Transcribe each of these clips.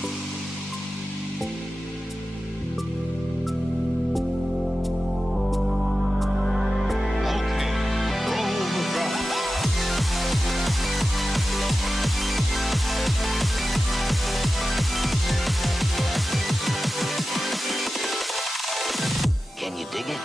Can you dig it?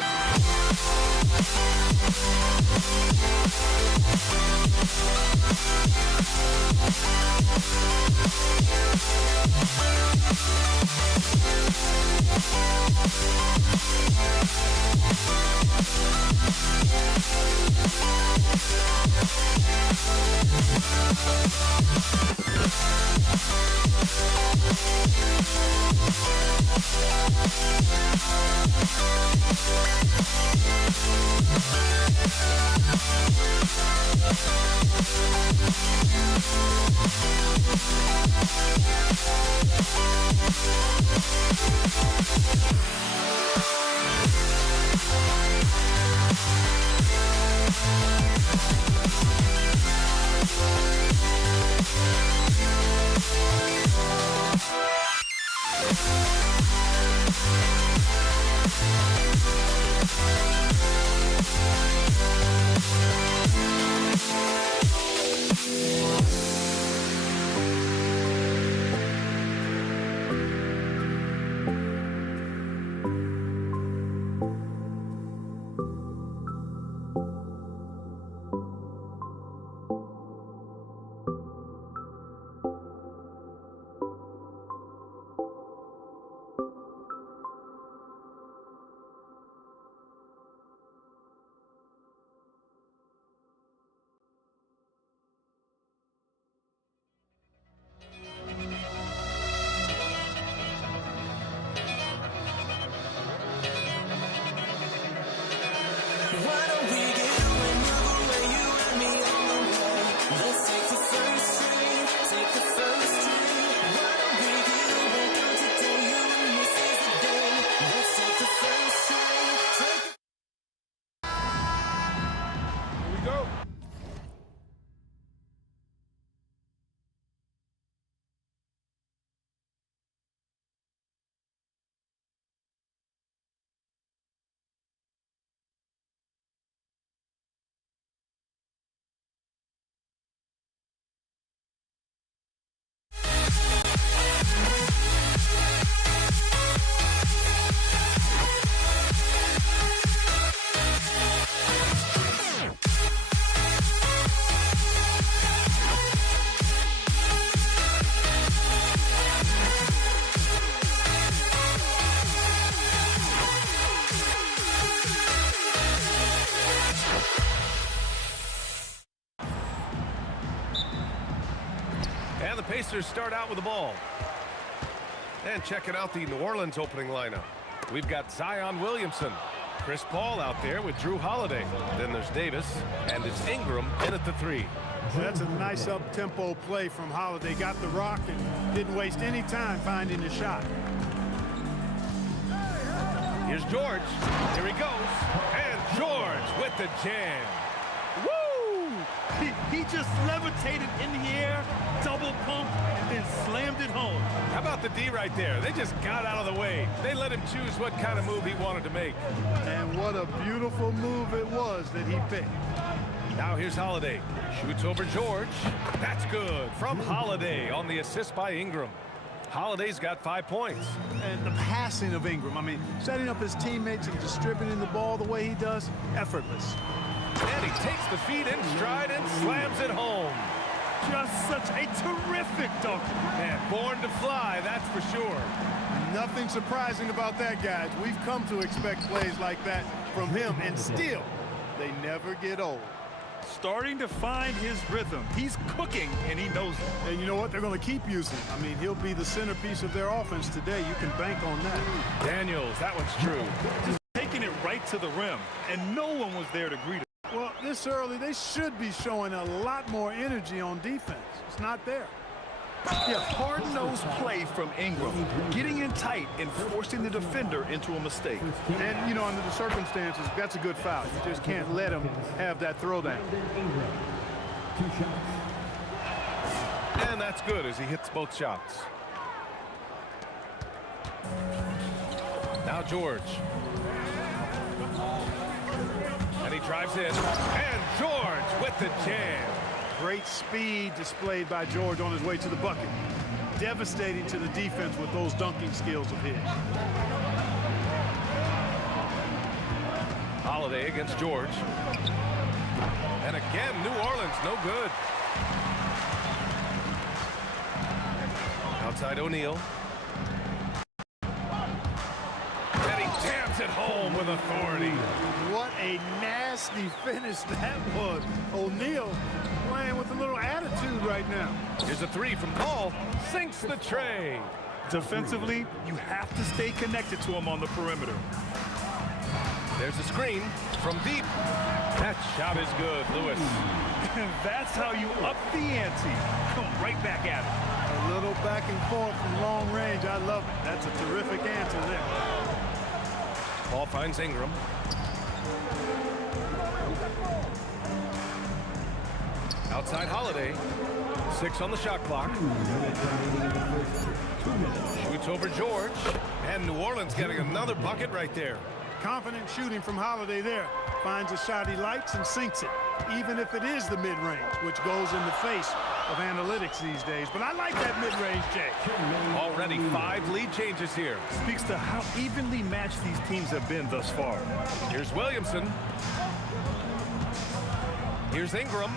And the Pacers start out with the ball. And checking out the New Orleans opening lineup. We've got Zion Williamson, Chris Paul out there with Drew Holiday. Then there's Davis, and it's Ingram in at the 3. That's a nice up-tempo play from Holiday. Got the rock and didn't waste any time finding the shot. Here's George. Here he goes. And George with the jam. Woo! He just levitated in the air, double pump, and then slammed it home. How about the D right there? They just got out of the way. They let him choose what kind of move he wanted to make. And what a beautiful move it was that he picked. Now here's Holiday. Shoots over George. That's good from Holiday on the assist by Ingram. Holiday's got 5 points. And the passing of Ingram, I mean, setting up his teammates and distributing the ball the way he does, effortless. And he takes the feet in stride and slams it home. Just such a terrific dunk. Man, born to fly, that's for sure. Nothing surprising about that, guys. We've come to expect plays like that from him, and still, they never get old. Starting to find his rhythm. He's cooking, and he knows it. And you know what? They're going to keep using him. I mean, he'll be the centerpiece of their offense today. You can bank on that. Daniels, that one's true. Just taking it right to the rim, and no one was there to greet him. Well, this early, they should be showing a lot more energy on defense. It's not there. Yeah, hard-nosed play from Ingram, getting in tight and forcing the defender into a mistake. And, you know, under the circumstances, that's a good foul. You just can't let him have that throwdown. And that's good as he hits both shots. Now George. And he drives in. And George with the jam. Great speed displayed by George on his way to the bucket. Devastating to the defense with those dunking skills of his. Holiday against George. And again, New Orleans, no good. Outside O'Neal. And he jams it home with authority. What a nasty finish that was. O'Neal playing with a little attitude right now. Here's a three from Paul. Sinks the tray. Defensively, you have to stay connected to him on the perimeter. There's a screen from deep. That shot is good, Lewis. And that's how you up the ante. Come right back at it. A little back and forth from long range. I love it. That's a terrific answer there. Ball finds Ingram. Outside Holiday. 6 on the shot clock. Shoots over George. And New Orleans getting another bucket right there. Confident shooting from Holiday there. Finds a shot he likes and sinks it, even if it is the mid-range, which goes in the face of analytics these days. But I like that mid-range, Jay. Already 5 lead changes here. Speaks to how evenly matched these teams have been thus far. Here's Williamson. Here's Ingram.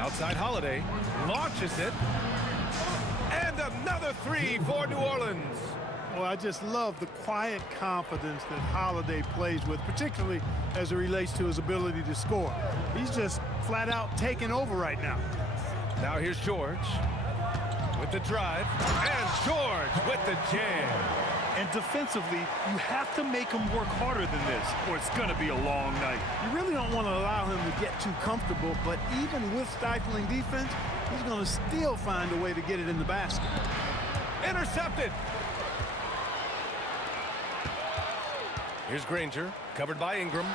Outside Holiday. Launches it. And another 3 for New Orleans. Well, I just love the quiet confidence that Holiday plays with, particularly as it relates to his ability to score. He's just flat out taking over right now. Now here's George with the drive. And George with the jam. And defensively, you have to make him work harder than this, or it's going to be a long night. You really don't want to allow him to get too comfortable, but even with stifling defense, he's going to still find a way to get it in the basket. Intercepted. Here's Granger, covered by Ingram.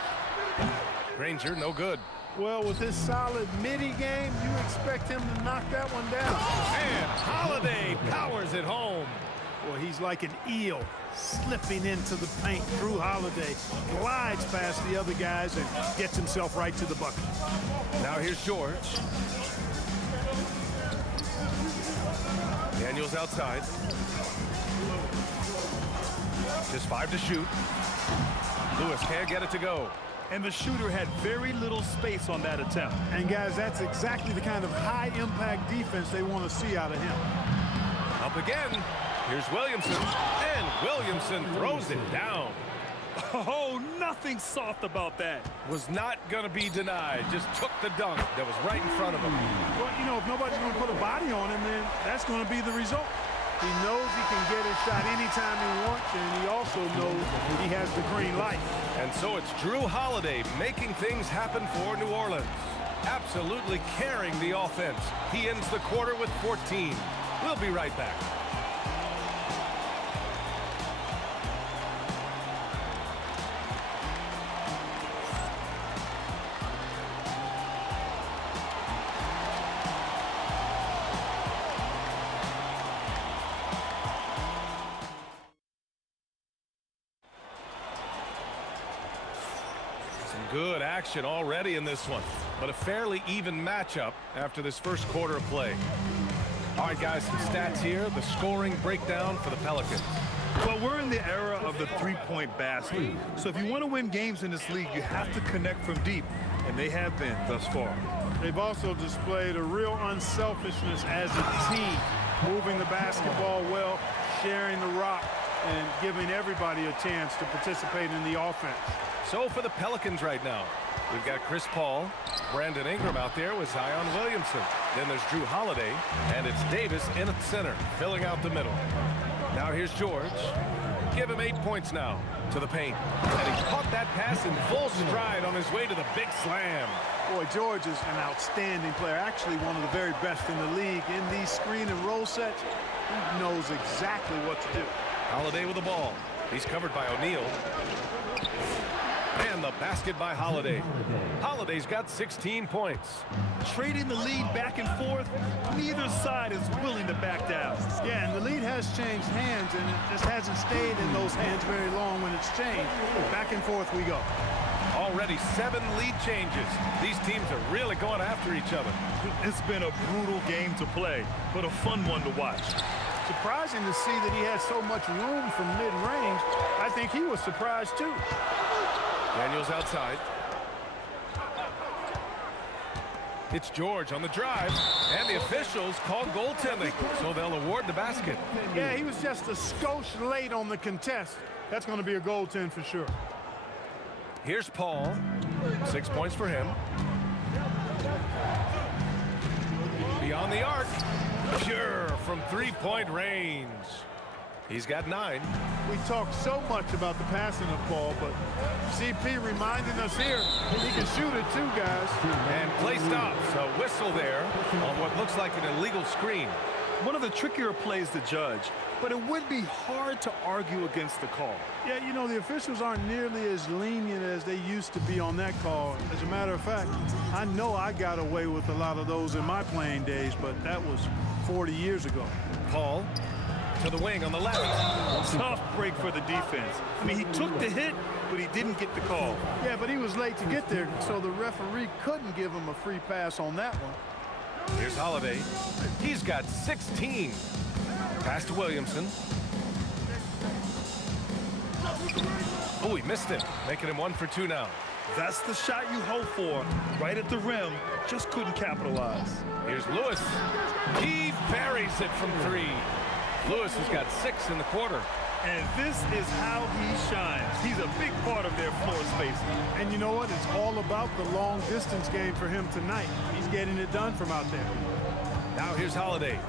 Granger, no good. Well, with his solid midi game, you expect him to knock that one down. And Holiday powers it home. Well, he's like an eel slipping into the paint. Drew Holiday glides past the other guys and gets himself right to the bucket. Now here's George. Daniels outside. Just 5 to shoot. Lewis can't get it to go. And the shooter had very little space on that attempt. And guys, that's exactly the kind of high-impact defense they want to see out of him. Up again. Here's Williamson. And Williamson throws it down. Oh, nothing soft about that. Was not going to be denied. Just took the dunk that was right in front of him. Well, you know, if nobody's going to put a body on him, then that's going to be the result. He knows he can get his shot anytime he wants, and he also knows he has the green light. And so it's Drew Holiday making things happen for New Orleans. Absolutely carrying the offense. He ends the quarter with 14. We'll be right back. Good action already in this one, but a fairly even matchup after this first quarter of play. All right, guys, some stats here. The scoring breakdown for the Pelicans. Well, we're in the era of the three-point basket. So if you want to win games in this league, you have to connect from deep, and they have been thus far. They've also displayed a real unselfishness as a team, moving the basketball well, sharing the rock, and giving everybody a chance to participate in the offense. So for the Pelicans right now, we've got Chris Paul, Brandon Ingram out there with Zion Williamson. Then there's Drew Holiday, and it's Davis in at center, filling out the middle. Now here's George. Give him 8 points now to the paint. And he caught that pass in full stride on his way to the big slam. Boy, George is an outstanding player, actually one of the very best in the league. In these screen and roll sets, he knows exactly what to do. Holiday with the ball. He's covered by O'Neal. And the basket by Holiday. Holiday's got 16 points. Trading the lead back and forth, neither side is willing to back down. Yeah, and the lead has changed hands, and it just hasn't stayed in those hands very long when it's changed. Back and forth we go. Already 7 lead changes. These teams are really going after each other. It's been a brutal game to play, but a fun one to watch. Surprising to see that he had so much room from mid-range. I think he was surprised too. Daniels outside. It's George on the drive, and the officials call goaltending, so they'll award the basket. Yeah, he was just a skosh late on the contest. That's going to be a goaltend for sure. Here's Paul. 6 points for him. Beyond the arc. Pure from three-point range. He's got 9. We talk so much about the passing of Paul, but CP reminding us here he can shoot it too, guys. And play stops. A whistle there on what looks like an illegal screen. One of the trickier plays to judge, but it would be hard to argue against the call. Yeah, you know, the officials aren't nearly as lenient as they used to be on that call. As a matter of fact, I know I got away with a lot of those in my playing days, but that was 40 years ago. Paul to the wing on the left. Tough break for the defense. I mean, he took the hit, but he didn't get the call. Yeah, but he was late to get there, so the referee couldn't give him a free pass on that one. Here's Holiday. He's got 16. Pass to Williamson. Oh, he missed it, making him 1 for 2 now. That's the shot you hope for. Right at the rim, just couldn't capitalize. Here's Lewis. He buries it from 3. Lewis has got 6 in the quarter. And this is how he shines. He's a big part of their floor spacing. And you know what? It's all about the long distance game for him tonight. He's getting it done from out there. Now here's Holiday.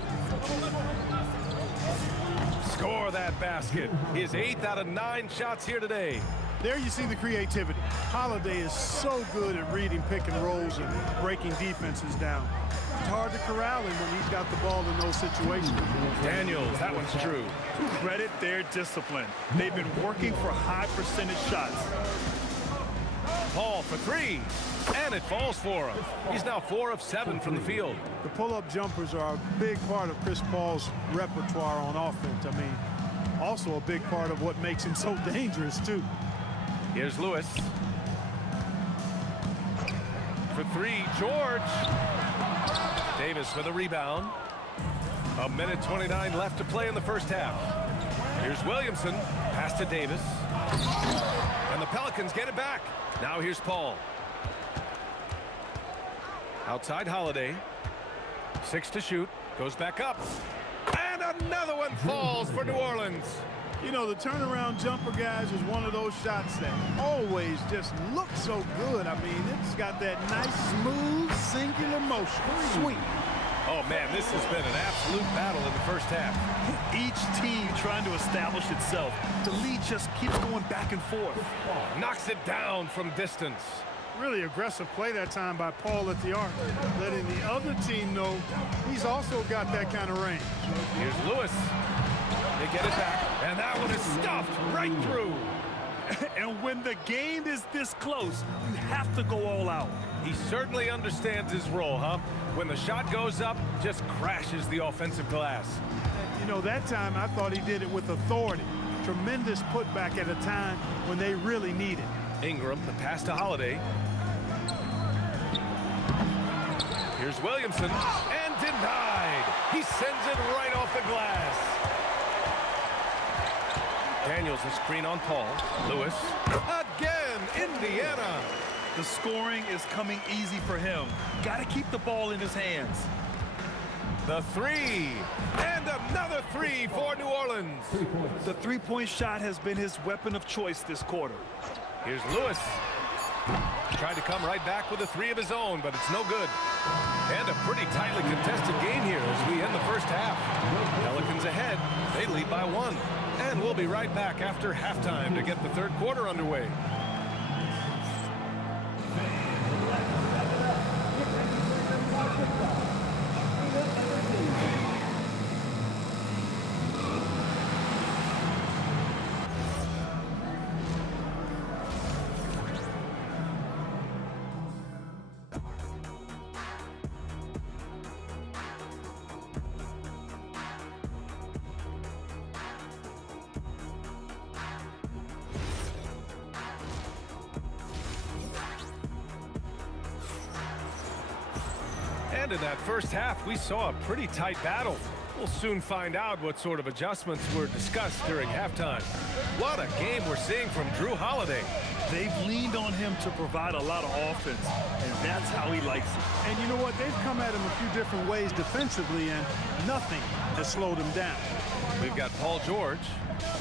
Score that basket. His 8th out of 9 shots here today. There you see the creativity. Holiday is so good at reading pick and rolls and breaking defenses down. It's hard to corral him when he's got the ball in those situations. Daniels, that one's true. Credit their discipline. They've been working for high percentage shots. Paul for 3, and it falls for him. He's now 4 of 7 from the field. The pull-up jumpers are a big part of Chris Paul's repertoire on offense. I mean, also a big part of what makes him so dangerous, too. Here's Lewis. For 3, George. Davis for the rebound. 1:29 left to play in the first half. Here's Williamson. Pass to Davis. And the Pelicans get it back. Now here's Paul. Outside Holiday. 6 to shoot. Goes back up. And another one falls for New Orleans. You know, the turnaround jumper, guys, is one of those shots that always just looks so good. I mean, it's got that nice, smooth, singular motion. Sweet. Oh, man, this has been an absolute battle in the first half. Each team trying to establish itself. The lead just keeps going back and forth. Knocks it down from distance. Really aggressive play that time by Paul at the arc, letting the other team know he's also got that kind of range. Here's Lewis. They get it back, and that one is stuffed right through. And when the game is this close, you have to go all out. He certainly understands his role, huh? When the shot goes up, just crashes the offensive glass. You know, that time I thought he did it with authority. Tremendous putback at a time when they really need it. Ingram, the pass to Holiday. Here's Williamson, and denied. He sends it right off the glass. Daniels a screen on Paul. Lewis. Again, Indiana. The scoring is coming easy for him. Got to keep the ball in his hands. The 3. And another 3 for New Orleans. The three-point shot has been his weapon of choice this quarter. Here's Lewis. Tried to come right back with a 3 of his own, but it's no good. And a pretty tightly contested game here as we end the first half. Pelicans ahead. They lead by 1. And we'll be right back after halftime to get the third quarter underway. And in that first half, we saw a pretty tight battle. We'll soon find out what sort of adjustments were discussed during halftime. What a game we're seeing from Drew Holiday. They've leaned on him to provide a lot of offense, and that's how he likes it. And you know what? They've come at him a few different ways defensively, and nothing has slowed him down. We've got Paul George,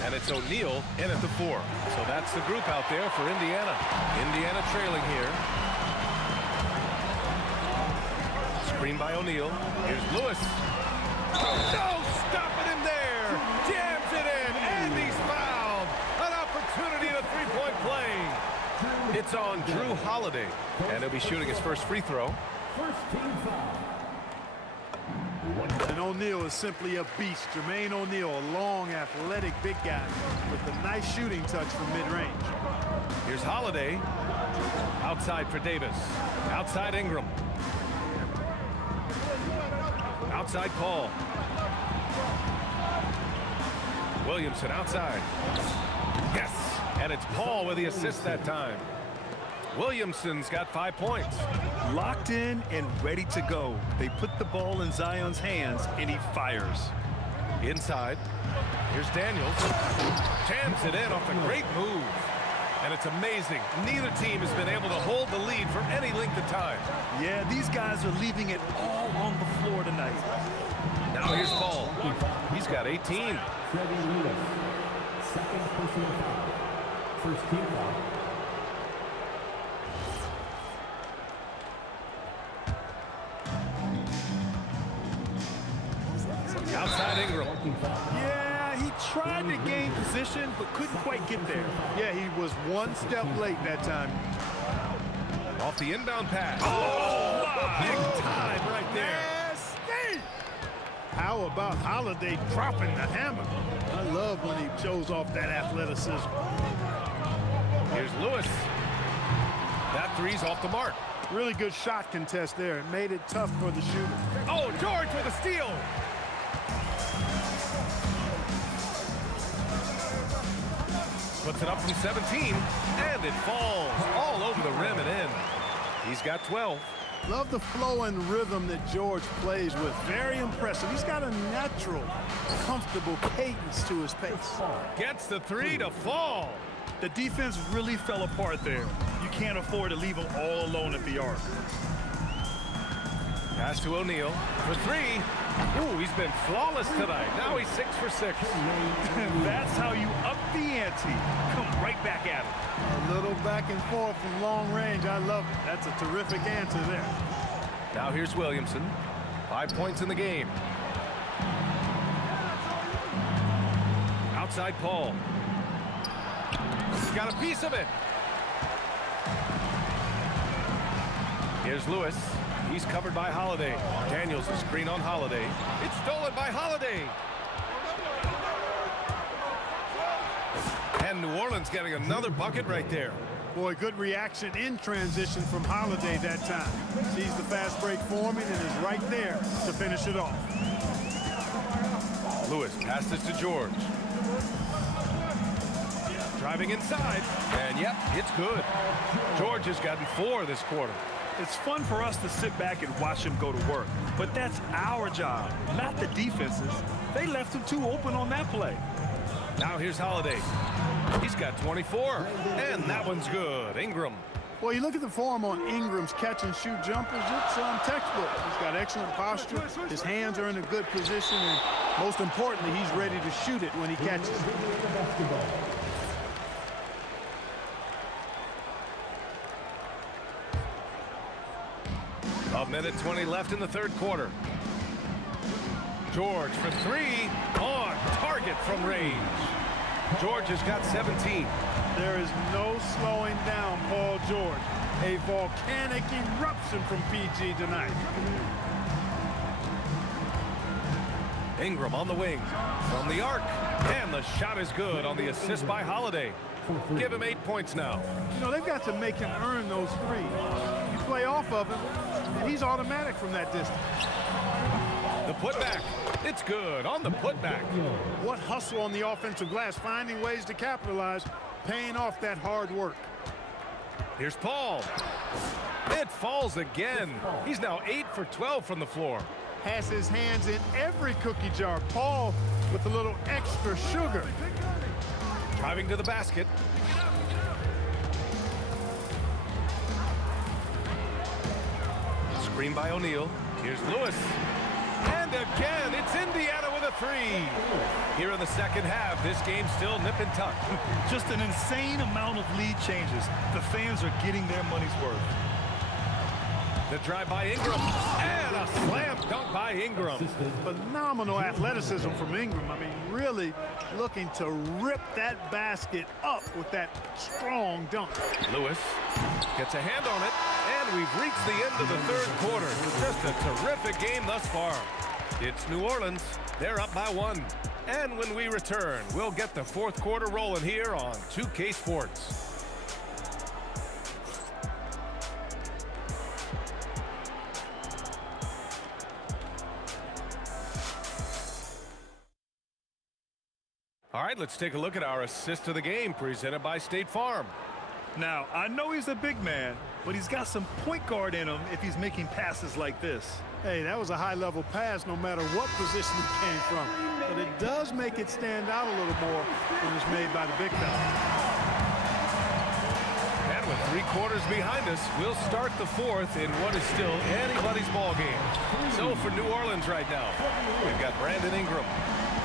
and it's O'Neal in at the 4. So that's the group out there for Indiana. Indiana trailing here. Screen by O'Neal. Here's Lewis. No, stopping him there. Jams it in, and he's fouled. An opportunity at a three-point play. It's on Drew Holiday, and he'll be shooting his first free throw. First team foul. And O'Neal is simply a beast. Jermaine O'Neal, a long, athletic big guy with a nice shooting touch from mid-range. Here's Holiday. Outside for Davis. Outside Ingram. Outside Paul. Williamson outside. Yes, and it's Paul with the assist that time. Williamson's got 5 points. Locked in and ready to go. They put the ball in Zion's hands, and he fires. Inside. Here's Daniels. Jams it in off a great move. And it's amazing. Neither team has been able to hold the lead for any length of time. Yeah, these guys are leaving it all on the floor tonight. Now here's Paul. He's got 18. Freddie Lewis. Second personal foul. First team foul. Outside Ingram. Yeah, he tried to gain position, but couldn't quite get there. Yeah, he was one step late that time. Off the inbound pass. Oh, big time right there. Nasty! How about Holiday dropping the hammer? I love when he shows off that athleticism. Here's Lewis. That three's off the mark. Really good shot contest there. It made it tough for the shooter. Oh, George with a steal. Puts it up from 17, and it falls all over the rim and in. He's got 12. Love the flow and rhythm that George plays with. Very impressive. He's got a natural, comfortable cadence to his pace. Gets the three to fall. The defense really fell apart there. You can't afford to leave them all alone at the arc. Pass to O'Neal for three. Ooh, he's been flawless tonight. Now he's 6 for 6. That's how you up the ante. Come right back at him. A little back and forth from long range. I love it. That's a terrific answer there. Now here's Williamson. 5 points in the game. Outside Paul. He's got a piece of it. Here's Lewis. He's covered by Holiday. Daniels a screen on Holiday. It's stolen by Holiday. And New Orleans getting another bucket right there. Boy, good reaction in transition from Holiday that time. Sees the fast break forming and is right there to finish it off. Lewis passes to George. Driving inside. And yep, it's good. George has gotten 4 this quarter. It's fun for us to sit back and watch him go to work, but that's our job, not the defense's. They left him too open on that play. Now here's Holiday. He's got 24, and that one's good. Ingram. Well, you look at the form on Ingram's catch-and-shoot jumpers, it's textbook. He's got excellent posture. His hands are in a good position, and most importantly, he's ready to shoot it when he catches it. A minute 20 left in the third quarter. George for 3 on target from range. George has got 17. There is no slowing down Paul George. A volcanic eruption from PG tonight. Ingram on the wing from the arc, and the shot is good on the assist by Holiday. Give him 8 points now. You know, they've got to make him earn those threes. You play off of him, and he's automatic from that distance. The putback. It's good on the putback. What hustle on the offensive glass, finding ways to capitalize, paying off that hard work. Here's Paul. It falls again. He's now 8 for 12 from the floor. Has his hands in every cookie jar. Paul with a little extra sugar. Driving to the basket. Screen by O'Neal. Here's Lewis. And again, it's Indiana with a three. Here in the second half, this game's still nip and tuck. Just an insane amount of lead changes. The fans are getting their money's worth. The drive by Ingram. And a slam dunk by Ingram. Phenomenal athleticism from Ingram. I mean, really looking to rip that basket up with that strong dunk. Lewis gets a hand on it. And we've reached the end of the third quarter. Just a terrific game thus far. It's New Orleans. They're up by 1. And when we return, we'll get the fourth quarter rolling here on 2K Sports. All right, let's take a look at our assist of the game presented by State Farm. Now, I know he's a big man, but he's got some point guard in him if he's making passes like this. Hey, that was a high-level pass no matter what position it came from. But it does make it stand out a little more when it's made by the big fella. And with 3 quarters behind us, we'll start the fourth in what is still anybody's ball game. So for New Orleans right now, we've got Brandon Ingram.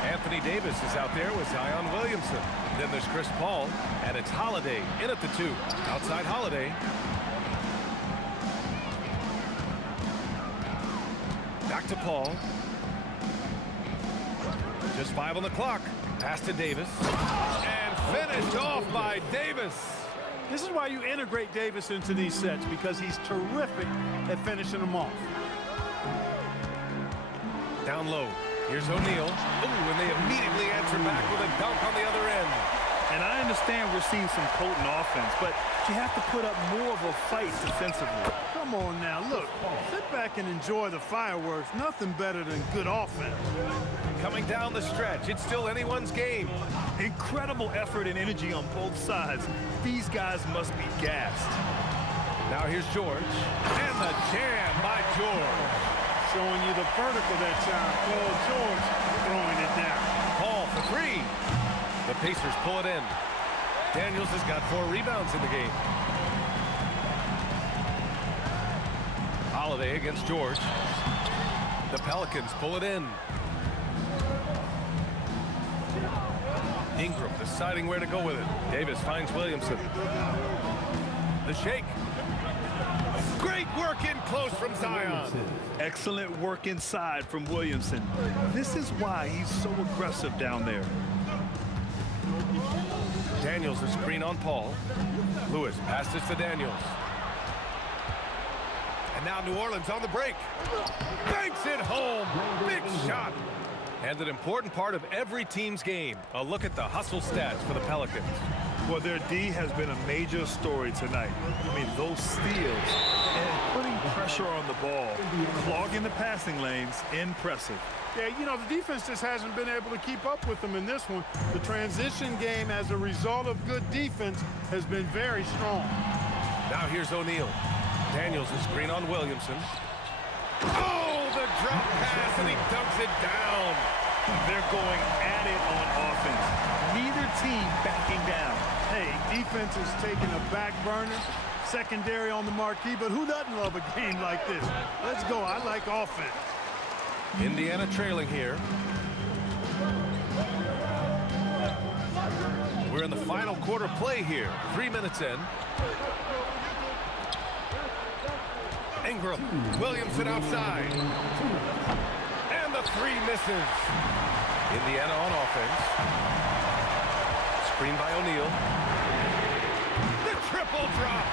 Anthony Davis is out there with Zion Williamson. Then there's Chris Paul, and it's Holiday in at the 2. Outside Holiday. Back to Paul. Just 5 on the clock. Pass to Davis. And finished off by Davis. This is why you integrate Davis into these sets, because he's terrific at finishing them off. Down low. Here's O'Neal. Ooh, and they immediately answer back with a dunk on the other end. And I understand we're seeing some potent offense, but you have to put up more of a fight defensively. Come on now, look. Sit back and enjoy the fireworks. Nothing better than good offense. Coming down the stretch, it's still anyone's game. Incredible effort and energy on both sides. These guys must be gassed. Now here's George. And the jam by George. Showing you the vertical that time. Paul George throwing it down. Paul for 3. The Pacers pull it in. Daniels has got 4 rebounds in the game. Holiday against George. The Pelicans pull it in. Ingram deciding where to go with it. Davis finds Williamson. The shake. Great work in close from Zion. Excellent work inside from Williamson. This is why he's so aggressive down there. Daniels a screen on Paul. Lewis passes to Daniels. And now New Orleans on the break. Banks it home. Big shot. And an important part of every team's game. A look at the hustle stats for the Pelicans. Well, their D has been a major story tonight. I mean, those steals and putting pressure on the ball, clogging the passing lanes, impressive. Yeah, you know, the defense just hasn't been able to keep up with them in this one. The transition game, as a result of good defense, has been very strong. Now here's O'Neal. Daniels a screen on Williamson. Oh, the drop pass, and he dunks it down. They're going at it on offense. Neither team backing down. Hey, defense is taking a back burner, secondary on the marquee, but who doesn't love a game like this? Let's go. I like offense. Indiana trailing here. We're in the final quarter play here. 3 minutes in. Ingram. Williamson outside. And the 3 misses. Indiana on offense. Screen by O'Neal. The triple drop.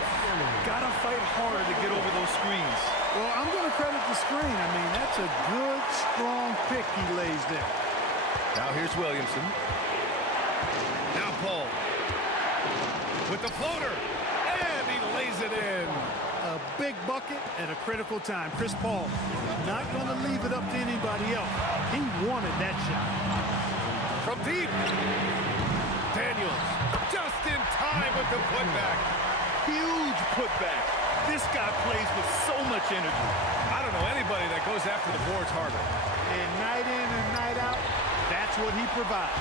Gotta fight harder to get over those screens. Well, I'm going to credit the screen. I mean, that's a good, strong pick he lays there. Now here's Williamson. Now Paul. With the floater. And he lays it in. A big bucket at a critical time. Chris Paul not going to leave it up to anybody else. He wanted that shot. From deep. Daniels just in time with the putback. Huge putback. This guy plays with so much energy. I don't know anybody that goes after the boards harder. And night in and night out, that's what he provides.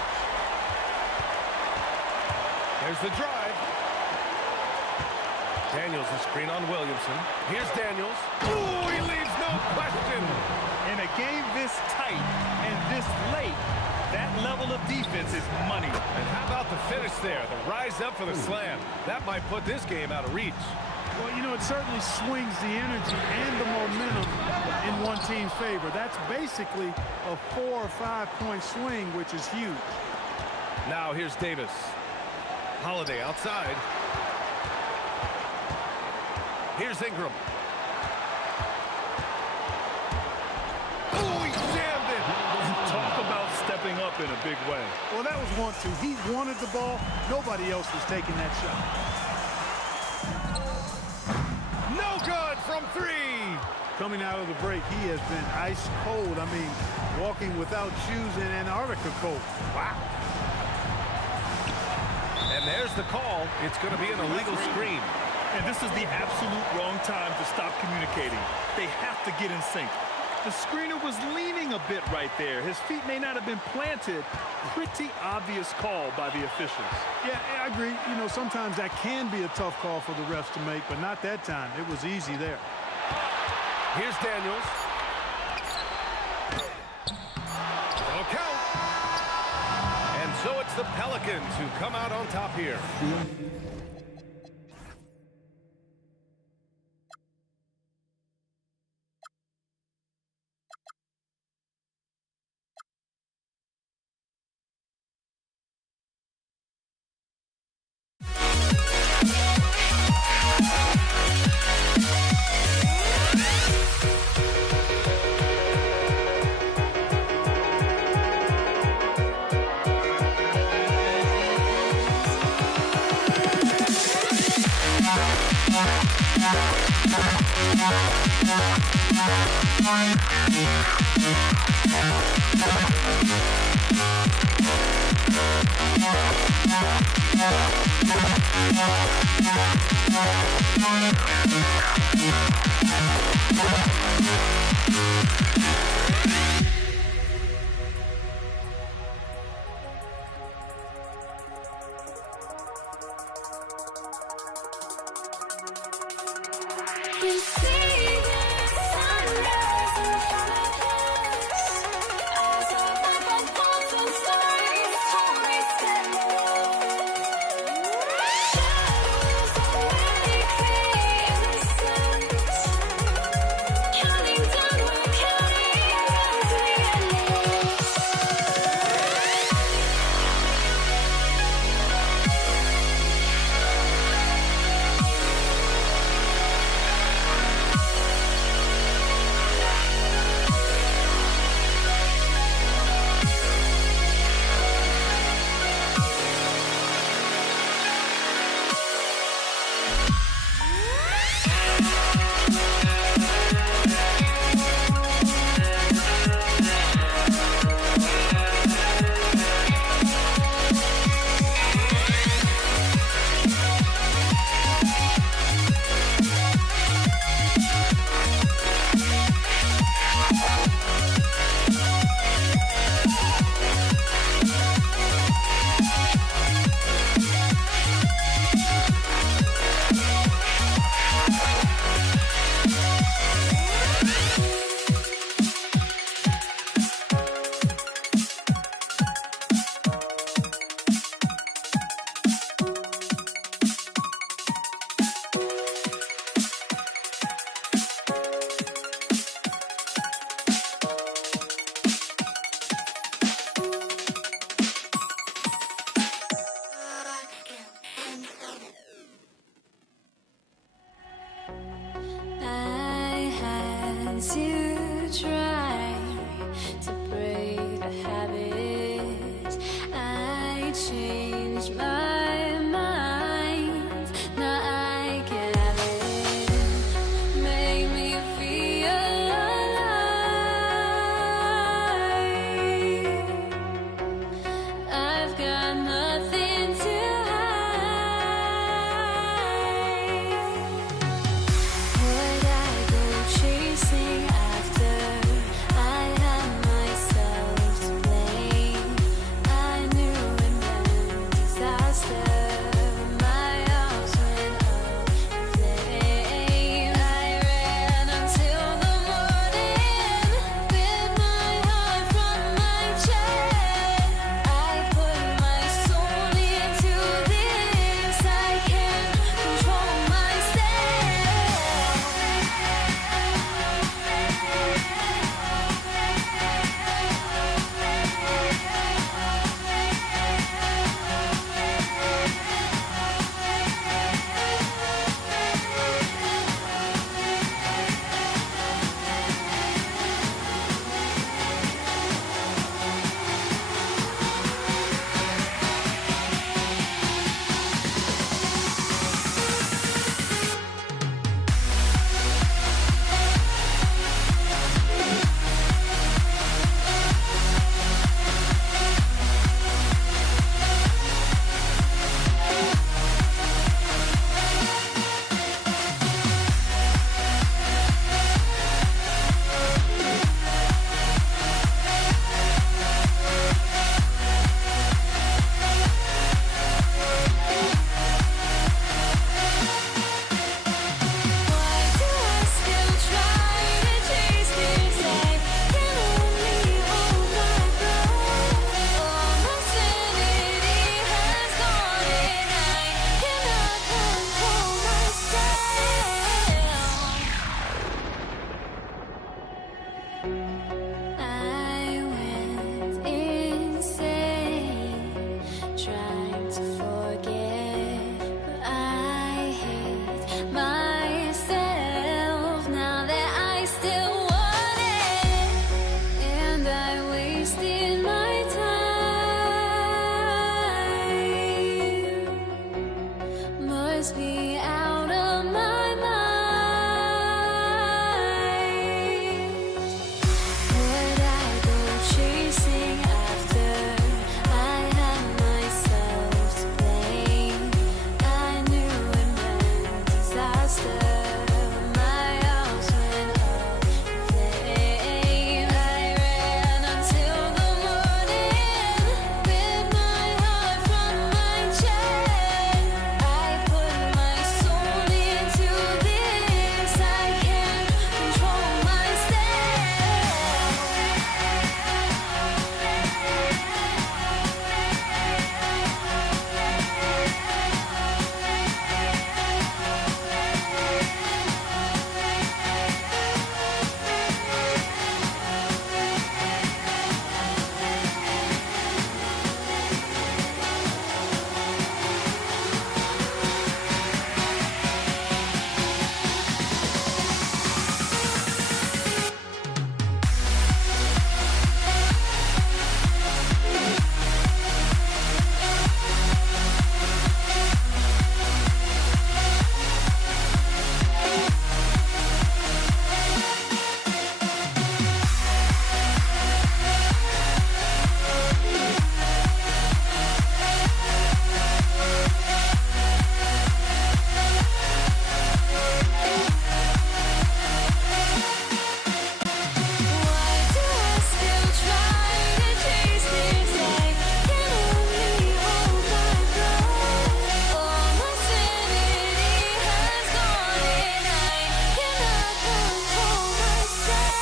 There's the drive. Daniels a screen on Williamson. Here's Daniels. Ooh, he leaves no question. In a game this tight and this late, that level of defense is money. And how about the finish there? The rise up for the slam. That might put this game out of reach. Well, you know, it certainly swings the energy and the momentum in one team's favor. That's basically a 4 or 5 point swing, which is huge. Now here's Davis. Holiday outside. Here's Ingram. Oh, he jammed it. Talk about stepping up in a big way. Well, that was 1-2. He wanted the ball. Nobody else was taking that shot. No good from 3. Coming out of the break, he has been ice cold. I mean, walking without shoes in Antarctica cold. Wow. And there's the call. It's going to be an illegal screen. And this is the absolute wrong time to stop communicating. They have to get in sync. The screener was leaning a bit right there. His feet may not have been planted. Pretty obvious call by the officials. Yeah, I agree. You know, sometimes that can be a tough call for the refs to make, but not that time. It was easy there. Here's Daniels. No count. And so it's the Pelicans who come out on top here. must be out of my mind. Would I go chasing after? I had myself to blame. I knew it meant disaster. My house went up in flames. I ran until the morning with my heart from my chest. I put my soul into this. I can't control myself. Why do I still try to chase this? I can only hold my breath. All my sanity has gone and I cannot control myself.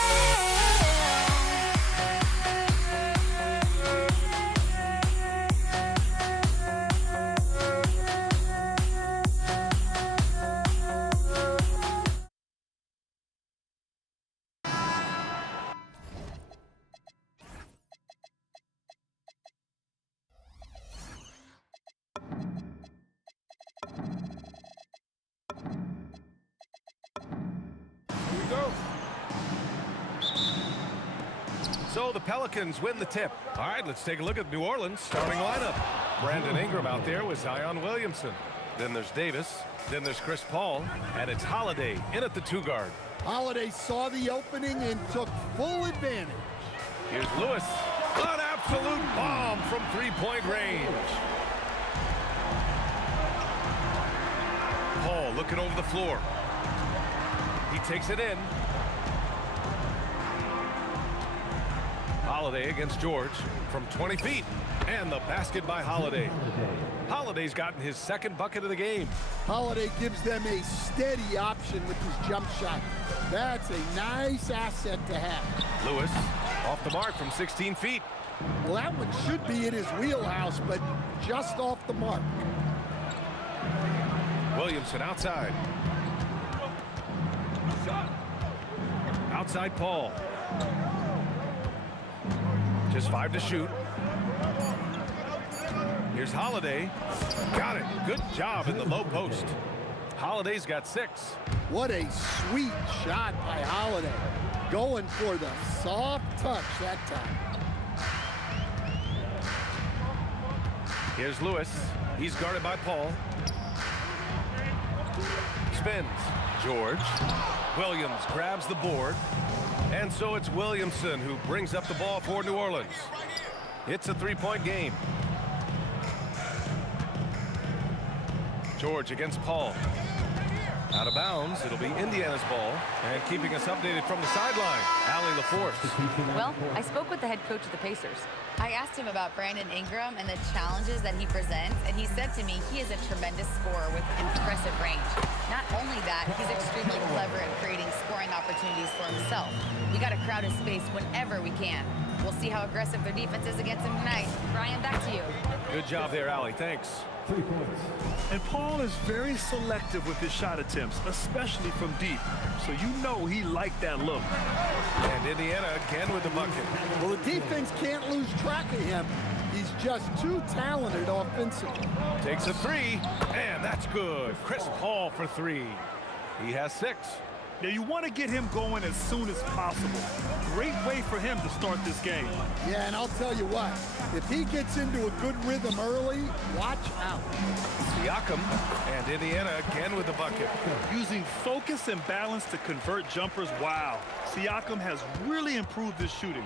So the Pelicans win the tip. All right, let's take a look at New Orleans starting lineup. Brandon Ingram out there with Zion Williamson. Then there's Davis. Then there's Chris Paul. And it's Holiday in at the 2 guard. Holiday saw the opening and took full advantage. Here's Lewis. An absolute bomb from 3-point range. Paul looking over the floor. He takes it in. Holiday against George from 20 feet. And the basket by Holiday. Holiday's gotten his 2nd bucket of the game. Holiday gives them a steady option with his jump shot. That's a nice asset to have. Lewis off the mark from 16 feet. Well, that one should be in his wheelhouse, but just off the mark. Williamson outside. Outside Paul. Just 5 to shoot. Here's Holiday. Got it. Good job in the low post. Holiday's got 6. What a sweet shot by Holiday. Going for the soft touch that time. Here's Lewis. He's guarded by Paul. Spins. George. Williams grabs the board. And so it's Williamson who brings up the ball for New Orleans. It's a 3-point game. George against Paul. Out of bounds. It'll be Indiana's ball. And keeping us updated from the sideline, Allie LaForce. Well, I spoke with the head coach of the Pacers. I asked him about Brandon Ingram and the challenges that he presents, and he said to me he is a tremendous scorer with impressive range. Not only that, he's extremely clever at creating scoring opportunities for himself. We got to crowd his space whenever we can. We'll see how aggressive their defense is against him tonight. Brian, back to you. Good job there, Allie. Thanks. 3 points. And Paul is very selective with his shot attempts, especially from deep. So you know he liked that look. And Indiana again with the bucket. Well, the defense can't lose track of him. He's just too talented offensively. Takes a 3, and that's good. Chris Paul for 3. He has 6. Now, you want to get him going as soon as possible. Great way for him to start this game. Yeah, and I'll tell you what, if he gets into a good rhythm early, watch out. Siakam and Indiana again with the bucket. Using focus and balance to convert jumpers, wow. Siakam has really improved his shooting.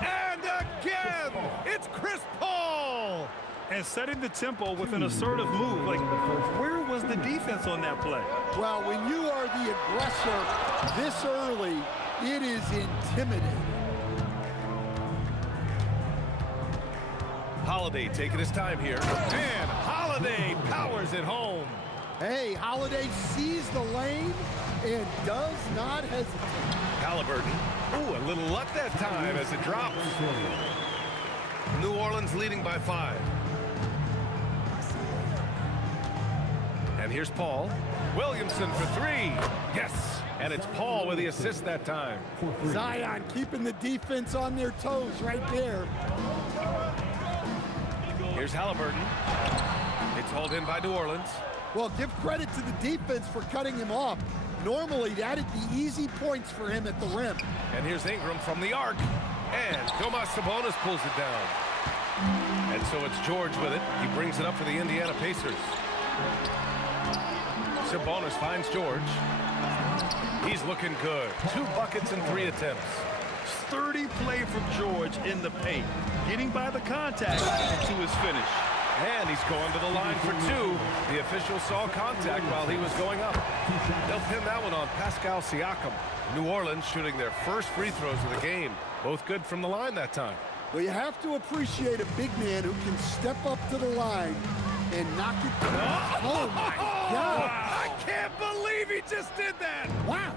And again, it's Chris Paul. And setting the tempo with an assertive move. Like, where was the defense on that play? Well, when you are the aggressor this early, it is intimidating. Holiday taking his time here. And Holiday powers it home. Hey, Holiday sees the lane and does not hesitate. Halliburton. Ooh, a little luck that time as it drops. New Orleans leading by 5. And here's Paul. Williamson for 3. Yes. And it's Paul with the assist that time. Zion keeping the defense on their toes right there. Here's Halliburton. It's hauled in by New Orleans. Well, give credit to the defense for cutting him off. Normally, that'd be easy points for him at the rim. And here's Ingram from the arc. And Domas Sabonis pulls it down. And so it's George with it. He brings it up for the Indiana Pacers. Sabonis finds George. He's looking good. 2 buckets and 3 attempts. Sturdy play from George in the paint. Getting by the contact to his finish. And he's going to the line for 2. The official saw contact while he was going up. They'll pin that one on Pascal Siakam. New Orleans shooting their first free throws of the game. Both good from the line that time. Well, you have to appreciate a big man who can step up to the line and knock it down. Oh, my God. I can't believe he just did that. Wow.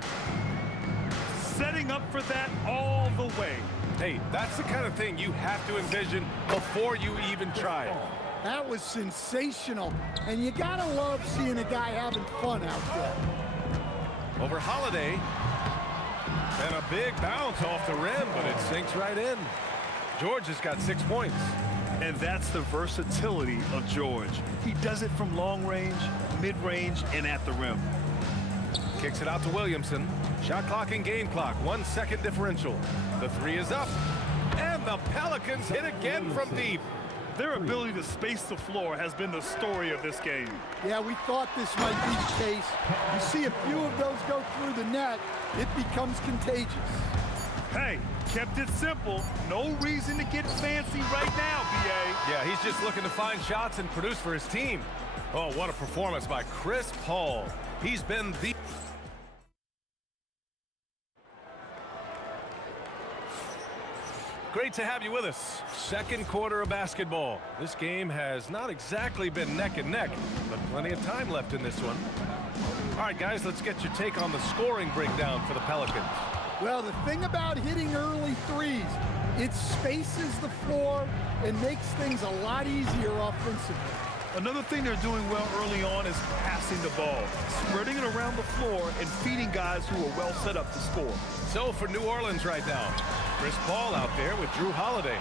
Setting up for that all the way. Hey, that's the kind of thing you have to envision before you even try it. That was sensational. And you got to love seeing a guy having fun out there. Over Holiday. And a big bounce off the rim, but it sinks right in. George has got 6 points. And that's the versatility of George. He does it from long range, mid-range, and at the rim. Kicks it out to Williamson. Shot clock and game clock. 1 second differential. The 3 is up. And the Pelicans hit again from deep. Their ability to space the floor has been the story of this game. Yeah, we thought this might be the case. You see a few of those go through the net, it becomes contagious. Hey, kept it simple. No reason to get fancy right now, B.A. Yeah, he's just looking to find shots and produce for his team. Oh, what a performance by Chris Paul. He's been the... Great to have you with us. Second quarter of basketball. This game has not exactly been neck and neck, but plenty of time left in this one. All right, guys, let's get your take on the scoring breakdown for the Pelicans. Well, the thing about hitting early threes, it spaces the floor and makes things a lot easier offensively. Another thing they're doing well early on is passing the ball, spreading it around the floor and feeding guys who are well set up to score. So for New Orleans right now, Chris Paul out there with Drew Holiday.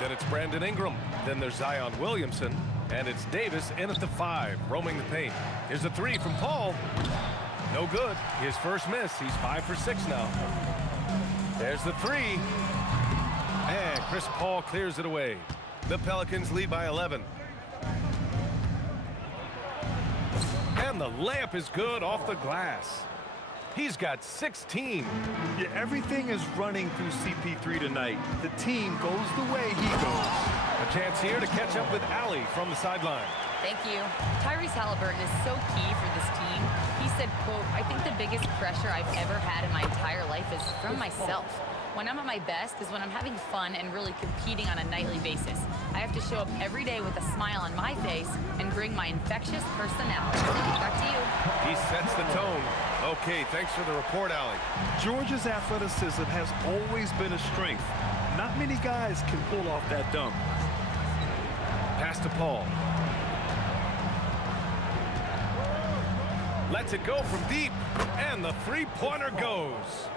Then it's Brandon Ingram. Then there's Zion Williamson. And it's Davis in at the 5, roaming the paint. Here's a 3 from Paul. No good. His first miss. He's 5 for 6 now. There's the 3. And Chris Paul clears it away. The Pelicans lead by 11. And the layup is good off the glass. He's got 16. Yeah, everything is running through CP3 tonight. The team goes the way he goes. A chance here to catch up with Allie from the sideline. Thank you. Tyrese Halliburton is so key for this team. He said, quote, "I think the biggest pressure I've ever had in my entire life is from myself. When I'm at my best is when I'm having fun and really competing on a nightly basis. I have to show up every day with a smile on my face and bring my infectious personality." Back to you. He sets the tone. Okay, thanks for the report, Allie. George's athleticism has always been a strength. Not many guys can pull off that dunk. Pass to Paul. Lets it go from deep, and the three-pointer goes.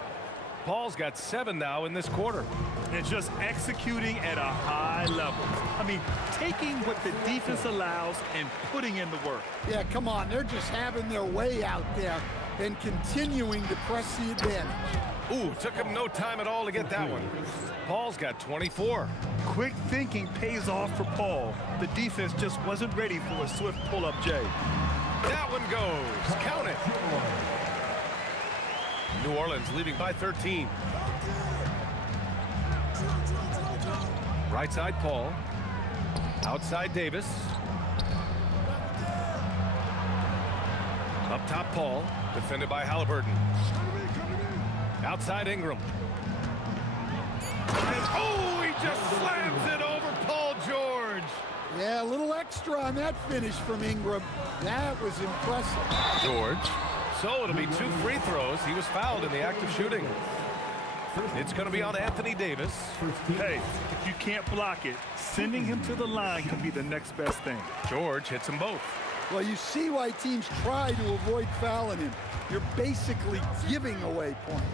Paul's got 7 now in this quarter. And just executing at a high level. I mean, taking what the defense allows and putting in the work. Yeah, come on, they're just having their way out there. and continuing to press the advantage. Ooh, took him no time at all to get that one. Paul's got 24. Quick thinking pays off for Paul. The defense just wasn't ready for a swift pull-up J. That one goes. Count it. New Orleans leading by 13. Right side, Paul. Outside, Davis. Up top, Paul. Defended by Halliburton. Outside, Ingram. And, oh, he just slams it over Paul George. Yeah, a little extra on that finish from Ingram. That was impressive. George. So it'll be 2 free throws. He was fouled in the act of shooting. It's going to be on Anthony Davis. Hey, if you can't block it, sending him to the line can be the next best thing. George hits them both. Well, you see why teams try to avoid fouling him. You're basically giving away points.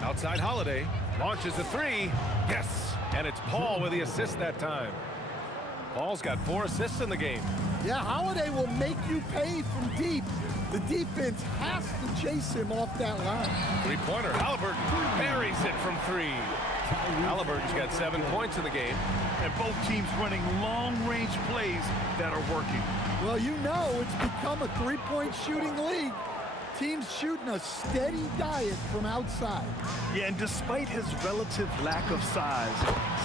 Outside Holiday. Launches a 3. Yes. And it's Paul with the assist that time. Paul's got 4 assists in the game. Yeah, Holiday will make you pay from deep. The defense has to chase him off that line. Three-pointer. Halliburton buries it from 3. Halliburton's got 7 points in the game. And both teams running long-range plays that are working. Well, you know it's become a three-point shooting league. Teams shooting a steady diet from outside. Yeah, and despite his relative lack of size,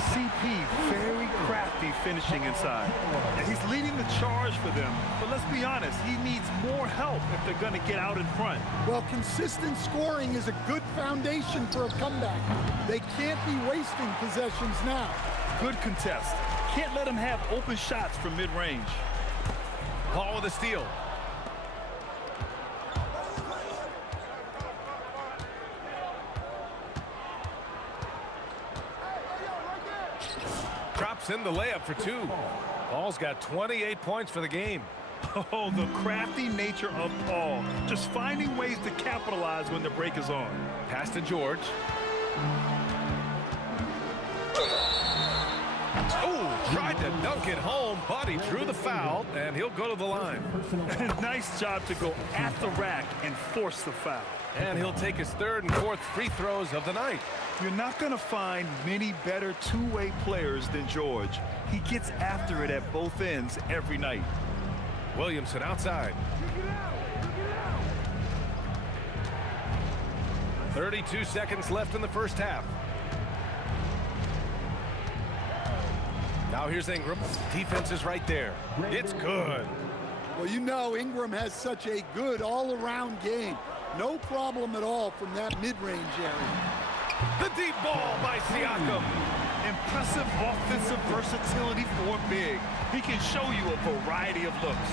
CP very crafty finishing inside. And he's leading the charge for them, but let's be honest, he needs more help if they're going to get out in front. Well, consistent scoring is a good foundation for a comeback. They can't be wasting possessions now. Good contest. Can't let him have open shots from mid-range. Paul with a steal. Drops in the layup for 2. Paul's got 28 points for the game. Oh, the crafty nature of Paul. Just finding ways to capitalize when the break is on. Pass to George. Oh, tried to dunk it home, but he drew the foul, and he'll go to the line. Nice job to go at the rack and force the foul. And he'll take his 3rd and 4th free throws of the night. You're not going to find many better two-way players than George. He gets after it at both ends every night. Williamson outside. 32 seconds left in the first half. Now here's Ingram. Defense is right there. It's good. Well, you know Ingram has such a good all-around game. No problem at all from that mid-range area. The deep ball by Siakam. Impressive offensive versatility for big. He can show you a variety of looks.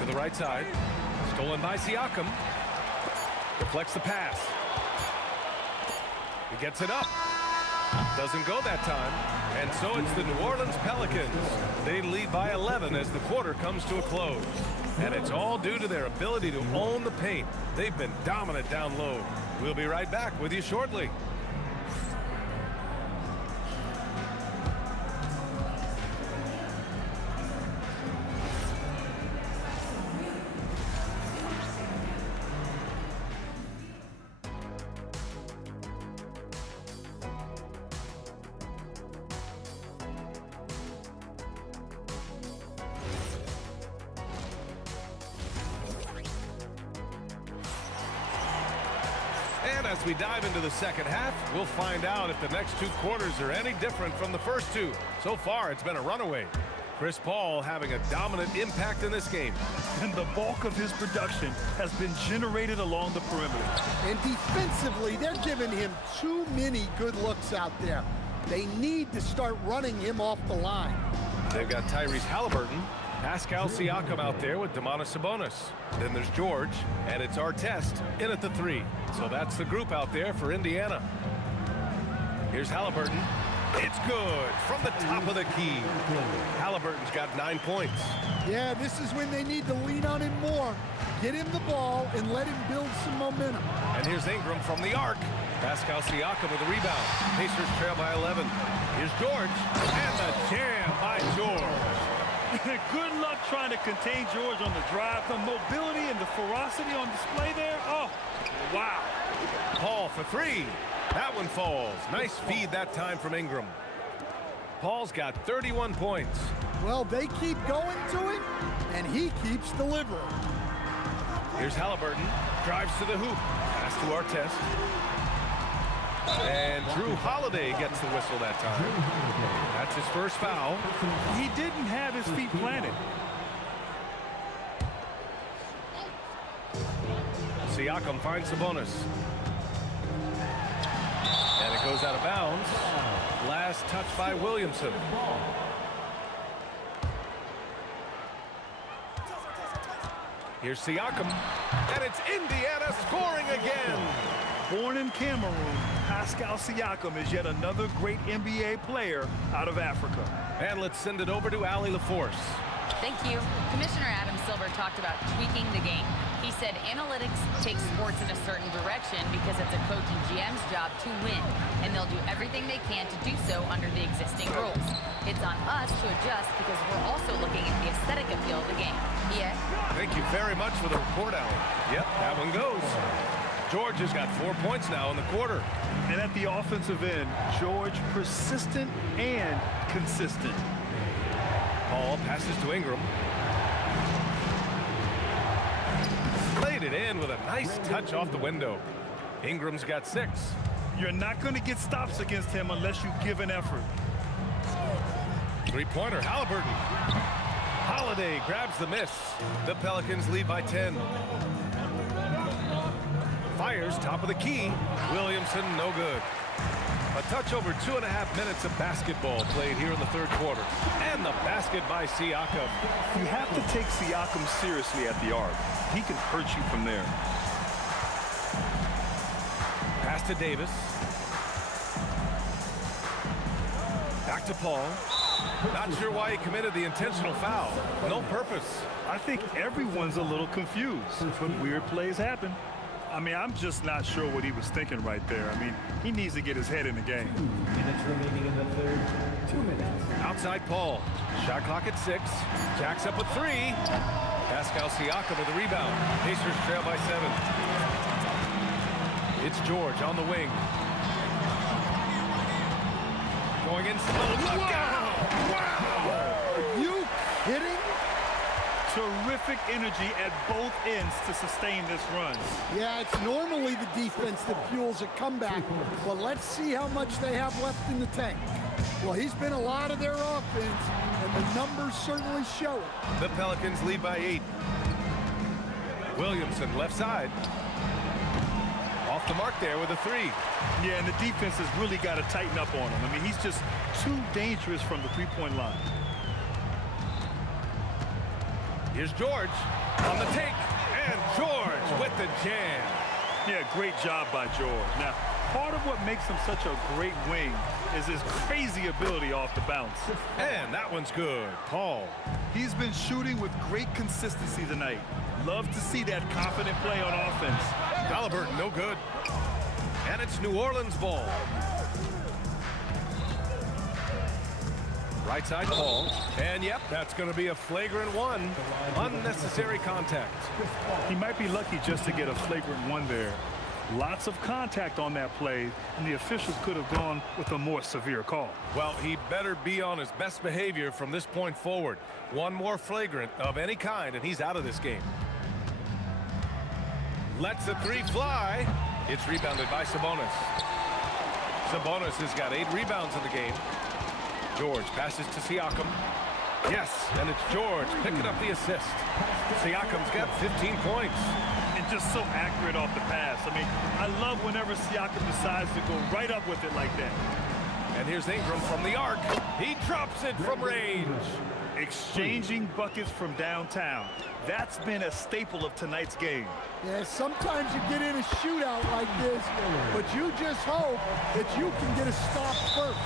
To the right side. Stolen by Siakam. Deflects the pass. He gets it up. Doesn't go that time. And so it's the New Orleans Pelicans. They lead by 11 as the quarter comes to a close. And it's all due to their ability to own the paint. They've been dominant down low. We'll be right back with you shortly. And as we dive into the second half, we'll find out if the next 2 quarters are any different from the first 2. So far, it's been a runaway. Chris Paul having a dominant impact in this game. And the bulk of his production has been generated along the perimeter. And defensively, they're giving him too many good looks out there. They need to start running him off the line. They've got Tyrese Halliburton, Pascal Siakam out there with Domantas Sabonis. Then there's George, and it's Artest in at the 3. So that's the group out there for Indiana. Here's Halliburton. It's good from the top of the key. Halliburton's got 9 points. Yeah, this is when they need to lean on him more. Get him the ball and let him build some momentum. And here's Ingram from the arc. Pascal Siakam with the rebound. Pacers trail by 11. Here's George, and the jam by George. Good luck trying to contain George on the drive. The mobility and the ferocity on display there. Oh, wow. Paul for three. That one falls. Nice feed that time from Ingram. Paul's got 31 points. Well, they keep going to him, and he keeps delivering. Here's Halliburton. Drives to the hoop. Pass to Artest. And Drew Holiday gets the whistle that time. That's his first foul. He didn't have his feet planted. Siakam finds Sabonis. And it goes out of bounds. Last touch by Williamson. Here's Siakam. And it's Indiana scoring again. Born in Cameroon, Pascal Siakam is yet another great NBA player out of Africa. And let's send it over to Allie LaForce. Thank you. Commissioner Adam Silver talked about tweaking the game. He said analytics take sports in a certain direction because it's a coach and GM's job to win, and they'll do everything they can to do so under the existing rules. It's on us to adjust because we're also looking at the aesthetic appeal of the game. Yeah. Thank you very much for the report, Allie. Yep, that one goes. George has got 4 points now in the quarter. And at the offensive end, George persistent and consistent. Paul passes to Ingram. Played it in with a nice touch off the window. Ingram's got 6. You're not going to get stops against him unless you give an effort. Three-pointer, Halliburton. Holiday grabs the miss. The Pelicans lead by 10. Fires top of the key. Williamson, no good. A touch over 2.5 minutes of basketball played here in the third quarter. And the basket by Siakam. You have to take Siakam seriously at the arc. He can hurt you from there. Pass to Davis. Back to Paul. Not sure why he committed the intentional foul. No purpose. I think everyone's a little confused, but weird plays happen. I mean, I'm just not sure what he was thinking right there. I mean, he needs to get his head in the game. 2 minutes remaining in the third. 2 minutes. Outside Paul. Shot clock at 6. Jacks up with 3. Pascal Siakam with the rebound. Pacers trail by 7. It's George on the wing. Going in slow. Look out! Wow! Are you kidding? Terrific energy at both ends to sustain this run. Yeah, it's normally the defense that fuels a comeback, but let's see how much they have left in the tank. Well, he's been a lot of their offense, and the numbers certainly show it. The Pelicans lead by 8. Williamson left side. Off the mark there with a 3. Yeah, and the defense has really got to tighten up on him. I mean, he's just too dangerous from the three-point line. Here's George on the take, and George with the jam. Yeah, great job by George. Now, part of what makes him such a great wing is his crazy ability off the bounce. And that one's good. Paul. He's been shooting with great consistency tonight. Love to see that confident play on offense. Halliburton, no good. And it's New Orleans ball. Right side Paul. And yep, that's going to be a flagrant 1. Unnecessary contact. He might be lucky just to get a flagrant 1 there. Lots of contact on that play, and the officials could have gone with a more severe call. Well, he better be on his best behavior from this point forward. One more flagrant of any kind, and he's out of this game. Lets the 3 fly. It's rebounded by Sabonis. Sabonis has got 8 rebounds in the game. George passes to Siakam. Yes, and it's George picking up the assist. Siakam's got 15 points. And just so accurate off the pass. I mean, I love whenever Siakam decides to go right up with it like that. And here's Ingram from the arc. He drops it from range. Exchanging buckets from downtown. That's been a staple of tonight's game. Yeah, sometimes you get in a shootout like this, but you just hope that you can get a stop first.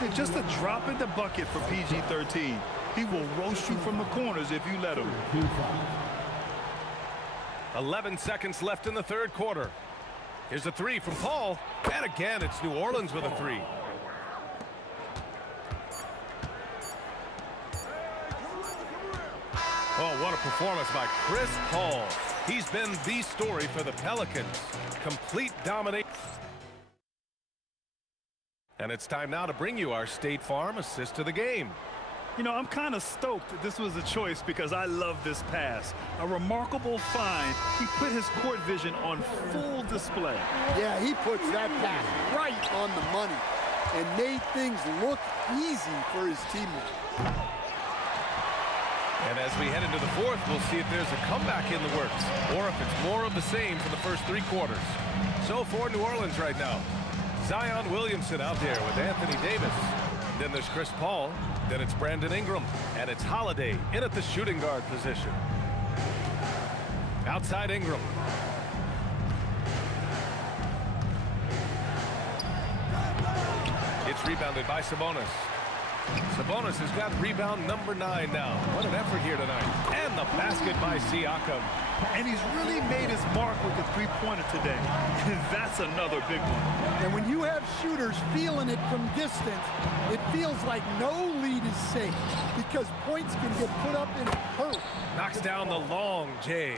And just a drop in the bucket for PG-13. He will roast you from the corners if you let him. 11 seconds left in the third quarter. Here's a 3 from Paul. And again, it's New Orleans with a 3. What a performance by Chris Paul. He's been the story for the Pelicans. Complete domination. And it's time now to bring you our State Farm assist to the game. You know, I'm kind of stoked that this was a choice because I love this pass. A remarkable find. He put his court vision on full display. Yeah, he puts that pass right on the money and made things look easy for his teammate. And as we head into the fourth, we'll see if there's a comeback in the works or if it's more of the same for the first three quarters. So for New Orleans right now, Zion Williamson out there with Anthony Davis. Then there's Chris Paul. Then it's Brandon Ingram. And it's Holiday in at the shooting guard position. Outside Ingram. It's rebounded by Sabonis. Sabonis has got rebound number 9 now. What an effort here tonight. And the basket by Siakam. And he's really made his mark with the three-pointer today. That's another big one. And when you have shooters feeling it from distance, it feels like no lead is safe because points can get put up in a hurry. Knocks down the long J.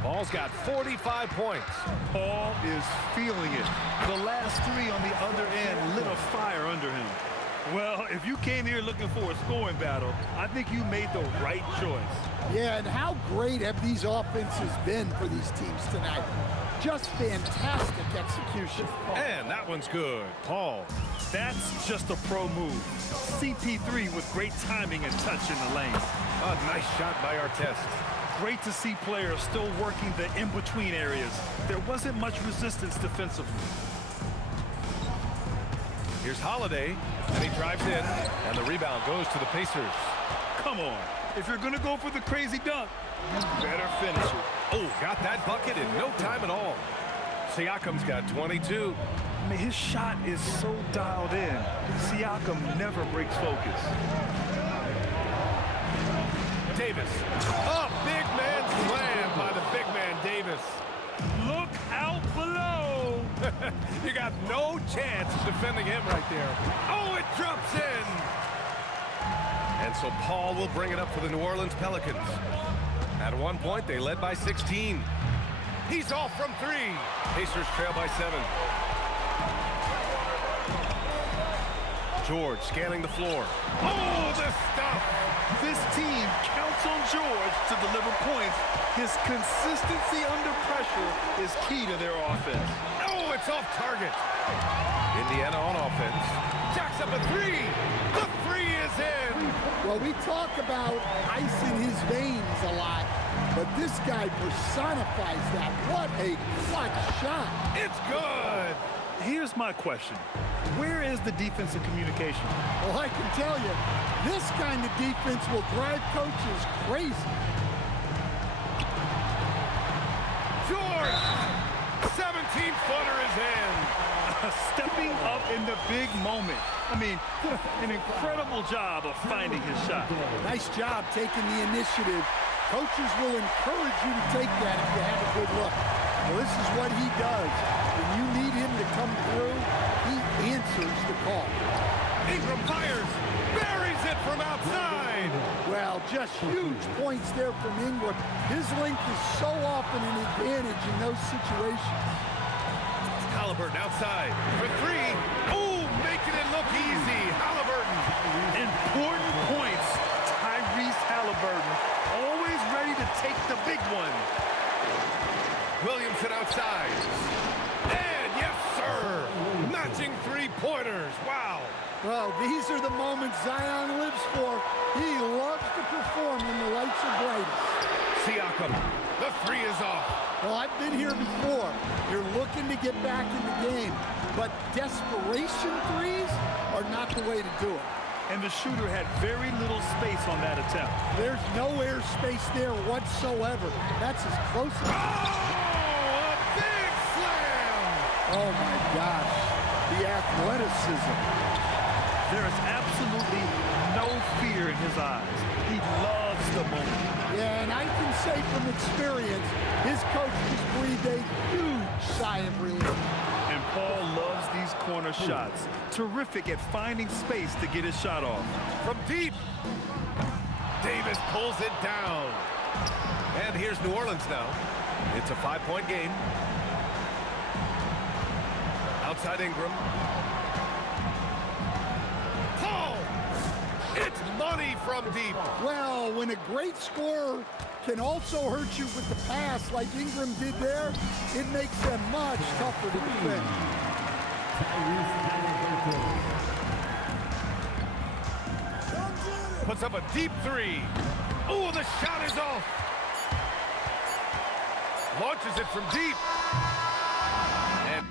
Paul's got 45 points. Paul is feeling it. The last three on the other end lit a fire under him. Well, if you came here looking for a scoring battle, I think you made the right choice. Yeah, and how great have these offenses been for these teams tonight? Just fantastic execution. And that one's good. Paul. That's just a pro move. CP3 with great timing and touch in the lane. A nice shot by Artest. Great to see players still working the in-between areas. There wasn't much resistance defensively. Here's Holiday, and he drives in, and the rebound goes to the Pacers. Come on. If you're going to go for the crazy dunk, you better finish it. Oh, got that bucket in no time at all. Siakam's got 22. I mean, his shot is so dialed in. Siakam never breaks focus. Davis. A big man slam by the big man Davis. Look out below. You got no chance defending him right there. Oh, it drops in. And so Paul will bring it up for the New Orleans Pelicans. At one point, they led by 16. He's off from 3. Pacers trail by 7. George scanning the floor. Oh, the stuff. This team counts on George to deliver points. His consistency under pressure is key to their offense. Oh, it's off target. Indiana on offense. Jacks up a 3. The 3 is in. Well, we talk about ice in his veins a lot, but this guy personifies that. What a clutch shot. It's good. Here's my question. Where is the defensive communication? Well, I can tell you, this kind of defense will drive coaches crazy. George, 17-footer is in. Stepping up in the big moment. I mean, an incredible job of finding his shot. Nice job taking the initiative. Coaches will encourage you to take that if you have a good look. Well, this is what he does. When you need him to come through, he answers the call. Ingram fires, buries it from outside. Well, just huge points there from Ingram. His length is so often an advantage in those situations. Halliburton outside for 3. Oh, making it look easy. Halliburton. Important points. Tyrese Halliburton, always ready to take the big one. Williamson outside. And yes, sir. Matching 3-pointers. Wow. Well, these are the moments Zion lives for. He loves to perform when the lights are brightest. Siakam. The 3 is off. Well, I've been here before. You're looking to get back in the game, but desperation threes are not the way to do it. And the shooter had very little space on that attempt. There's no air space there whatsoever. That's as close as... Oh, a big slam! Oh, my gosh. The athleticism. There is absolutely no fear in his eyes. He loves the moment. Yeah, and I can say from experience, his coach just breathed a huge sigh of relief. And Paul loves these corner shots. Terrific at finding space to get his shot off. From deep. Davis pulls it down. And here's New Orleans now. It's a 5-point game. Outside Ingram. Paul! It's money from deep. Well, when a great scorer can also hurt you with the pass like Ingram did there, it makes them much tougher to defend. Puts up a deep three. Oh, the shot is off. Launches it from deep. And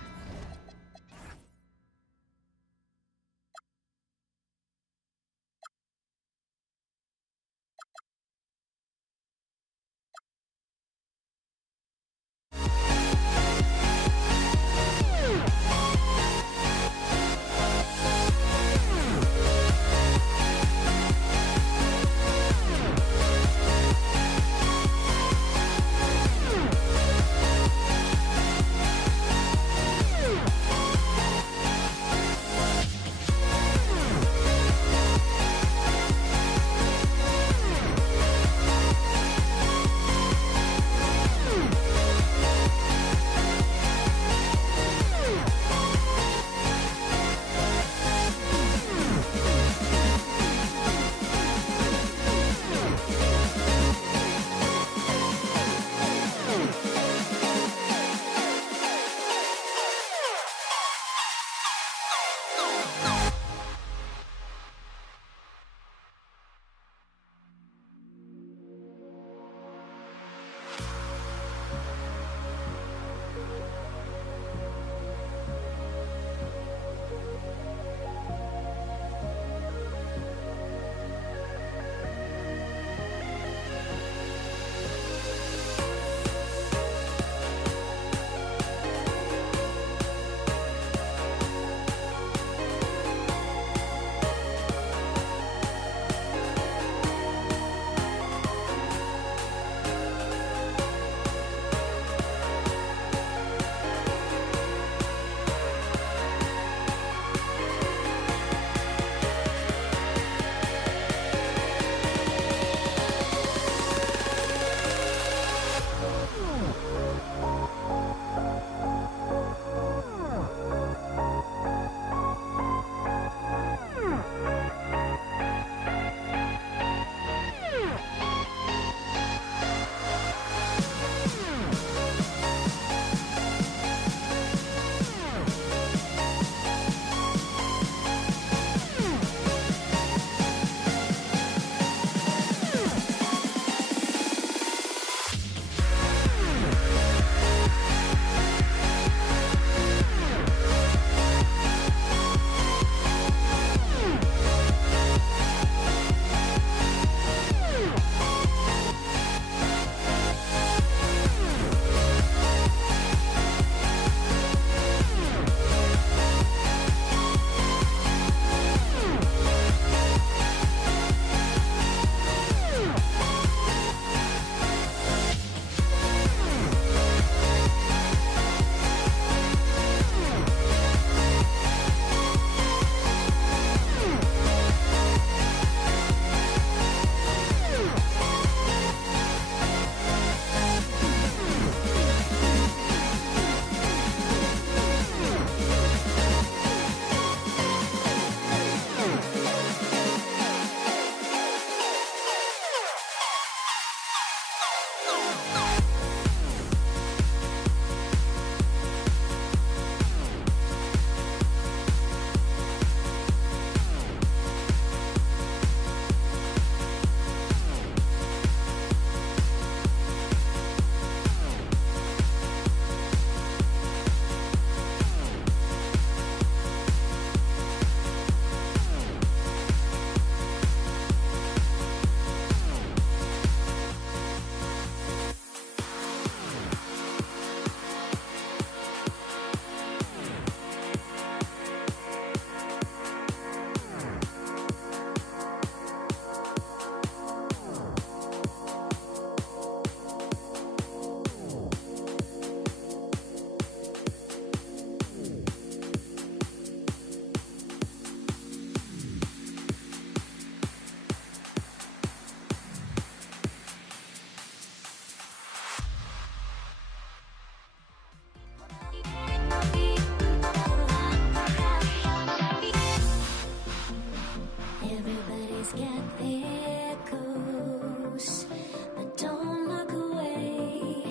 Everybody's got their ghosts, but don't look away.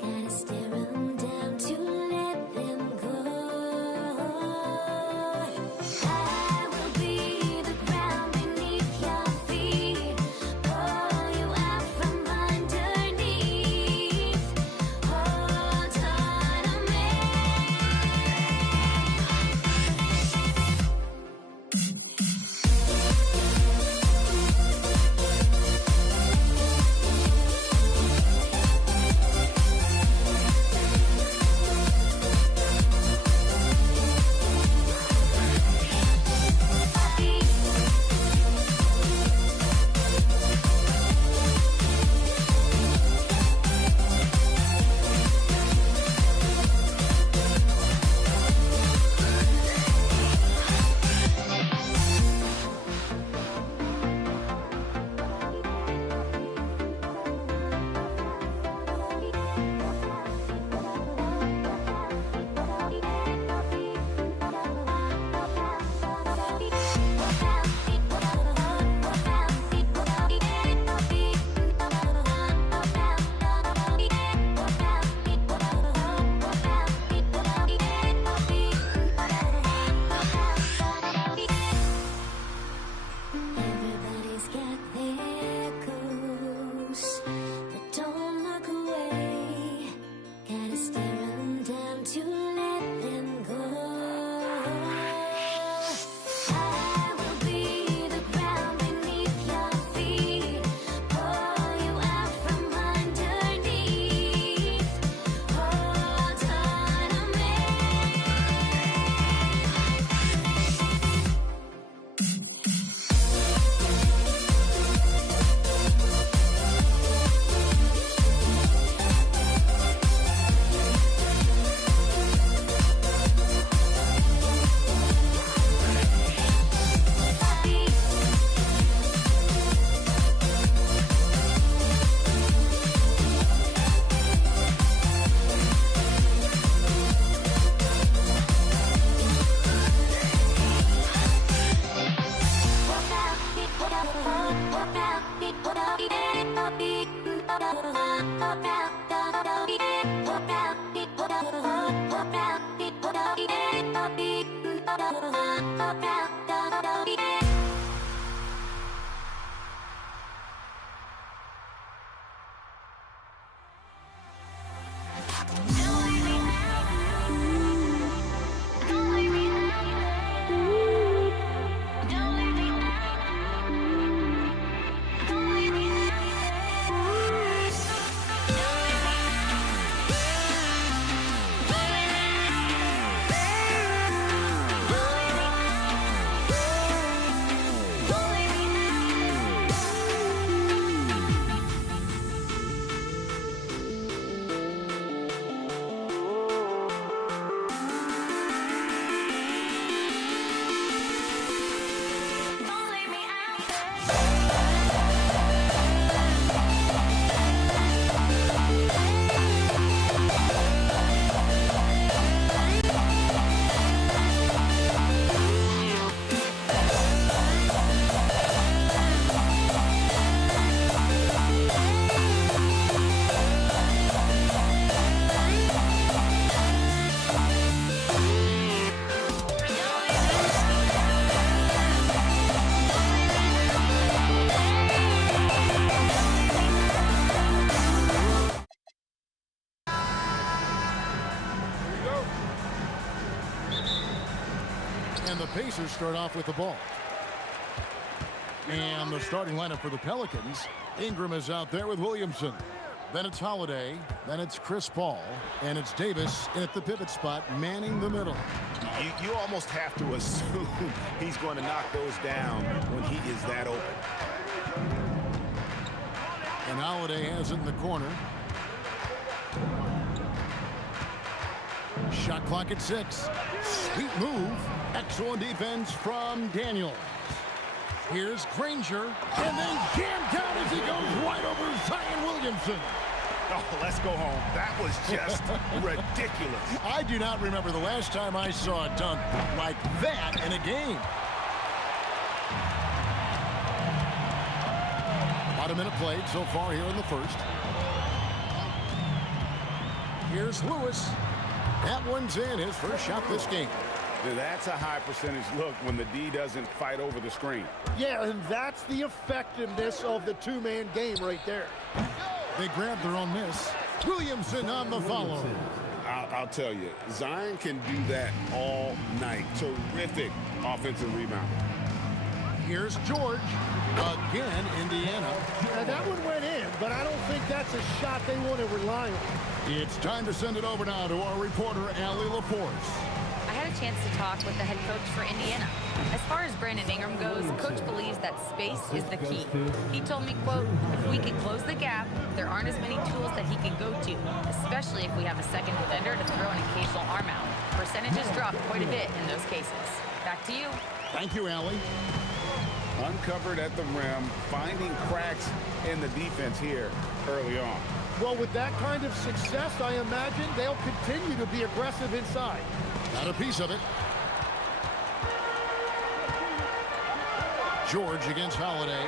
Gotta stare 'em down to let them go. I will be the ground beneath your feet, pull you out from underneath. Hold on to me. Everybody's got their ghosts, but don't look away. Gotta stare 'em down to let them go. I will be the ground beneath your feet, pull you out from underneath. Hold on to me. And the Pacers start off with the ball. And the starting lineup for the Pelicans. Ingram is out there with Williamson. Then it's Holiday. Then it's Chris Paul. And it's Davis in at the pivot spot, manning the middle. You almost have to assume he's going to knock those down when he is that open. And Holiday has it in the corner. Shot clock at 6. Sweet move. Excellent defense from Daniels. Here's Granger, and then jammed down as he goes right over Zion Williamson. Oh, let's go home. That was just ridiculous. I do not remember the last time I saw a dunk like that in a game. About a minute played so far here in the first. Here's Lewis. That one's in, his first shot this game. Now, that's a high percentage look when the D doesn't fight over the screen. Yeah, and that's the effectiveness of the two-man game right there. They grab their own miss. Williamson on the follow. I'll tell you, Zion can do that all night. Terrific offensive rebound. Here's George. Again, Indiana. Now, that one went in, but I don't think that's a shot they want to rely on. It's time to send it over now to our reporter, Allie LaForce. I had a chance to talk with the head coach for Indiana. As far as Brandon Ingram goes, coach believes that space is the key. He told me, quote, if we can close the gap, there aren't as many tools that he can go to, especially if we have a second defender to throw an occasional arm out. Percentages drop quite a bit in those cases. Back to you. Thank you, Allie. Uncovered at the rim, finding cracks in the defense here early on. Well, with that kind of success, I imagine they'll continue to be aggressive inside. Got a piece of it. George against Holiday.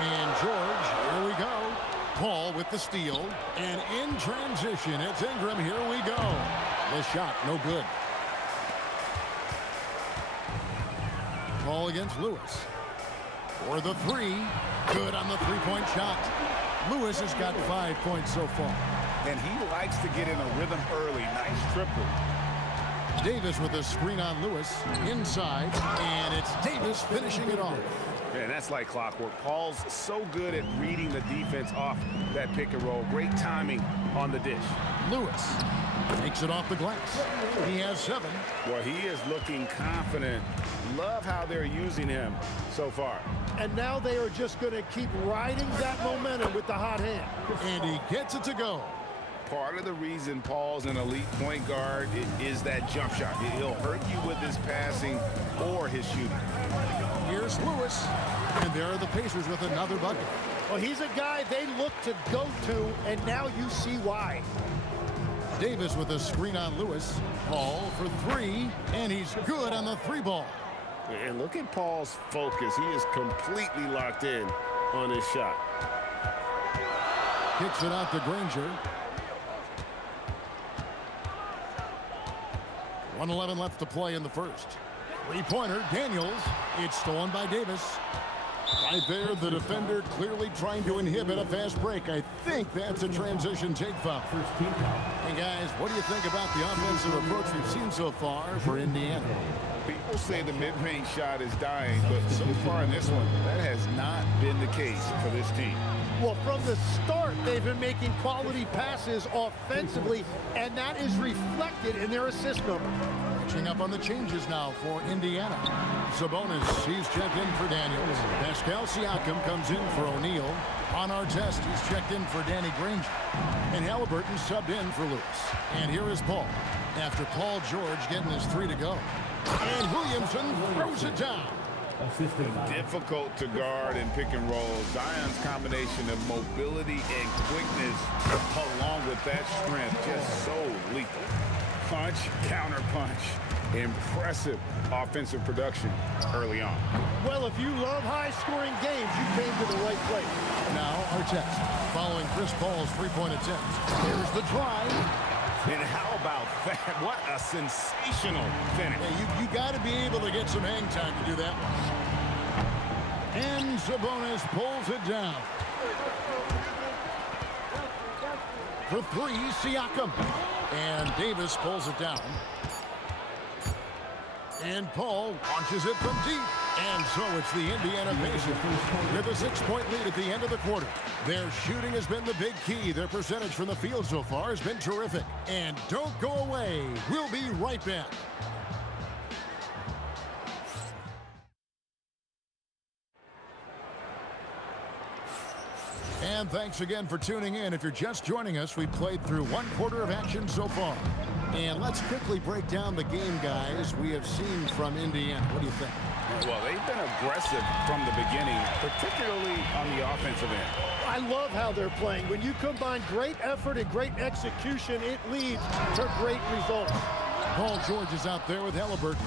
And George, here we go. Paul with the steal. And in transition, it's Ingram. Here we go. The shot, no good. Paul against Lewis. For the three. Good on the three-point shot. Lewis has got 5 points so far. And he likes to get in a rhythm early. Nice triple. Davis with a screen on Lewis. Inside. And it's Davis finishing it off. Man, that's like clockwork. Paul's so good at reading the defense off that pick and roll. Great timing on the dish. Lewis takes it off the glass. He has 7. Well, he is looking confident. Love how they're using him so far. And now they are just going to keep riding that momentum with the hot hand. And he gets it to go. Part of the reason Paul's an elite point guard is that jump shot. He'll hurt you with his passing or his shooting. Here's Lewis. And there are the Pacers with another bucket. Well, he's a guy they look to go to, and now you see why. Davis with a screen on Lewis. Paul for 3, and he's good on the 3 ball. And look at Paul's focus. He is completely locked in on his shot. Kicks it out to Granger. 1:11 left to play in the first. Three-pointer, Daniels. It's stolen by Davis. Right there, the defender clearly trying to inhibit a fast break. I think that's a transition take foul. Hey, guys, what do you think about the offensive approach we've seen so far for Indiana? People say the mid-range shot is dying, but so far in this one, that has not been the case for this team. Well, from the start, they've been making quality passes offensively, and that is reflected in their assist number. Catching up on the changes now for Indiana. Sabonis, he's checked in for Daniels. Pascal Siakam comes in for O'Neal. On our test, he's checked in for Danny Granger. And Halliburton subbed in for Lewis. And here is Paul. After Paul George getting his 3 to go. And Williamson throws it down. Difficult to guard and pick and roll. Zion's combination of mobility and quickness along with that strength just so lethal. Punch, counter punch. Impressive offensive production early on. Well, if you love high-scoring games, you came to the right place. Now our test. Following Chris Paul's three-point attempt. Here's the drive. And how about that? What a sensational finish. Yeah, you got to be able to get some hang time to do that one. And Sabonis pulls it down. For 3, Siakam. And Davis pulls it down. And Paul launches it from deep. And so it's the Indiana Pacers with a 6-point lead at the end of the quarter. Their shooting has been the big key. Their percentage from the field so far has been terrific. And don't go away. We'll be right back. And thanks again for tuning in. If you're just joining us, we played through 1 quarter of action so far. And let's quickly break down the game, guys, we have seen from Indiana. What do you think? Well, they've been aggressive from the beginning, particularly on the offensive end. I love how they're playing. When you combine great effort and great execution, it leads to great results. Paul George is out there with Halliburton.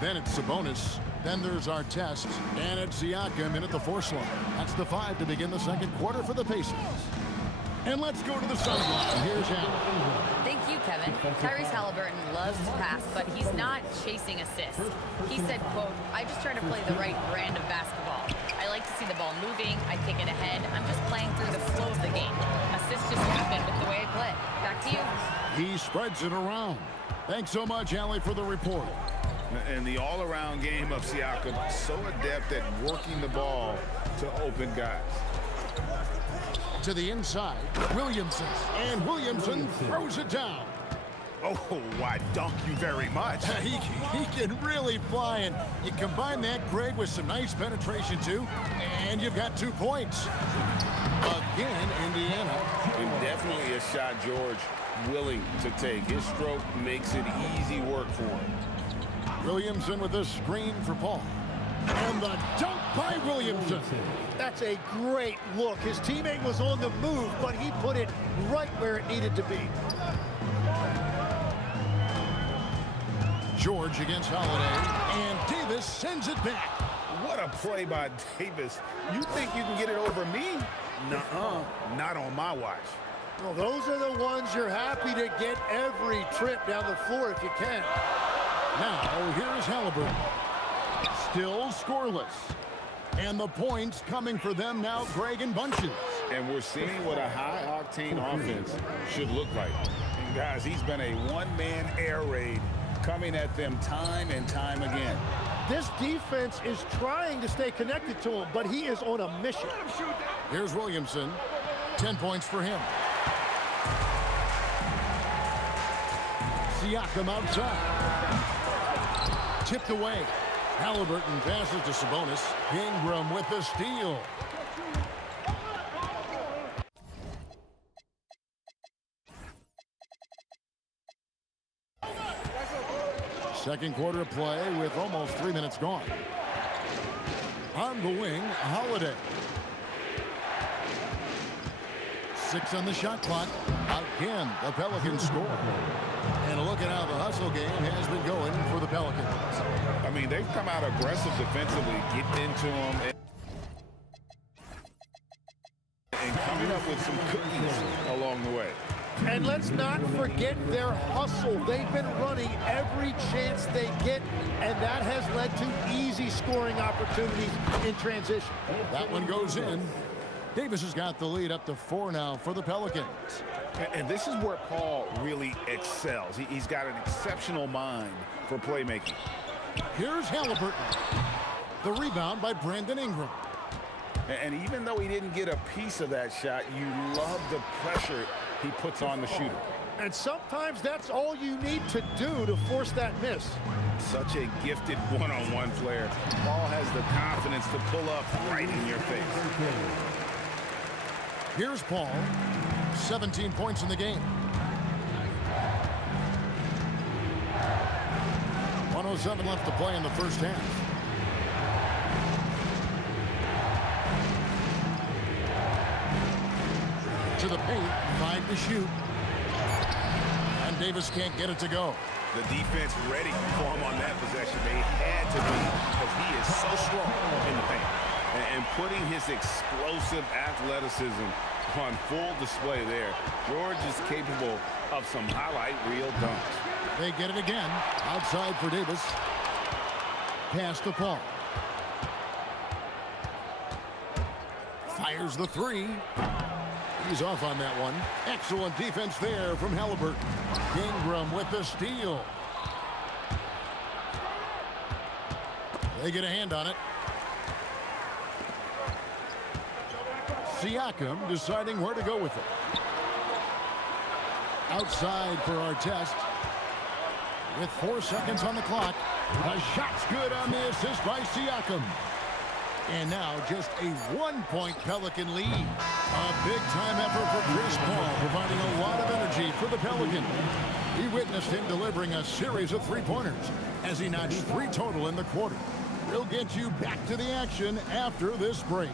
Then it's Sabonis. Then there's our test, and it's Siakam in at the force line. That's the 5 to begin the second quarter for the Pacers. And let's go to the sideline. Here's Allen. Thank you, Kevin. Tyrese Halliburton loves to pass, but he's not chasing assists. He said, quote, I just try to play the right brand of basketball. I like to see the ball moving. I kick it ahead. I'm just playing through the flow of the game. Assists just happen with the way I play. Back to you. He spreads it around. Thanks so much, Allie, for the report. And the all-around game of Siakam, so adept at working the ball to open guys. To the inside, Williamson. And Williamson throws it down. Oh, why, dunk you very much. He can really fly, and you combine that, Greg, with some nice penetration, too, and you've got 2 points. Again, Indiana. And definitely a shot George willing to take. His stroke makes it easy work for him. Williamson with a screen for Paul. And the dunk by Williamson. That's a great look. His teammate was on the move, but he put it right where it needed to be. George against Holiday, and Davis sends it back. What a play by Davis. You think you can get it over me? Nuh-uh, not on my watch. Well, those are the ones you're happy to get every trip down the floor if you can. Now, here's Halliburton. Still scoreless. And the points coming for them now, Greg, in bunches. And we're seeing what a high-octane offense should look like. And guys, he's been a one-man air raid coming at them time and time again. This defense is trying to stay connected to him, but he is on a mission. Here's Williamson. 10 points for him. Siakam outside. Tipped away. Halliburton passes to Sabonis. Ingram with the steal. Second quarter of play with almost 3 minutes gone. On the wing, Holiday. 6 on the shot clock. Again, the Pelicans score. And look at how the hustle game has been going for the Pelicans. I mean, they've come out aggressive defensively, getting into them and coming up with some cookies along the way. And let's not forget their hustle. They've been running every chance they get, and that has led to easy scoring opportunities in transition. That one goes in. Davis has got the lead up to 4 now for the Pelicans. And this is where Paul really excels. He's got an exceptional mind for playmaking. Here's Halliburton. The rebound by Brandon Ingram. And even though he didn't get a piece of that shot, you love the pressure he puts on the shooter. And sometimes that's all you need to do to force that miss. Such a gifted one-on-one player. Paul has the confidence to pull up right in your face. Here's Paul. 17 points in the game. 1:07 left to play in the first half. To the paint, 5 to shoot. And Davis can't get it to go. The defense ready for him on that possession. They had to be, because he is so strong in the paint. And putting his explosive athleticism on full display there. George is capable of some highlight reel dunks. They get it again. Outside for Davis. Pass to Paul. Fires the 3. He's off on that one. Excellent defense there from Halliburton. Ingram with the steal. They get a hand on it. Siakam deciding where to go with it. Outside for our test. With 4 seconds on the clock. The shot's good on the assist by Siakam. And now just a 1-point Pelican lead. A big-time effort for Chris Paul, providing a lot of energy for the Pelicans. He witnessed him delivering a series of 3-pointers as he notched 3 total in the quarter. We'll get you back to the action after this break.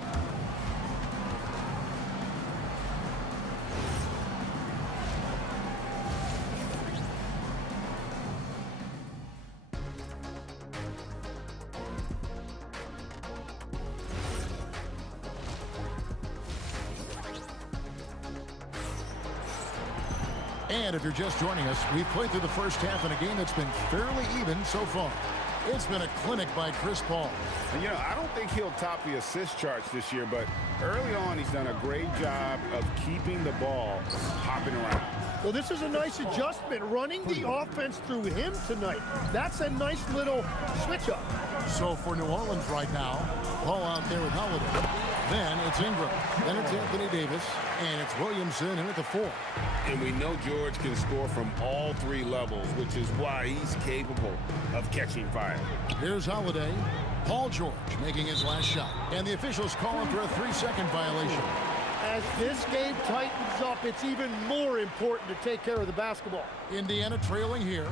And if you're just joining us, we've played through the first half in a game that's been fairly even so far. It's been a clinic by Chris Paul. And, I don't think he'll top the assist charts this year, but early on he's done a great job of keeping the ball hopping around. Well, this is a nice adjustment, running the offense through him tonight. That's a nice little switch up. So for New Orleans right now, Paul out there with Holiday. Then it's Ingram. Then it's Anthony Davis. And it's Williamson in at the 4. And we know George can score from all 3 levels, which is why he's capable of catching fire. Here's Holiday. Paul George making his last shot. And the officials calling for a 3-second violation. As this game tightens up, it's even more important to take care of the basketball. Indiana trailing here.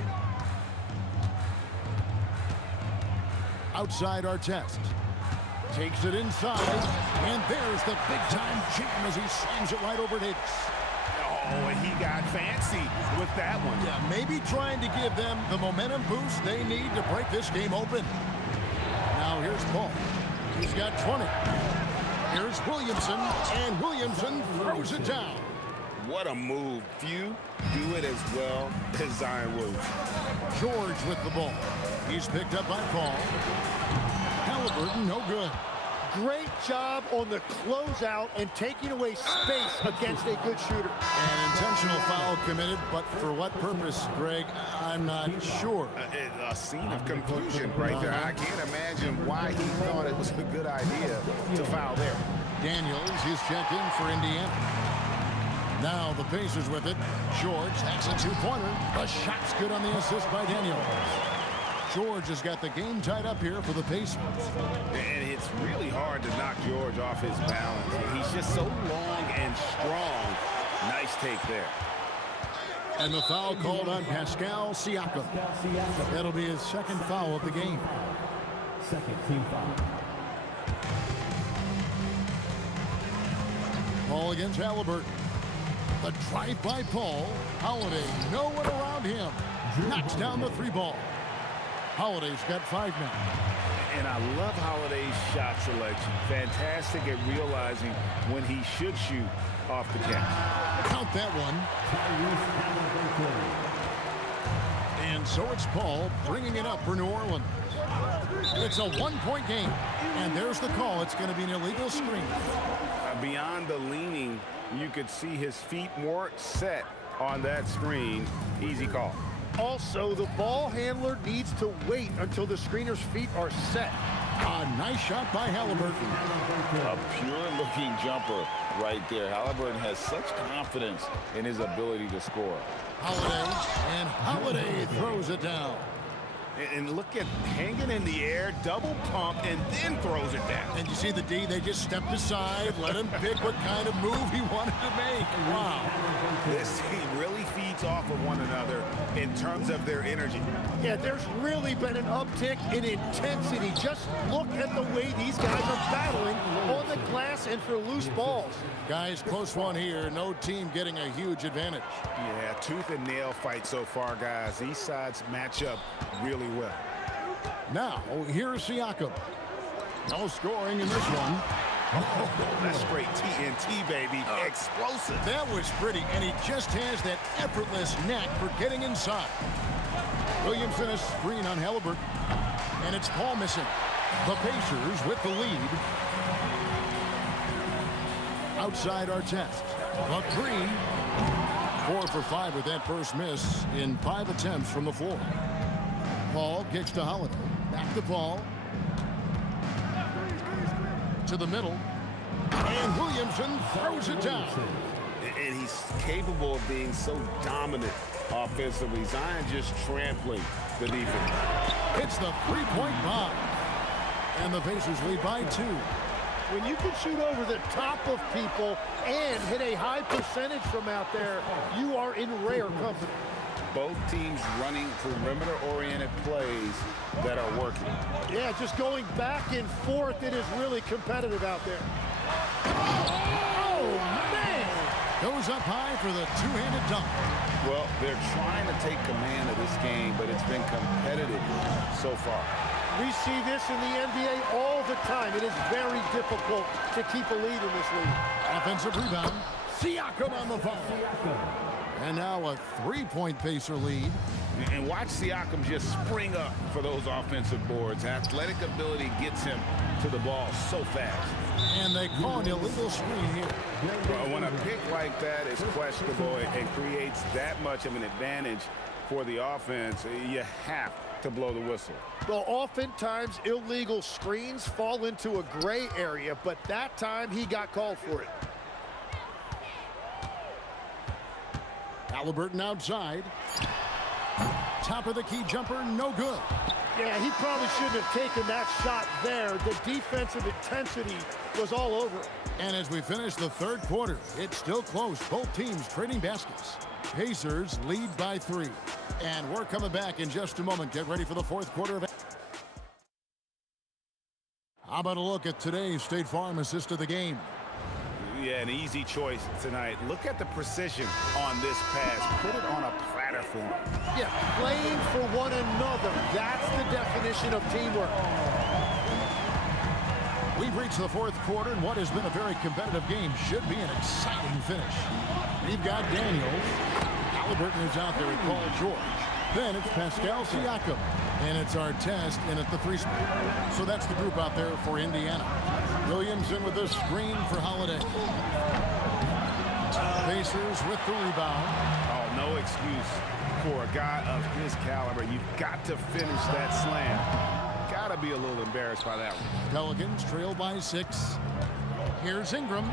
Outside Artest. Takes it inside. And there's the big-time jam as he slams it right over Davis. Oh, and he got fancy with that one. Yeah, maybe trying to give them the momentum boost they need to break this game open. Now here's Paul. He's got 20. Here's Williamson, and Williamson throws it down. What a move. Few do it as well as Zion Williamson. George with the ball. He's picked up by Paul. Halliburton, no good. Great job on the closeout and taking away space against a good shooter. An intentional foul committed, but for what purpose, Greg, I'm not sure. A scene of confusion right there. I can't imagine why he thought it was a good idea to foul there. Daniels, he's checked in for Indiana. Now the Pacers with it. George, that's a 2-pointer. The shot's good on the assist by Daniels. George has got the game tied up here for the Pacers. And it's really hard to knock George off his balance. He's just so long and strong. Nice take there. And the foul called on Pascal Siakam. That'll be his second foul of the game. Second team foul. Paul against Halliburton. The drive by Paul. Holiday, no one around him. Knocks down the 3-ball. Holiday's got 5 now. And I love Holiday's shot selection. Fantastic at realizing when he should shoot off the catch. Count that one. And so it's Paul bringing it up for New Orleans. It's a 1-point game. And there's the call. It's going to be an illegal screen. Beyond the leaning, you could see his feet weren't set on that screen. Easy call. Also, the ball handler needs to wait until the screener's feet are set. A nice shot by Halliburton. A pure-looking jumper right there. Halliburton has such confidence in his ability to score. Holiday, and Holiday throws it down. And look at hanging in the air, double pump, and then throws it down. And you see the D, they just stepped aside, let him pick what kind of move he wanted to make. Wow. This team really feeds off of one another in terms of their energy. Yeah, there's really been an uptick in intensity. Just look at the way these guys are battling on the glass and for loose balls. Guys, close one here. No team getting a huge advantage. Yeah, tooth and nail fight so far, guys. These sides match up really well. Now, here's Siakam. No scoring in this one. Oh, that's straight TNT, baby. Explosive. That was pretty, and he just has that effortless knack for getting inside. Williamson a screen on Halliburton, and it's Paul missing. The Pacers with the lead. Outside Artest. The 3. 4 for 5 with that first miss in 5 attempts from the floor. Paul kicks to Holiday. Back to Paul. To the middle. And Williamson throws it down. And he's capable of being so dominant offensively. Zion just trampling the defense. It's the 3-point bomb. And the Pacers lead by 2. When you can shoot over the top of people and hit a high percentage from out there, you are in rare company. Both teams running perimeter-oriented plays that are working. Yeah, just going back and forth, it is really competitive out there. Oh, man! Goes up high for the two-handed dunk. Well, they're trying to take command of this game, but it's been competitive so far. We see this in the NBA all the time. It is very difficult to keep a lead in this league. Offensive rebound. Siakam on the foul. And now a three-point Pacer lead. And watch Siakam just spring up for those offensive boards. Athletic ability gets him to the ball so fast. And they call an illegal screen here. Well, when a pick like that is questionable and creates that much of an advantage for the offense, you have to blow the whistle. Well, oftentimes illegal screens fall into a gray area, but that time he got called for it. Halliburton outside. Top of the key jumper, no good. Yeah, he probably shouldn't have taken that shot there. The defensive intensity was all over him. And as we finish the third quarter, it's still close. Both teams trading baskets. Pacers lead by 3. And we're coming back in just a moment. Get ready for the fourth quarter of. How about a look at today's State Farm assist of the game? Yeah, an easy choice tonight. Look at the precision on this pass. Put it on a platter for him. Yeah, playing for one another. That's the definition of teamwork. We've reached the fourth quarter, and what has been a very competitive game should be an exciting finish. We've got Daniels. Halliburton is out there with Paul George. Then it's Pascal Siakam. And it's our test in at the free spot. So that's the group out there for Indiana. Williamson with the screen for Holiday. Pacers with the rebound. Oh, no excuse for a guy of his caliber. You've got to finish that slam. Got to be a little embarrassed by that one. Pelicans trail by 6. Here's Ingram.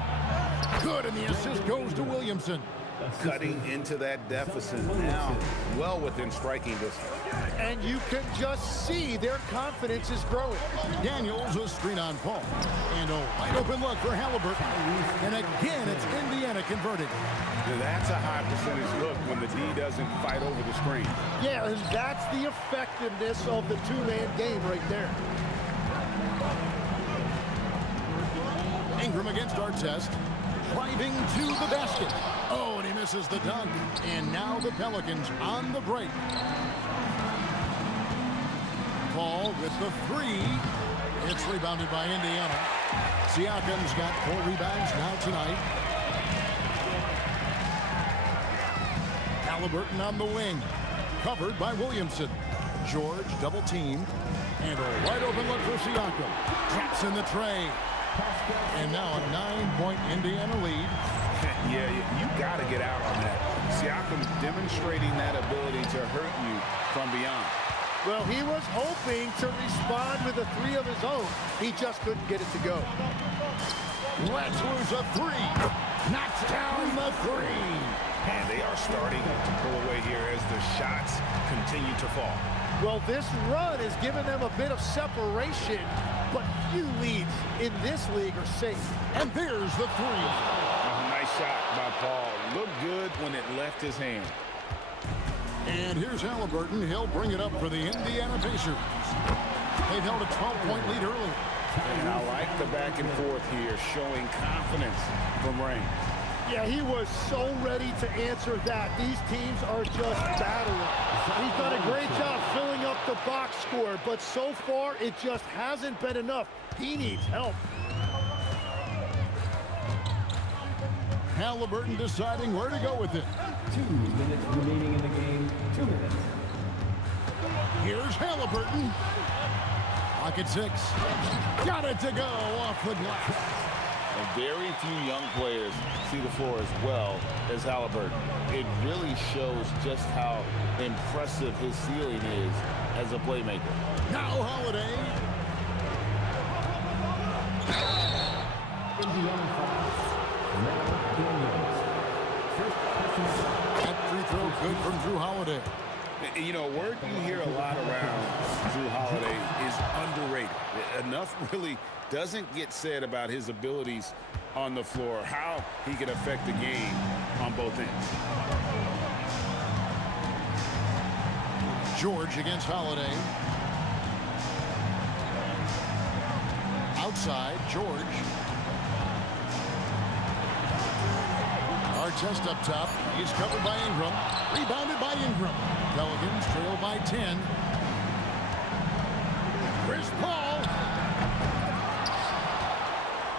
Good, and the assist goes to Williamson. Cutting into that deficit now, well within striking distance. And you can just see their confidence is growing. Daniels a screen on Paul. And a wide open look for Halliburton. And again, it's Indiana converting. Now that's a high percentage look when the D doesn't fight over the screen. Yeah, and that's the effectiveness of the two-man game right there. Ingram against Artest. Driving to the basket. Oh, and he misses the dunk. And now the Pelicans on the break. Paul with the 3. It's rebounded by Indiana. Siakam's got 4 rebounds now tonight. Halliburton on the wing. Covered by Williamson. George double team. And a wide open look for Siakam. Traps in the tray. And now a 9-point Indiana lead. Yeah, you got to get out on that. Siakam's demonstrating that ability to hurt you from beyond. Well, he was hoping to respond with a 3 of his own. He just couldn't get it to go. Let's lose a 3. Knocks down the 3. And they are starting to pull away here as the shots continue to fall. Well, this run has given them a bit of separation, but few leads in this league are safe. And there's the 3. Nice shot by Paul. Looked good when it left his hand. And here's Halliburton. He'll bring it up for the Indiana Pacers. They've held a 12-point lead early. And I like the back and forth here, showing confidence from Rain. Yeah, he was so ready to answer that. These teams are just battling. He's done a great job filling up the box score, but so far it just hasn't been enough. He needs help. Halliburton deciding where to go with it. 2 minutes remaining in the game. 2 minutes. Here's Halliburton. Clock at 6. Got it to go off the glass. And very few young players see the floor as well as Halliburton. It really shows just how impressive his ceiling is as a playmaker. Now Holiday. Indiana fouls. Now Daniels. First person. That free throw good from Drew Holiday. You know, a word you hear a lot around Drew Holiday is underrated. Enough really doesn't get said about his abilities on the floor, how he can affect the game on both ends. George against Holiday. Outside, George. Artest up top. He's covered by Ingram. Rebounded by Ingram. Pelicans trail by 10. Chris Paul.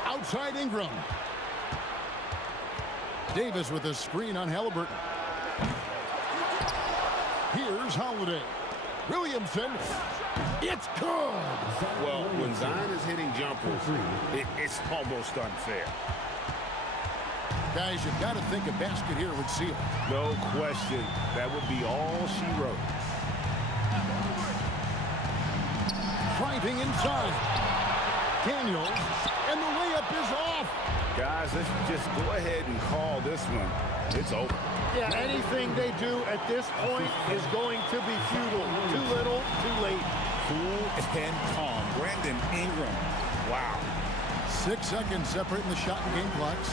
Outside Ingram. Davis with a screen on Halliburton. Here's Holiday. Williamson. It's good. Well, when Zion is hitting jumpers, it's almost unfair. Guys, you've got to think a basket here would seal. No question. That would be all she wrote. Driving inside. Daniels. And the layup is off. Guys, let's just go ahead and call this one. It's over. Yeah, anything they do at this point is going to be futile. Too little, too late. Cool and calm. Brandon Ingram. Wow. 6 seconds separating the shot and game clocks.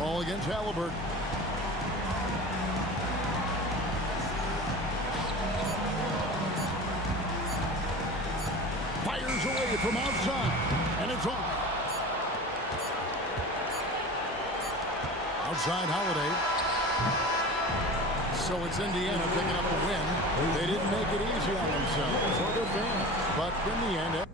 Ball against Halliburton. Fires away from outside, and it's off. Outside Holiday. So it's Indiana picking up the win. They didn't make it easy on themselves or their fans, but in the end...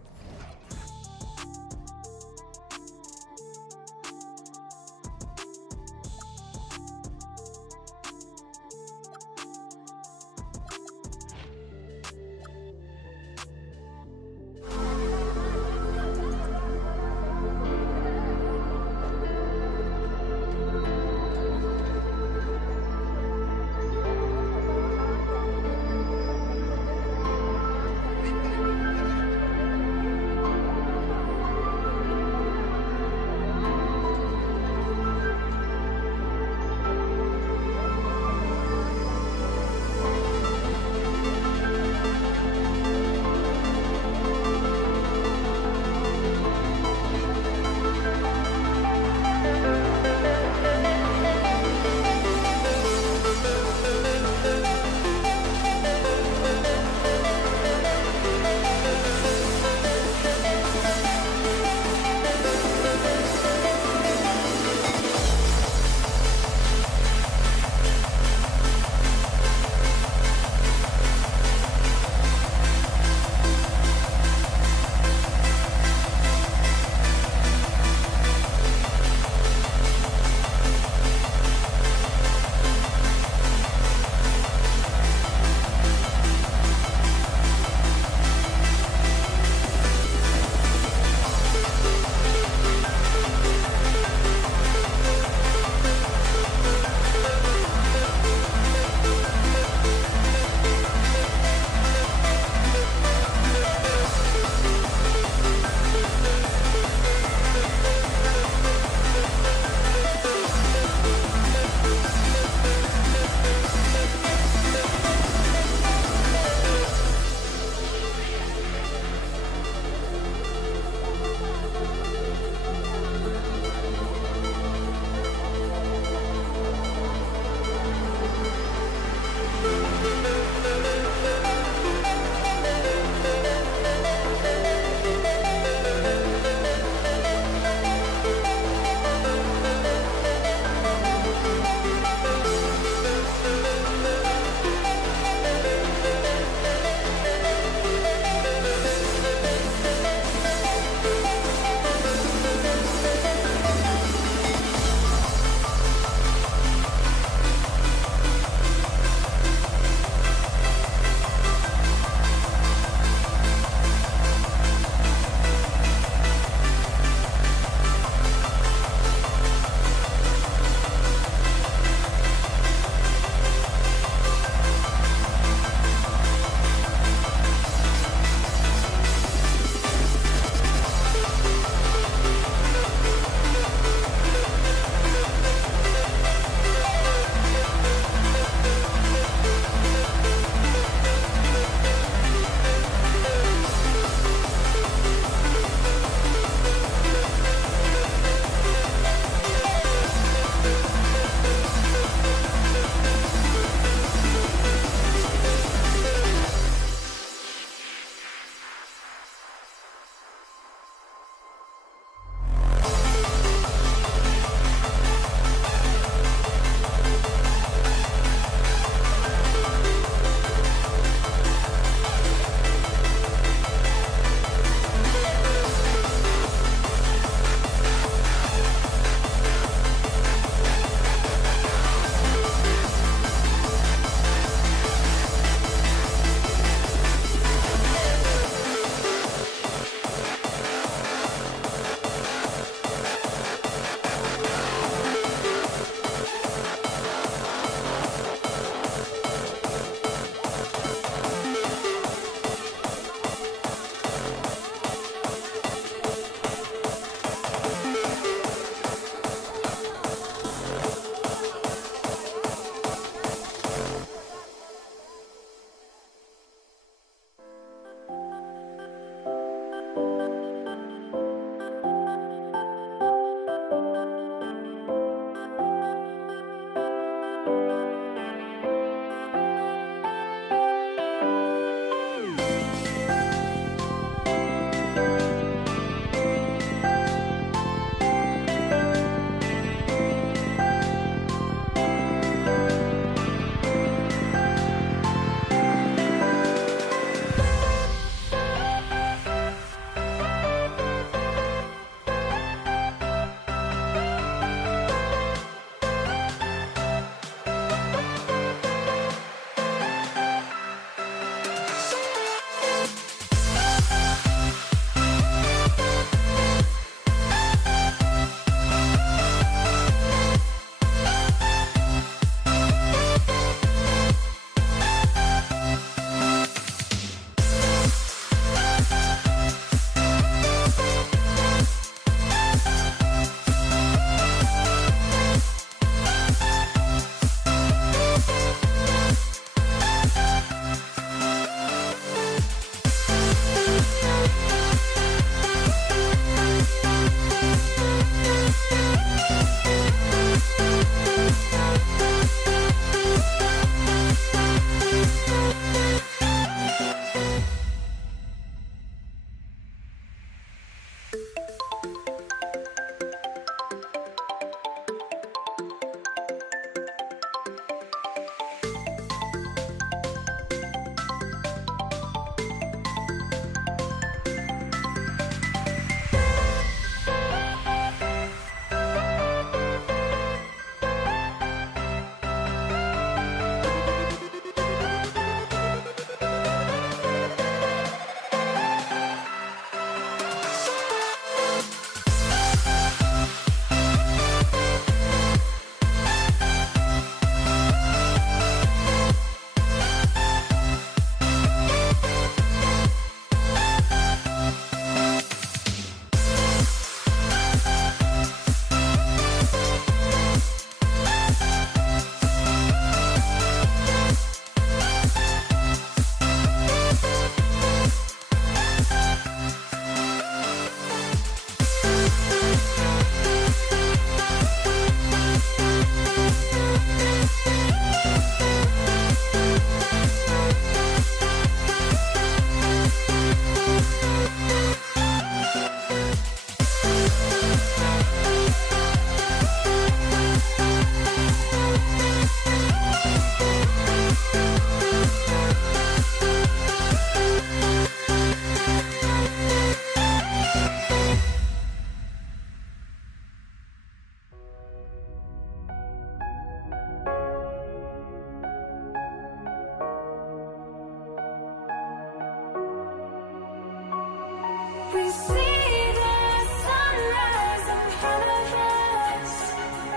We see the sunrise in front of us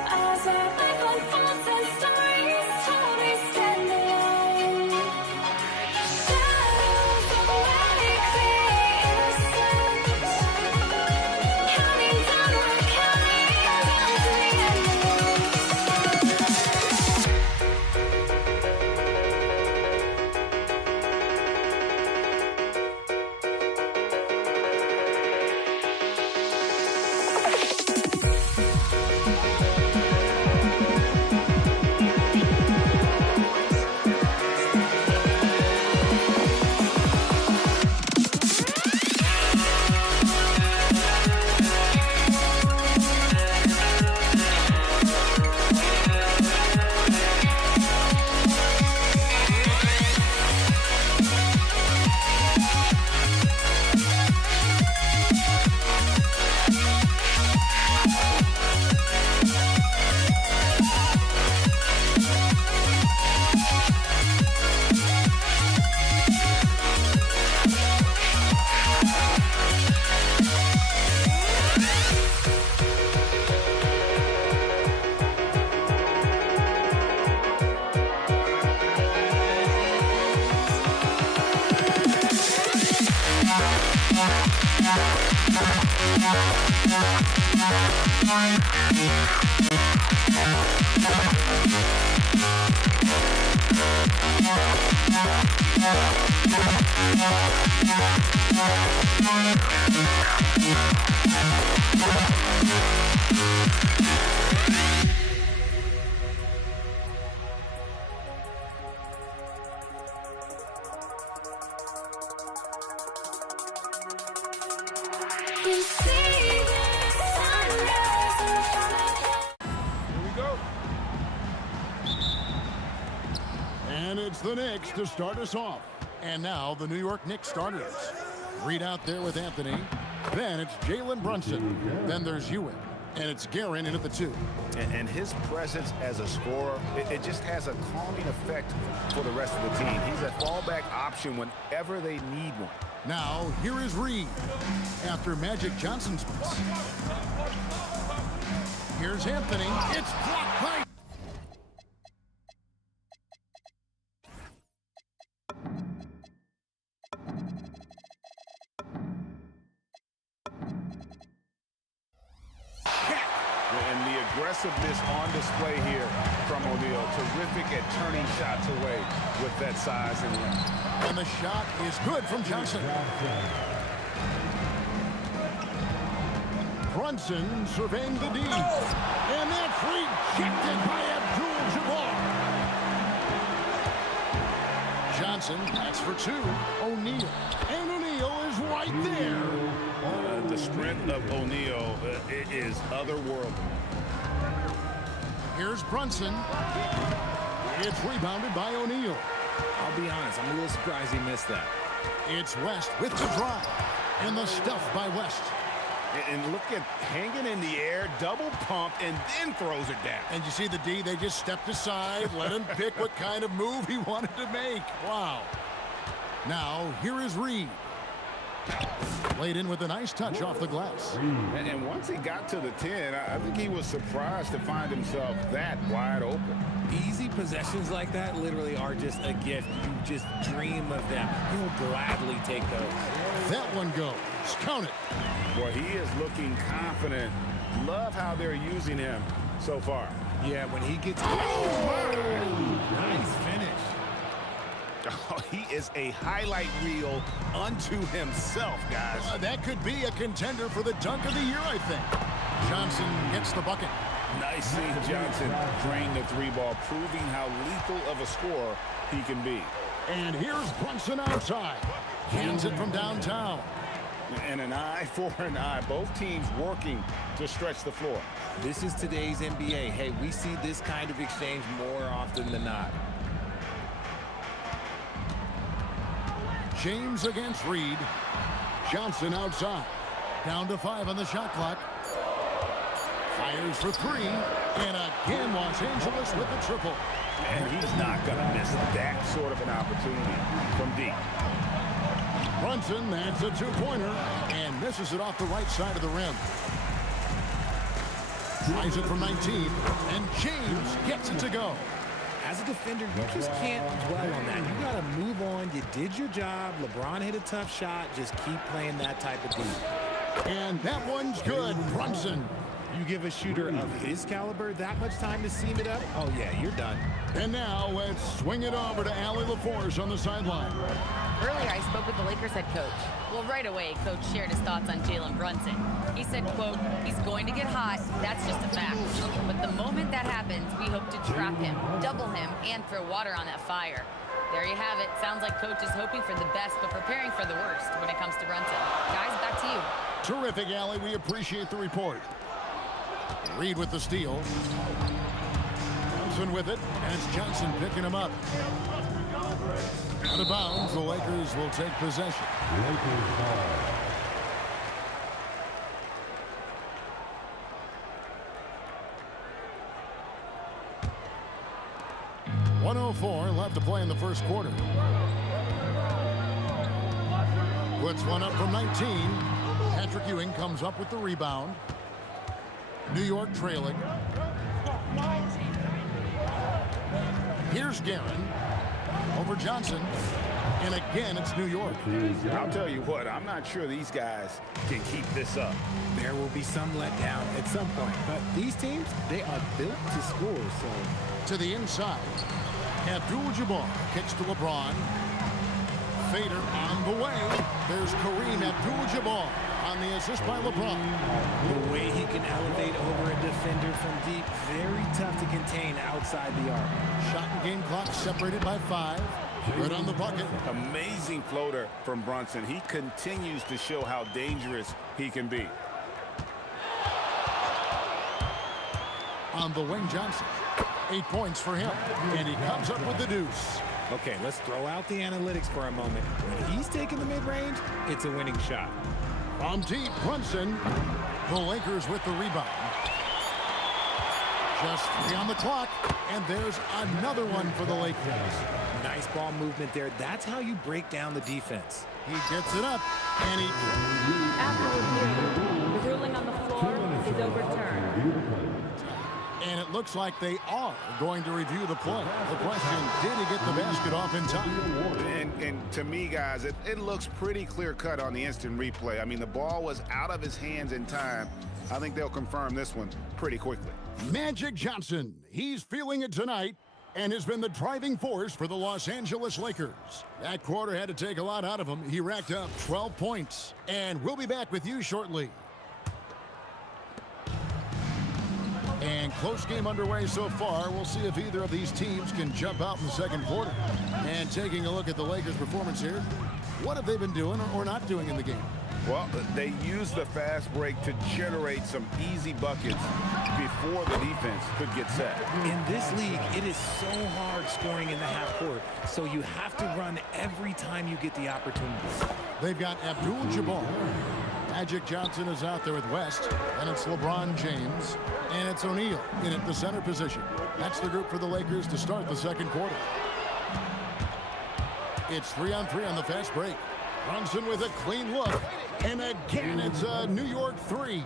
as our life unfolds and stories told we stand alone. Shadows awake the innocence, counting down, we're counting down to the end of we see the sunrise in front of us. Here we go. And it's the Knicks to start us off. And now the New York Knicks starters. Reed out there with Anthony. Then it's Jalen Brunson. Then there's Ewing. And it's Guerin in at the 2. And his presence as a scorer, it just has a calming effect for the rest of the team. He's a fallback option whenever they need one. Now, here is Reed after Magic Johnson's miss. Here's Anthony. It's blocked by... And the aggressiveness on display here from O'Neal. Terrific at turning shots away with that size and length. And the shot is good from Johnson. Brunson surveying the D. And that's rejected by Abdul-Jabbar. Johnson, that's for 2. O'Neal. And O'Neal is right there. The strength of O'Neal is otherworldly. Here's Brunson. It's rebounded by O'Neal. I'll be honest, I'm a little surprised he missed that. It's West with the drive. And the stuff by West. And look at hanging in the air, double pump, and then throws it down. And you see the D, they just stepped aside, let him pick what kind of move he wanted to make. Wow. Now, here is Reed. Laid in with a nice touch off the glass. And once he got to the 10, I think he was surprised to find himself that wide open. Easy possessions like that literally are just a gift. You just dream of them. He'll gladly take those. That one goes. Count it. Well, he is looking confident. Love how they're using him so far. Yeah, when he gets... Nice finish. Oh, he is a highlight reel unto himself, guys. That could be a contender for the dunk of the year, I think. Johnson gets the bucket. Nice seeing Johnson drain the 3-ball, proving how lethal of a scorer he can be. And here's Brunson outside. Hands it from downtown. And an eye for an eye. Both teams working to stretch the floor. This is today's NBA. Hey, we see this kind of exchange more often than not. James against Reed. Johnson outside. Down to 5 on the shot clock. Fires for 3. And again, Los Angeles with the triple. And he's not going to miss that sort of an opportunity from deep. Brunson, that's a 2-pointer. And misses it off the right side of the rim. Tries it from 19, and James gets it to go. As a defender, you just can't dwell on that. You got to move on. You did your job. LeBron hit a tough shot. Just keep playing that type of game. And that one's good. Brunson. You give a shooter of his caliber that much time to seam it up, oh, yeah, you're done. And now let's swing it over to Allie LaForce on the sideline. Earlier, I spoke with the Lakers head coach. Well, right away, Coach shared his thoughts on Jalen Brunson. He said, quote, he's going to get hot. That's just a fact. But the moment that happens, we hope to trap him, double him, and throw water on that fire. There you have it. Sounds like Coach is hoping for the best, but preparing for the worst when it comes to Brunson. Guys, back to you. Terrific, Allie. We appreciate the report. Reed with the steal. Johnson with it, and it's Johnson picking him up. Out of bounds, the Lakers will take possession. Lakers ball. .104 left to play in the first quarter. Puts one up from 19. Patrick Ewing comes up with the rebound. New York trailing. Here's Guerin over Johnson. And again, it's New York. I'll tell you what, I'm not sure these guys can keep this up. There will be some letdown at some point, but these teams, they are built to score, so. To the inside. Abdul-Jabbar kicks to LeBron. Fader on the way. There's Kareem Abdul-Jabbar on the assist by LeBron. The way he can elevate over a defender from deep, very tough to contain outside the arc. Shot and game clock separated by 5. Right on the bucket. Amazing floater from Brunson. He continues to show how dangerous he can be. On the wing, Johnson. 8 points for him. And he comes up with the deuce. Okay, let's throw out the analytics for a moment. When he's taking the mid-range, it's a winning shot. From deep, Brunson. The Lakers with the rebound. Just 3 on the clock. And there's another one for the Lakers. Nice ball movement there. That's how you break down the defense. He gets it up. And he... After review, the ruling on the floor is overturned. And it looks like they are going to review the play. The question, did he get the basket off in time? And to me, guys, it looks pretty clear-cut on the instant replay. I mean, the ball was out of his hands in time. I think they'll confirm this one pretty quickly. Magic Johnson, he's feeling it tonight and has been the driving force for the Los Angeles Lakers. That quarter had to take a lot out of him. He racked up 12 points. And we'll be back with you shortly. And close game underway so far. We'll see if either of these teams can jump out in the second quarter. And taking a look at the Lakers' performance here, what have they been doing or not doing in the game? Well, they used the fast break to generate some easy buckets before the defense could get set. In this league, it is so hard scoring in the half court, so you have to run every time you get the opportunity. They've got Abdul-Jabbar. Magic Johnson is out there with West, and it's LeBron James, and it's O'Neal in at the center position. That's the group for the Lakers to start the second quarter. It's 3-on-3 on the fast break. Brunson with a clean look, and again it's a New York 3.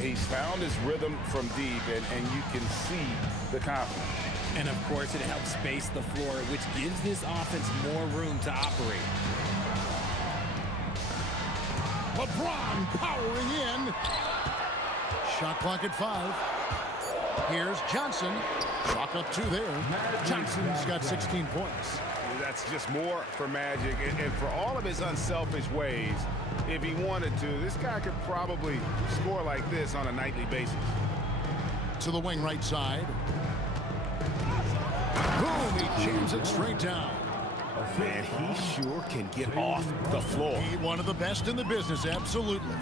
He's found his rhythm from deep, and you can see the confidence. And of course, it helps space the floor, which gives this offense more room to operate. LeBron powering in. Shot clock at 5. Here's Johnson. Chalk up 2 there. Johnson's got 16 points. That's just more for Magic, and for all of his unselfish ways, if he wanted to, this guy could probably score like this on a nightly basis. To the wing right side. Boom, he jams it straight down. Man, he sure can get off the floor. He one of the best in the business, absolutely.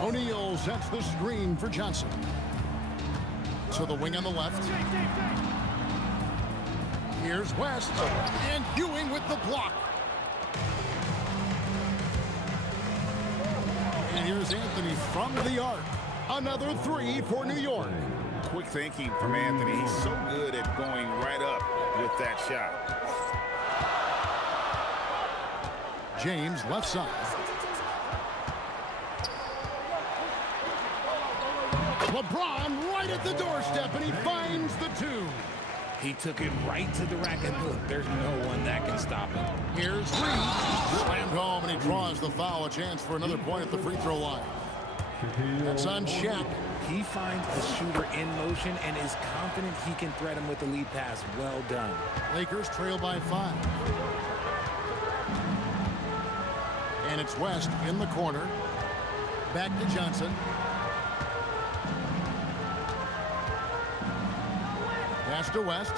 O'Neal sets the screen for Johnson. To the wing on the left. Here's West, and Ewing with the block. And here's Anthony from the arc. Another 3 for New York. Quick thinking from Anthony. He's so good at going right up with that shot. James left side. LeBron right at the doorstep, and he finds the 2. He took it right to the rack, and look, there's no one that can stop him. Here's Reed. Slammed home, and he draws the foul. A chance for another point at the free throw line. That's on Shaq. He finds the shooter in motion and is confident he can thread him with the lead pass. Well done. Lakers trail by 5. And it's West in the corner. Back to Johnson. Pass to West.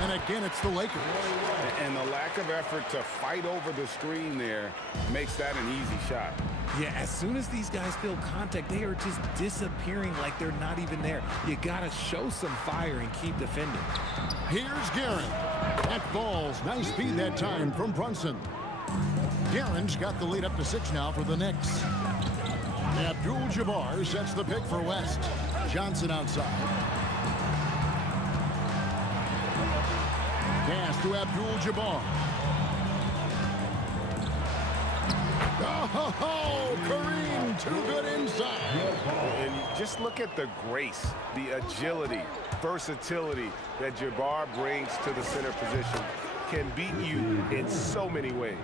And again, it's the Lakers. And the lack of effort to fight over the screen there makes that an easy shot. Yeah, as soon as these guys feel contact, they are just disappearing like they're not even there. You got to show some fire and keep defending. Here's Guerin. That falls. Nice feed that time from Brunson. Guerin's got the lead up to 6 now for the Knicks. Abdul-Jabbar sets the pick for West. Johnson outside. Pass to Abdul-Jabbar. Oh, Kareem, too good inside. And just look at the grace, the agility, versatility that Jabbar brings to the center position. Can beat you in so many ways.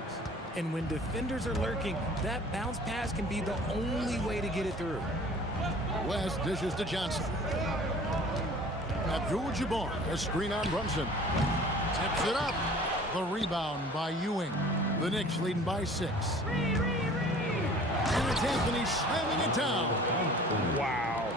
And when defenders are lurking, that bounce pass can be the only way to get it through. West dishes to Johnson. Abdul-Jabbar, a screen on Brunson. Tips it up. The rebound by Ewing. The Knicks leading by 6. And it's Anthony slamming it down. Wow.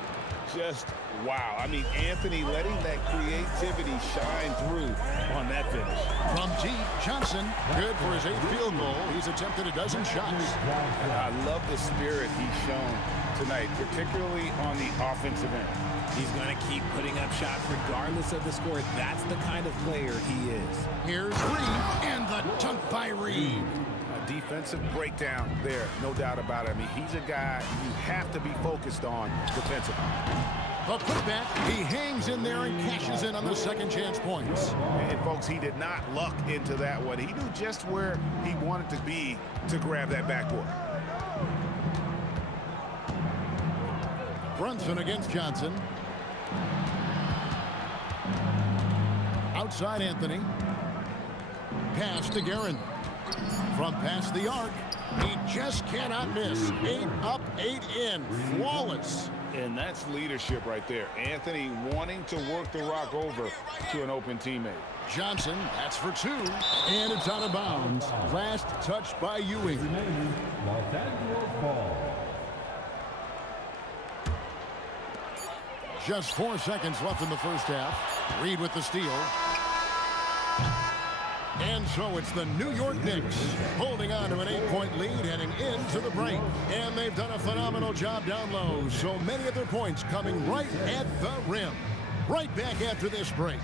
Just wow. I mean, Anthony letting that creativity shine through on that finish. From deep, Johnson, good for his 8th field goal. He's attempted a dozen shots. I love the spirit he's shown tonight, particularly on the offensive end. He's going to keep putting up shots regardless of the score. That's the kind of player he is. Here's Reed, and the dunk by Reed. A defensive breakdown there, no doubt about it. I mean, he's a guy you have to be focused on defensively. A putback, he hangs in there and cashes in on the second chance points. And folks, he did not luck into that one. He knew just where he wanted to be to grab that backboard. Brunson against Johnson. Outside Anthony. Pass to Guerin. From past the arc, he just cannot miss. 8 up, 8 in. Flawless. And that's leadership right there. Anthony wanting to work the rock over to an open teammate. Johnson, that's for 2. And it's out of bounds. Last touch by Ewing. Los Angeles ball. Just 4 seconds left in the first half. Reed with the steal. And so it's the New York Knicks holding on to an 8-point lead heading into the break. And they've done a phenomenal job down low. So many of their points coming right at the rim. Right back after this break.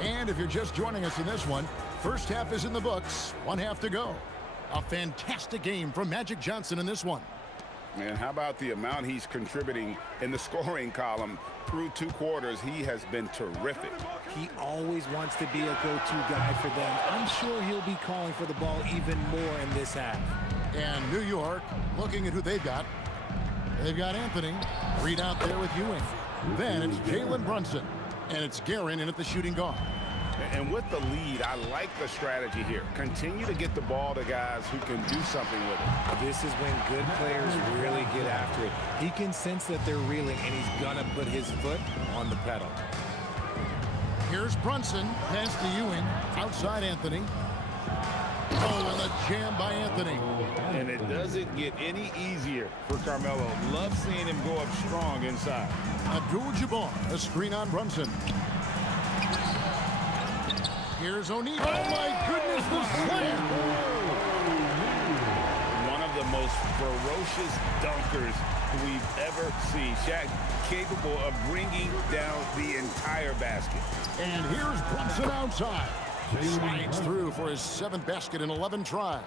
And if you're just joining us in this one, first half is in the books. 1 half to go. A fantastic game from Magic Johnson in this one. And how about the amount he's contributing in the scoring column through 2 quarters? He has been terrific. He always wants to be a go-to guy for them. I'm sure he'll be calling for the ball even more in this half. And New York looking at who they've got. They've got Anthony. Reed out there with Ewing. Then it's Jalen Brunson. And it's Guerin in at the shooting guard. And with the lead, I like the strategy here. Continue to get the ball to guys who can do something with it. This is when good players really get after it. He can sense that they're reeling, and he's going to put his foot on the pedal. Here's Brunson. Pass to Ewing. Outside Anthony. Oh, and a jam by Anthony. And it doesn't get any easier for Carmelo. Love seeing him go up strong inside. Abdul-Jabbar, a screen on Brunson. Here's O'Neal. Oh, my goodness, the slam. One of the most ferocious dunkers we've ever seen. Shaq capable of bringing down the entire basket. And here's Brunson outside. Slides through for his 7th basket in 11 tries.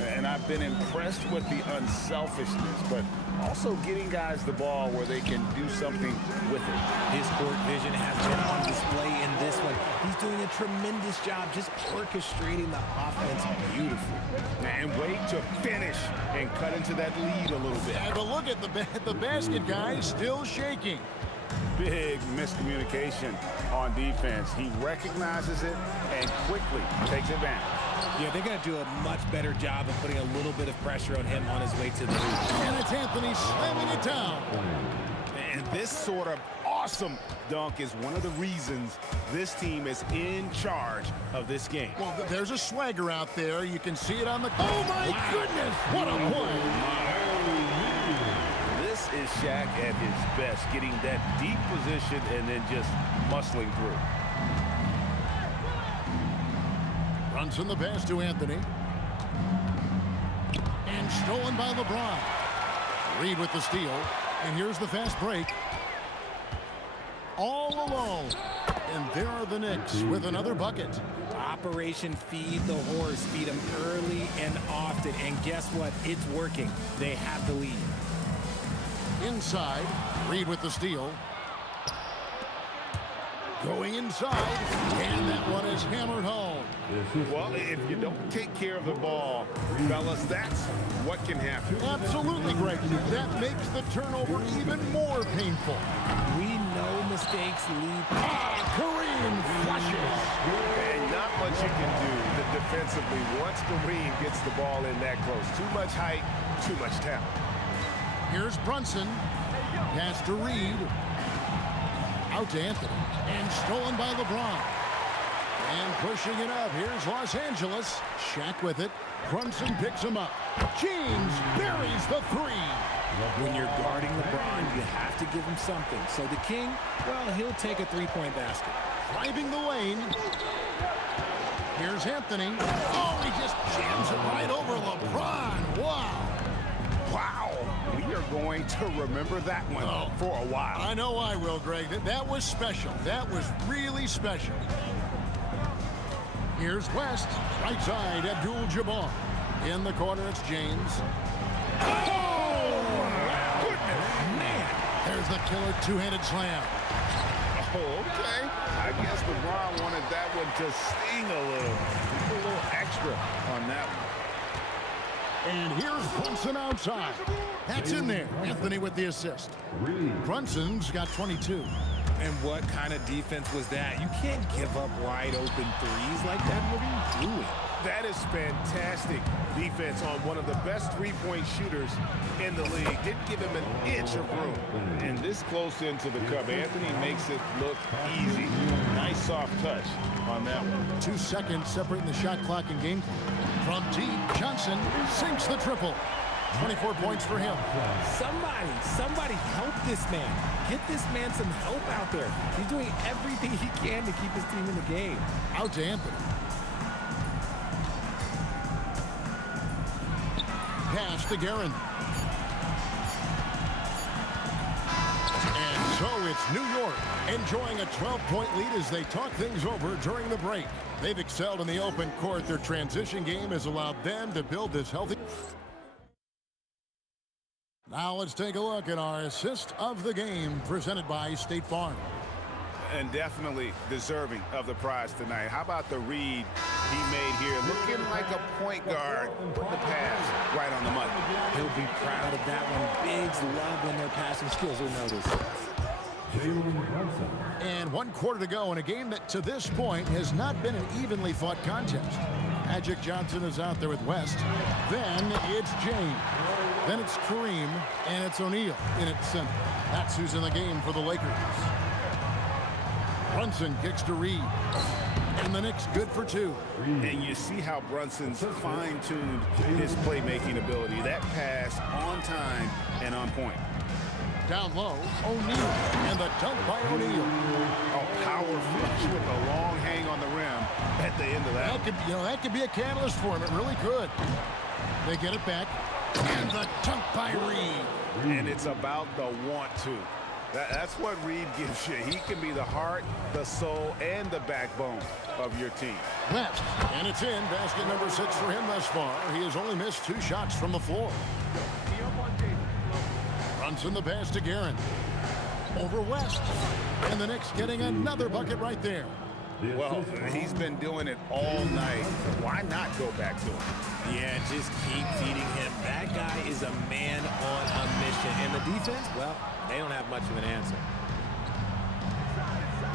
And I've been impressed with the unselfishness, but also getting guys the ball where they can do something with it. His court vision has been on display in this one. He's doing a tremendous job just orchestrating the offense beautifully. And wait to finish and cut into that lead a little bit. Have a look at the basket, guys, still shaking. Big miscommunication on defense. He recognizes it and quickly takes advantage. Yeah, they're going to do a much better job of putting a little bit of pressure on him on his way to the hoop. And it's Anthony slamming it down. And this sort of awesome dunk is one of the reasons this team is in charge of this game. Well, there's a swagger out there. You can see it on the... Oh, my goodness! What a play! This is Shaq at his best, getting that deep position and then just muscling through. Brunson the pass to Anthony. And stolen by LeBron. Reed with the steal. And here's the fast break. All alone. And there are the Knicks with another bucket. Operation Feed the Horse. Feed him early and often. And guess what? It's working. They have the lead. Inside. Reed with the steal. Going inside. And that one is hammered home. Well, if you don't take care of the ball, fellas, that's what can happen. Absolutely, Greg. That makes the turnover even more painful. We know mistakes lead. Kareem flushes. And not much you can do defensively once Kareem gets the ball in that close. Too much height, too much talent. Here's Brunson. Pass to Reed. Out to Anthony. And stolen by LeBron. And pushing it up. Here's Los Angeles. Shaq with it. Brunson picks him up. James buries the three. When you're guarding LeBron, you have to give him something. So the King, well, he'll take a three-point basket. Driving the lane. Here's Anthony. Oh, he just jams it right over LeBron. Wow. Wow. We are going to remember that one for a while. I know I will, Greg. That was special. That was really special. Here's West. Right side, Abdul-Jabbar. In the corner, it's James. Oh, my goodness. Man. There's the killer two-handed slam. Oh, okay. I guess LeBron wanted that one to sting a little extra on that one. And here's Brunson outside. That's in there. Anthony with the assist. Brunson's got 22. And what kind of defense was that? You can't give up wide open threes like that. What are you doing? That is fantastic defense on one of the best three-point shooters in the league. Didn't give him an inch of room. And this close into the cup, Anthony makes it look easy. Nice soft touch on that one. 2 seconds separating the shot clock and game clock. From deep, Johnson sinks the triple. 24 points for him. Somebody help this man. Get this man some help out there. He's doing everything he can to keep his team in the game. Out to Anthony. Pass to Guerin. And so it's New York enjoying a 12-point lead as they talk things over during the break. They've excelled in the open court. Their transition game has allowed them to build this healthy... Now let's take a look at our assist of the game presented by State Farm. And definitely deserving of the prize tonight. How about the read he made here? Looking like a point guard. Put the pass right on the money. He'll be proud of that one. Bigs love when their passing skills are noticed. And 1 quarter to go in a game that to this point has not been an evenly fought contest. Magic Johnson is out there with West. Then it's James. Then it's Kareem, and it's O'Neal in at center. That's who's in the game for the Lakers. Brunson kicks to Reed. And the Knicks good for 2. And you see how Brunson's fine-tuned his playmaking ability. That pass on time and on point. Down low, O'Neal. And the dunk by O'Neal. Oh, power flush with a long hang on the rim at the end of that. That could be a catalyst for him. It really could. They get it back. And the dunk by Reed. and it's about the want to. That's what Reed gives you. He can be the heart, the soul, and the backbone of your team. West, and it's in. Basket number 6 for him thus far. He has only missed 2 shots from the floor. Brunson the pass to Guerin. Over West. And the Knicks getting another bucket right there. Well, he's been doing it all night. Why not go back to him? Yeah, just keep feeding him. That guy is a man on a mission. And the defense, well, they don't have much of an answer.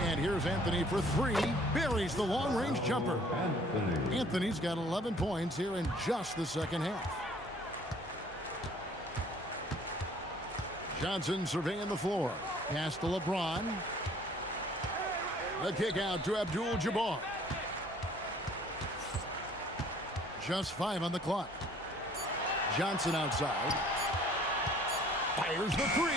And here's Anthony for 3. Buries the long-range jumper. Anthony's got 11 points here in just the second half. Johnson surveying the floor. Pass to LeBron. The kick out to Abdul-Jabbar. Just 5 on the clock. Johnson outside. Fires the 3.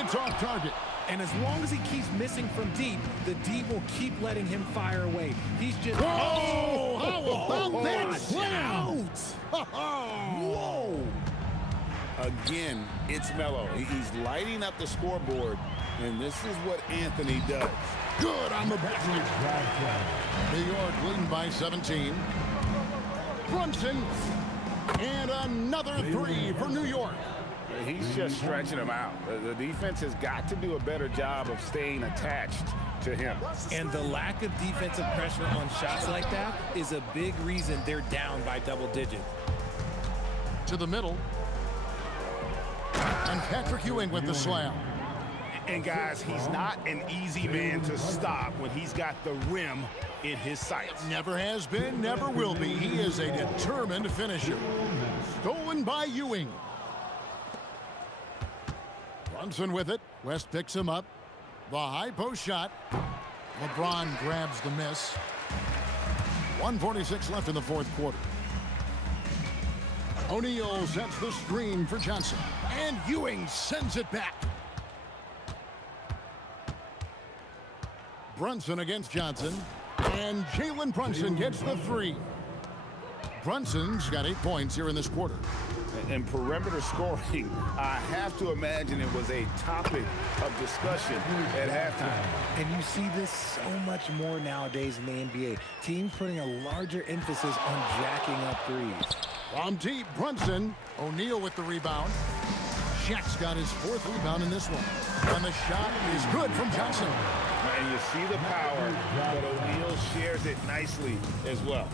It's off target. And as long as he keeps missing from deep, the D will keep letting him fire away. He's just... Whoa! How about that slam? Whoa! Again, it's Melo. He's lighting up the scoreboard, and this is what Anthony does. Good on the basket. New York leading by 17. Brunson. And another 3 for New York. He's just stretching him out. The defense has got to do a better job of staying attached to him. And the lack of defensive pressure on shots like that is a big reason they're down by double digits. To the middle. And Patrick Ewing with the slam. And guys, he's not an easy man to stop when he's got the rim in his sights. Never has been, never will be. He is a determined finisher. Stolen by Ewing. Brunson with it. West picks him up. The high post shot. LeBron grabs the miss. 1:46 left in the fourth quarter. O'Neal sets the screen for Johnson. And Ewing sends it back. Brunson against Johnson. And Jalen Brunson gets the 3. Brunson's got 8 points here in this quarter. And perimeter scoring, I have to imagine it was a topic of discussion at halftime. And you see this so much more nowadays in the NBA. Teams putting a larger emphasis on jacking up threes. From deep, Brunson. O'Neal with the rebound. Shaq's got his 4th rebound in this one. And the shot is good from Johnson. And you see the power, but O'Neal shares it nicely as well.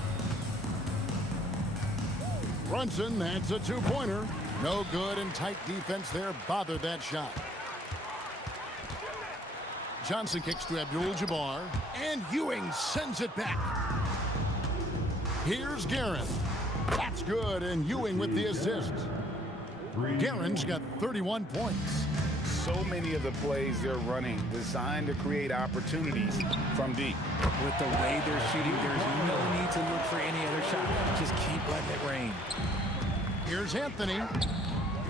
Brunson adds a 2-pointer. No good, and tight defense there bothered that shot. Johnson kicks to Abdul-Jabbar, and Ewing sends it back. Here's Guerin. That's good, and Ewing with the assist. Guerin's got 31 points. So many of the plays they're running designed to create opportunities from deep. With the way they're shooting, there's no need to look for any other shot. Just keep letting it rain. Here's Anthony.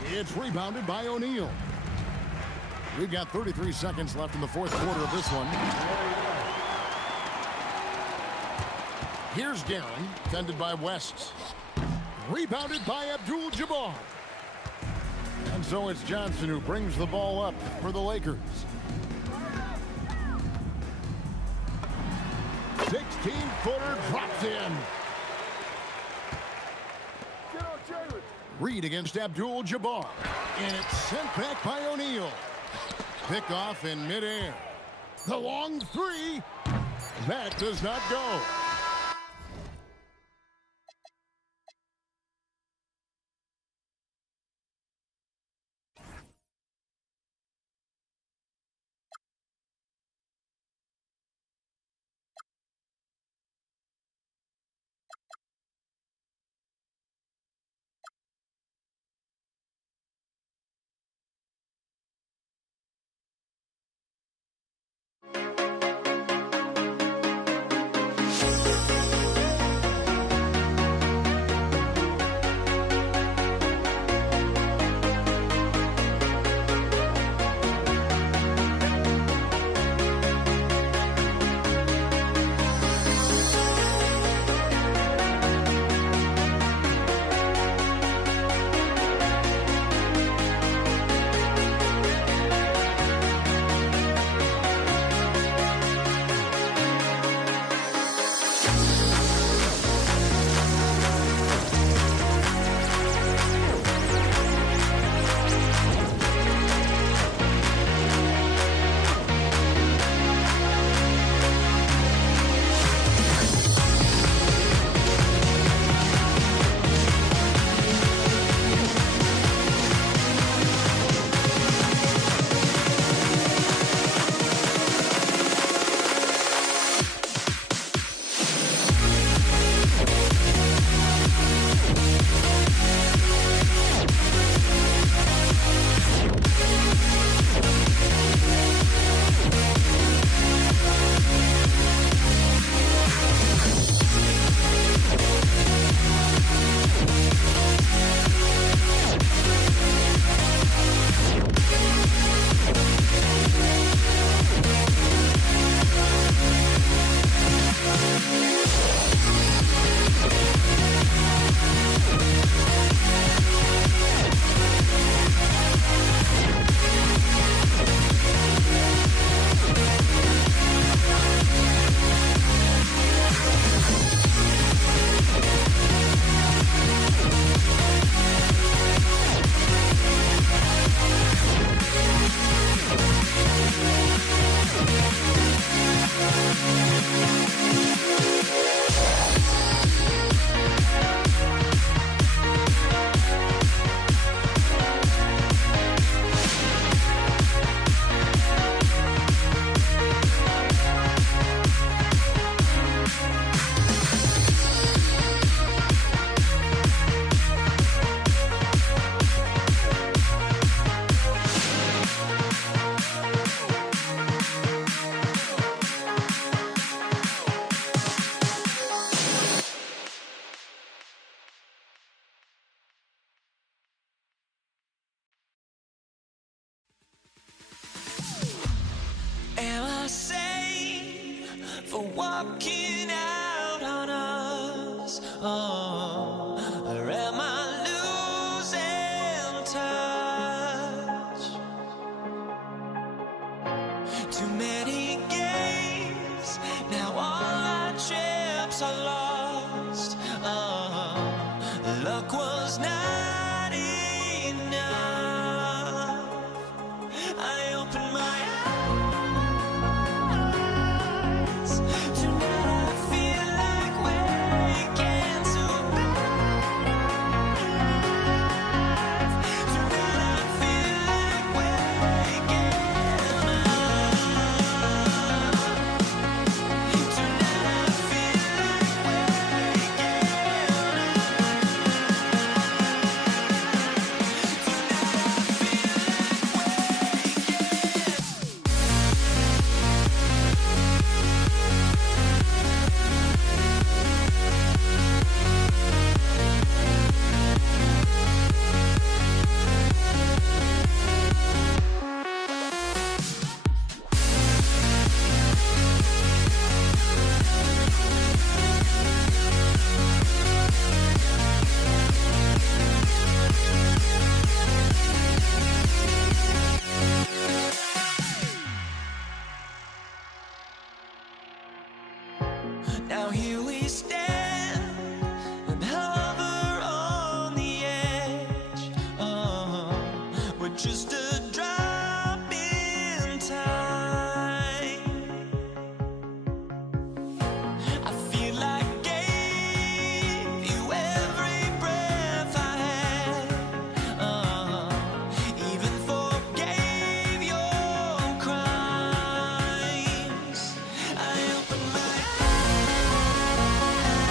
It's rebounded by O'Neal. We've got 33 seconds left in the fourth quarter of this one. Here's Guerin, tended by West. Rebounded by Abdul-Jabbar. And so it's Johnson who brings the ball up for the Lakers. 16-footer dropped in. Reed against Abdul-Jabbar. And it's sent back by O'Neal. Pick off in midair. The long 3. That does not go. were walking out on us. Oh, or am I losing touch? Too many games, now all our chips are lost. Oh, luck was not enough. I opened my eyes. Tonight I feel like waking to life. Tonight I feel like waking up. Tonight I feel like waking Now here we stand and hover on the edge. Oh, we're just a drop in time. I feel like I gave you every breath I had. Even forgave your crimes. I opened my eyes.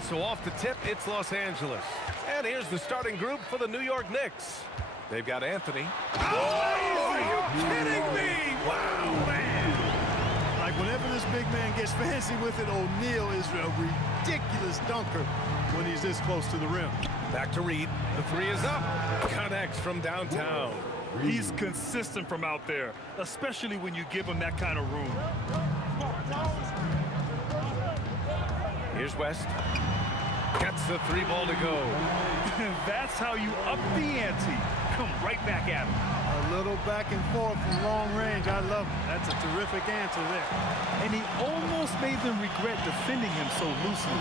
And so off the tip, it's Los Angeles. And here's the starting group for the New York Knicks. They've got Anthony. Oh, are you kidding me? Wow, man. Like whenever this big man gets fancy with it, O'Neal is a ridiculous dunker when he's this close to the rim. Back to Reed. The three is up. Connects from downtown. He's consistent from out there, especially when you give him that kind of room. Here's West. Gets the three ball to go. That's how you up the ante. Come right back at him. A little back and forth from long range. I love it. That's a terrific answer there. And he almost made them regret defending him so loosely.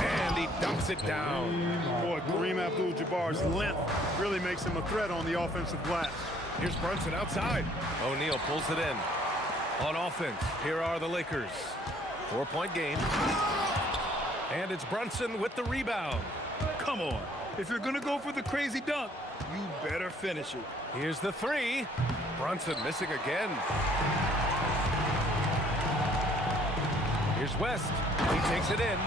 And he dumps it down. Boy, Kareem Abdul-Jabbar's length really makes him a threat on the offensive glass. Here's Brunson outside. O'Neal pulls it in. On offense, here are the Lakers. 4-point game. And it's Brunson with the rebound. Come on. If you're going to go for the crazy dunk, you better finish it. Here's the three. Brunson missing again. Here's West. He takes it in.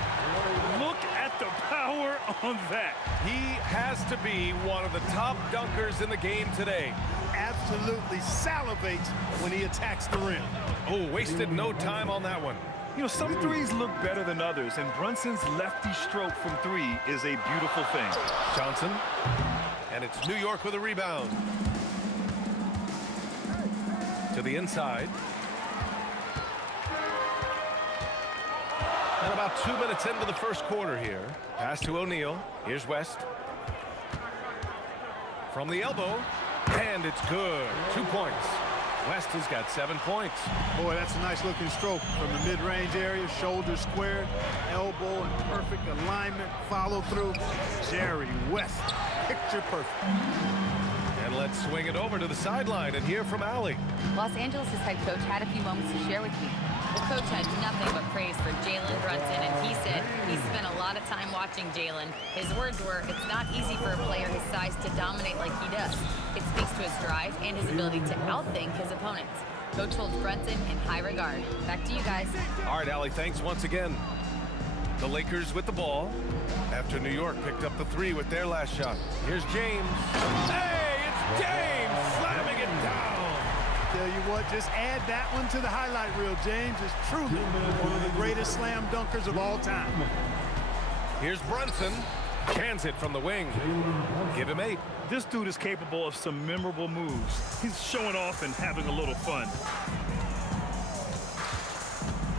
Look at the power on that. He has to be one of the top dunkers in the game today. Absolutely salivates when he attacks the rim. Oh, wasted no time on that one. You know, some threes look better than others, and Brunson's lefty stroke from three is a beautiful thing. Johnson. And it's New York with a rebound. To the inside. And about 2 minutes into the first quarter here. Pass to O'Neal. Here's West. From the elbow. And it's good. 2 points. West has got 7 points. Boy, that's a nice looking stroke from the mid-range area. Shoulder squared, elbow in perfect alignment, follow through. Jerry West, picture perfect. And let's swing it over to the sideline and hear from Allie. Los Angeles' head coach had a few moments to share with me. The coach had nothing but praise for Jalen Brunson, and he said he spent a lot of time watching Jalen. His words were, it's not easy for a player his size to dominate like he does. It speaks to his drive and his ability to outthink his opponents. Coach holds Brunson in high regard. Back to you guys. All right, Allie, thanks once again. The Lakers with the ball after New York picked up the three with their last shot. Here's James. Hey, it's James slamming it down. Tell you what, just add that one to the highlight reel. James is truly one of the greatest slam dunkers of all time. Here's Brunson. Cans it from the wing. Give him 8. This dude is capable of some memorable moves. He's showing off and having a little fun.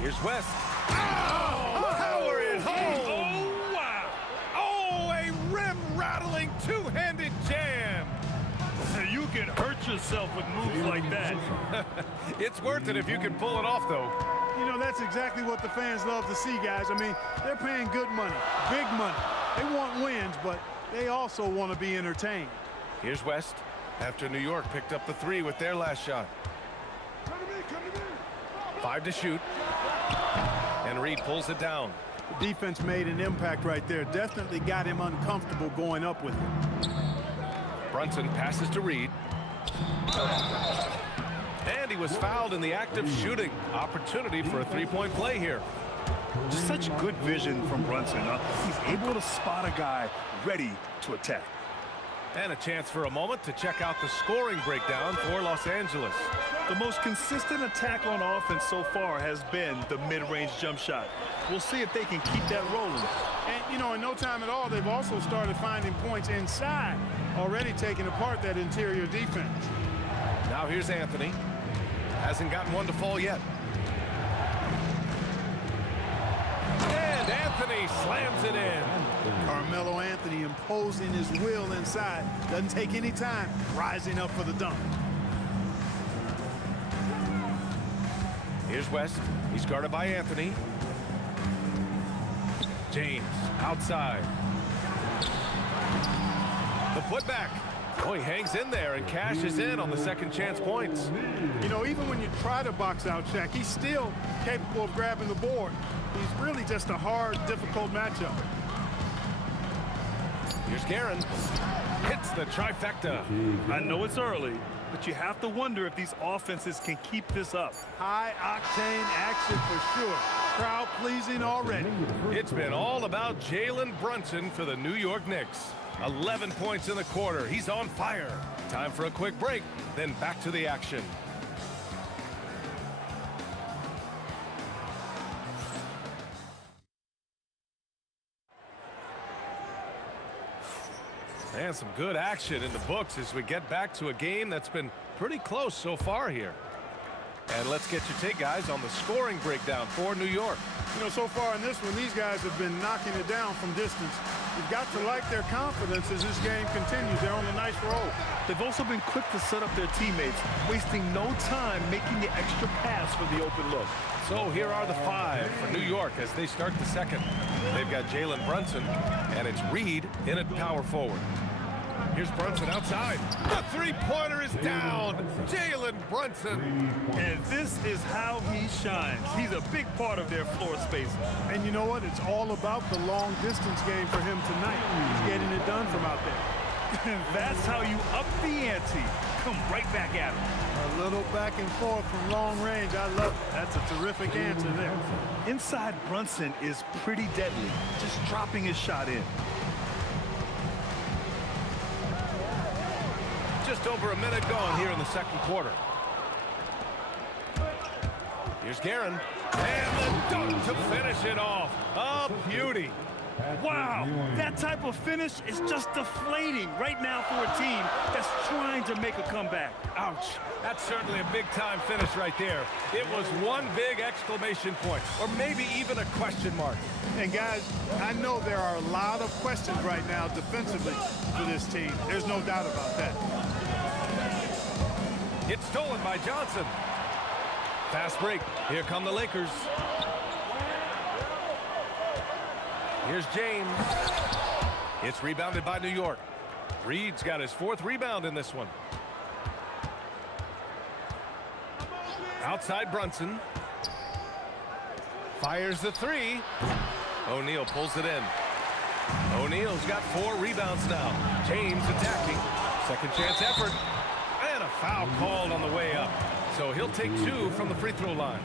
Here's West. Oh, power it home. Oh, wow. Oh, a rim-rattling two-handed jam. You can hurt yourself with moves like that. It's worth it if you can pull it off, though. You know, that's exactly what the fans love to see, guys. I mean, they're paying good money, big money. They want wins, but they also want to be entertained. Here's West after New York picked up the three with their last shot. 5 to shoot. And Reed pulls it down. The defense made an impact right there. Definitely got him uncomfortable going up with it. Brunson passes to Reed. And he was fouled in the act of shooting. Opportunity for a three-point play here. Just such good vision from Brunson. He's able to spot a guy ready to attack. And a chance for a moment to check out the scoring breakdown for Los Angeles. The most consistent attack on offense so far has been the mid-range jump shot. We'll see if they can keep that rolling. And, you know, in no time at all, they've also started finding points inside, already taking apart that interior defense. Now here's Anthony. Hasn't gotten one to fall yet. And Anthony slams it in. Carmelo Anthony imposing his will inside. Doesn't take any time, rising up for the dunk. Here's West. He's guarded by Anthony. James outside. The putback. Oh, he hangs in there and cashes in on the second chance points. You know, even when you try to box out Shaq, he's still capable of grabbing the board. He's really just a hard, difficult matchup. Here's Guerin. Hits the trifecta. I know it's early, but you have to wonder if these offenses can keep this up. High-octane action for sure. Crowd pleasing already. It's been all about Jalen Brunson for the New York Knicks. 11 points in the quarter. He's on fire. Time for a quick break, then back to the action. And some good action in the books as we get back to a game that's been pretty close so far here. And let's get your take, guys, on the scoring breakdown for New York. You know, so far in this one, these guys have been knocking it down from distance. You've got to like their confidence as this game continues. They're on a nice roll. They've also been quick to set up their teammates, wasting no time making the extra pass for the open look. So here are the 5 for New York as they start the second. They've got Jalen Brunson, and it's Reed in at power forward. Here's Brunson outside. The three-pointer is down. Jalen Brunson. And this is how he shines. He's a big part of their floor space. And you know what? It's all about the long-distance game for him tonight. He's getting it done from out there. That's how you up the ante. Come right back at him. A little back and forth from long range. I love it. That's a terrific answer there. Inside Brunson is pretty deadly, just dropping his shot in. Just over a minute gone here in the second quarter. Here's Guerin. And the dunk to finish it off. A beauty. Wow, that type of finish is just deflating right now for a team that's trying to make a comeback. Ouch. That's certainly a big-time finish right there. It was one big exclamation point, or maybe even a question mark. And guys, I know there are a lot of questions right now defensively for this team. There's no doubt about that. It's stolen by Johnson. Fast break. Here come the Lakers. Here's James. It's rebounded by New York. Reed's got his 4th rebound in this one. Outside Brunson. Fires the 3. O'Neal pulls it in. O'Neal's got 4 rebounds now. James attacking. Second chance effort. And a foul called on the way up. So he'll take 2 from the free throw line.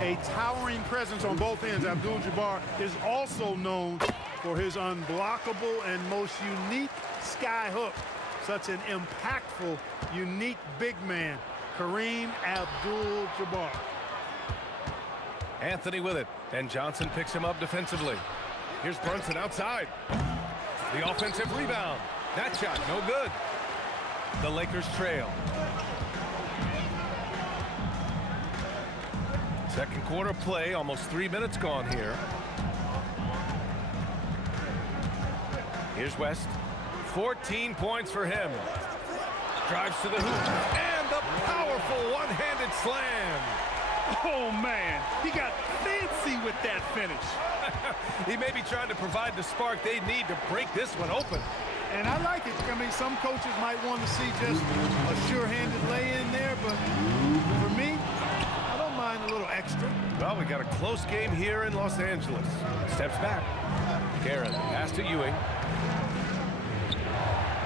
A towering presence on both ends. Abdul-Jabbar is also known for his unblockable and most unique sky hook. Such an impactful, unique big man, Kareem Abdul-Jabbar. Anthony with it, and Johnson picks him up defensively. Here's Brunson outside. The offensive rebound. That shot, no good. The Lakers trail. Second quarter play, almost 3 minutes gone here. Here's West. 14 points for him. Drives to the hoop. And the powerful one-handed slam. Oh, man. He got fancy with that finish. He may be trying to provide the spark they need to break this one open. And I like it. I mean, some coaches might want to see just a sure-handed lay-in there, but for me, I don't mind a little extra. Well, we got a close game here in Los Angeles. Steps back. Guerin, pass to Ewing.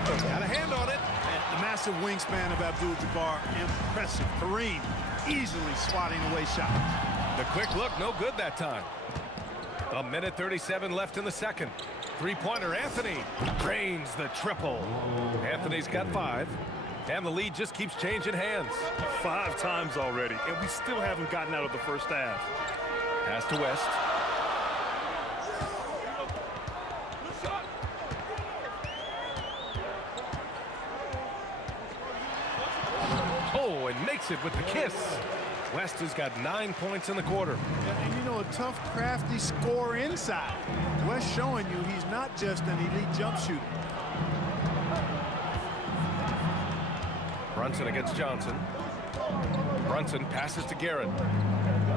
Got a hand on it. And the massive wingspan of Abdul-Jabbar, impressive. Kareem easily swatting away shots. The quick look, no good that time. A minute 37 left in the second. Three-pointer, Anthony drains the triple. Anthony's got 5, and the lead just keeps changing hands. 5 times already, and we still haven't gotten out of the first half. Pass to West. Oh, and makes it with the kiss. West has got 9 points in the quarter. And you know, a tough, crafty scorer inside. West showing you he's not just an elite jump shooter. Brunson against Johnson. Brunson passes to Guerin.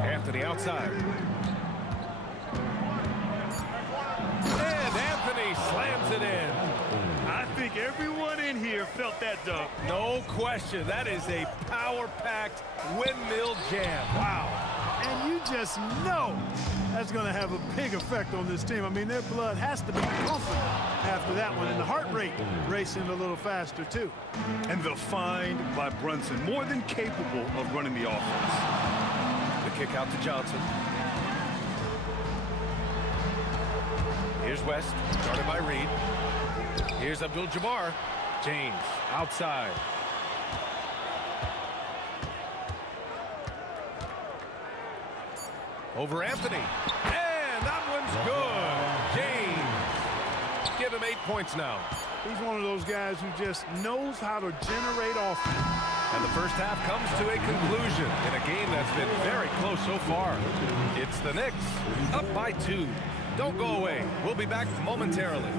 Anthony outside. And Anthony slams it in. I think everyone in here felt that dunk. No question. That is a power-packed windmill jam. Wow. And you just know that's going to have a big effect on this team. I mean, their blood has to be pumping after that one, and the heart rate racing a little faster, too. And the find by Brunson, more than capable of running the offense. The kick out to Johnson. Here's West, guarded by Reed. Here's Abdul-Jabbar. James, outside. Over Anthony. And that one's good. James. Give him 8 points now. He's one of those guys who just knows how to generate offense. And the first half comes to a conclusion in a game that's been very close so far. It's the Knicks up by 2. Don't go away. We'll be back momentarily.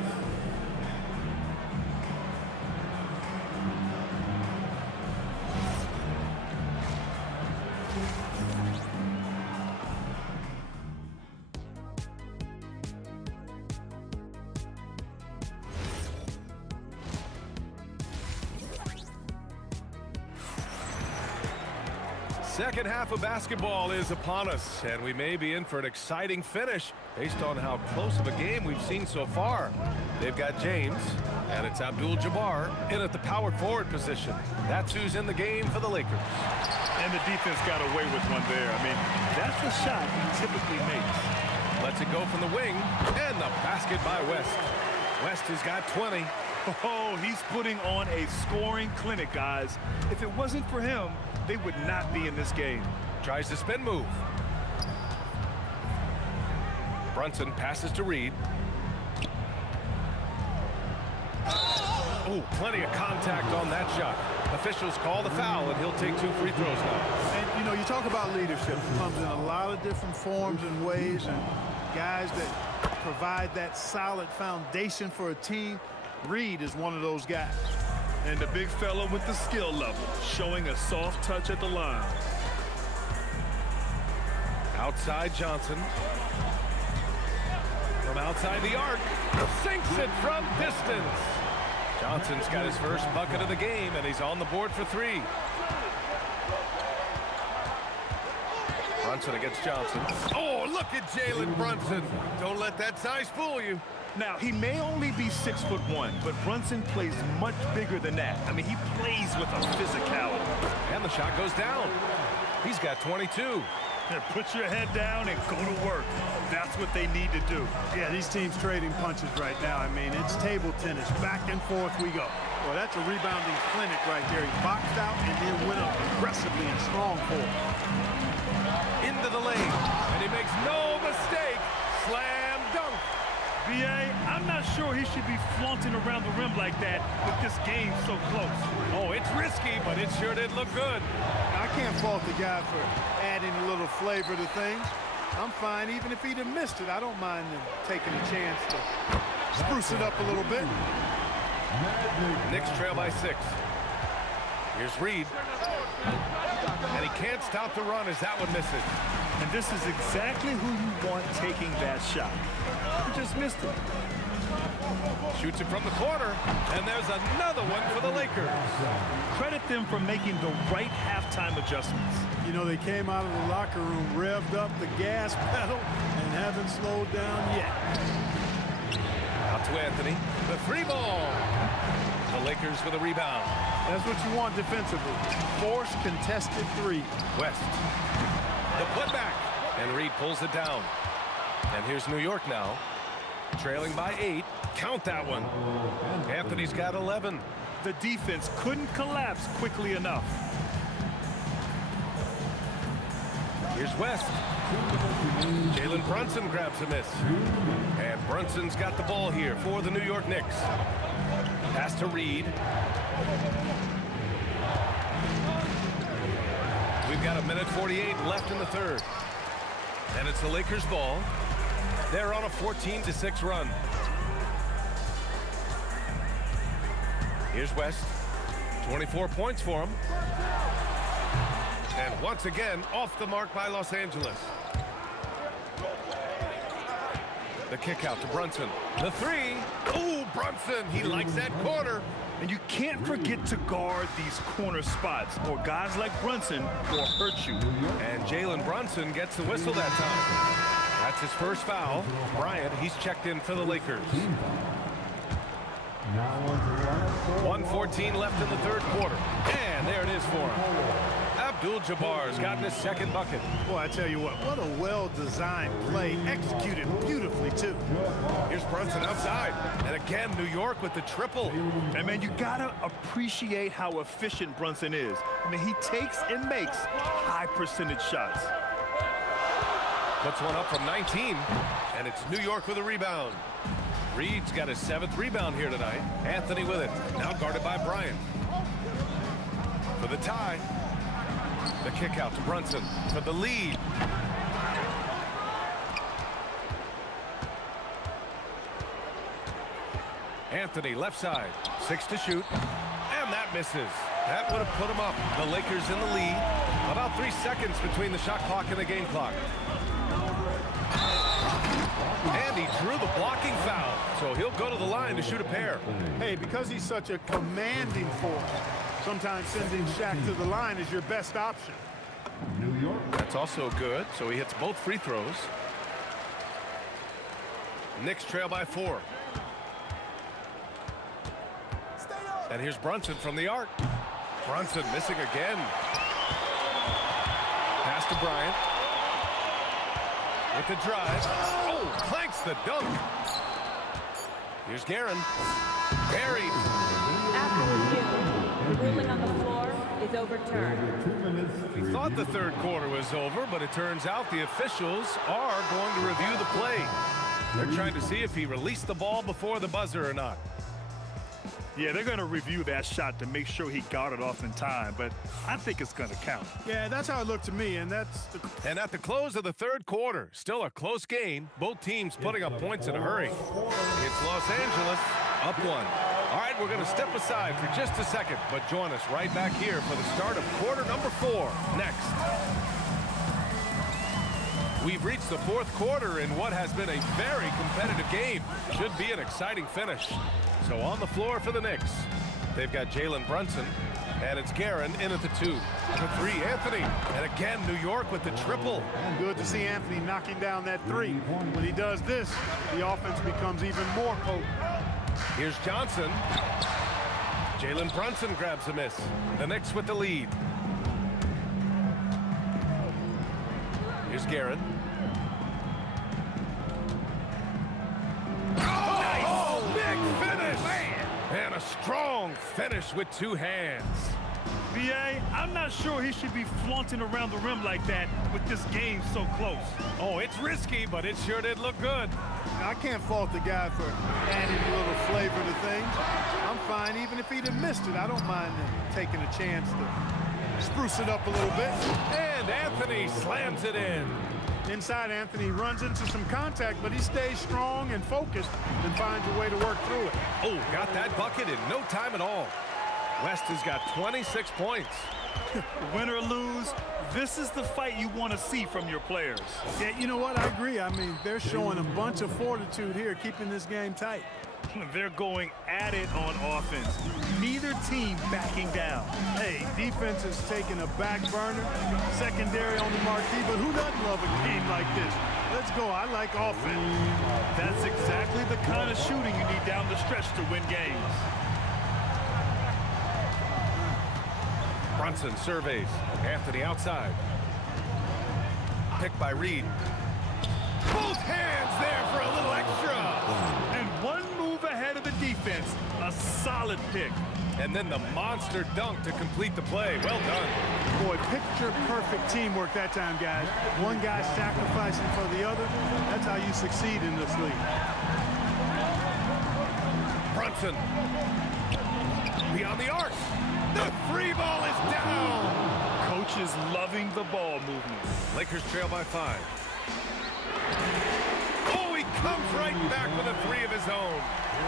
Second half of basketball is upon us, and we may be in for an exciting finish based on how close of a game we've seen so far. They've got James, and it's Abdul-Jabbar in at the power forward position. That's who's in the game for the Lakers. And the defense got away with one there. I mean, that's the shot he typically makes. Lets it go from the wing, and the basket by West. West has got 20. Oh, he's putting on a scoring clinic, guys. If it wasn't for him, they would not be in this game. Tries the spin move. Brunson passes to Reed. Oh, plenty of contact on that shot. Officials call the foul, and he'll take 2 free throws now. And, you know, you talk about leadership. It comes in a lot of different forms and ways, and guys that provide that solid foundation for a team. Reed is one of those guys. And the big fella with the skill level, showing a soft touch at the line. Outside Johnson. From outside the arc. Sinks it from distance. Johnson's got his first bucket of the game, and he's on the board for 3. Brunson against Johnson. Oh, look at Jalen Brunson. Don't let that size fool you. Now, he may only be 6'1", but Brunson plays much bigger than that. I mean, he plays with a physicality. And the shot goes down. He's got 22. Put your head down and go to work. That's what they need to do. Yeah, these teams trading punches right now. I mean, it's table tennis. Back and forth we go. Well, that's a rebounding clinic right there. He boxed out and then went up aggressively and strong forward. Into the lane. And he makes no mistake. Slam dunk. B.A., I'm not sure he should be flaunting around the rim like that with this game so close. Oh, it's risky, but it sure did look good. I can't fault the guy for adding a little flavor to things. I'm fine even if he'd have missed it. I don't mind them taking a chance to spruce it up a little bit. Knicks trail by 6. Here's Reed. And he can't stop the run as that one misses. And this is exactly who you want taking that shot. He just missed it. Shoots it from the corner, and there's another one for the Lakers. Credit them for making the right halftime adjustments. You know, they came out of the locker room, revved up the gas pedal, and haven't slowed down yet. Out to Anthony. The 3 ball. The Lakers with a rebound. That's what you want defensively. Force contested 3. West. The putback. And Reed pulls it down. And here's New York now. Trailing by 8. Count that one. Anthony's got 11. The defense couldn't collapse quickly enough. Here's West. Jalen Brunson grabs a miss. And Brunson's got the ball here for the New York Knicks. Pass to Reed. We've got 1:48 left in the third. And it's the Lakers' ball. They're on a 14-6 run. Here's West. 24 points for him. And once again, off the mark by Los Angeles. The kick out to Brunson. The 3. Oh, Brunson. He likes that corner. And you can't forget to guard these corner spots, or guys like Brunson will hurt you. And Jalen Brunson gets the whistle that time. That's his first foul. Bryant, he's checked in for the Lakers. 1:14 left in the third quarter. And there it is for him. Abdul-Jabbar's gotten his second bucket. Boy, I tell you what a well-designed play, executed beautifully, too. Here's Brunson outside. And again, New York with the triple. And, man, you got to appreciate how efficient Brunson is. I mean, he takes and makes high-percentage shots. Puts one up from 19, and it's New York with a rebound. Reed's got his 7th rebound here tonight. Anthony with it, now guarded by Bryant. For the tie, the kick out to Brunson for the lead. Anthony left side, 6 to shoot, and that misses. That would have put him up. The Lakers in the lead. About 3 seconds between the shot clock and the game clock. And he drew the blocking foul, so he'll go to the line to shoot a pair. Hey, because he's such a commanding force, sometimes sending Shaq to the line is your best option. New York. That's also good, so he hits both free throws. Knicks trail by 4. And here's Brunson from the arc. Brunson missing again. Pass to Bryant. With the drive. Oh, clanks the dunk. Here's Guerin. Buried. After review, the ruling on the floor is overturned. We thought the third quarter was over, but it turns out the officials are going to review the play. They're trying to see if he released the ball before the buzzer or not. Yeah, they're going to review that shot to make sure he got it off in time, but I think it's going to count. Yeah, that's how it looked to me, and that's the... And at the close of the third quarter, still a close game, both teams putting up points in a hurry. It's Los Angeles, up 1. All right, we're going to step aside for just a second, but join us right back here for the start of quarter number 4 next. We've reached the fourth quarter in what has been a very competitive game. Should be an exciting finish. So on the floor for the Knicks, they've got Jalen Brunson, and it's Guerin in at the 2. For 3, Anthony, and again, New York with the triple. Good to see Anthony knocking down that 3. When he does this, the offense becomes even more potent. Here's Johnson. Jalen Brunson grabs a miss. The Knicks with the lead. Here's Guerin. Big finish! And a strong finish with 2 hands. B.A., I'm not sure he should be flaunting around the rim like that with this game so close. Oh, it's risky, but it sure did look good. I can't fault the guy for adding a little flavor to things. I'm fine even if he'd have missed it. I don't mind taking a chance to spruce it up a little bit. And Anthony slams it in. Inside, Anthony runs into some contact, but he stays strong and focused and finds a way to work through it. Oh, got that bucket in no time at all. West has got 26 points. Win or lose, this is the fight you want to see from your players. Yeah, you know what? I agree. I mean, they're showing a bunch of fortitude here, keeping this game tight. They're going at it on offense. Neither team backing down. Hey, defense is taking a back burner, secondary on the marquee, but who doesn't love a game like this? Let's go. I like offense. That's exactly the kind of shooting you need down the stretch to win games. Brunson surveys. Anthony outside. Picked by Reed. Both hands there for a little extra. And one move ahead of the defense. A solid pick. And then the monster dunk to complete the play. Well done. Boy, picture-perfect teamwork that time, guys. One guy sacrificing for the other. That's how you succeed in this league. Brunson. Beyond the arc. The free ball is down. Coach is loving the ball movement. Lakers trail by 5. Oh, he comes right back with a 3 of his own.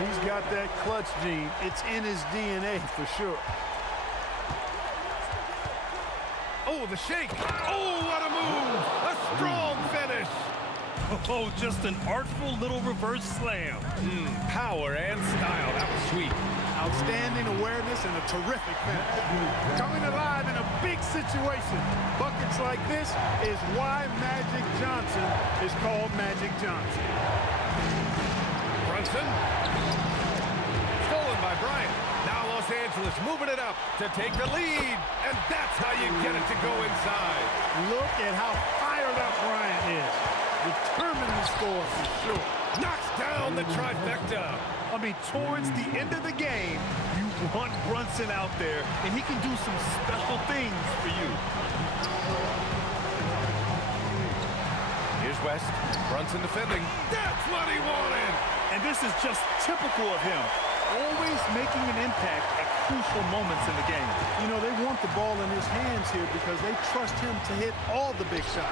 He's got that clutch gene. It's in his DNA for sure. Oh, the shake. Oh, what a move. A strong finish. Oh, just an artful little reverse slam. Power and style. That was sweet. Outstanding awareness and a terrific finish. Coming alive in a big situation. Buckets like this is why Magic Johnson is called Magic Johnson. Brunson. Stolen by Bryant. Now Los Angeles Angeles moving it up to take the lead. And that's how you get it to go inside. Look at how fired up Bryant is. Determined to score for sure. Knocks down the trifecta. I mean, towards the end of the game, you want Brunson out there, and he can do some special things for you. Here's West. Brunson defending. That's what he wanted. And this is just typical of him. Always making an impact at crucial moments in the game. You know, they want the ball in his hands here because they trust him to hit all the big shots.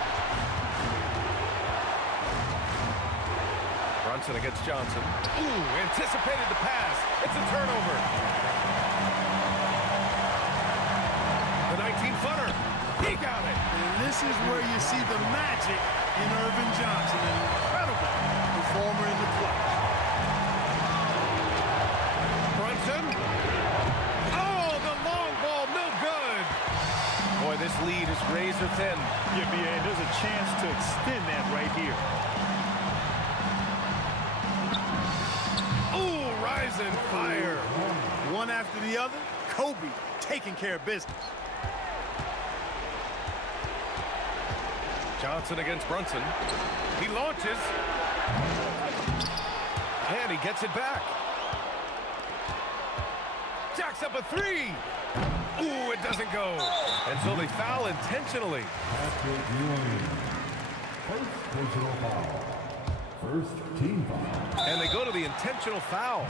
Brunson against Johnson. Ooh, anticipated the pass. It's a turnover. The 19-footer. He got it. And this is where you see the magic in Irvin Johnson. An incredible performer in the clutch. Brunson. Oh, the long ball, no good. Boy, this lead is razor thin. Yeah, BA, there's a chance to extend that right here. Ooh, rising fire. One after the other, Kobe taking care of business. Johnson against Brunson. He launches. And he gets it back. Jacks up a three. Ooh, it doesn't go. And so they foul intentionally. First personal foul. First team foul. And they go to the intentional foul.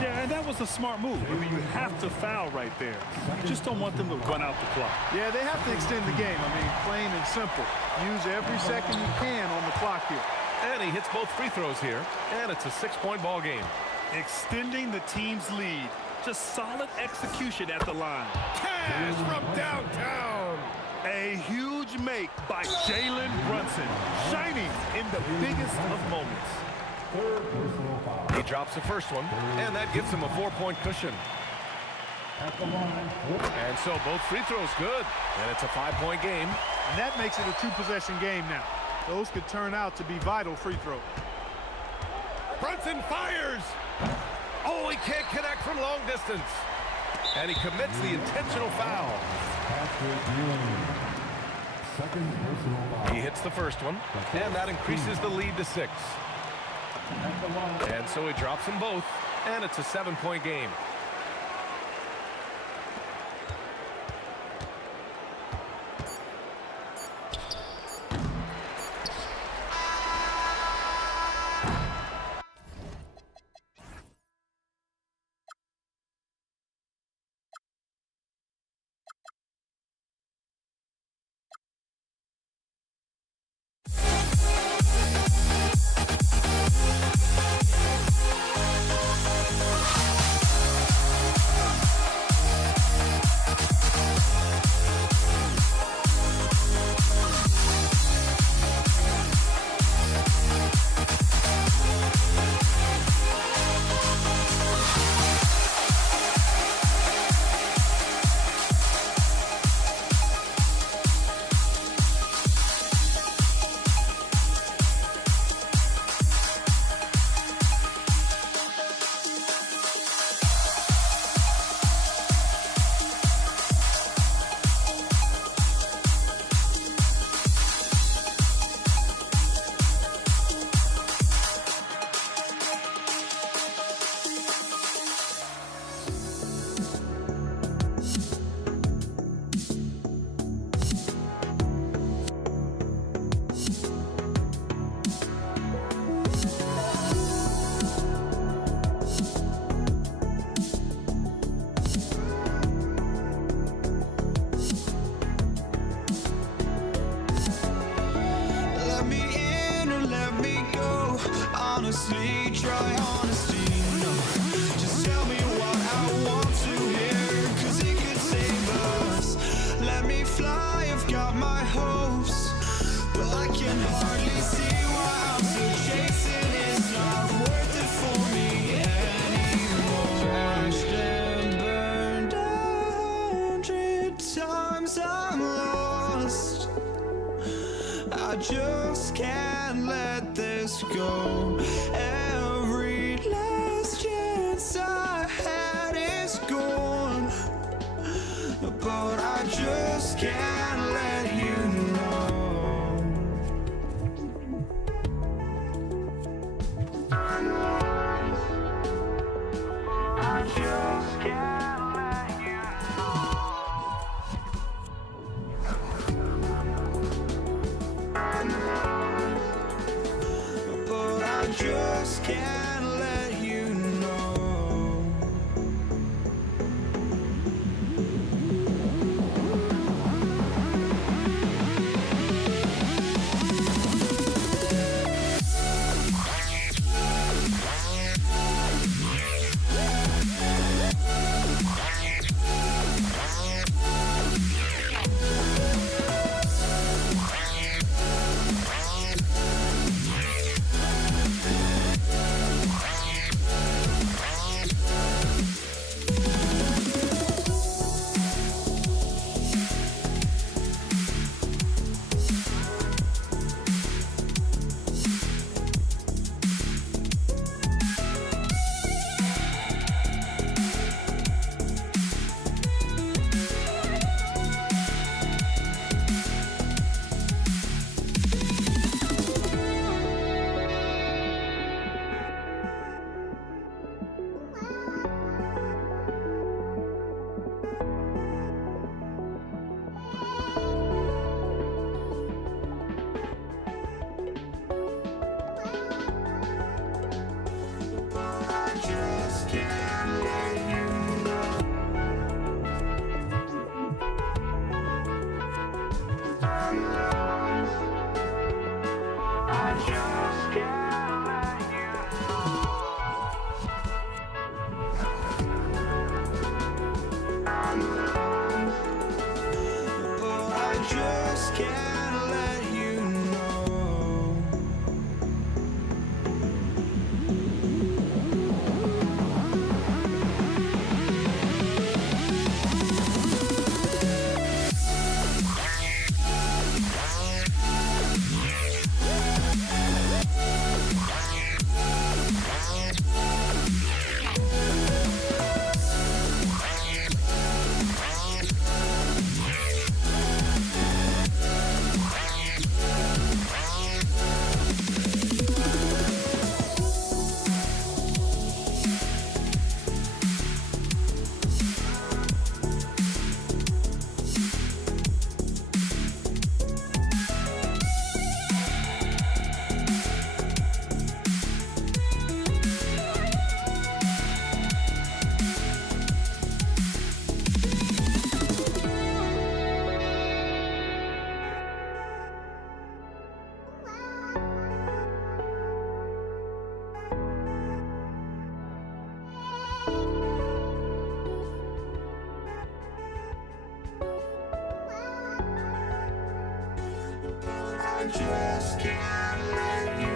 Yeah, and that was a smart move. I mean, you have to foul right there. You just don't want them to run out the clock. Yeah, they have to extend the game. I mean, plain and simple. Use every second you can on the clock here. And he hits both free throws here. And it's a 6-point ball game. Extending the team's lead. Just solid execution at the line. Cash from downtown. A huge make by Jalen Brunson, shining in the biggest of moments. Third personal foul. He drops the first one, and that gives him a 4-point cushion. At the line. And so both free throws good, and it's a 5-point game. And that makes it a 2-possession game now. Those could turn out to be vital free throws. Brunson fires. Oh, he can't connect from long distance. And he commits the intentional foul. Second personal foul. He hits the first one, and that increases the lead to 6. And so he drops them both, and it's a 7-point game. honestly, try honesty, no. Just tell me what I want to hear, 'cause it could save us. Let me fly, I've got my hopes, but I can hardly see why I'm still chasing. It's not worth it for me anymore. Crashed and burned 100 times, I'm lost. I just can't let this go. Every last chance I had is gone. just can't let you know. I just can't let you know. But I just can't let you know. Just can't let you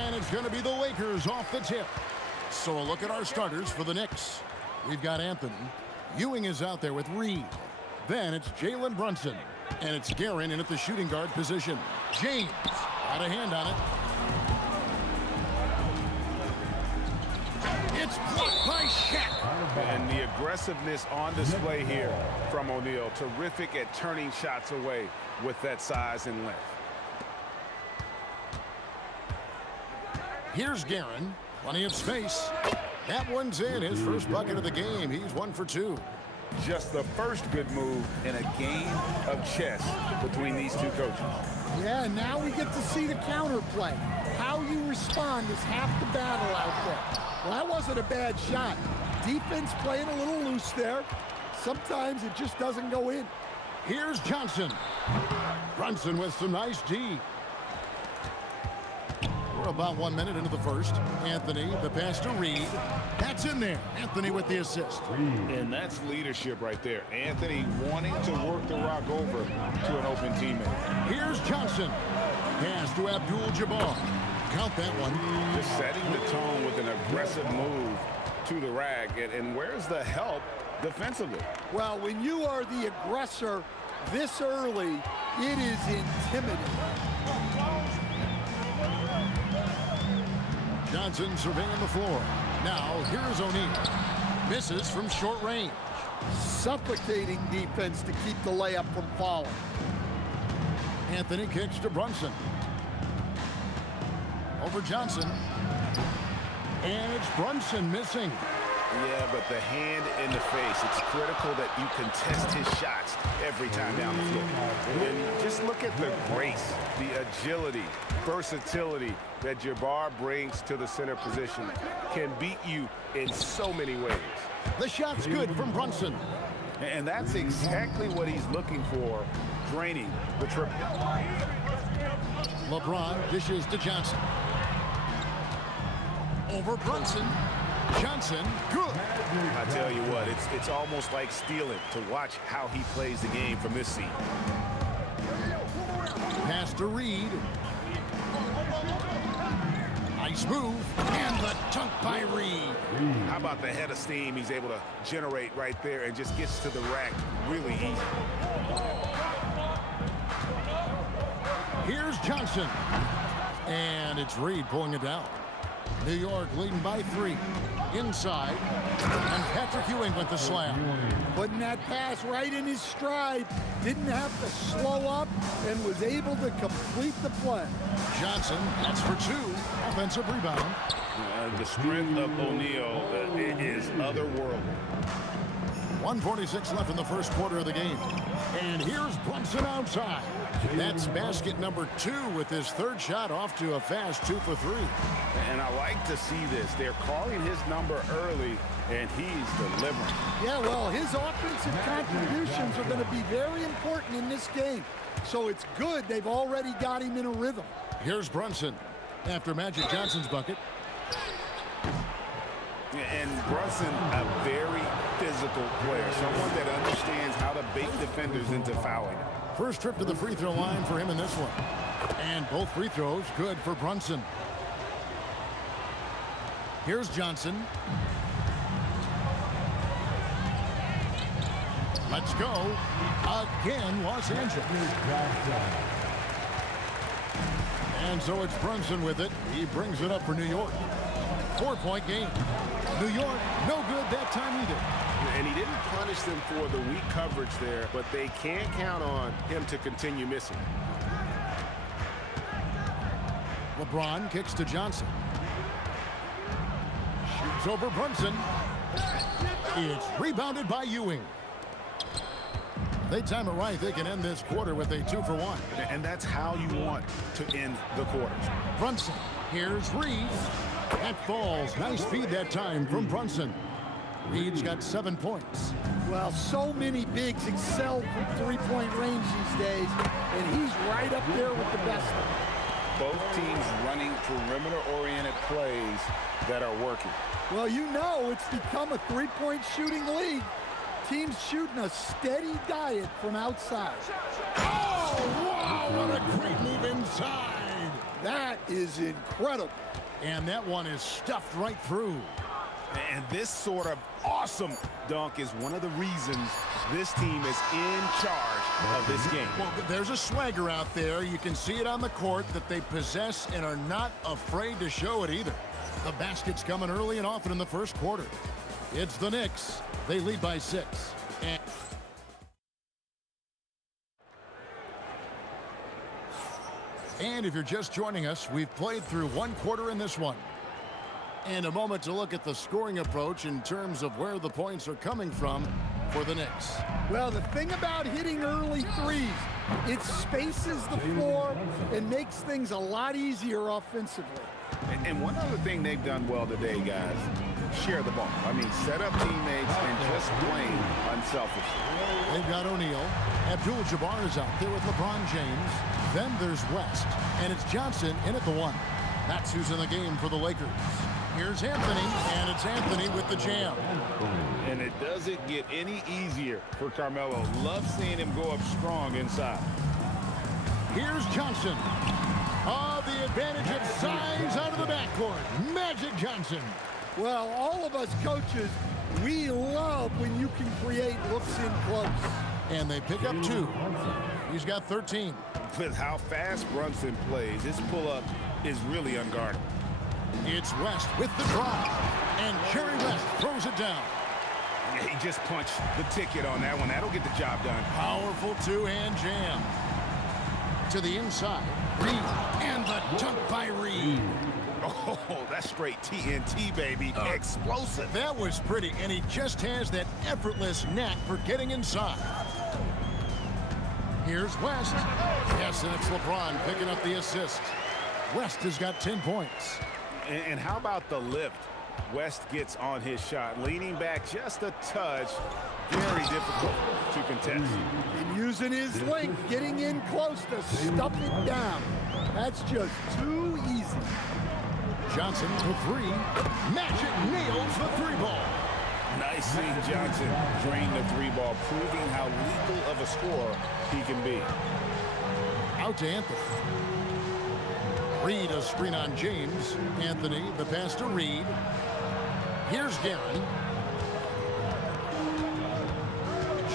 And it's going to be the Lakers off the tip. So a look at our starters for the Knicks. We've got Anthony. Ewing is out there with Reed. Then it's Jalen Brunson. And it's Guerin in at the shooting guard position. James got a hand on it. It's blocked by Shaq. And the aggressiveness on display here from O'Neal. Terrific at turning shots away with that size and length. Here's Guerin. Plenty of space. That one's in. His first bucket of the game. He's 1 for 2. Just the first good move in a game of chess between these two coaches. Yeah, now we get to see the counterplay. How you respond is half the battle out there. Well, that wasn't a bad shot. Defense playing a little loose there. Sometimes it just doesn't go in. Here's Johnson. Brunson with some nice D. We're about 1 minute into the first. Anthony, the pass to Reed. That's in there. Anthony with the assist. And that's leadership right there. Anthony wanting to work the rock over to an open teammate. Here's Johnson. Pass to Abdul-Jabbar. Count that one. Just setting the tone with an aggressive move to the rack. And where's the help defensively? Well, when you are the aggressor this early, it is intimidating. Johnson surveying the floor. Now, here's O'Neal. Misses from short range. Suffocating defense to keep the layup from falling. Anthony kicks to Brunson. Over Johnson. And it's Brunson missing. Yeah, but the hand in the face, it's critical that you contest his shots every time down the floor. And just look at the grace, the agility, versatility that Jabbar brings to the center position. Can beat you in so many ways. The shot's good from Brunson. And that's exactly what he's looking for, draining the triple. LeBron dishes to Johnson. Over Brunson. Johnson, good. I tell you what, it's almost like stealing to watch how he plays the game from this seat. Pass to Reed. Nice move. And the dunk by Reed. How about the head of steam he's able to generate right there and just gets to the rack really easy. Here's Johnson. And it's Reed pulling it down. New York leading by 3. Inside. And Patrick Ewing with the slam. Putting that pass right in his stride. Didn't have to slow up and was able to complete the play. Johnson, that's for 2. Offensive rebound. The strength of O'Neal is otherworldly. 1:46 left in the first quarter of the game. And here's Brunson outside. That's basket number 2 with his third shot off to a fast 2 for 3. And I like to see this. They're calling his number early, and he's delivering. Yeah, well, his offensive contributions are going to be very important in this game. So it's good they've already got him in a rhythm. Here's Brunson after Magic Johnson's bucket. And Brunson, a very physical player, someone that understands how to bait defenders into fouling. First trip to the free throw line for him in this one. And both free throws good for Brunson. Here's Johnson. Let's go. Again, Los Angeles. And so it's Brunson with it. He brings it up for New York. 4-point game. New York, no good that time either. And he didn't punish them for the weak coverage there, but they can't count on him to continue missing. LeBron kicks to Johnson. Shoots over Brunson. It's rebounded by Ewing. They time it right. They can end this quarter with a 2-for-1. And that's how you want to end the quarters. Brunson. Here's Reed. That falls. Nice feed that time from Brunson. Reed's got 7 points. Well, so many bigs excel from three-point range these days, and he's right up there with the best of them. Both teams running perimeter-oriented plays that are working. Well, you know it's become a three-point shooting league. Teams shooting a steady diet from outside. Oh, wow, what a great move inside. That is incredible. And that one is stuffed right through. And this sort of awesome dunk is one of the reasons this team is in charge of this game. Well, there's a swagger out there. You can see it on the court that they possess and are not afraid to show it either. The basket's coming early and often in the first quarter. It's the Knicks. They lead by 6. And if you're just joining us, we've played through one quarter in this one. And a moment to look at the scoring approach in terms of where the points are coming from for the Knicks. Well, the thing about hitting early threes, it spaces the floor and makes things a lot easier offensively. And one other thing they've done well today, guys, share the ball. I mean, set up teammates and just playing unselfishly. They've got O'Neal. Abdul-Jabbar is out there with LeBron James. Then there's West, and it's Johnson in at the 1. That's who's in the game for the Lakers. Here's Anthony, and it's Anthony with the jam. And it doesn't get any easier for Carmelo. Love seeing him go up strong inside. Here's Johnson. Oh, the advantage of size out of the backcourt. Magic Johnson. Well, all of us coaches, we love when you can create looks in close. And they pick up 2. He's got 13. With how fast Brunson plays, his pull-up is really unguarded. It's West with the drive. And Jerry West throws it down. He just punched the ticket on that one. That'll get the job done. Powerful two-hand jam. To the inside. Reed. And the dunk by Reed. Oh, that's straight TNT, baby. Explosive. That was pretty, and he just has that effortless knack for getting inside. Here's West. Yes, and it's LeBron picking up the assist. West has got 10 points. And how about the lift West gets on his shot? Leaning back just a touch. Very difficult to contest. And using his length, getting in close to stuff it down. That's just too easy. Johnson for 3. Magic nails the 3-ball. Nice seeing Johnson drain the 3-ball, proving how lethal of a scorer he can be. Out to Anthony. Reed a screen on James. Anthony, the pass to Reed. Here's Guerin.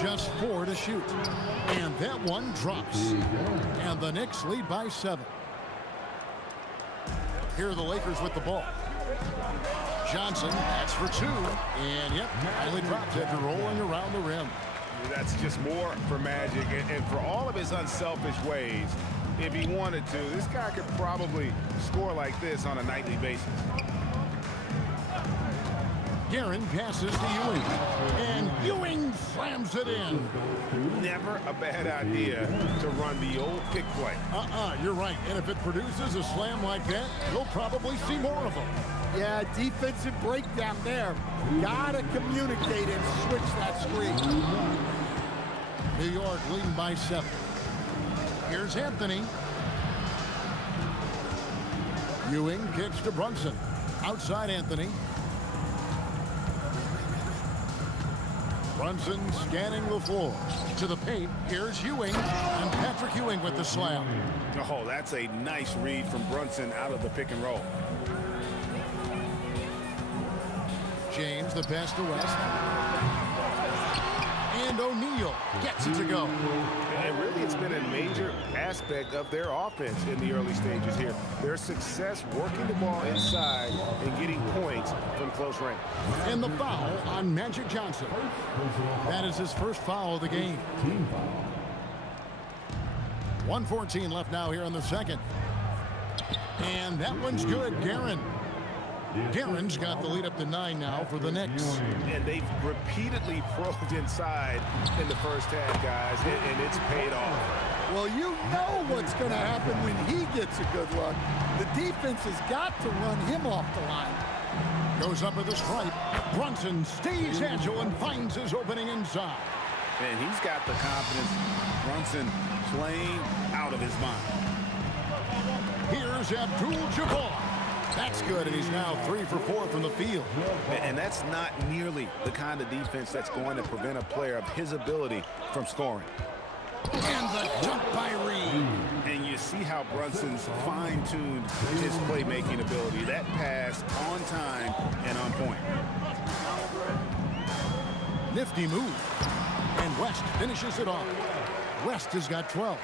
Just 4 to shoot. And that one drops. And the Knicks lead by 7. Here are the Lakers with the ball. Johnson, that's for 2. And, yep, finally dropped after rolling around the rim. That's just more for Magic. And for all of his unselfish ways, if he wanted to, this guy could probably score like this on a nightly basis. Guerin passes to Ewing. And Ewing slams it in. Never a bad idea to run the old pick play. You're right. And if it produces a slam like that, you'll probably see more of them. Yeah, defensive breakdown there. Gotta communicate and switch that screen. New York leading by 7. Here's Anthony. Ewing kicks to Brunson. Outside Anthony. Brunson scanning the floor. To the paint. Here's Ewing. And Patrick Ewing with the slam. Oh, that's a nice read from Brunson out of the pick and roll. James, the pass to West. And O'Neal gets it to go. And really, it's been a major aspect of their offense in the early stages here. Their success working the ball inside and getting points from close range. And the foul on Magic Johnson. That is his first foul of the game. 1:14 left now here in the second. And that one's good. Guerin. Guerin's got the lead up to 9 now for the Knicks. And they've repeatedly probed inside in the first half, guys, and it's paid off. Well, you know what's going to happen when he gets a good look. The defense has got to run him off the line. Goes up with a stripe. Brunson stays agile and finds his opening inside. And he's got the confidence. Brunson playing out of his mind. Here's Abdul-Jabbar. That's good, and he's now 3 for 4 from the field. And that's not nearly the kind of defense that's going to prevent a player of his ability from scoring. And the dunk by Reed. And you see how Brunson's fine-tuned his playmaking ability. That pass on time and on point. Nifty move. And West finishes it off. West has got 12.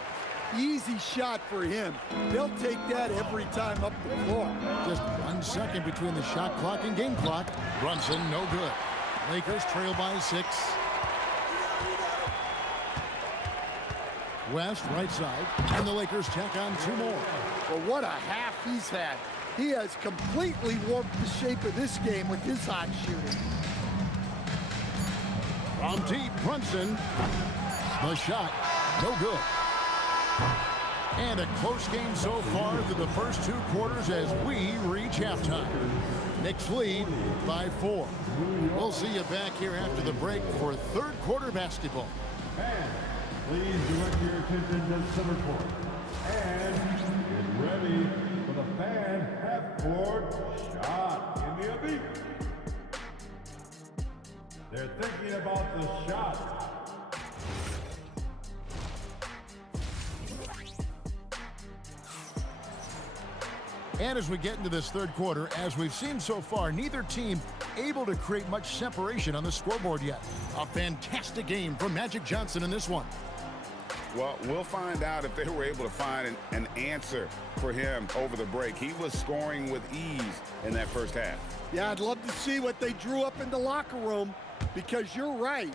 Easy shot for him. They'll take that every time up the floor. Just 1 second between the shot clock and game clock. Brunson, no good. Lakers trail by 6. West, right side. And the Lakers tack on 2 more. Well, what a half he's had. He has completely warped the shape of this game with his hot shooting. From deep, Brunson. The shot, no good. And a close game so far through the first 2 quarters as we reach halftime. Knicks lead by 4. We'll see you back here after the break for third quarter basketball. And please direct your attention to center court. And get ready for the fan half-court shot. Give me a beat. They're thinking about the shot. And as we get into this third quarter, as we've seen so far, neither team able to create much separation on the scoreboard yet. A fantastic game from Magic Johnson in this one. Well, we'll find out if they were able to find an answer for him over the break. He was scoring with ease in that first half. Yeah, I'd love to see what they drew up in the locker room, because you're right.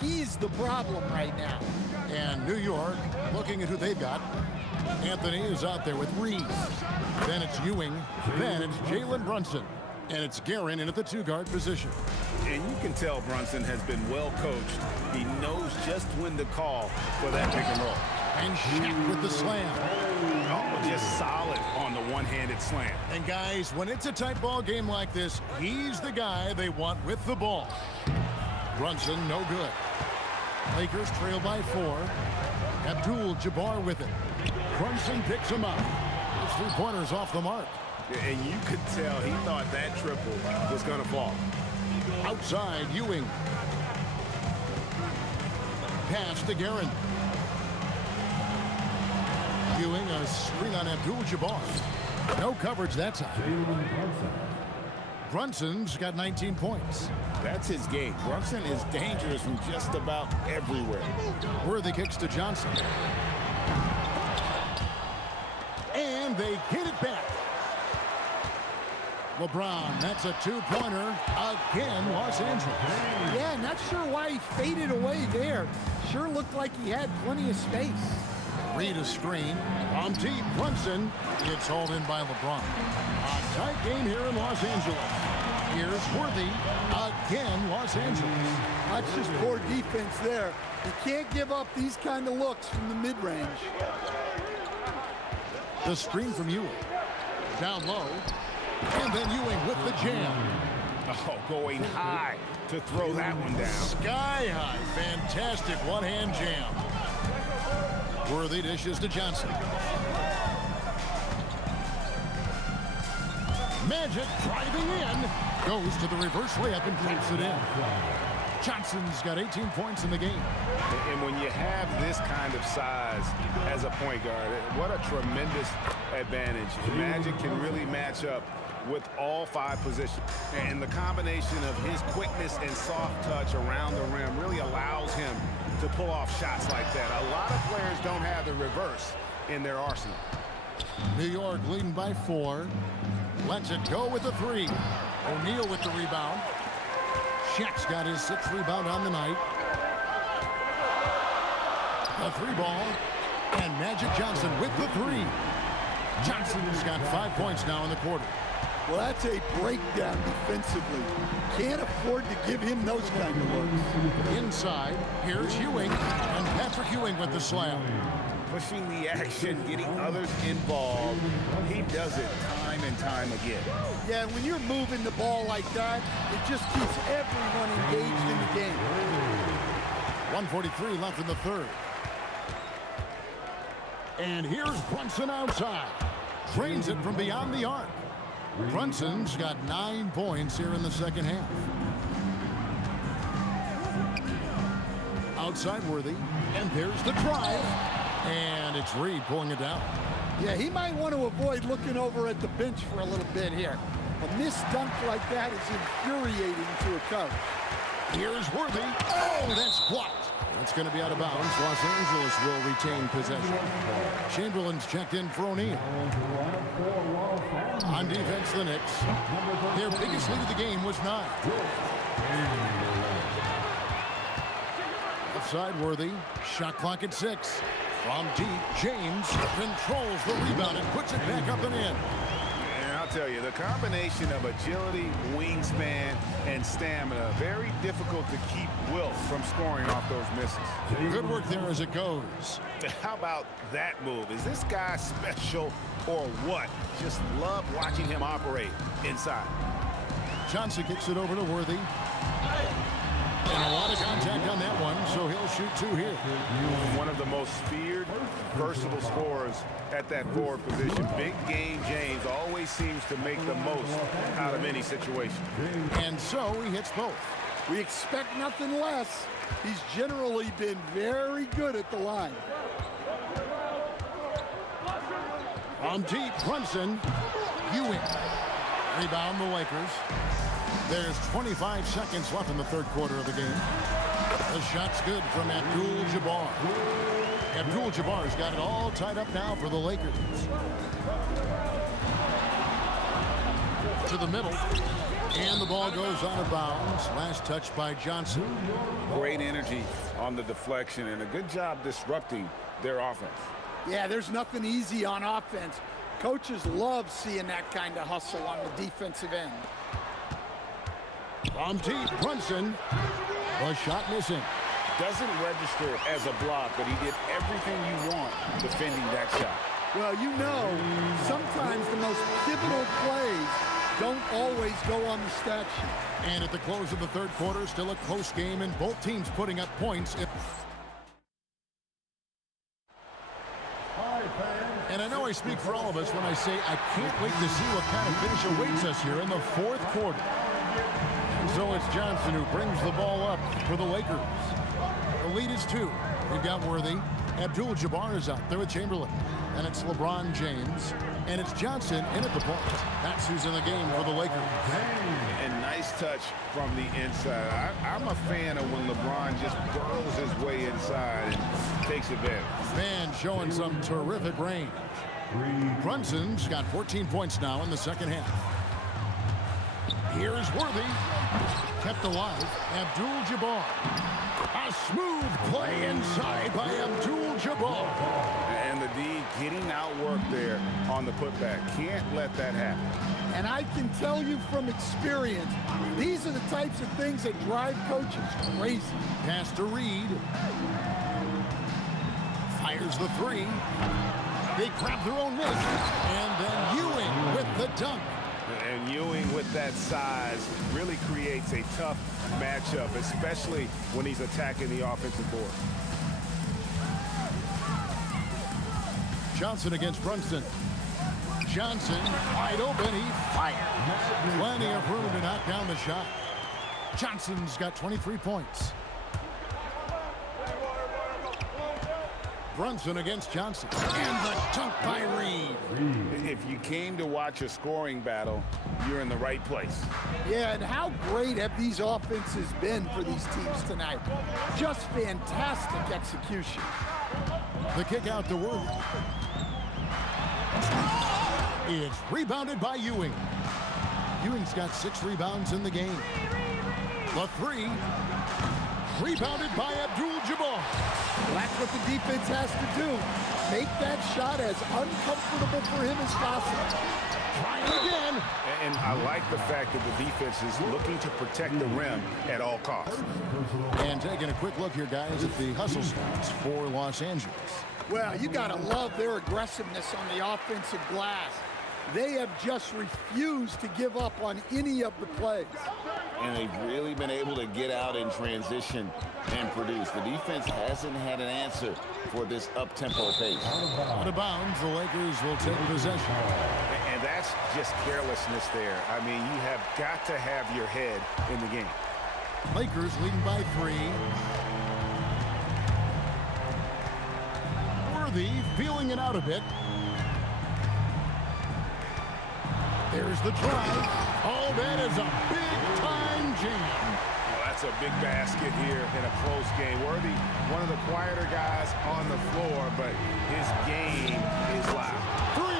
He's the problem right now. And New York, looking at who they've got. Anthony is out there with Reeves. Then it's Ewing. Then it's Jalen Brunson. And it's Guerin in at the 2-guard position. And you can tell Brunson has been well coached. He knows just when to call for that pick and roll. And Shaq with the slam. Oh, just solid on the one-handed slam. And guys, when it's a tight ball game like this, he's the guy they want with the ball. Brunson, no good. Lakers trail by 4. Abdul-Jabbar with it. Brunson picks him up. His 3-pointers off the mark. And you could tell he thought that triple was going to fall. Outside, Ewing. Pass to Guerin. Ewing, a screen on Abdul-Jabbar. No coverage that time. Brunson's got 19 points. That's his game. Brunson is dangerous from just about everywhere. Worthy kicks to Johnson. And they get it back. LeBron, that's a 2-pointer. Again, Los Angeles. Yeah, not sure why he faded away there. Sure looked like he had plenty of space. Read a screen. On deep, Brunson. It's hauled in by LeBron. A tight game here in Los Angeles. Here's Worthy. Again, Los Angeles. That's just poor defense there. You can't give up these kind of looks from the mid-range. The screen from Ewing. Down low. And then Ewing with the jam. Oh, going high to throw that one down. Sky high. Fantastic one-hand jam. Worthy dishes to Johnson. Magic driving in. Goes to the reverse layup and drops it in. Johnson's got 18 points in the game. And when you have this kind of size as a point guard, what a tremendous advantage. Magic can really match up with all 5 positions. And the combination of his quickness and soft touch around the rim really allows him to pull off shots like that. A lot of players don't have the reverse in their arsenal. New York leading by 4. Lets it go with a 3. O'Neal with the rebound. Shaq's got his 6th rebound on the night. The 3 ball. And Magic Johnson with the 3. Johnson's got 5 points now in the quarter. Well, that's a breakdown defensively. Can't afford to give him those kind of looks. Inside, here's Ewing. And Patrick Ewing with the slam. Pushing the action, getting others involved. He does it time and time again. Yeah, when you're moving the ball like that, it just keeps everyone engaged in the game. 1:43 left in the third. And here's Brunson outside. Drains it from beyond the arc. Brunson's got 9 points here in the second half. Outside Worthy. And there's the drive. And it's Reed pulling it down. Yeah, he might want to avoid looking over at the bench for a little bit here. A missed dunk like that is infuriating to a coach. Here's Worthy. Oh, that's blocked. That's going to be out of bounds. Los Angeles will retain possession. Chamberlain's checked in for O'Neal. On defense, the Knicks. Their biggest lead of the game was 9. Outside Worthy. Shot clock at 6. From deep, James controls the rebound and puts it back up and in. And I'll tell you, the combination of agility, wingspan, and stamina, very difficult to keep Wilt from scoring off those misses. Good work there as it goes. How about that move? Is this guy special or what? Just love watching him operate inside. Johnson kicks it over to Worthy. And a lot of contact on that one, so he'll shoot 2 here. One of the most feared, versatile scorers at that forward position. Big game James always seems to make the most out of any situation. And so he hits both. We expect nothing less. He's generally been very good at the line. From deep, Brunson. Ewing. Rebound the Lakers. There's 25 seconds left in the third quarter of the game. The shot's good from Abdul-Jabbar. Abdul-Jabbar's got it all tied up now for the Lakers. To the middle. And the ball goes out of bounds. Last touch by Johnson. Great energy on the deflection and a good job disrupting their offense. Yeah, there's nothing easy on offense. Coaches love seeing that kind of hustle on the defensive end. From deep, Brunson. The shot missing. Doesn't register as a block, but he did everything you want defending that shot. Well, you know, sometimes the most pivotal plays don't always go on the stat sheet. And at the close of the third quarter, still a close game, and both teams putting up points. And I know I speak for all of us when I say I can't wait to see what kind of finish awaits us here in the fourth quarter. And so it's Johnson who brings the ball up for the Lakers. The lead is 2. We've got Worthy. Abdul-Jabbar is out there with Chamberlain. And it's LeBron James. And it's Johnson in at the point. That's who's in the game for the Lakers. And nice touch from the inside. I'm a fan of when LeBron just burrows his way inside and takes advantage. Man showing some terrific range. Brunson's got 14 points now in the second half. Here's Worthy. Kept alive. Abdul-Jabbar. A smooth play inside by Abdul-Jabbar. And the D getting outworked there on the putback. Can't let that happen. And I can tell you from experience, these are the types of things that drive coaches crazy. Pass to Reed. Fires the 3. They grab their own miss. And then Ewing with the dunk. And Ewing with that size really creates a tough matchup, especially when he's attacking the offensive board. Johnson against Brunson. Johnson wide open. He fires. Plenty of room to knock down the shot. Johnson's got 23 points. Brunson against Johnson. And the dunk by Reed. If you came to watch a scoring battle, you're in the right place. Yeah, and how great have these offenses been for these teams tonight? Just fantastic execution. The kick out to Worthy. It's rebounded by Ewing. Ewing's got 6 rebounds in the game. The 3. Rebounded by Abdul-Jabbar. Well, that's what the defense has to do. Make that shot as uncomfortable for him as possible. Trying again. And I like the fact that the defense is looking to protect the rim at all costs. And taking a quick look here, guys, at the hustle stats for Los Angeles. Well, you got to love their aggressiveness on the offensive glass. They have just refused to give up on any of the plays. And they've really been able to get out in transition and produce. The defense hasn't had an answer for this up-tempo pace. Out of bounds, the Lakers will take possession. And that's just carelessness there. I mean, you have got to have your head in the game. Lakers leading by 3. Worthy feeling it out a bit. There's the drive. Oh, that is a big-time jam. Well, that's a big basket here in a close game. Worthy, one of the quieter guys on the floor, but his game is loud. Good.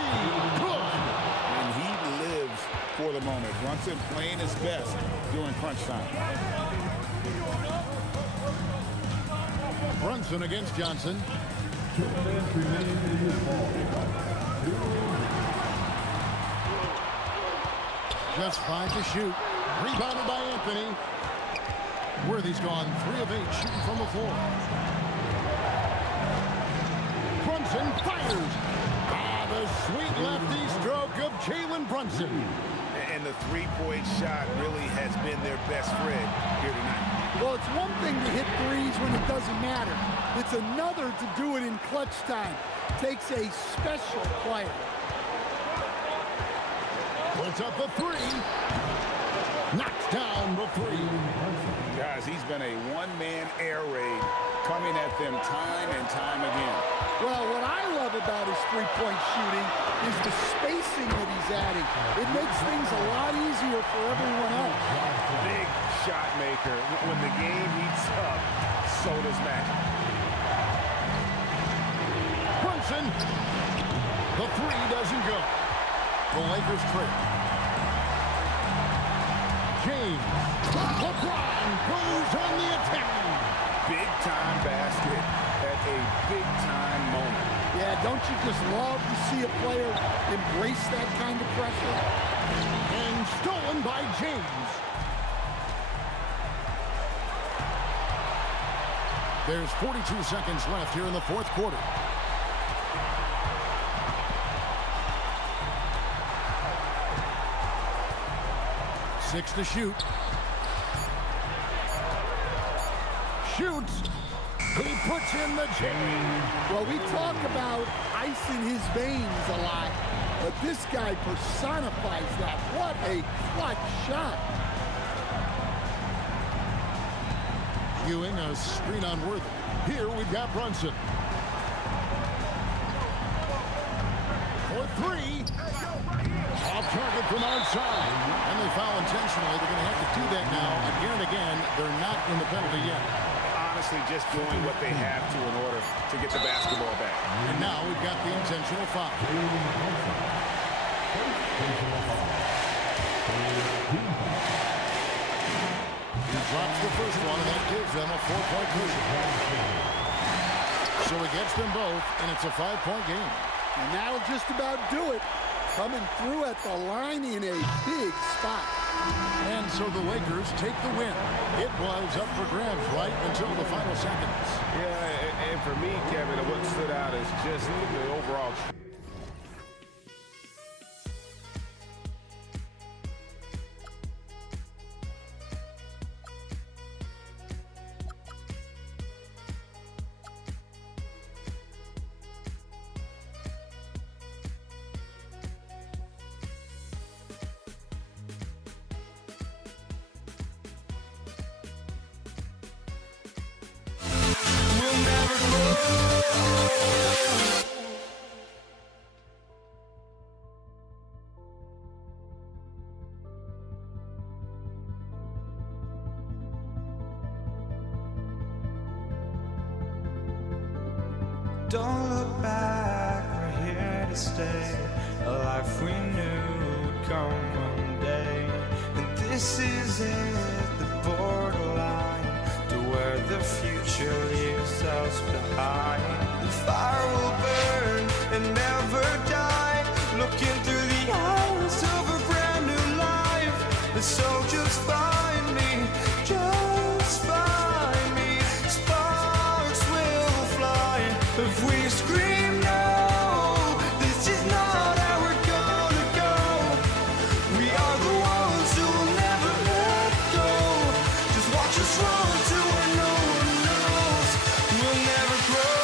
And he lives for the moment. Brunson playing his best during crunch time. Brunson against Johnson. 2 minutes remaining in this ball. Just 5 to shoot. Rebounded by Anthony. Worthy's gone 3 of 8 shooting from the floor. Brunson fires. The sweet lefty stroke of Jalen Brunson. And the three-point shot really has been their best friend here tonight. Well, it's one thing to hit threes when it doesn't matter. It's another to do it in clutch time. Takes a special player. Puts up a 3. Knocks down the 3. Guys, he's been a one-man air raid coming at them time and time again. Well, what I love about his three-point shooting is the spacing that he's adding. It makes things a lot easier for everyone else. Big shot maker. When the game heats up, so does Magic. Brunson. The 3 doesn't go. The Lakers trail. James. LeBron goes on the attack. Big-time basket at a big-time moment. Yeah, don't you just love to see a player embrace that kind of pressure? And stolen by James. There's 42 seconds left here in the fourth quarter. Six to shoot. Shoots. He puts in the chain. Well, we talk about ice in his veins a lot, but this guy personifies that. What a clutch shot. Ewing, a screen on Worthy. Here we've got Brunson. For 3. Off target from outside. And they foul intentionally. They're going to have to do that now. Again and again, they're not in the penalty yet. Honestly, just doing what they have to in order to get the basketball back. And now we've got the intentional foul. He drops the first one, and that gives them a 4-point cushion. So he gets them both, and it's a 5-point game. And that'll just about do it. Coming through at the line in a big spot. And so the Lakers take the win. It was up for grabs right until the final seconds. Yeah, and for me, Kevin, what stood out is just the overall. Don't look back, we're here to stay. A life we knew would come one day. And this is it, the borderline to where the future leaves us behind. The fire will burn and never die. Looking through the eyes of a brand new life. And so just find me, just find me. Sparks will fly if we scream no. This is not how we're gonna go. We are the ones who will never let go. Just watch us run to where no one knows. We'll never grow.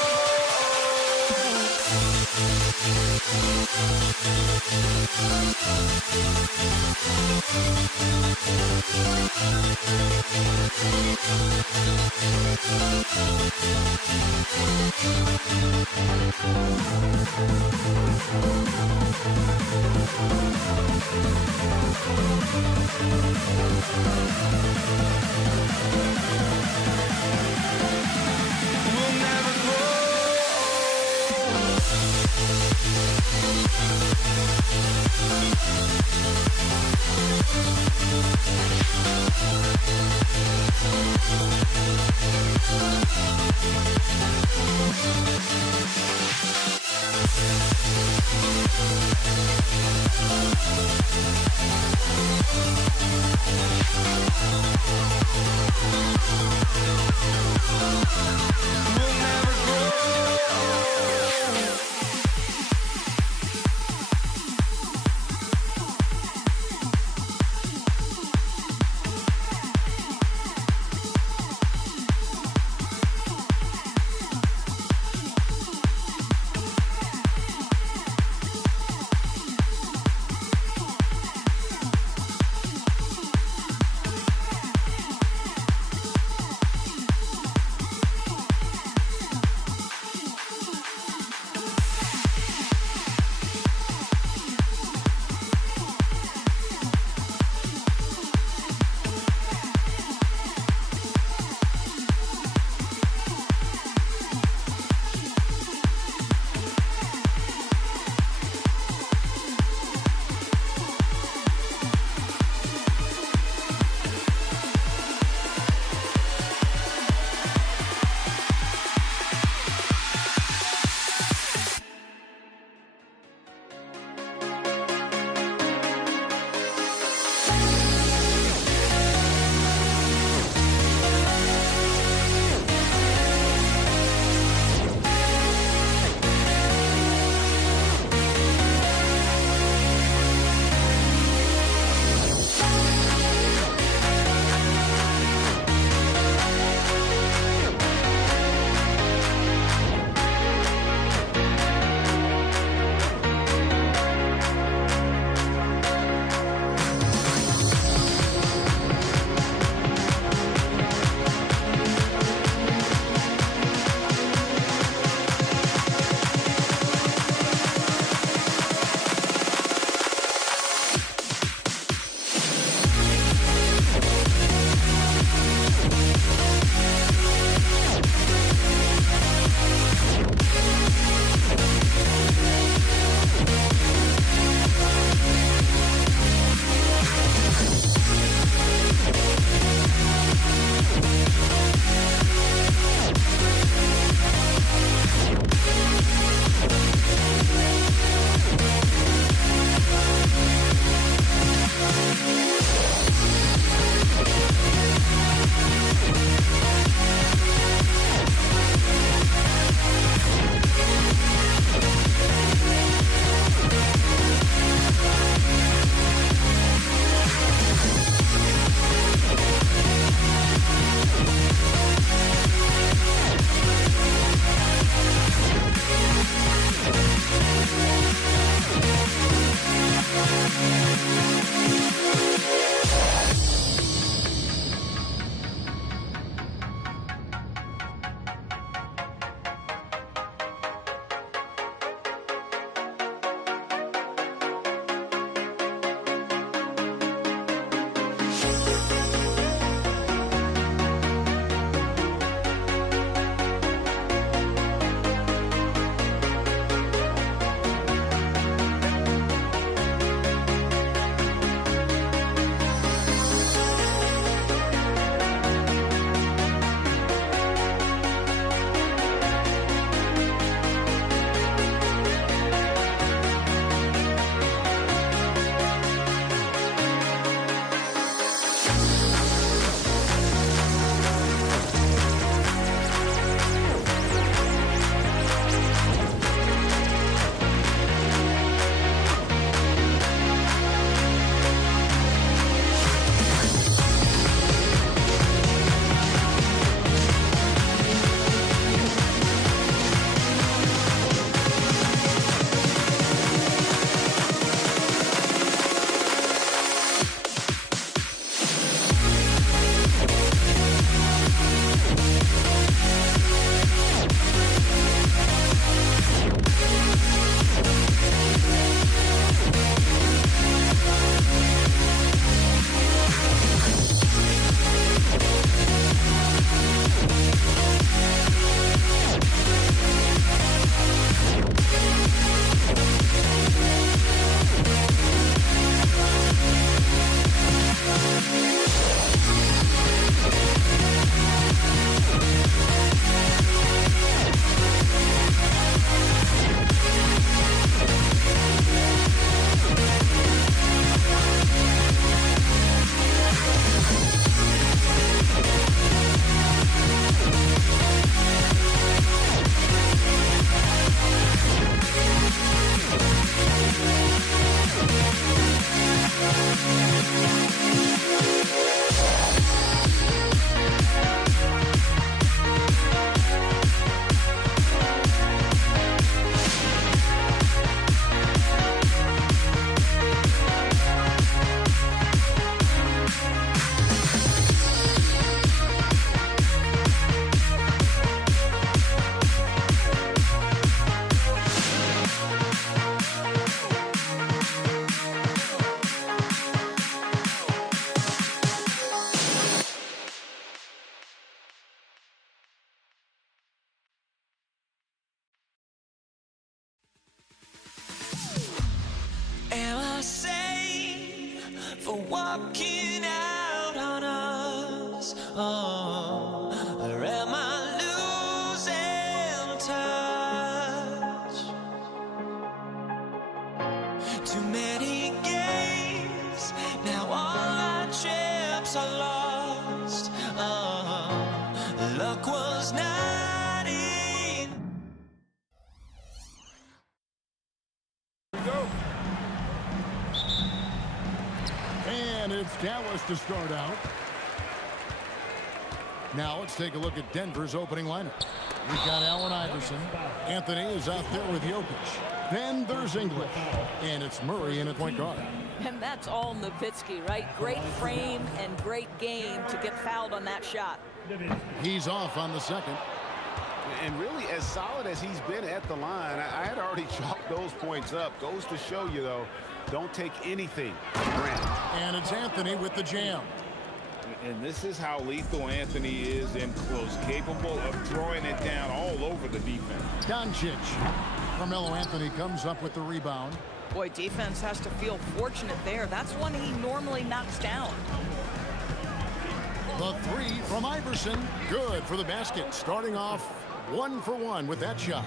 walking out on us? Oh, or am I losing touch? Too many games, now all our chips are lost. Oh, luck was not in. And it's Dallas to start out. Now let's take a look at Denver's opening lineup. We've got Allen Iverson. Anthony is out there with Jokic. Then there's English. And it's Murray in at point guard. And that's all Nowitzki, right? Great frame and great game to get fouled on that shot. He's off on the second. And really, as solid as he's been at the line, I had already chalked those points up. Goes to show you, though, don't take anything for granted. And it's Anthony with the jam. And this is how lethal Anthony is in close, capable of throwing it down all over the defense. Doncic. Carmelo Anthony comes up with the rebound. Boy, defense has to feel fortunate there. That's one he normally knocks down. The three from Iverson. Good for the basket. Starting off 1 for 1 with that shot.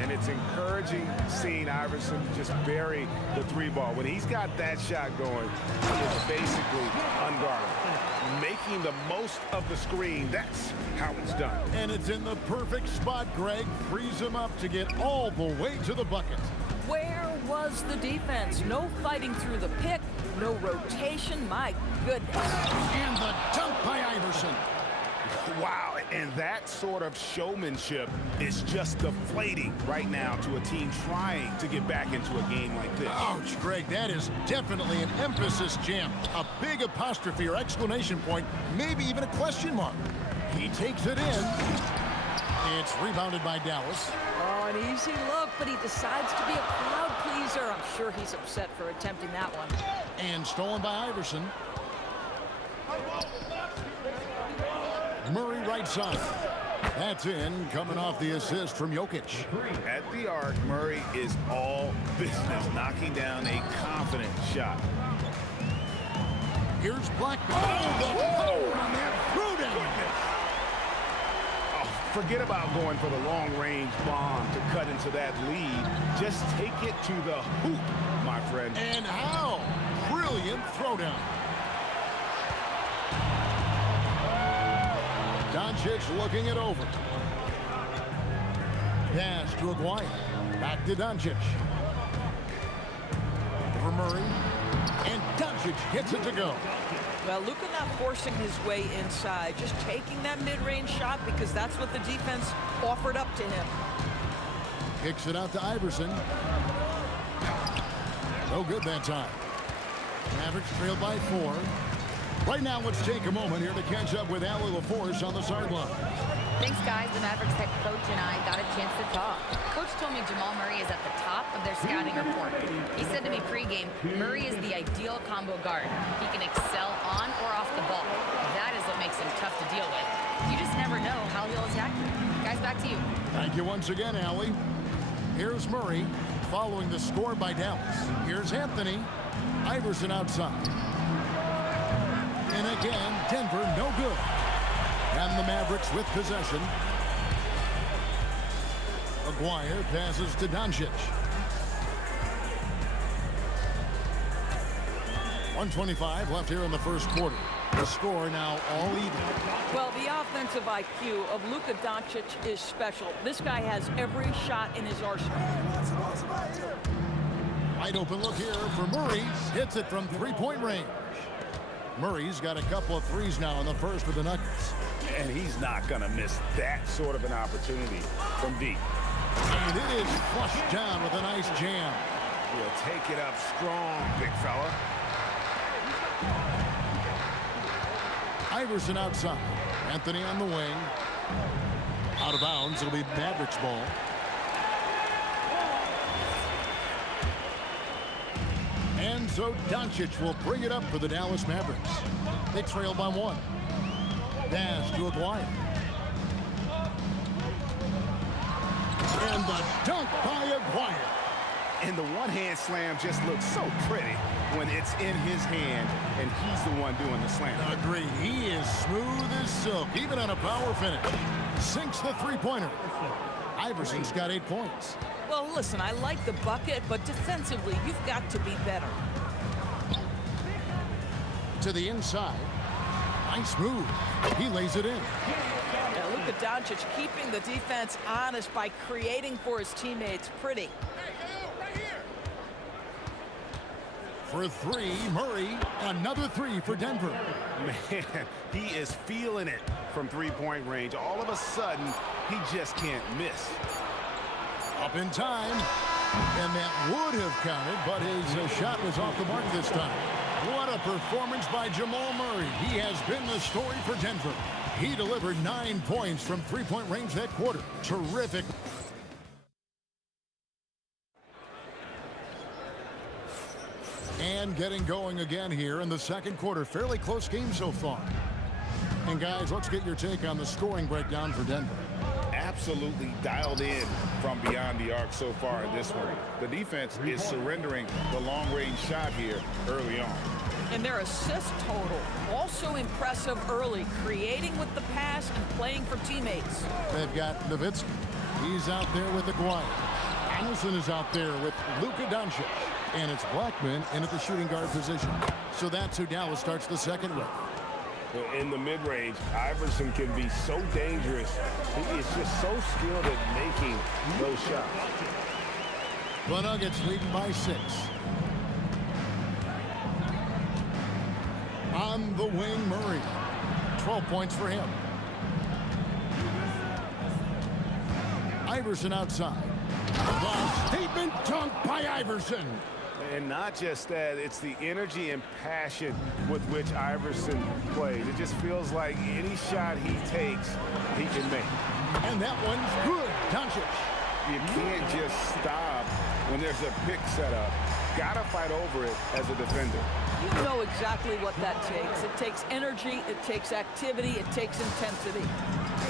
And it's encouraging seeing Iverson just bury the three ball. When he's got that shot going, he is basically unguardable. Making the most of the screen, that's how it's done. And it's in the perfect spot, Greg. Frees him up to get all the way to the bucket. Where was the defense? No fighting through the pick, no rotation. My goodness. And the dunk by Iverson. Wow, and that sort of showmanship is just deflating right now to a team trying to get back into a game like this. Ouch, Greg, that is definitely an emphasis jam. A big apostrophe or exclamation point, maybe even a question mark. He takes it in. It's rebounded by Dallas. Oh, an easy look, but he decides to be a crowd pleaser. I'm sure he's upset for attempting that one. And stolen by Iverson. Murray right side. That's in, coming off the assist from Jokic. At the arc, Murray is all business, knocking down a confident shot. Here's Blackman. Oh, the power on that throw-down. Oh, forget about going for the long-range bomb to cut into that lead. Just take it to the hoop, my friend. And how? Brilliant throwdown. Doncic looking it over. Pass to Aguirre. Back to Doncic. For Murray. And Doncic gets it to go. Well, Luka not forcing his way inside, just taking that mid-range shot because that's what the defense offered up to him. Kicks it out to Iverson. No good that time. Mavericks trailed by 4. Right now, let's take a moment here to catch up with Allie LaForce on the sideline. Thanks, guys. The Mavericks head coach and I got a chance to talk. Coach told me Jamal Murray is at the top of their scouting report. He said to me pregame, Murray is the ideal combo guard. He can excel on or off the ball. That is what makes him tough to deal with. You just never know how he'll attack you. Guys, back to you. Thank you once again, Allie. Here's Murray following the score by Dallas. Here's Anthony. Iverson outside. And again, Denver no good. And the Mavericks with possession. Aguirre passes to Doncic. 1:25 left here in the first quarter. The score now all even. Well, the offensive IQ of Luka Doncic is special. This guy has every shot in his arsenal. Wide open look here for Murray. Hits it from three-point range. Murray's got a couple of threes now in the first with the Nuggets. And he's not going to miss that sort of an opportunity from deep. And it is flushed down with a nice jam. He'll take it up strong, big fella. Iverson outside. Anthony on the wing. Out of bounds. It'll be Mavericks ball. And so Doncic will bring it up for the Dallas Mavericks. They trail by 1. Pass to Aguirre. And the dunk by Aguirre. And the one-hand slam just looks so pretty. when it's in his hand and he's the one doing the slam. Agreed. He is smooth as silk, even on a power finish. Sinks the three-pointer. Iverson's got 8 points. Well, listen, I like the bucket, but defensively, you've got to be better. To the inside. Nice move. He lays it in. Yeah, Luka Doncic keeping the defense honest by creating for his teammates. Pretty. For three, Murray. Another three for Denver. Man, he is feeling it from three-point range. All of a sudden, he just can't miss. Up in time. And that would have counted, but his shot was off the mark this time. What a performance by Jamal Murray. He has been the story for Denver. He delivered 9 points from three-point range that quarter. Terrific. And getting going again here in the second quarter. Fairly close game so far. And guys, let's get your take on the scoring breakdown for Denver. Absolutely dialed in from beyond the arc so far in this one. The defense is surrendering the long-range shot here early on. And their assist total also impressive early, creating with the pass and playing for teammates. They've got Nowitzki. He's out there with Aguirre. Anderson is out there with Luka Doncic. And it's Blackman in at the shooting guard position. So that's who Dallas starts the second with. In the mid-range, Iverson can be so dangerous. He is just so skilled at making those shots. The Nuggets leading by 6. On the wing, Murray. 12 points for him. Iverson outside. The statement dunk by Iverson. And not just that, it's the energy and passion with which Iverson plays. It just feels like any shot he takes, he can make. And that one's good. Doncic. You can't just stop when there's a pick set up. Gotta fight over it as a defender. You know exactly what that takes. It takes energy, it takes activity, it takes intensity.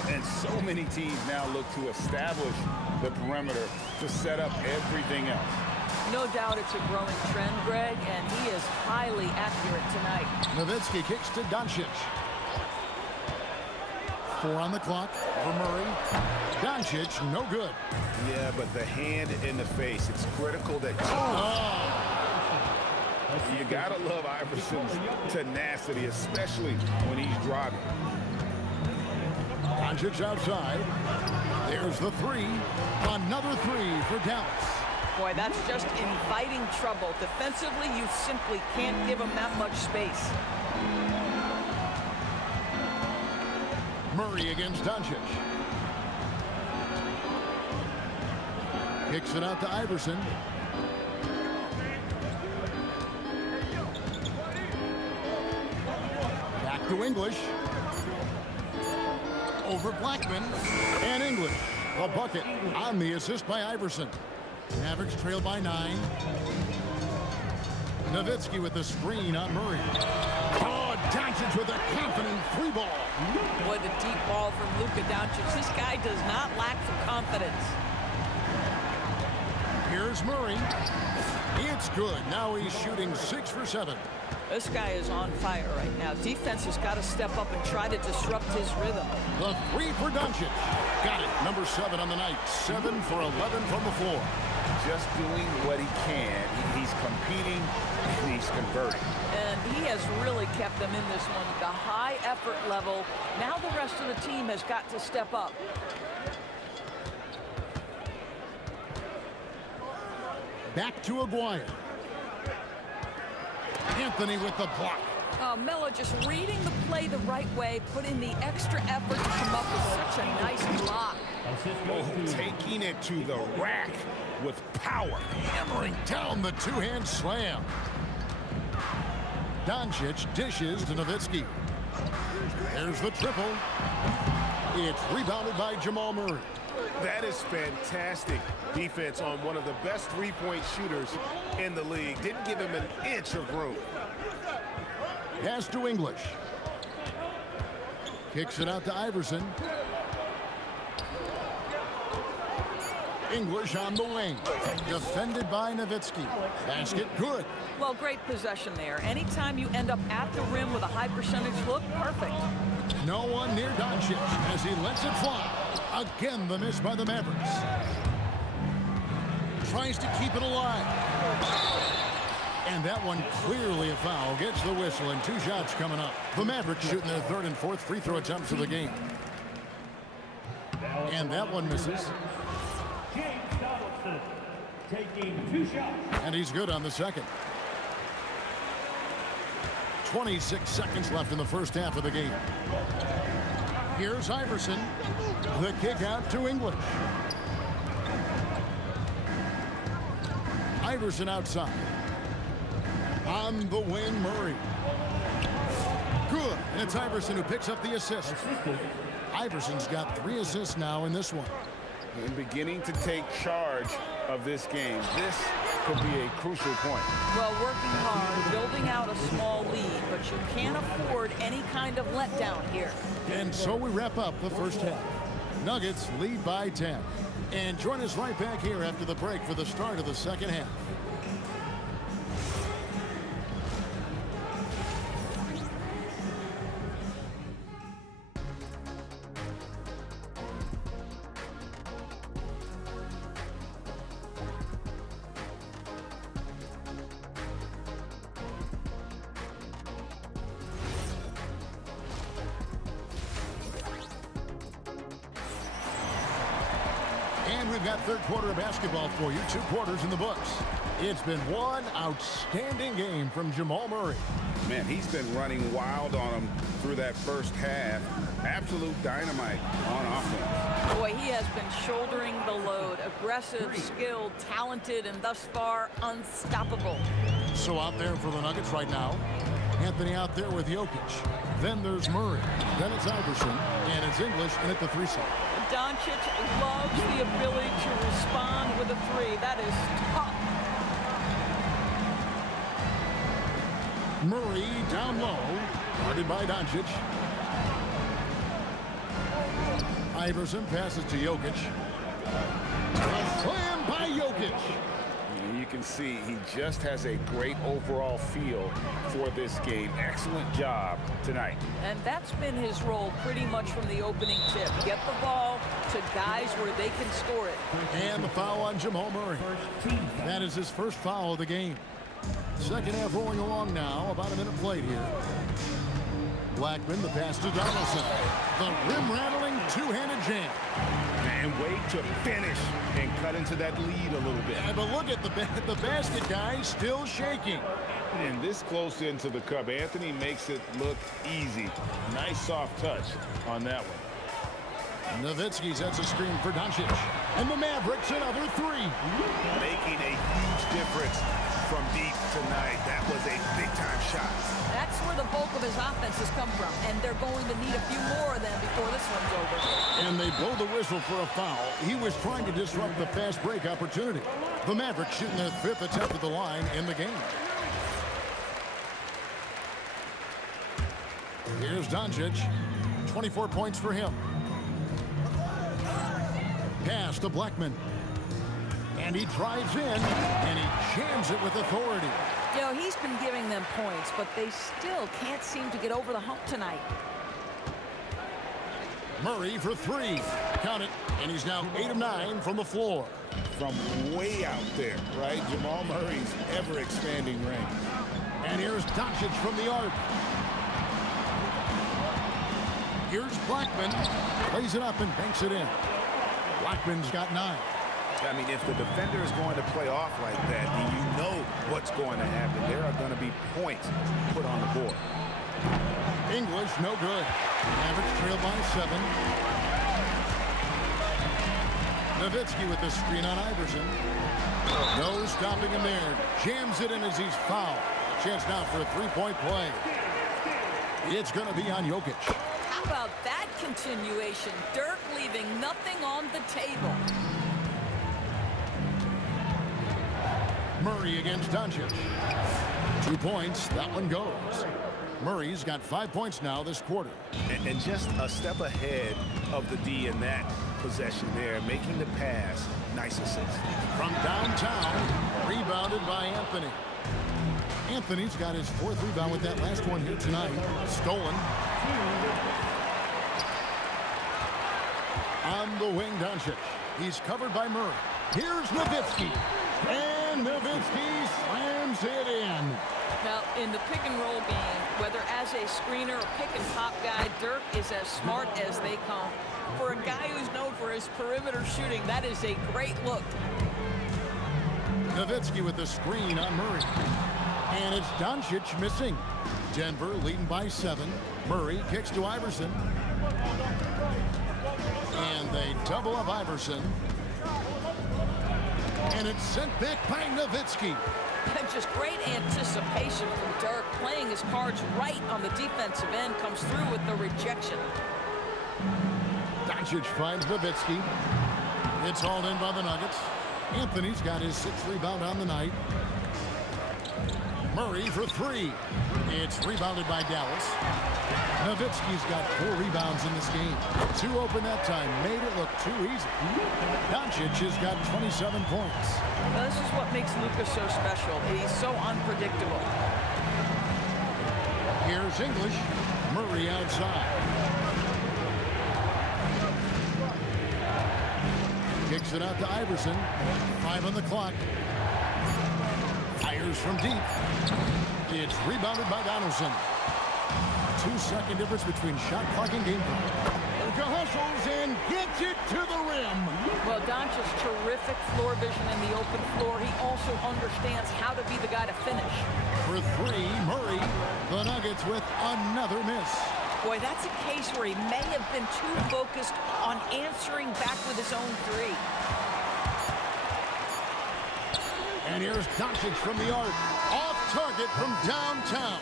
And so many teams now look to establish the perimeter to set up everything else. No doubt it's a growing trend, Greg, and he is highly accurate tonight. Nowitzki kicks to Doncic. 4 on the clock for Murray. Doncic, no good. Yeah, but the hand in the face, it's critical that you gotta love Iverson's tenacity, especially when he's driving. Doncic outside. There's the 3. Another 3 for Dallas. Boy, that's just inviting trouble. Defensively, you simply can't give him that much space. Murray against Doncic. Kicks it out to Iverson. Back to English. Over Blackman. And English. A bucket on the assist by Iverson. Mavericks trail by 9. Nowitzki with the screen on Murray. Oh, Doncic with a confident 3 ball. What a deep ball from Luka Doncic. This guy does not lack for confidence. Here's Murray. It's good. Now he's shooting 6 for 7. This guy is on fire right now. Defense has got to step up and try to disrupt his rhythm. The 3 for Doncic. Got it. Number 7 on the night. 7 for 11 from the floor. Just doing what he can. He's competing and he's converting. And he has really kept them in this one. The high effort level. Now the rest of the team has got to step up. Back to Aguirre. Anthony with the block. Melo just reading the play the right way, put in the extra effort to come up with such a nice block. Oh, taking it to the rack with power. Hammering down the 2-hand slam. Doncic dishes to Nowitzki. There's the triple. It's rebounded by Jamal Murray. That is fantastic defense on one of the best three-point shooters in the league. Didn't give him an inch of room. Pass to English. Kicks it out to Iverson. English on the wing. Defended by Nowitzki. Basket good. Well, great possession there. Anytime you end up at the rim with a high percentage look, perfect. No one near Doncic as he lets it fly. Again, the miss by the Mavericks. Tries to keep it alive. And that one clearly a foul. Gets the whistle and 2 shots coming up. The Mavericks shooting their 3rd and 4th free throw attempts of the game. And that one misses. James Donaldson taking 2 shots. And he's good on the second. 26 seconds left in the first half of the game. Here's Iverson. The kick out to English. Iverson outside. On the wing, Murray. Good. And it's Iverson who picks up the assist. Iverson's got 3 assists now in this one. And beginning to take charge of this game. This could be a crucial point. Well, working hard, building out a small lead, but you can't afford any kind of letdown here. And so we wrap up the first half. Nuggets lead by 10. And join us right back here after the break for the start of the second half. And we've got third quarter of basketball for you. 2 quarters in the books. It's been one outstanding game from Jamal Murray. Man, he's been running wild on him through that first half. Absolute dynamite on offense. Boy, he has been shouldering the load. Aggressive, skilled, talented, and thus far unstoppable. So out there for the Nuggets right now. Anthony out there with Jokic. Then there's Murray. Then it's Iverson. And it's English in at the 3-side. Doncic loves the ability to respond with a 3. That is tough. Murray down low. Guarded by Doncic. Iverson passes to Jokic. A slam by Jokic. You can see he just has a great overall feel for this game. Excellent job tonight. And that's been his role pretty much from the opening tip. Get the ball to guys where they can score it. And the foul on Jamal Murray. That is his first foul of the game. Second half rolling along now. About a minute played here. Blackman, the pass to Donaldson. The rim-rattling two-handed jam. And wait to finish and cut into that lead a little bit. Yeah, but look at the basket, guys, still shaking. And this close into the cup, Anthony makes it look easy. Nice soft touch on that one. Nowitzki sets a screen for Doncic. And the Mavericks another 3. Making a huge difference from deep tonight. That was a big-time shot. That's where the bulk of his offense has come from, and they're going to need a few more of them before this one's over. And they blow the whistle for a foul. He was trying to disrupt the fast break opportunity. The Mavericks shooting their 5th attempt at the line in the game. Here's Doncic. 24 points for him. Pass to Blackman. And he drives in, and he jams it with authority. You know, he's been giving them points, but they still can't seem to get over the hump tonight. Murray for 3. Count it. And he's now 8 of 9 from the floor. From way out there, right? Jamal Murray's ever-expanding range. And here's Doncic from the arc. Here's Blackman. Plays it up and banks it in. Blackman's got 9. I mean, if the defender is going to play off like that, then you know what's going to happen. There are going to be points put on the board. English, no good. Mavericks trail by 7. Nowitzki with the screen on Iverson. No stopping him there. Jams it in as he's fouled. Chance now for a 3-point play. It's going to be on Jokic. How about that continuation? Dirk leaving nothing on the table. Murray against Doncic. 2 points. That one goes. Murray's got 5 points now this quarter. And just a step ahead of the D in that possession there, making the pass. Nice assist. From downtown, rebounded by Anthony. Anthony's got his 4th rebound with that last one here tonight. Stolen. On the wing, Doncic. He's covered by Murray. Here's Nowitzki. And Nowitzki slams it in. Now, in the pick and roll game, whether as a screener or pick and pop guy, Dirk is as smart as they come. For a guy who's known for his perimeter shooting, that is a great look. Nowitzki with the screen on Murray. And it's Doncic missing. Denver leading by 7. Murray kicks to Iverson. And they double up Iverson. And it's sent back by Nowitzki. Just great anticipation from Dirk, playing his cards right on the defensive end, comes through with the rejection. Doncic finds Nowitzki. It's hauled in by the Nuggets. Anthony's got his 6th rebound on the night. Murray for 3. It's rebounded by Dallas. Nowitzki's got 4 rebounds in this game. 2 open that time. Made it look too easy. Doncic has got 27 points. Well, this is what makes Luka so special. He's so unpredictable. Here's English. Murray outside. Kicks it out to Iverson. 5 on the clock. Fires from deep. It's rebounded by Donaldson. 2-second difference between shot clock and game clock. Luka hustles and gets it to the rim. Well, Doncic's terrific floor vision in the open floor. He also understands how to be the guy to finish. For 3, Murray. The Nuggets with another miss. Boy, that's a case where he may have been too focused on answering back with his own 3. And here's Doncic from the arc. Off target from downtown.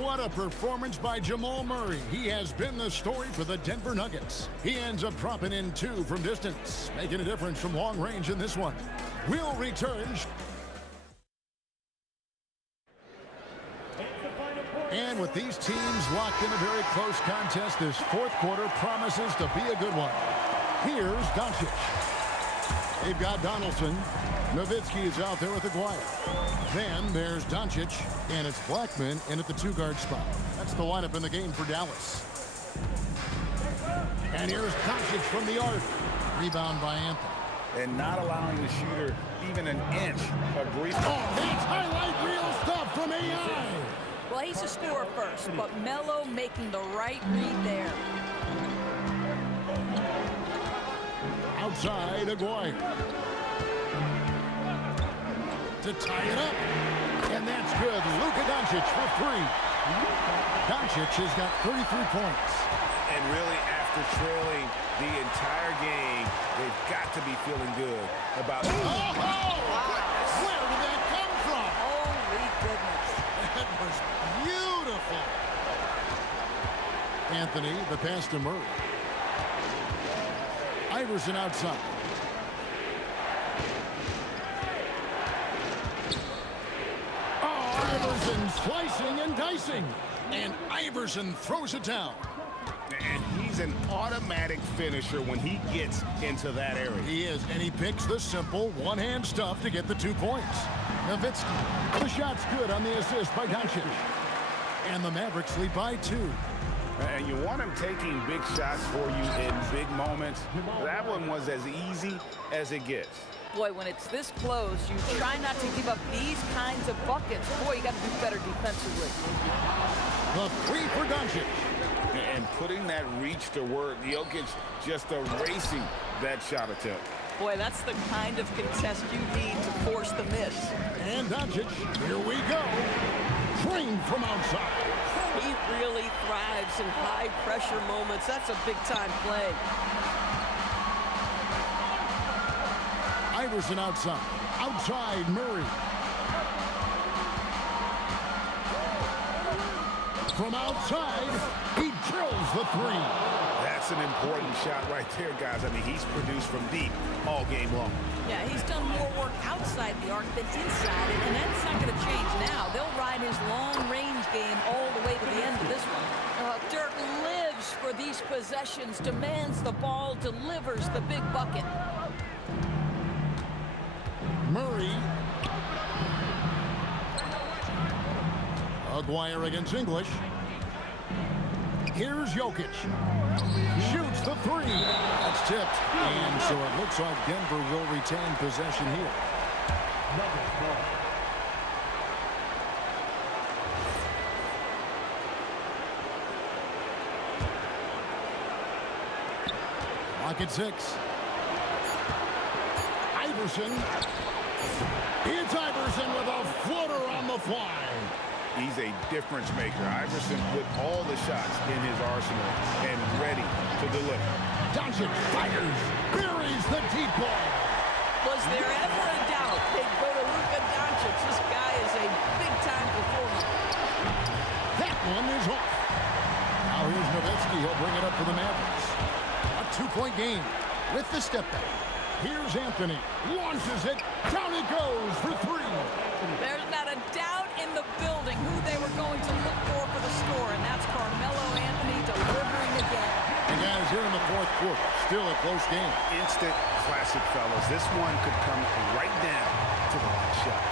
What a performance by Jamal Murray. He has been the story for the Denver Nuggets. He ends up dropping in 2 from distance, making a difference from long range in this one. We'll return. And with these teams locked in a very close contest, this 4th quarter promises to be a good one. Here's Doncic. They've got Donaldson. Nowitzki is out there with Aguirre. Then there's Doncic, and it's Blackman in at the 2-guard spot. That's the lineup in the game for Dallas. And here's Doncic from the arc. Rebound by Anthony. And not allowing the shooter even an inch of breathing. Oh, that's highlight reel stuff from AI. Well, he's a scorer first, but Melo making the right read there. Outside, Aguirre. To tie it up. And that's good. Luka Doncic for 3. Doncic has got 33 points. And really, after trailing the entire game, they've got to be feeling good about it. Oh! Where did that come from? Holy goodness. That was beautiful. Anthony, the pass to Murray. Iverson outside. Oh, Iverson slicing and dicing. And Iverson throws it down. And he's an automatic finisher when he gets into that area. He is, and he picks the simple one-hand stuff to get the 2 points. Nowitzki, the shot's good on the assist by Doncic. And the Mavericks lead by 2. And you want him taking big shots for you in big moments. That one was as easy as it gets. Boy, when it's this close, you try not to give up these kinds of buckets. Boy, you got to do better defensively. The 3 for Doncic. And putting that reach to work, Jokic just erasing that shot attempt. Boy, that's the kind of contest you need to force the miss. And Doncic, here we go. Trained from outside. He really thrives in high-pressure moments. That's a big-time play. Iverson outside. Outside, Murray. From outside, he drills the 3. That's an important shot right there, guys. I mean, he's produced from deep all game long. Yeah, he's done more work outside the arc than inside it, and that's not going to change now. They'll ride his long-range game all the way to the end of this one. Dirk lives for these possessions, demands the ball, delivers the big bucket. Murray. Aguirre against English. Here's Jokic. Shoots the three. That's tipped. And so it looks like Denver will retain possession here. Lock at 6. Iverson. It's Iverson with a floater on the fly. He's a difference maker. Iverson put all the shots in his arsenal and ready to deliver. Doncic fires, buries the deep ball. Was there ever a doubt they'd go to Luka Doncic? This guy is a big-time performer. That one is off. Now here's Nowitzki. He'll bring it up for the Mavericks. A two-point game with the step back. Here's Anthony. Launches it. Down it goes for three. There's not a doubt in the building who they were going to look for the score, and that's Carmelo Anthony delivering again. And guys, here in the fourth quarter, still a close game. Instant classic, fellas. This one could come right down to the last shot.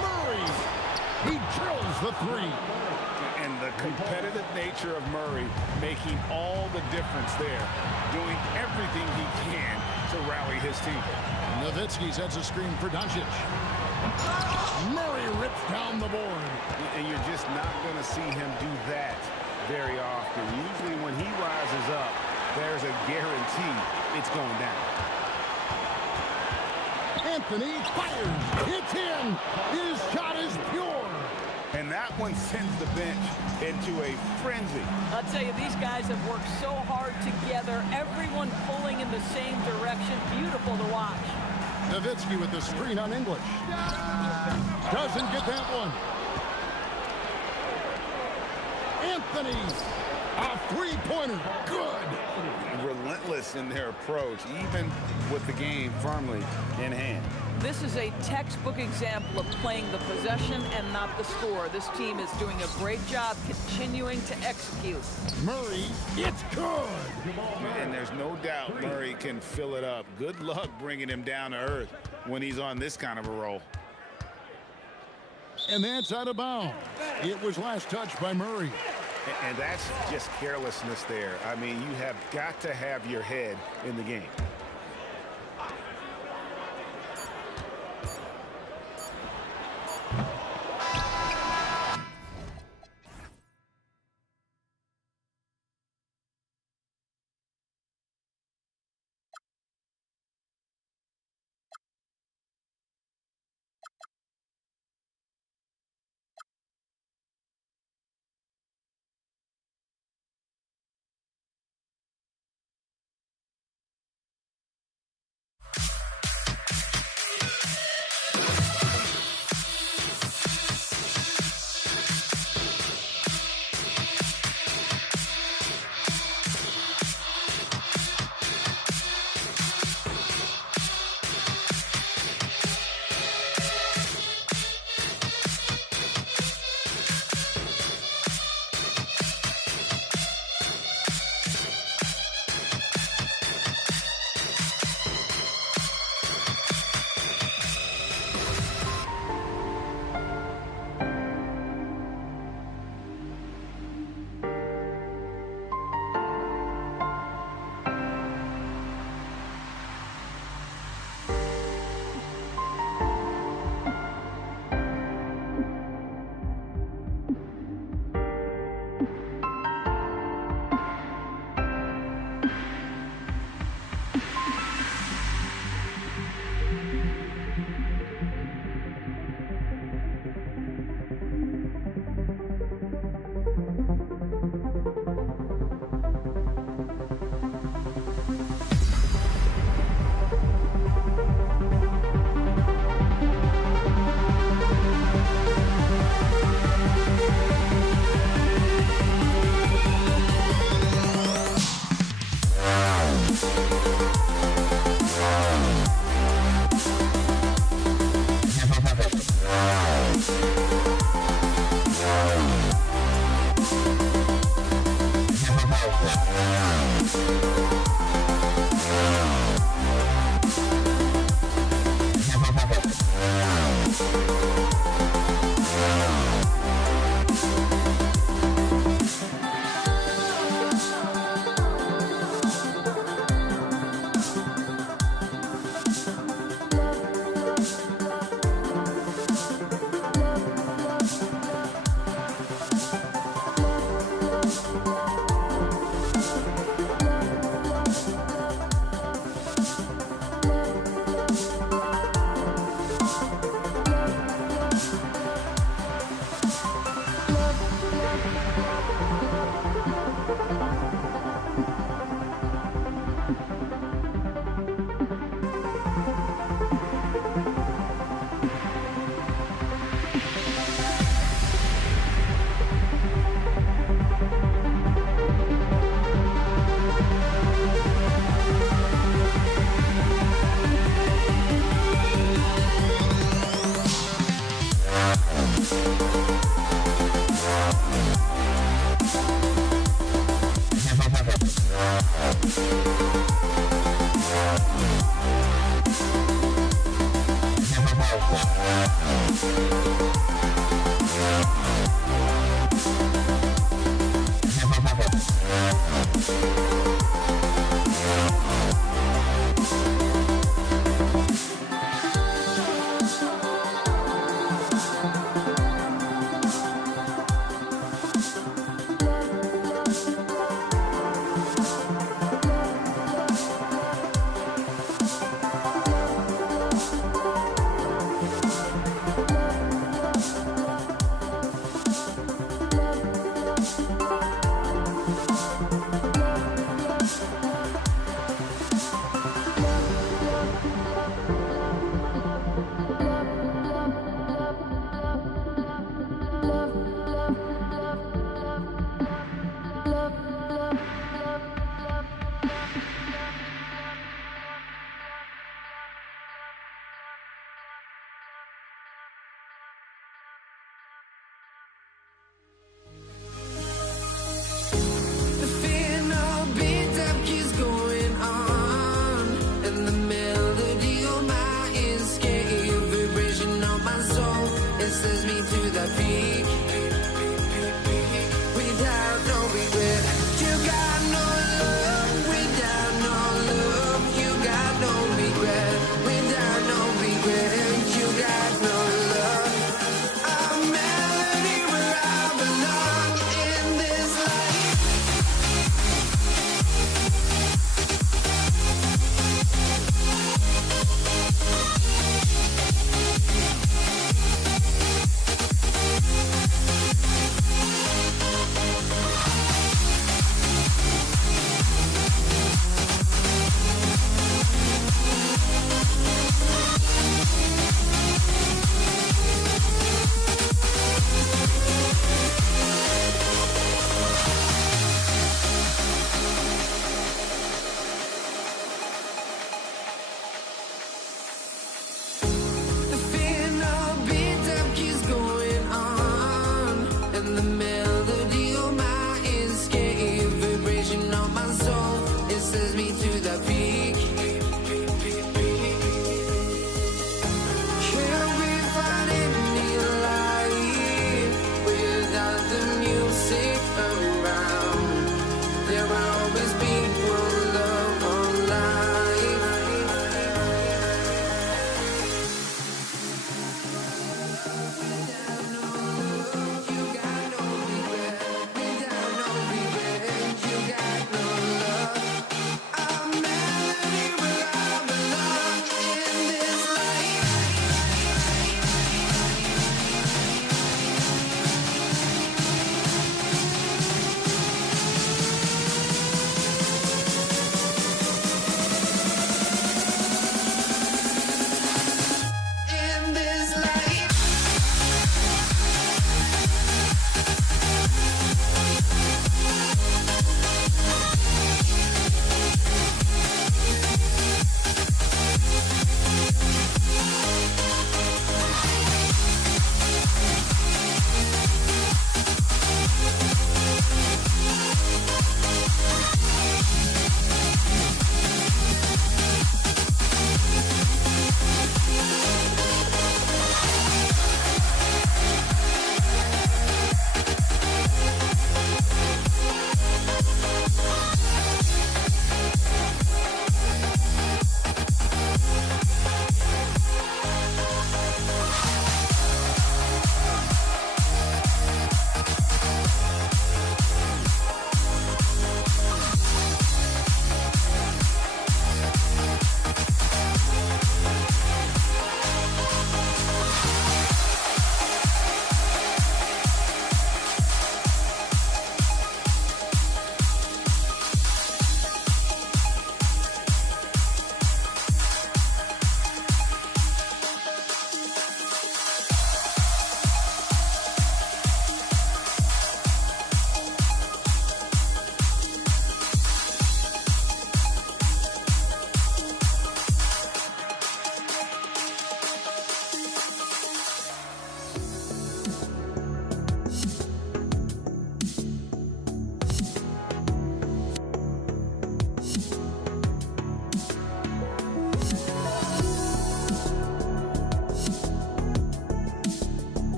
Murray. He drills the three. And the competitive nature of Murray making all the difference there, doing everything he can to rally his team. Nowitzki sets a screen for Doncic. Murray rips down the board. And you're just not going to see him do that very often. Usually when he rises up, there's a guarantee it's going down. Anthony fires. It's in. His shot is pure. And that one sends the bench into a frenzy. I'll tell you, these guys have worked so hard together, everyone pulling in the same direction. Beautiful to watch. Nowitzki with the screen on English. Doesn't get that one. Anthony, a three-pointer. Good. Relentless in their approach, even with the game firmly in hand. This is a textbook example of playing the possession and not the score. This team is doing a great job continuing to execute. Murray, it's good. And there's no doubt Murray can fill it up. Good luck bringing him down to earth when he's on this kind of a roll. And that's out of bounds. It was last touched by Murray. And that's just carelessness there. I mean, you have got to have your head in the game.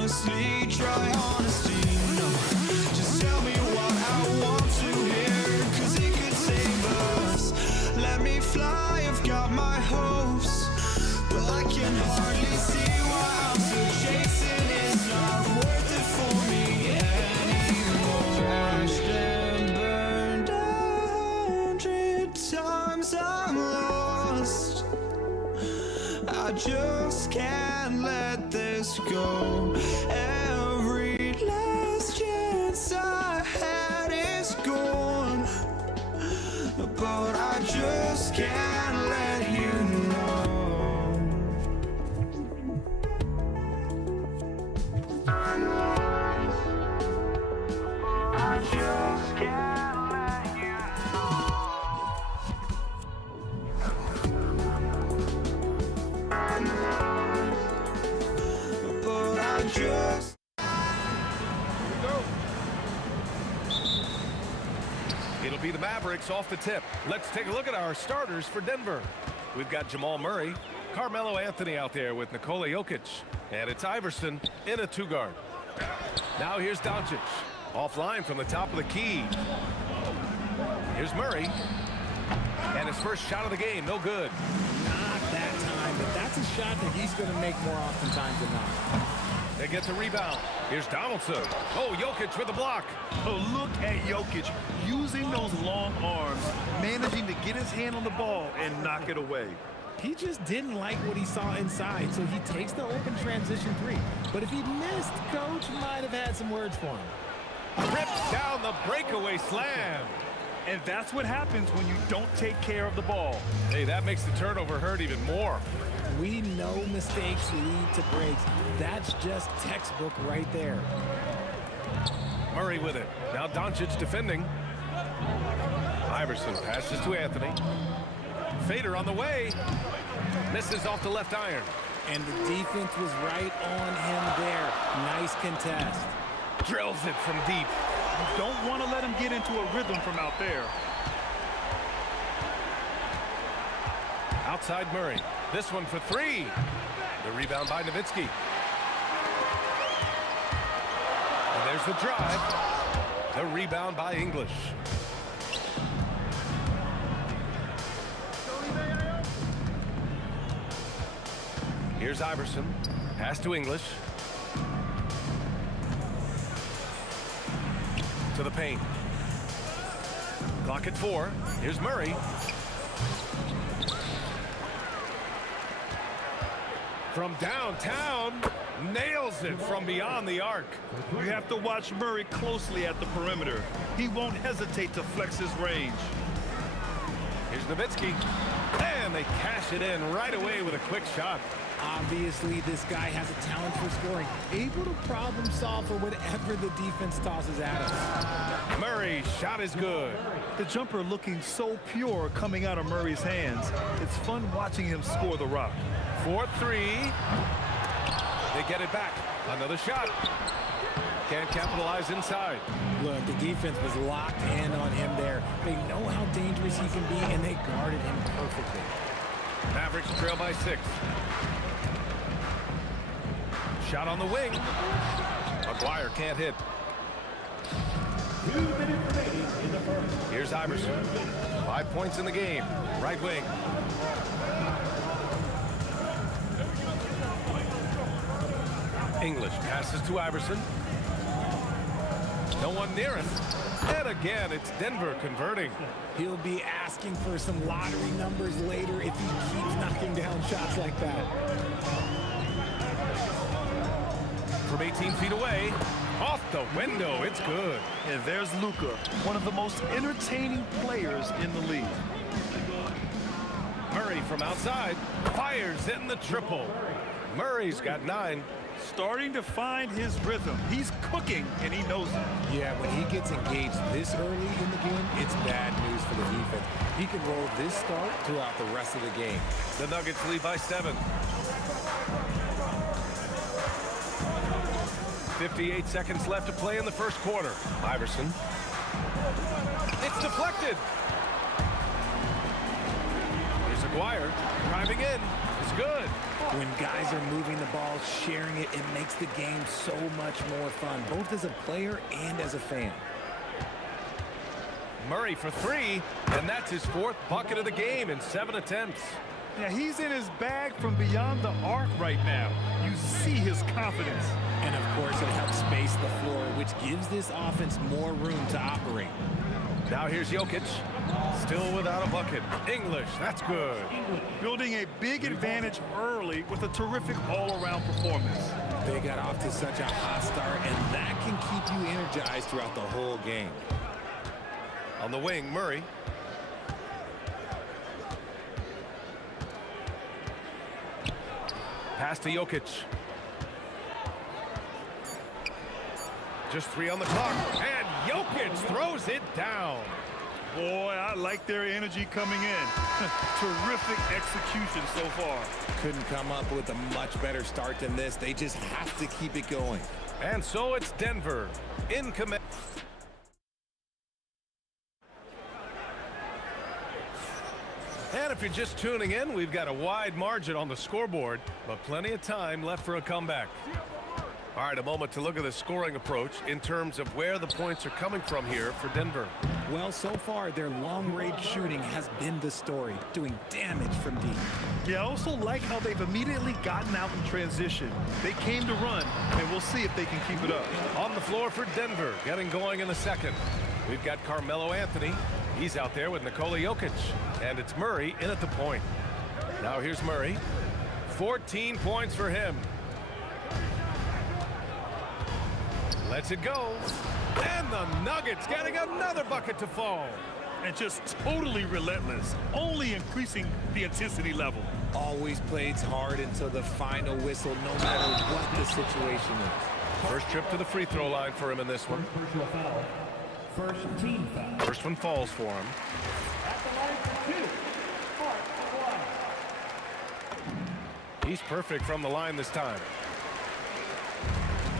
honestly, try honesty. No, just tell me what I want to hear, 'cause it could save us. Let me fly, I've got my hopes, but I can hardly see why I'm still chasing. It's not worth it for me anymore. Crashed and burned 100 times, I'm lost. I just can't let this go. Every last chance I had is gone, but I just can't let you know. I just can't let you know. But I just It'll be the Mavericks off the tip. Let's take a look at our starters for Denver. We've got Jamal Murray, Carmelo Anthony out there with Nikola Jokic, and it's Iverson in a two-guard. Now here's Doncic, offline from the top of the key. Here's Murray, and his first shot of the game, no good. Not that time, but that's a shot that he's going to make more oftentimes than not. They get the rebound. Here's Donaldson. Oh, Jokic with the block. Oh, look at Jokic using those long arms, managing to get his hand on the ball and knock it away. He just didn't like what he saw inside, so he takes the open transition three. But if he missed, Coach might have had some words for him. Rips down the breakaway slam. And that's what happens when you don't take care of the ball. Hey, that makes the turnover hurt even more. We know mistakes lead to breaks. That's just textbook right there. Murray with it. Now Doncic defending. Iverson passes to Anthony. Fader on the way. Misses off the left iron. And the defense was right on him there. Nice contest. Drills it from deep. You don't want to let him get into a rhythm from out there. Outside Murray. This one for three. The rebound by Nowitzki. And there's the drive. The rebound by English. Here's Iverson. Pass to English. To the paint. Clock at 4. Here's Murray. From downtown, nails it from beyond the arc. You have to watch Murray closely at the perimeter. He won't hesitate to flex his range. Here's Nowitzki. And they cash it in right away with a quick shot. Obviously, this guy has a talent for scoring. Able to problem solve for whatever the defense tosses at him. Murray's shot is good. The jumper looking so pure coming out of Murray's hands. It's fun watching him score the rock. 4-3. They get it back. Another shot. Can't capitalize inside. Look, the defense was locked in on him there. They know how dangerous he can be, and they guarded him perfectly. Mavericks trail by 6. Shot on the wing. McGuire can't hit. 2 minutes remaining in the first. Here's Iverson. 5 points in the game. Right wing. English passes to Iverson. No one near him. And again, it's Denver converting. He'll be asking for some lottery numbers later if he keeps knocking down shots like that. From 18 feet away, off the window, it's good. And there's Luka, one of the most entertaining players in the league. Murray from outside, fires in the triple. Murray's got 9. Starting to find his rhythm. He's cooking, and he knows it. Yeah, when he gets engaged this early in the game, it's bad news for the defense. He can roll this start throughout the rest of the game. The Nuggets lead by 7. 58 seconds left to play in the first quarter. Iverson. It's deflected. Here's a McGuire driving in. It's good. When guys are moving the ball, sharing it, it makes the game so much more fun, both as a player and as a fan. Murray for three, and that's his fourth bucket of the game in 7 attempts. Yeah, he's in his bag from beyond the arc right now. You see his confidence. And of course, it helps space the floor, which gives this offense more room to operate. Now here's Jokic, still without a bucket. English, that's good. Building a big advantage early with a terrific all-around performance. They got off to such a hot start, and that can keep you energized throughout the whole game. On the wing, Murray. Pass to Jokic. Just 3 on the clock, and Jokic throws it down. Boy, I like their energy coming in. Terrific execution so far. Couldn't come up with a much better start than this. They just have to keep it going. And so it's Denver in command. And if you're just tuning in, we've got a wide margin on the scoreboard, but plenty of time left for a comeback. All right, a moment to look at the scoring approach in terms of where the points are coming from here for Denver. Well, so far, their long-range shooting has been the story, doing damage from deep. Yeah, I also like how they've immediately gotten out in transition. They came to run, and we'll see if they can keep it up. On the floor for Denver, getting going in the second. We've got Carmelo Anthony. He's out there with Nikola Jokic. And it's Murray in at the point. Now here's Murray. 14 points for him. Lets it go. And the Nuggets getting another bucket to fall. And just totally relentless, only increasing the intensity level. Always plays hard until the final whistle, no matter what the situation is. First trip to the free throw line for him in this one. Personal foul. First team foul. First one falls for him. At the line for 2. Mark the one. He's perfect from the line this time.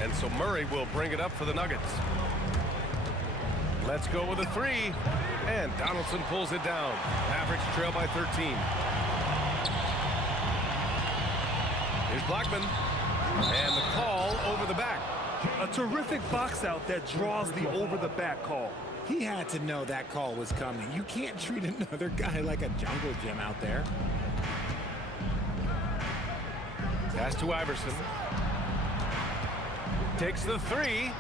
And so Murray will bring it up for the Nuggets. Let's go with a 3. And Donaldson pulls it down. Mavericks trail by 13. Here's Blackman. And the call over the back. A terrific box out that draws the over-the-back call. He had to know that call was coming. You can't treat another guy like a jungle gym out there. Pass to Iverson. Takes the 3.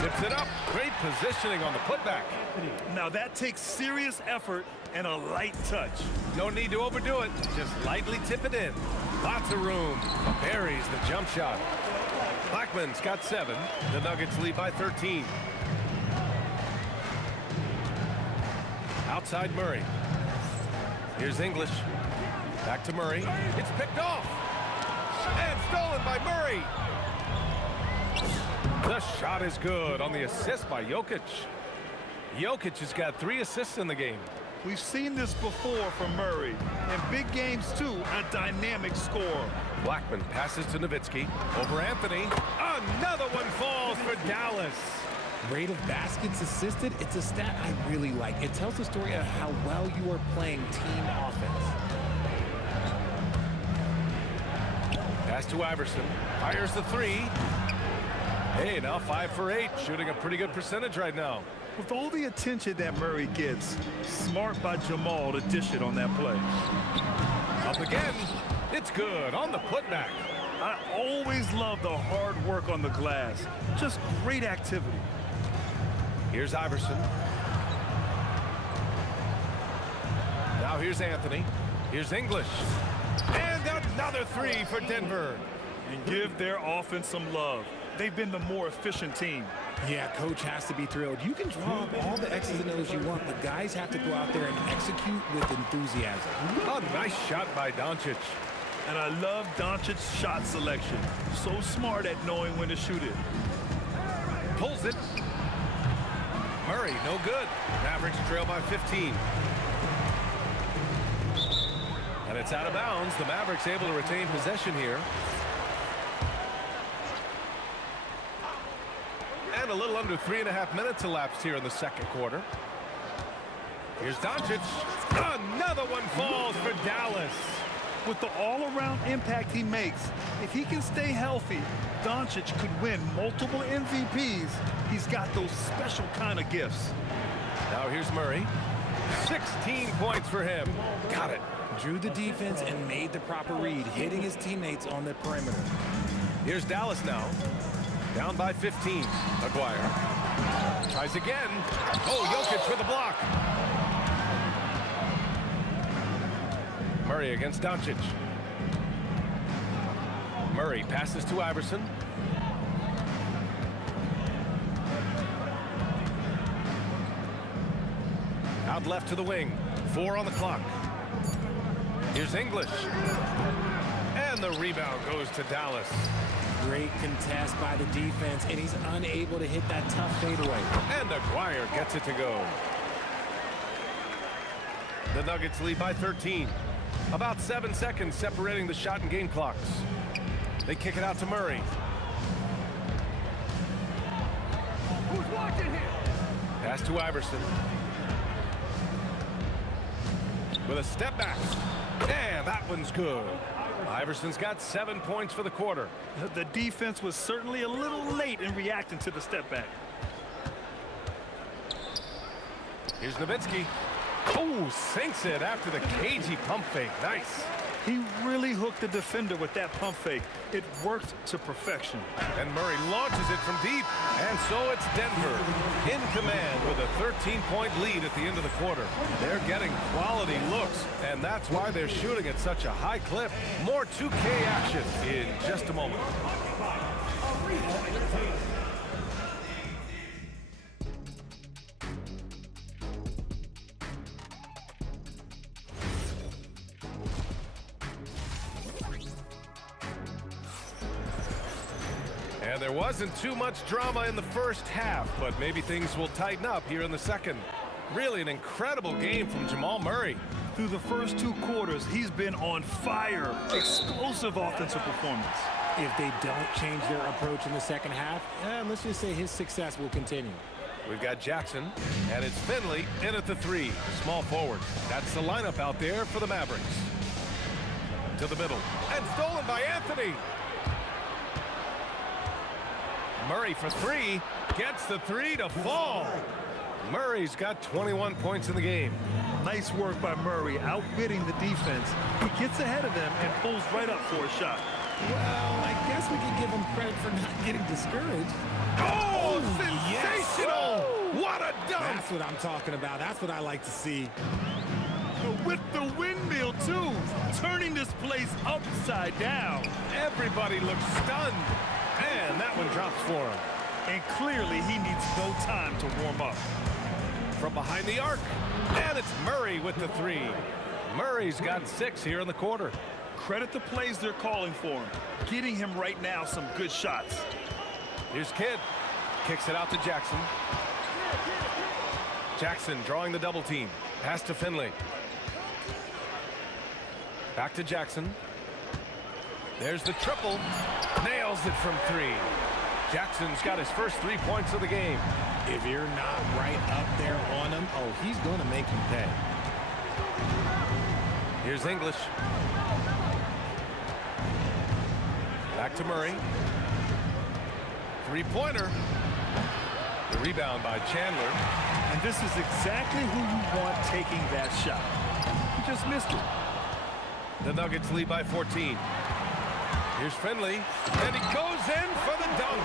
Tips it up. Great positioning on the putback. Now that takes serious effort and a light touch. No need to overdo it. Just lightly tip it in. Lots of room. Buries the jump shot. Blackman's got 7. The Nuggets lead by 13. Outside Murray. Here's English. Back to Murray. It's picked off. And stolen by Murray. The shot is good on the assist by Jokic. Jokic has got 3 assists in the game. We've seen this before from Murray. In big games, too, a dynamic score. Blackman passes to Nowitzki. Over Anthony. Another one falls for Dallas. Rate of baskets assisted, it's a stat I really like. It tells the story of how well you are playing team offense. Pass to Iverson. Fires the 3. Hey, now 5 for 8. Shooting a pretty good percentage right now. With all the attention that Murray gets, smart by Jamal to dish it on that play. Up again. It's good on the putback. I always love the hard work on the glass. Just great activity. Here's Iverson. Now here's Anthony. Here's English. And another 3 for Denver. And give their offense some love. They've been the more efficient team. Yeah, coach has to be thrilled. You can draw up all the X's and O's you want, but guys have to go out there and execute with enthusiasm. A nice shot by Doncic. And I love Doncic's shot selection. So smart at knowing when to shoot it. Pulls it. Murray, no good. Mavericks trail by 15. And it's out of bounds. The Mavericks able to retain possession here. And a little under 3.5 minutes elapsed here in the second quarter. Here's Doncic. Another one falls for Dallas. With the all-around impact he makes, if he can stay healthy, Doncic could win multiple MVPs. He's got those special kind of gifts. Now here's Murray. 16 points for him. Got it. Drew the defense and made the proper read, hitting his teammates on the perimeter. Here's Dallas now. Down by 15. Aguirre. Tries again. Oh, Jokic with the block. Murray against Doncic. Murray passes to Iverson. Out left to the wing. 4 on the clock. Here's English. And the rebound goes to Dallas. Great contest by the defense, and he's unable to hit that tough fadeaway. And Aguirre gets it to go. The Nuggets lead by 13. About 7 seconds separating the shot and game clocks. They kick it out to Murray. Who's watching here? Pass to Iverson. With a step back. And that one's good. Iverson's got 7 points for the quarter. The defense was certainly a little late in reacting to the step back. Here's Nowitzki. Oh, sinks it after the cagey pump fake. Nice. He really hooked the defender with that pump fake. It worked to perfection. And Murray launches it from deep. And so it's Denver in command with a 13-point lead at the end of the quarter. They're getting quality looks, and that's why they're shooting at such a high clip. More 2K action in just a moment. And there wasn't too much drama in the first half, but maybe things will tighten up here in the second. Really an incredible game from Jamal Murray. Through the first 2 quarters, he's been on fire. Explosive offensive performance. If they don't change their approach in the second half, let's just say his success will continue. We've got Jackson, and it's Finley in at the 3, small forward. That's the lineup out there for the Mavericks. To the middle, and stolen by Anthony. Murray for 3, gets the 3 to fall. Murray's got 21 points in the game. Nice work by Murray, outwitting the defense. He gets ahead of them and pulls right up for a shot. Well, I guess we can give him credit for not getting discouraged. Oh, sensational! Yes. What a dunk! That's what I'm talking about. That's what I like to see. With the windmill, too, turning this place upside down. Everybody looks stunned. And that one drops for him. And clearly he needs no time to warm up. From behind the arc. And it's Murray with the 3. Murray's got 6 here in the quarter. Credit the plays they're calling for him. Getting him right now some good shots. Here's Kidd. Kicks it out to Jackson. Jackson drawing the double team. Pass to Finley. Back to Jackson. There's the triple. Nails it from 3. Jackson's got his first 3 points of the game. If you're not right up there on him, oh, he's going to make you pay. Here's English. Back to Murray. 3-pointer. The rebound by Chandler. And this is exactly who you want taking that shot. He just missed it. The Nuggets lead by 14. Here's Finley, and he goes in for the dunk.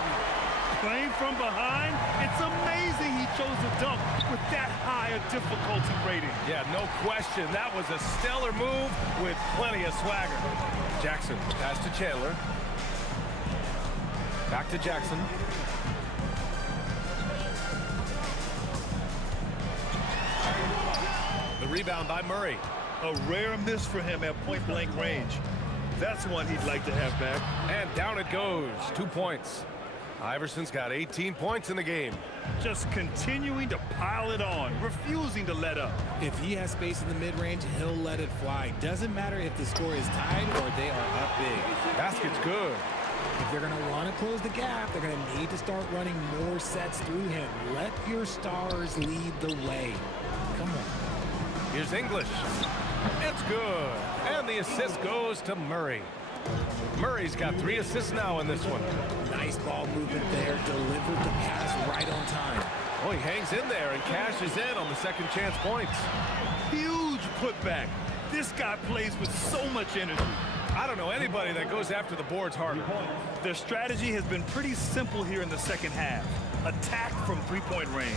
Playing from behind, it's amazing he chose a dunk with that high a difficulty rating. Yeah, no question. That was a stellar move with plenty of swagger. Jackson, pass to Chandler. Back to Jackson. The rebound by Murray. A rare miss for him at point-blank range. That's one he'd like to have back. And down it goes. 2 points. Iverson's got 18 points in the game. Just continuing to pile it on, refusing to let up. If he has space in the mid-range, he'll let it fly. Doesn't matter if the score is tied or they are up big. Basket's good. If they're going to want to close the gap, they're going to need to start running more sets through him. Let your stars lead the way. Come on. Here's English. It's good. And the assist goes to Murray. Murray's got 3 assists now in this one. Nice ball movement there. Delivered the pass right on time. Oh, he hangs in there and cashes in on the second chance points. Huge putback. This guy plays with so much energy. I don't know anybody that goes after the boards harder. Their strategy has been pretty simple here in the second half. Attack from three-point range.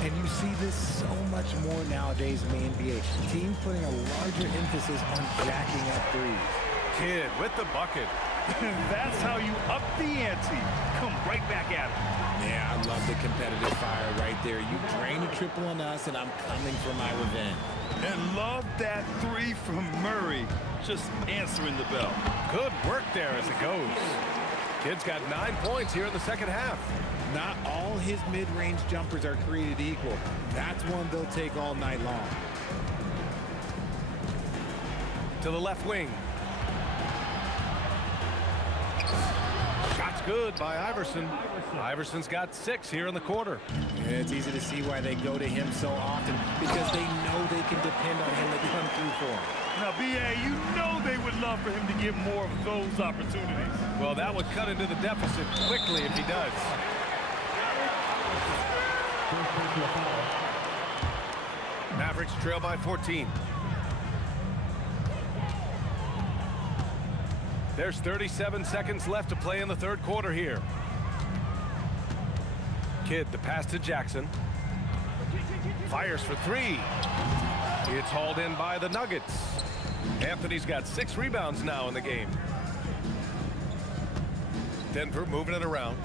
And you see this so much more nowadays in the NBA. Teams putting a larger emphasis on jacking up threes. Kidd with the bucket. That's how you up the ante. Come right back at it. Yeah, I love the competitive fire right there. You drain a triple on us, and I'm coming for my revenge. And love that 3 from Murray. Just answering the bell. Good work there as it goes. Kidd's got 9 points here in the second half. Not all his mid-range jumpers are created equal. That's one they'll take all night long. To the left wing. Shot's good by Iverson. Iverson's got 6 here in the quarter. Yeah, it's easy to see why they go to him so often, because they know they can depend on him to come through for them. Now, B.A., you know they would love for him to get more of those opportunities. Well, that would cut into the deficit quickly if he does. Mavericks trail by 14. There's 37 seconds left to play in the third quarter here. Kidd, the pass to Jackson. Fires for 3. It's hauled in by the Nuggets. Anthony's got 6 rebounds now in the game. Denver moving it around.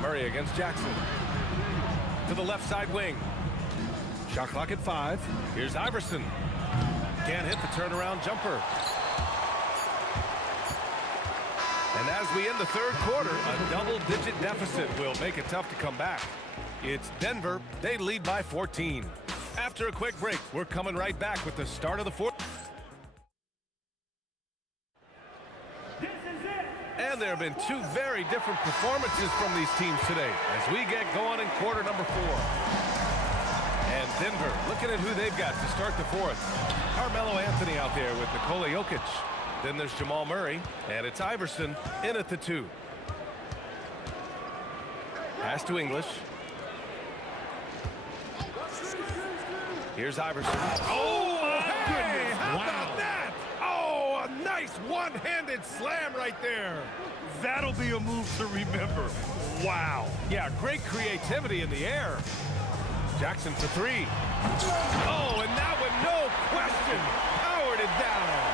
Murray against Jackson. To the left side wing. Shot clock at 5. Here's Iverson. Can't hit the turnaround jumper. And as we end the third quarter, a double-digit deficit will make it tough to come back. It's Denver. They lead by 14. After a quick break, we're coming right back with the start of the fourth. And there have been 2 very different performances from these teams today as we get going in quarter number 4. And Denver looking at who they've got to start the fourth. Carmelo Anthony out there with Nikola Jokic. Then there's Jamal Murray, and it's Iverson in at the 2. Pass to English. Here's Iverson. Oh, my goodness. How about that? Oh, a nice one-handed slam right there. That'll be a move to remember. Wow. Yeah, great creativity in the air. Jackson for 3. Oh, and that one, no question, powered it down.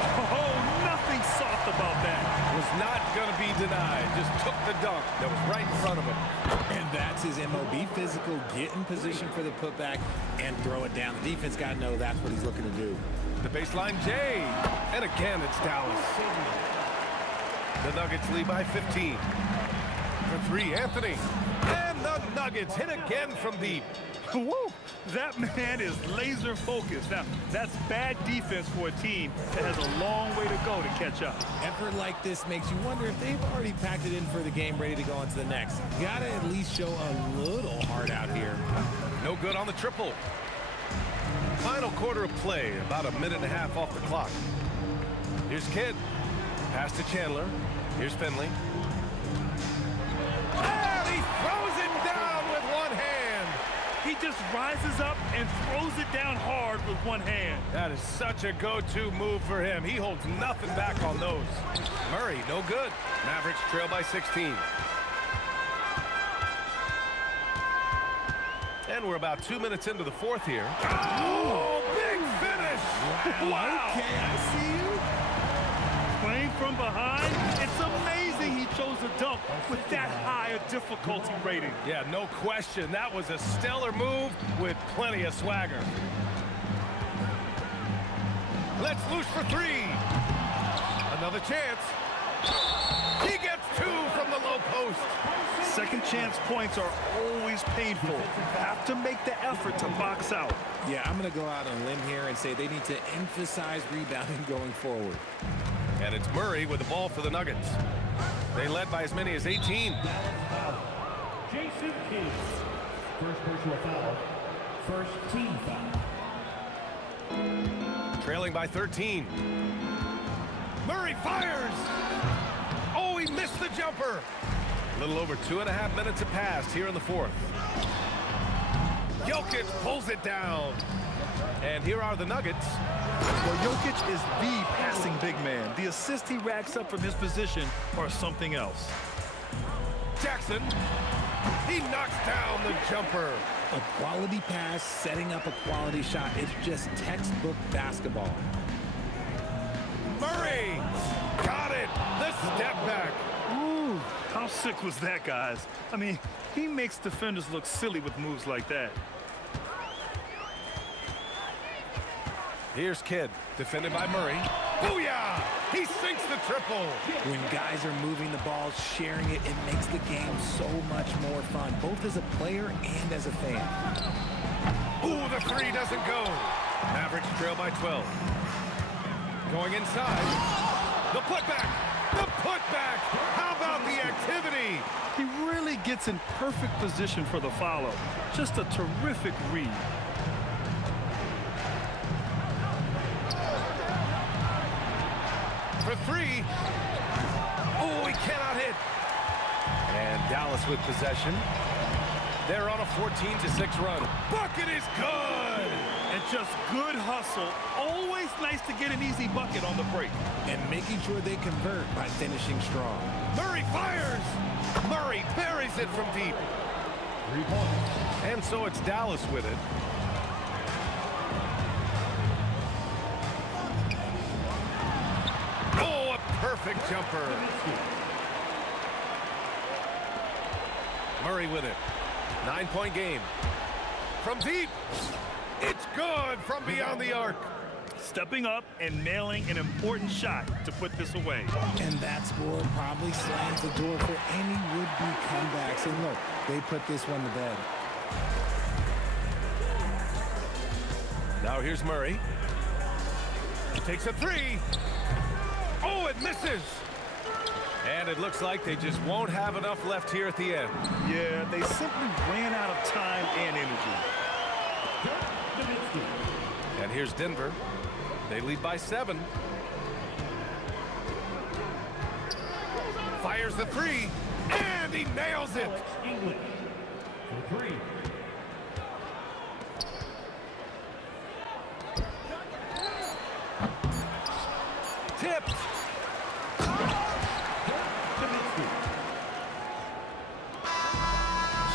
Oh, nothing soft about that. Was not going to be denied. Just took the dunk that was right in front of him. And that's his MO. Be physical, get in position for the putback, and throw it down. The defense got to know that's what he's looking to do. The baseline J. And again, it's Dallas. The Nuggets lead by 15. For 3, Anthony. And the Nuggets hit again from deep. Woo! That man is laser focused. Now, that's bad defense for a team that has a long way to go to catch up. Effort like this makes you wonder if they've already packed it in for the game, ready to go into the next. You gotta at least show a little heart out here. No good on the triple. Final quarter of play, about a minute and a half off the clock. Here's Kidd. Pass to Chandler. Here's Finley. And he throws it down with one hand. He just rises up and throws it down hard with one hand. That is such a go-to move for him. He holds nothing back on those. Murray, no good. Mavericks trail by 16. And we're about 2 minutes into the fourth here. Oh, big finish! Wow! Okay, I see you. Playing from behind, it's amazing he chose a dunk with that high a difficulty rating. Yeah, no question. That was a stellar move with plenty of swagger. Let's loose for 3. Another chance. He gets 2 from the low post. Second chance points are always painful. Have to make the effort to box out. Yeah, I'm going to go out on a limb here and say they need to emphasize rebounding going forward. And it's Murray with the ball for the Nuggets. They led by as many as 18. First personal foul. First team foul. Trailing by 13. Murray fires! Oh, he missed the jumper! A little over 2.5 minutes have passed here in the fourth. Jokic pulls it down. And here are the Nuggets. Well, Jokic is the passing big man. The assists he racks up from his position are something else. Jackson, he knocks down the jumper. A quality pass, setting up a quality shot. It's just textbook basketball. Murray, got it. The step back. Ooh, how sick was that, guys? I mean, he makes defenders look silly with moves like that. Here's Kidd, defended by Murray. Booyah! He sinks the triple. When guys are moving the ball, sharing it, it makes the game so much more fun, both as a player and as a fan. Ooh, the three doesn't go. Mavericks trail by 12. Going inside. The putback. The putback. How about the activity? He really gets in perfect position for the follow. Just a terrific read. For three. Oh, he cannot hit. And Dallas with possession. They're on a 14-6 run. Bucket is good. And just good hustle. Always nice to get an easy bucket on the break. And making sure they convert by finishing strong. Murray fires. Murray buries it from deep. 3 points. And so it's Dallas with it. Oh, a perfect jumper. Murray with it. 9-point game. From deep. It's good from beyond the arc. Stepping up and nailing an important shot to put this away. And that score probably slams the door for any would-be comebacks. And look, they put this one to bed. Now here's Murray. Takes a three. Oh, it misses. And it looks like they just won't have enough left here at the end. Yeah, they simply ran out of time and energy. And here's Denver. They lead by 7. Fires the three, and he nails it. English. For 3. Tipped.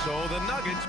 So the Nuggets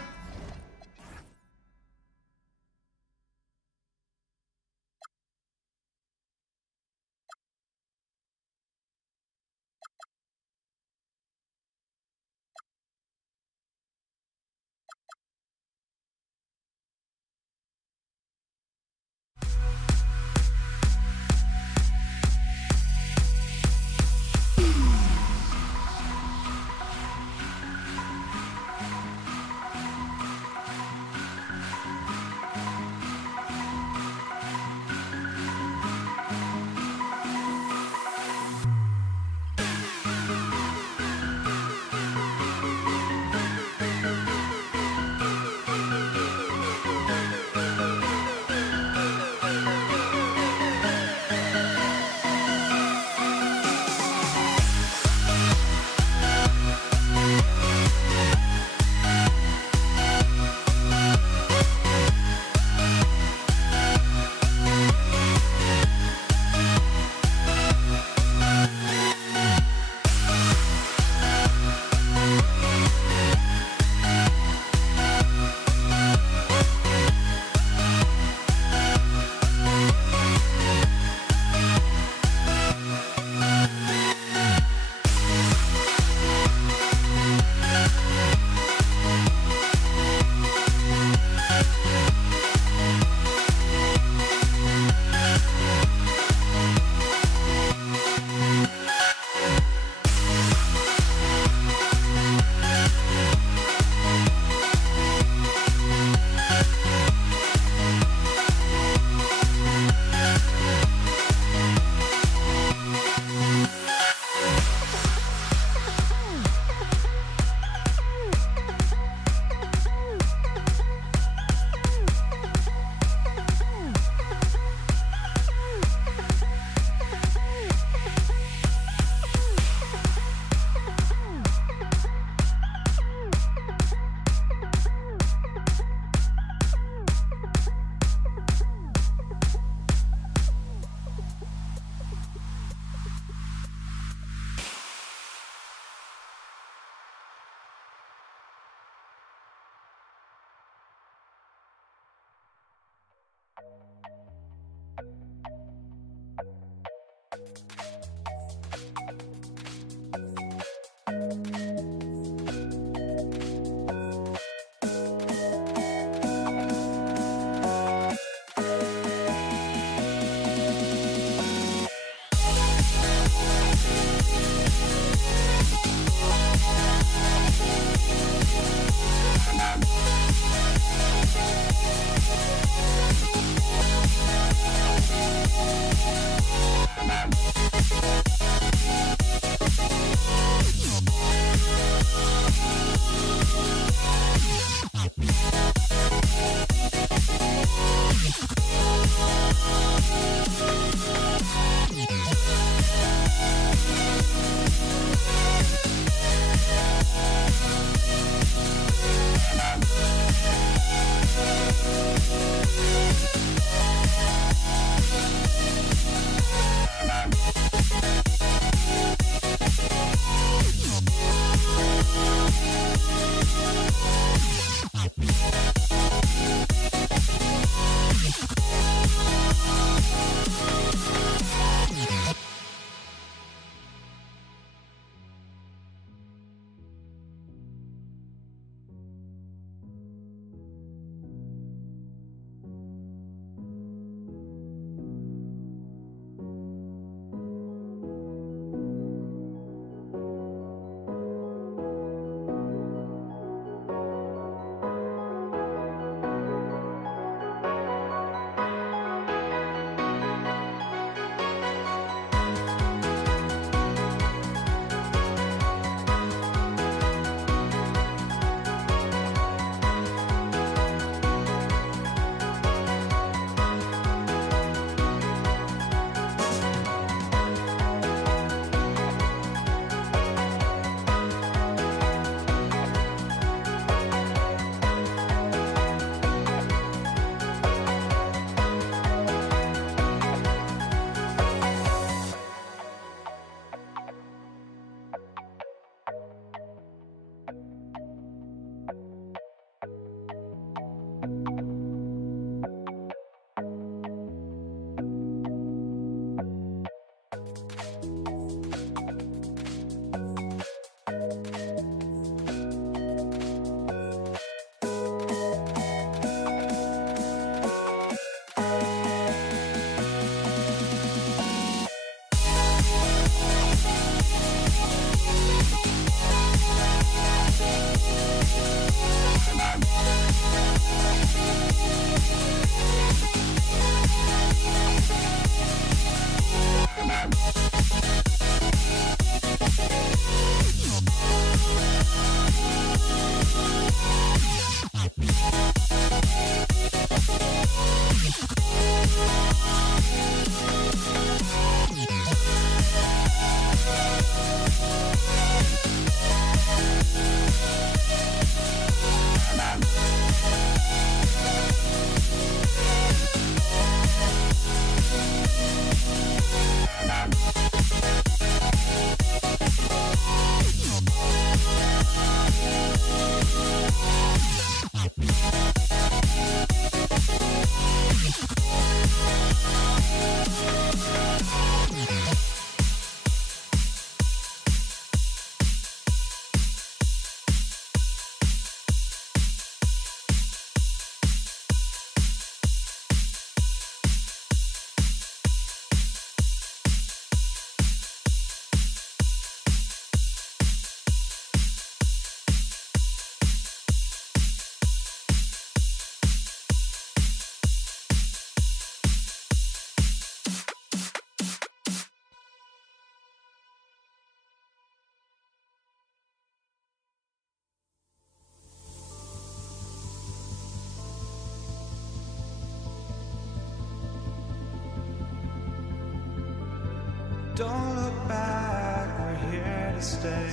Don't look back, we're here to stay.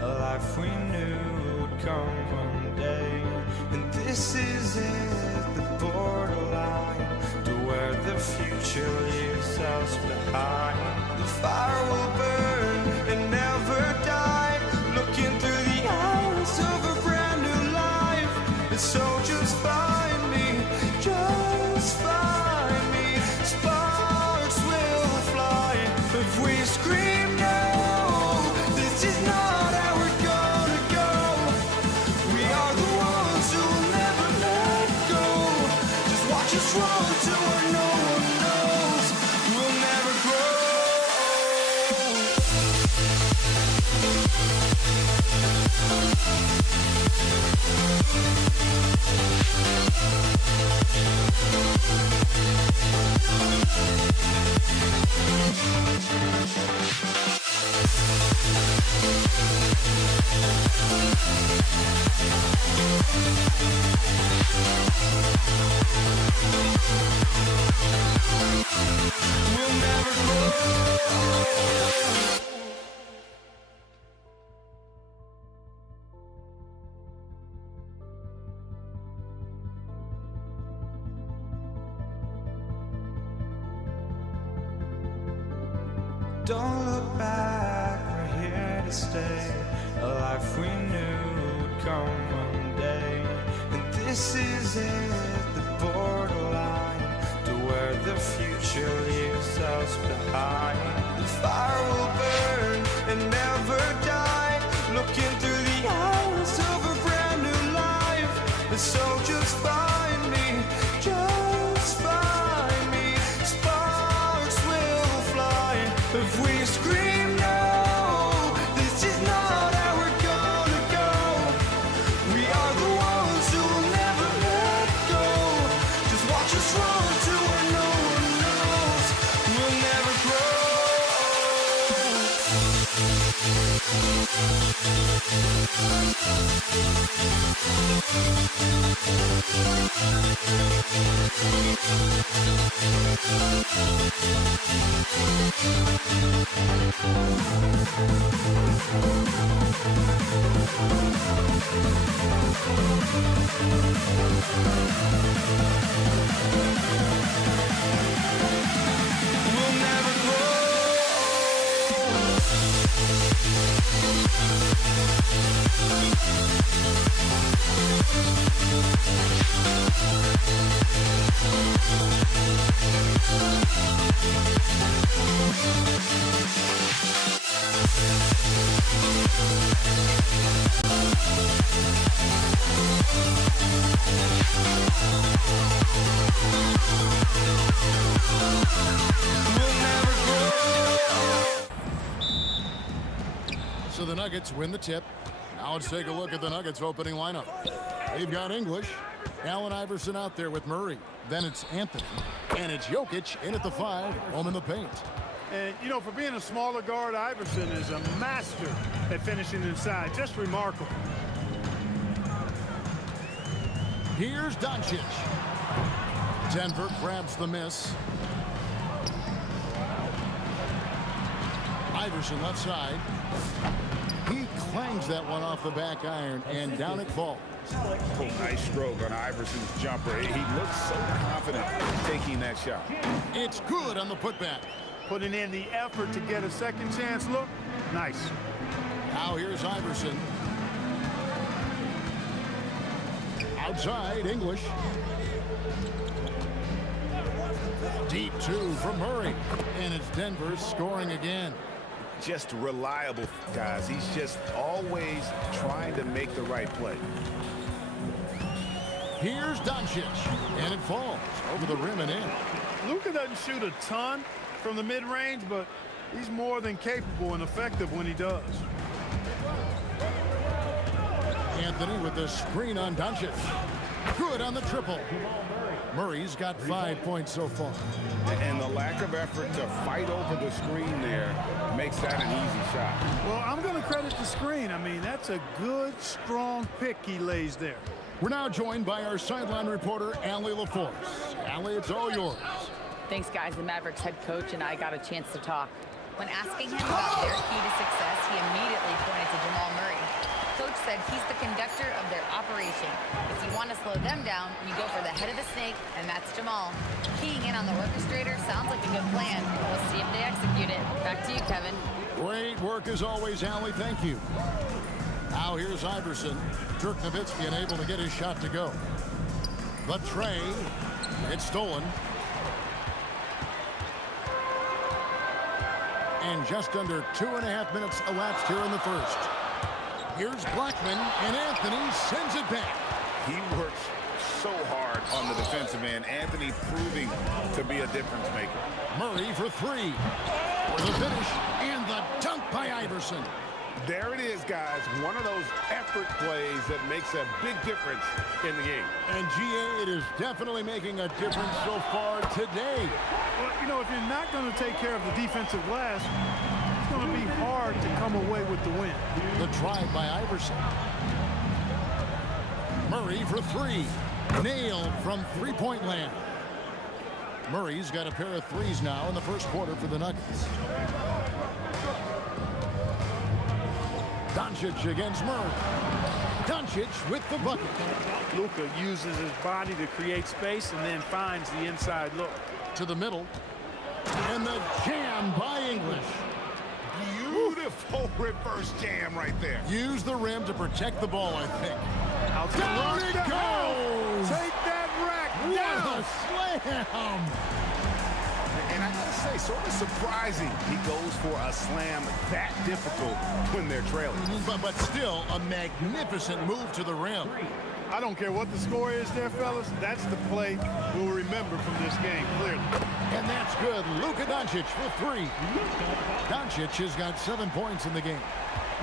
A life we knew would come one day. And this is it, the borderline to where the future leaves us behind. The fire will burn and never die, looking through the eyes of a brand new life. And so just find me, just find me. Sparks will fly if we scream no. This is not how we're gonna go. We are the ones who will never let go. Just watch us run to where no one knows. We'll never grow. We'll never grow. Don't look back, we're here to stay. A life we knew would come one day. And this is it, the borderline to where the future leaves us behind. The fire will burn and never die, looking through the eyes of a brand new life. And so just find me, just find me. Sparks will fly if we scream no. This is not how we're gonna go. We are the ones who will never let go. Just watch us run to where no one knows. We'll never grow. We'll never grow. So the Nuggets win the tip. Now let's take a look at the Nuggets opening lineup. They've got English, Allen Iverson out there with Murray. Then it's Anthony, and it's Jokic in at the 5, home in the paint. And, you know, for being a smaller guard, Iverson is a master at finishing inside. Just remarkable. Here's Doncic. Denver grabs the miss. Iverson left side. He clangs that one off the back iron, and down it falls. Oh, nice stroke on Iverson's jumper. He looks so confident taking that shot. It's good on the putback. Putting in the effort to get a second chance look. Nice. Now here's Iverson. Outside, English. Deep 2 from Murray. And it's Denver scoring again. Just reliable, guys. He's just always trying to make the right play. Here's Doncic. And it falls over the rim and in. Luka doesn't shoot a ton from the mid-range, but he's more than capable and effective when he does. Anthony with the screen on Doncic. Good on the triple. Murray's got 5 points so far. And the lack of effort to fight over the screen there makes that an easy shot. Well, I'm going to credit the screen. I mean, that's a good, strong pick he lays there. We're now joined by our sideline reporter, Allie LaForce. Allie, it's all yours. Thanks, guys. The Mavericks head coach and I got a chance to talk. When asking him about their key to success, he immediately pointed to Jamal Murray. Coach said he's the conductor of their operation. If you want to slow them down, you go for the head of the snake, and that's Jamal. Keying in on the orchestrator sounds like a good plan. We'll see if they execute it. Back to you, Kevin. Great work as always, Allie. Thank you. Now here's Iverson. Dirk Nowitzki unable to get his shot to go. The tray. It's stolen. And just under 2.5 minutes elapsed here in the first. Here's Blackman, and Anthony sends it back. He works so hard on the defensive end. Anthony proving to be a difference maker. Murray for three. For the finish, and the dunk by Iverson. There it is, guys. One of those effort plays that makes a big difference in the game. And GA, it is definitely making a difference so far today. Well, you know, if you're not going to take care of the defensive glass, it's going to be hard to come away with the win. The try by Iverson. Murray for three. Nailed from three-point land. Murray's got a pair of threes now in the first quarter for the Nuggets. Doncic against Murray. Doncic with the bucket. Luka uses his body to create space and then finds the inside look. To the middle. And the jam by English. Beautiful reverse jam right there. Use the rim to protect the ball, I think. Down it goes! Take that rack What a slam! And I gotta say, sort of surprising he goes for a slam that difficult when they're trailing. But still, a magnificent move to the rim. I don't care what the score is there, fellas. That's the play we'll remember from this game, clearly. And that's good. Luka Doncic for three. Doncic has got 7 points in the game.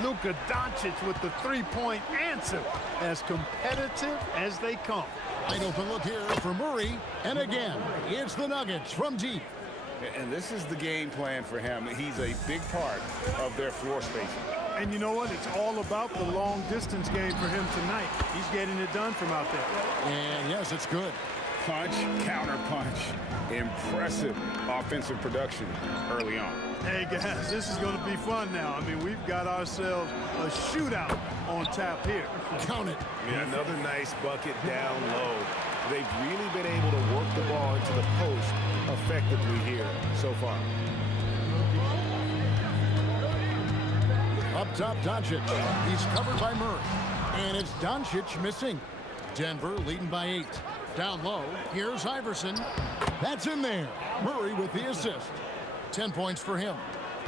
Luka Doncic with the three-point answer. As competitive as they come. Wide open look here for Murray. And again, it's the Nuggets from deep. And this is the game plan for him. He's a big part of their floor spacing. And you know what? It's all about the long-distance game for him tonight. He's getting it done from out there. And yes, it's good. Punch, counter punch. Impressive offensive production early on. Hey, guys, this is going to be fun now. I mean, we've got ourselves a shootout on tap here. Count it. Yeah, another nice bucket down low. They've really been able to work the ball into the post effectively here so far. Up top, Doncic. He's covered by Murray. And it's Doncic missing. Denver leading by 8. Down low, here's Iverson. That's in there. Murray with the assist. 10 points for him.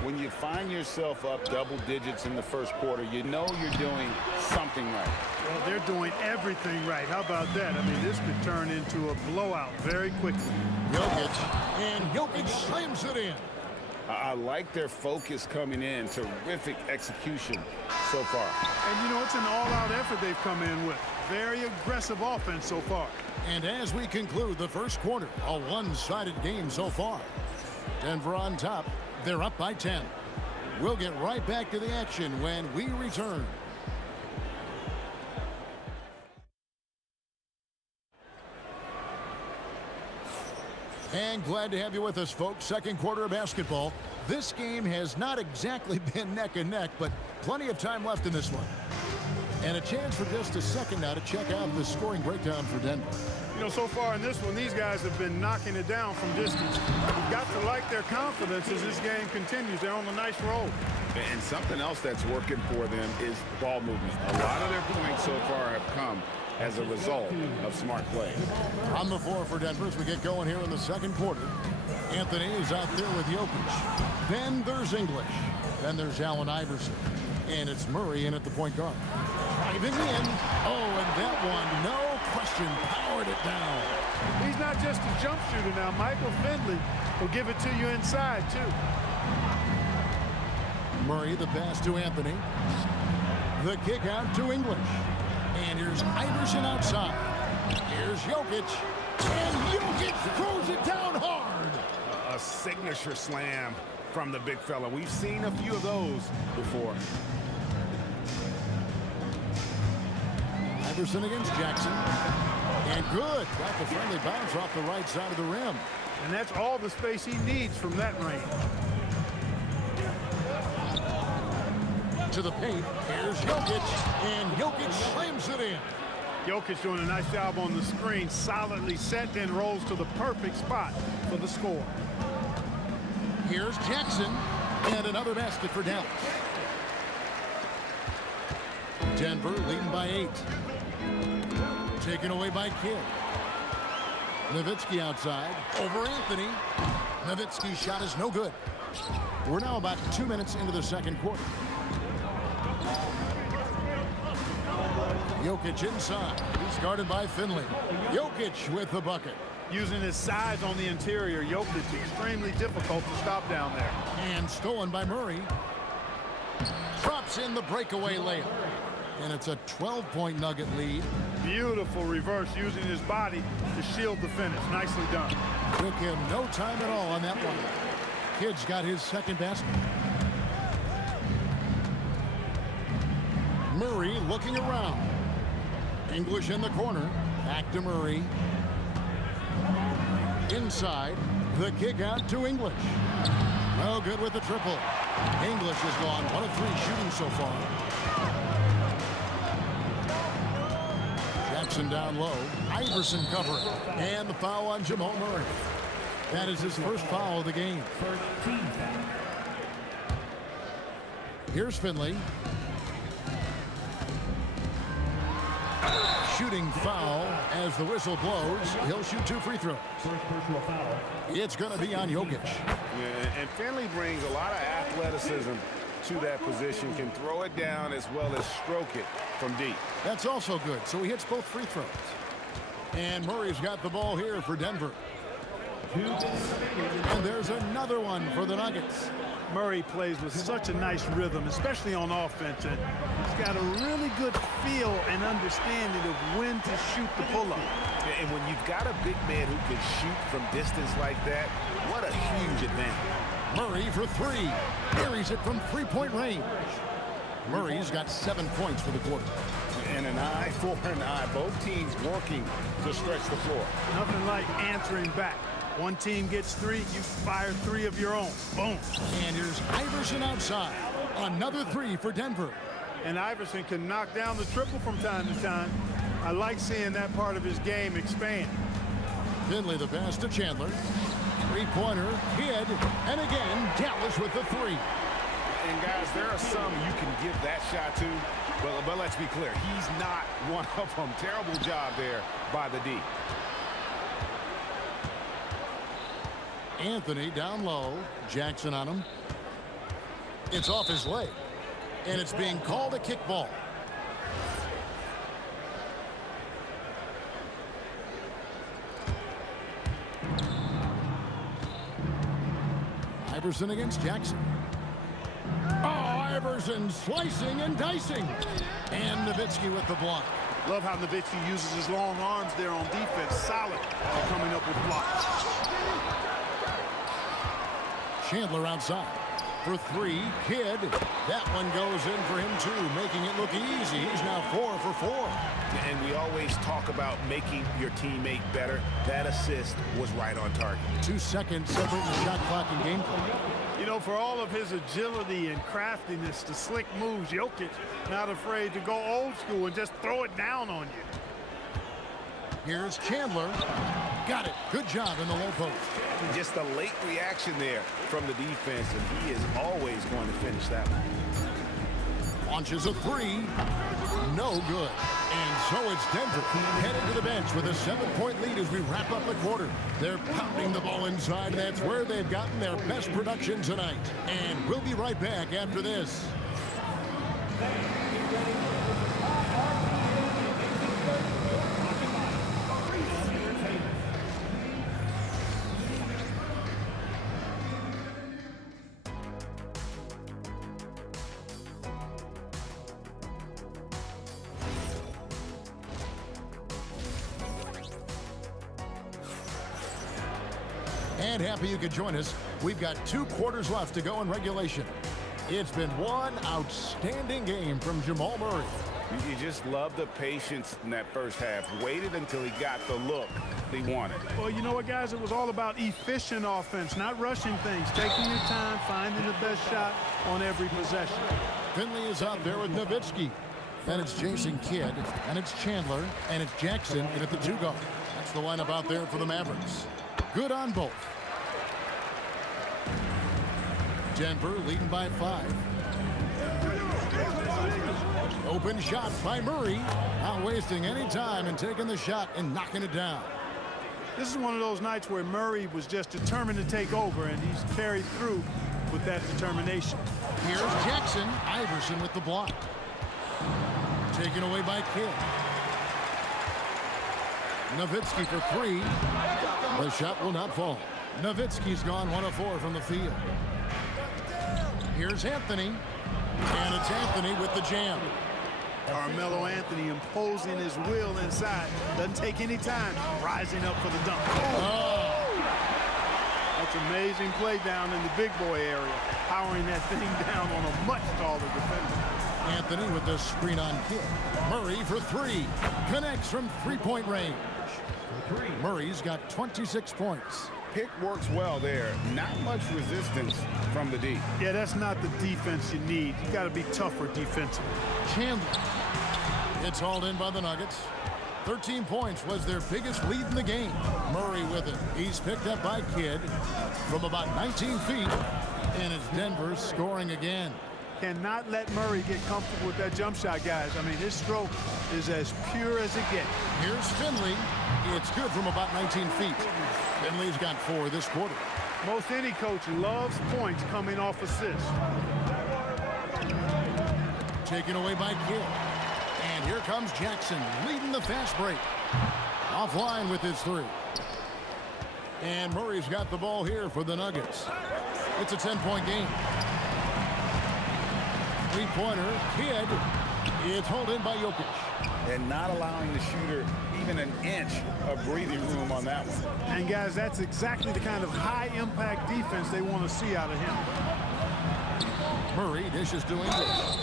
When you find yourself up double digits in the first quarter, you know you're doing something right. Well, they're doing everything right. How about that? I mean, this could turn into a blowout very quickly. Jokic. And Jokic slams it in. I like their focus coming in. Terrific execution so far. And, you know, it's an all-out effort they've come in with. Very aggressive offense so far. And as we conclude the first quarter, a one-sided game so far. Denver on top. They're up by 10. We'll get right back to the action when we return. And glad to have you with us, folks. Second quarter of basketball. This game has not exactly been neck and neck, but plenty of time left in this one. And a chance for just a second now to check out the scoring breakdown for Denver. You know, so far in this one, these guys have been knocking it down from distance. You've got to like their confidence as this game continues. They're on a nice roll. And something else that's working for them is ball movement. A lot of their points so far have come as a result of smart play. On the floor for Denver as we get going here in the second quarter. Anthony is out there with Jokic. Then there's English. Then there's Allen Iverson. And it's Murray in at the point guard. Driving in. Oh, and that one, no question, powered it down. He's not just a jump shooter now. Michael Finley will give it to you inside, too. Murray, the pass to Anthony. The kick out to English. And here's Iverson outside. Here's Jokic. And Jokic throws it down hard. A signature slam from the big fella. We've seen a few of those before. Iverson against Jackson. And good. Got the friendly bounce off the right side of the rim. And that's all the space he needs from that range. into the paint. Here's Jokic, and Jokic slams it in. Jokic doing a nice job on the screen, solidly set, then rolls to the perfect spot for the score. Here's Jackson, and another basket for Dallas. Denver leading by 8. Taken away by Kidd. Nowitzki outside, over Anthony. Nowitzki's shot is no good. We're now about 2 minutes into the second quarter. Jokic inside. He's guarded by Finley. Jokic with the bucket. Using his size on the interior, Jokic extremely difficult to stop down there. And stolen by Murray. Drops in the breakaway layup. And it's a 12-point Nugget lead. Beautiful reverse using his body to shield the finish. Nicely done. Took him no time at all on that one. Kidd's got his second basket. Murray looking around. English in the corner. Back to Murray. Inside. The kick out to English. No good with the triple. English has gone 1 of 3 shooting so far. Jackson down low. Iverson covering. And the foul on Jamal Murray. That is his first foul of the game. Here's Finley. Shooting foul as the whistle blows. He'll shoot 2 free throws. It's going to be on Jokic. Yeah, and Finley brings a lot of athleticism to that position, can throw it down as well as stroke it from deep. That's also good. So he hits both free throws. And Murray's got the ball here for Denver. And there's another one for the Nuggets. Murray plays with such a nice rhythm, especially on offense. And he's got a really good feel and understanding of when to shoot the pull-up. And when you've got a big man who can shoot from distance like that, what a huge advantage. Murray for 3. Carries it from 3-point range. Murray's got 7 points for the quarter. And an eye for an eye. Both teams working to stretch the floor. Nothing like answering back. One team gets 3, you fire 3 of your own. Boom. And here's Iverson outside. Another 3 for Denver. And Iverson can knock down the triple from time to time. I like seeing that part of his game expand. Finley the pass to Chandler. 3-pointer, Kidd, and again, Dallas with the 3. And guys, there are some you can give that shot to, but let's be clear, he's not one of them. Terrible job there by the D. Anthony down low. Jackson on him. It's off his leg. And it's being called a kickball. Iverson against Jackson. Oh, Iverson slicing and dicing. And Nowitzki with the block. Love how Nowitzki uses his long arms there on defense. Solid at coming up with blocks. Chandler outside for 3. Kidd. That one goes in for him too, making it look easy. He's now 4 for 4. And we always talk about making your teammate better. That assist was right on target. 2 seconds separating the shot clock and game clock. You know, for all of his agility and craftiness, the slick moves, Jokic not afraid to go old school and just throw it down on you. Here's Chandler. Got it. Good job in the low post. Just a late reaction there from the defense, and he is always going to finish that one. Launches a 3. No good. And so it's Denver headed to the bench with a 7-point lead as we wrap up the quarter. They're pounding the ball inside. That's where they've gotten their best production tonight. And we'll be right back after this. And happy you could join us. We've got 2 quarters left to go in regulation. It's been one outstanding game from Jamal Murray. You just love the patience in that first half. Waited until he got the look he wanted. Well, you know what, guys? It was all about efficient offense, not rushing things, taking your time, finding the best shot on every possession. Finley is out there with Nowitzki. Then it's Jason Kidd, and it's Chandler, and it's Jackson in at the 2 guard. That's the lineup out there for the Mavericks. Good on both. Denver leading by 5. Open shot by Murray. Not wasting any time and taking the shot and knocking it down. This is one of those nights where Murray was just determined to take over, and he's carried through with that determination. Here's Jackson. Iverson with the block. Taken away by Kidd. Nowitzki for 3. The shot will not fall. Nowitzki's gone 1 of 4 from the field. Here's Anthony. And it's Anthony with the jam. Carmelo Anthony imposing his will inside. Doesn't take any time. Rising up for the dunk. Oh! That's amazing play down in the big boy area. Powering that thing down on a much taller defender. Anthony with the screen on Kidd. Murray for 3. Connects from 3-point range. Murray's got 26 points. Pick works well there. Not much resistance from the D. Yeah, that's not the defense you need. You got to be tougher defensively. Chandler. It's hauled in by the Nuggets. 13 points was their biggest lead in the game. Murray with it. He's picked up by Kidd from about 19 feet. And it's Denver scoring again. Cannot let Murray get comfortable with that jump shot, guys. I mean, his stroke is as pure as it gets. Here's Finley. It's good from about 19 feet. Finley's got 4 this quarter. Most any coach loves points coming off assists. Taken away by Kidd. And here comes Jackson leading the fast break. Offline with his 3. And Murray's got the ball here for the Nuggets. It's a 10-point game. 3-pointer, Kidd. It's hauled in by Jokic. And not allowing the shooter even an inch of breathing room on that one. And guys, that's exactly the kind of high-impact defense they want to see out of him. Murray dishes to English.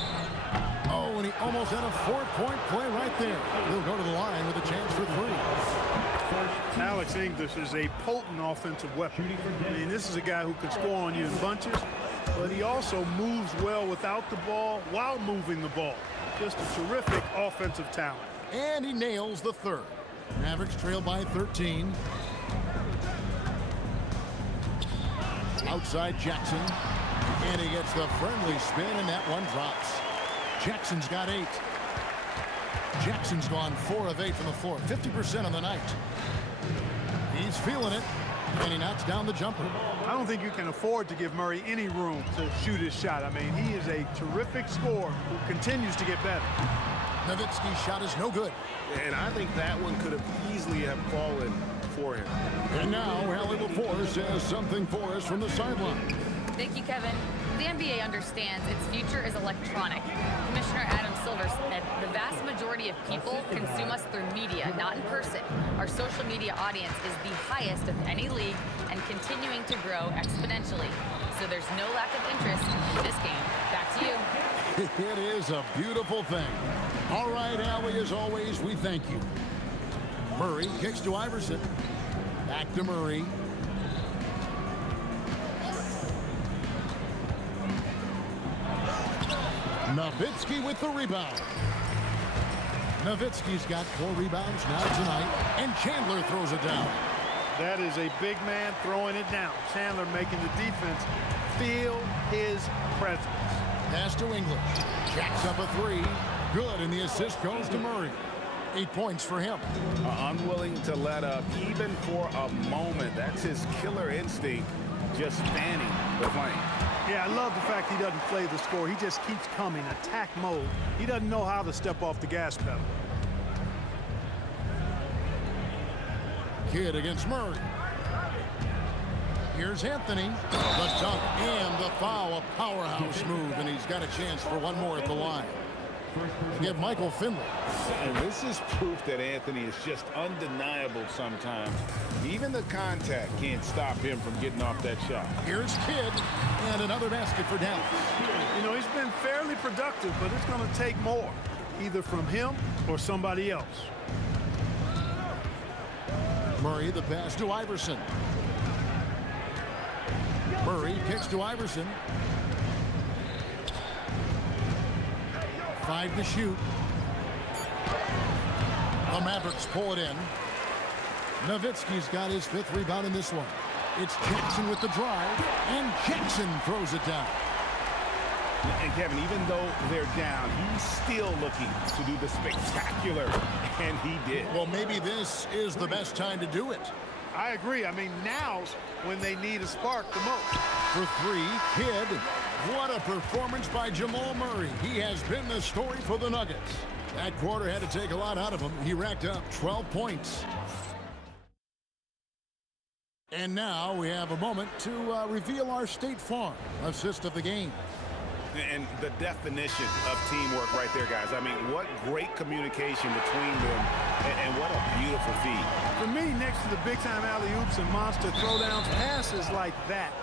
Oh, and he almost had a 4-point play right there. He'll go to the line with a chance for 3. Alex English is a potent offensive weapon. I mean, this is a guy who can score on you in bunches, but he also moves well without the ball while moving the ball. Just a terrific offensive talent. And he nails the 3rd. Mavericks trail by 13. Outside Jackson. And he gets the friendly spin, and that one drops. Jackson's got 8. Jackson's gone 4 of 8 from the floor. 50% on the night. He's feeling it. And he knocks down the jumper. I don't think you can afford to give Murray any room to shoot his shot. I mean, he is a terrific scorer who continues to get better. Nowitzki's shot is no good. And I think that one could have easily have fallen for him. And now, Allie LaForce has something for us from the sideline. Thank you, Kevin. The NBA understands its future is electronic. Commissioner Adam Silver said the vast majority of people consume us through media, not in person. Our social media audience is the highest of any league and continuing to grow exponentially. So there's no lack of interest in this game. Back to you. It is a beautiful thing. All right, Allie, as always, we thank you. Murray kicks to Iverson. Back to Murray. Nowitzki with the rebound. Nowitzki's got 4 rebounds now tonight, and Chandler throws it down. That is a big man throwing it down. Chandler making the defense feel his presence. Pass to English. Jacks up a 3. Good, and the assist goes to Murray. 8 points for him. Unwilling to let up even for a moment. That's his killer instinct, just fanning the flame. Yeah, I love the fact he doesn't play the score. He just keeps coming, attack mode. He doesn't know how to step off the gas pedal. Kidd against Murray. Here's Anthony. The dunk and the foul. A powerhouse move, and he's got a chance for one more at the line. Give Michael Finley. And this is proof that Anthony is just undeniable sometimes. Even the contact can't stop him from getting off that shot. Here's Kidd, and another basket for Dallas. You know, he's been fairly productive, but it's going to take more, either from him or somebody else. Murray, the pass to Iverson. Murray kicks to Iverson. 5 to shoot. The Mavericks pull it in. Nowitzki's got his 5th rebound in this one. It's Jackson with the drive, and Jackson throws it down. And Kevin, even though they're down, he's still looking to do the spectacular, and he did. Well, maybe this is the best time to do it. I agree. I mean, now's when they need a spark the most. For 3, Kidd. What a performance by Jamal Murray. He has been the story for the Nuggets. That quarter had to take a lot out of him. He racked up 12 points. And now we have a moment to reveal our State Farm assist of the game. And the definition of teamwork right there, guys. I mean, what great communication between them, and what a beautiful feed. For me, next to the big-time alley-oops and monster throwdowns, passes like that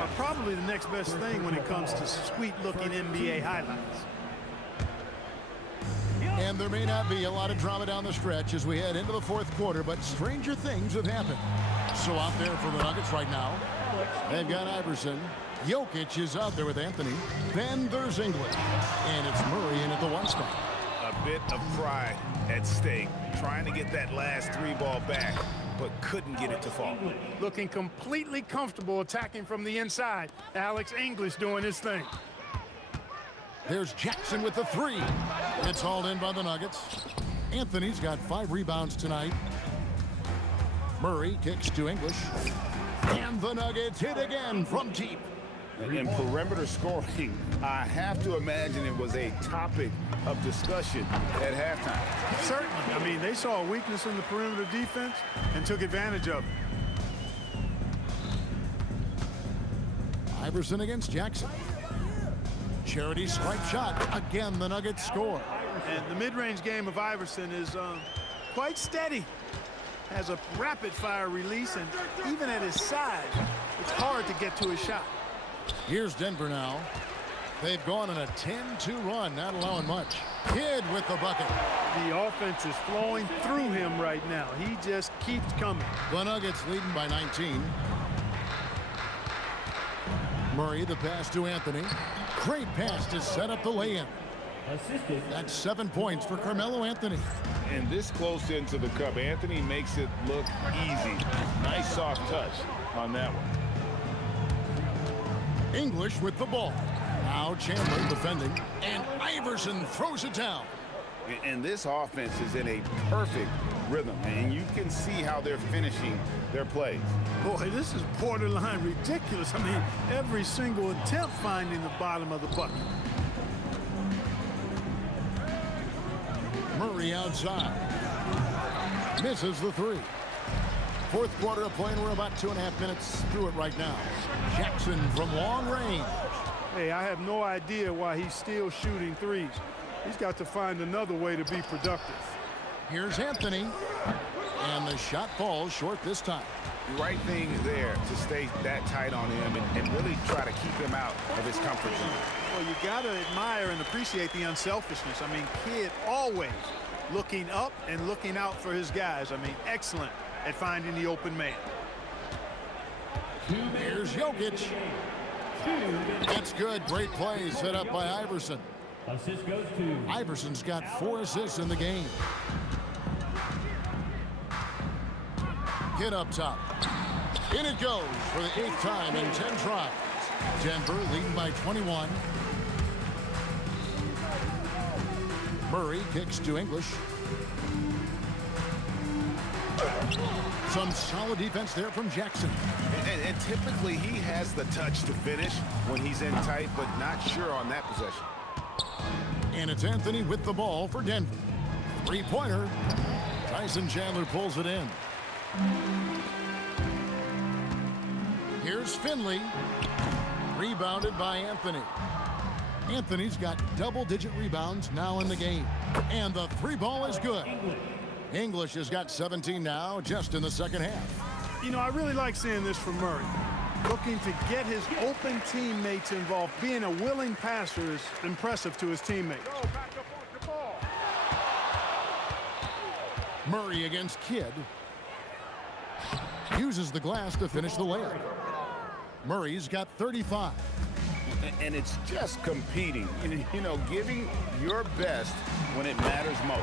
are probably the next best thing when it comes to sweet-looking NBA highlights. And there may not be a lot of drama down the stretch as we head into the 4th quarter, but stranger things have happened. So out there for the Nuggets right now, they've got Iverson. Jokic is out there with Anthony. Then there's English. And it's Murray in at the 1 spot. A bit of pride at stake, trying to get that last 3 ball back, but couldn't get it to fall. Looking completely comfortable attacking from the inside. Alex English doing his thing. There's Jackson with the 3. It's hauled in by the Nuggets. Anthony's got 5 rebounds tonight. Murray kicks to English. And the Nuggets hit again from deep. And perimeter scoring, I have to imagine it was a topic of discussion at halftime. Certainly. I mean, they saw a weakness in the perimeter defense and took advantage of it. Iverson against Jackson. Charity stripe shot. Again, the Nuggets score. And the mid-range game of Iverson is quite steady. Has a rapid-fire release, and even at his size, it's hard to get to his shot. Here's Denver now. They've gone on a 10-2 run, not allowing much. Kidd with the bucket. The offense is flowing through him right now. He just keeps coming. The Nuggets leading by 19. Murray, the pass to Anthony. Great pass to set up the lay-in. That's 7 points for Carmelo Anthony. And this close into the cup, Anthony makes it look easy. Nice soft touch on that one. English with the ball. Now Chandler defending. And Iverson throws it down. And this offense is in a perfect rhythm. And you can see how they're finishing their plays. Boy, this is borderline ridiculous. I mean, every single attempt finding the bottom of the bucket. Murray outside. Misses the 3. 4th quarter of play, and we're about 2.5 minutes through it right now. Jackson from long range. Hey, I have no idea why he's still shooting threes. He's got to find another way to be productive. Here's Anthony. And the shot falls short this time. Right thing there to stay that tight on him and really try to keep him out of his comfort zone. Well, you got to admire and appreciate the unselfishness. I mean, Kidd always looking up and looking out for his guys. I mean, excellent at finding the open man. Here's Jokic. That's good. Great play set up by Iverson. Assist goes to Iverson's got 4 assists in the game. Kidd up top. In it goes for the 8th time in 10 tries. Denver leading by 21. Murray kicks to English. Some solid defense there from Jackson. And typically he has the touch to finish when he's in tight, but not sure on that possession. And it's Anthony with the ball for Denver. 3-pointer. Tyson Chandler pulls it in. Here's Finley. Rebounded by Anthony. Anthony's got double-digit rebounds now in the game. And the three ball is good. English has got 17 now just in the second half. You know, I really like seeing this from Murray. Looking to get his open teammates involved. Being a willing passer is impressive to his teammates. Murray against Kidd. Uses the glass to finish the layup. Murray's got 35. And it's just competing, you know, giving your best when it matters most.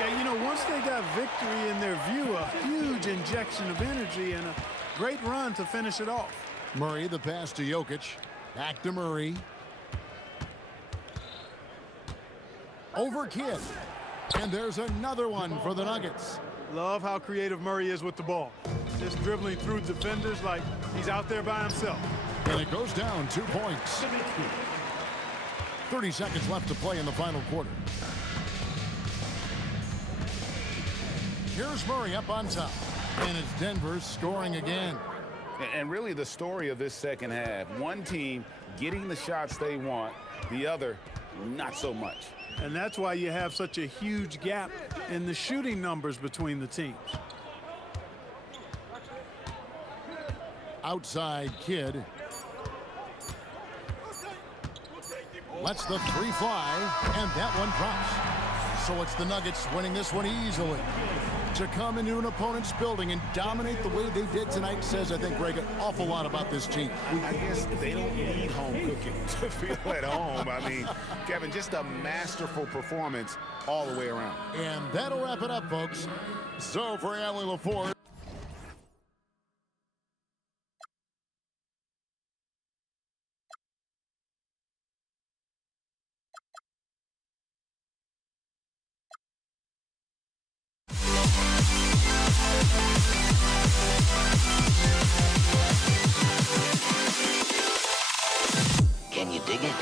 Yeah, you know, once they got victory in their view, a huge injection of energy and a great run to finish it off. Murray, the pass to Jokic. Back to Murray. Over Kidd. And there's another one for the Nuggets. Love how creative Murray is with the ball. Just dribbling through defenders like he's out there by himself. And it goes down 2 points. 30 seconds left to play in the final quarter. Here's Murray up on top. And it's Denver scoring again. And really the story of this second half, one team getting the shots they want, the other not so much. And that's why you have such a huge gap in the shooting numbers between the teams. Outside Kidd. Lets the three fly, and that one drops. So it's the Nuggets winning this one easily. To come into an opponent's building and dominate the way they did tonight says, I think, Greg, an awful lot about this team. I guess they don't need home cooking to feel at home. I mean, Kevin, just a masterful performance all the way around. And that'll wrap it up, folks. So for Allie LaForge. Can you dig it?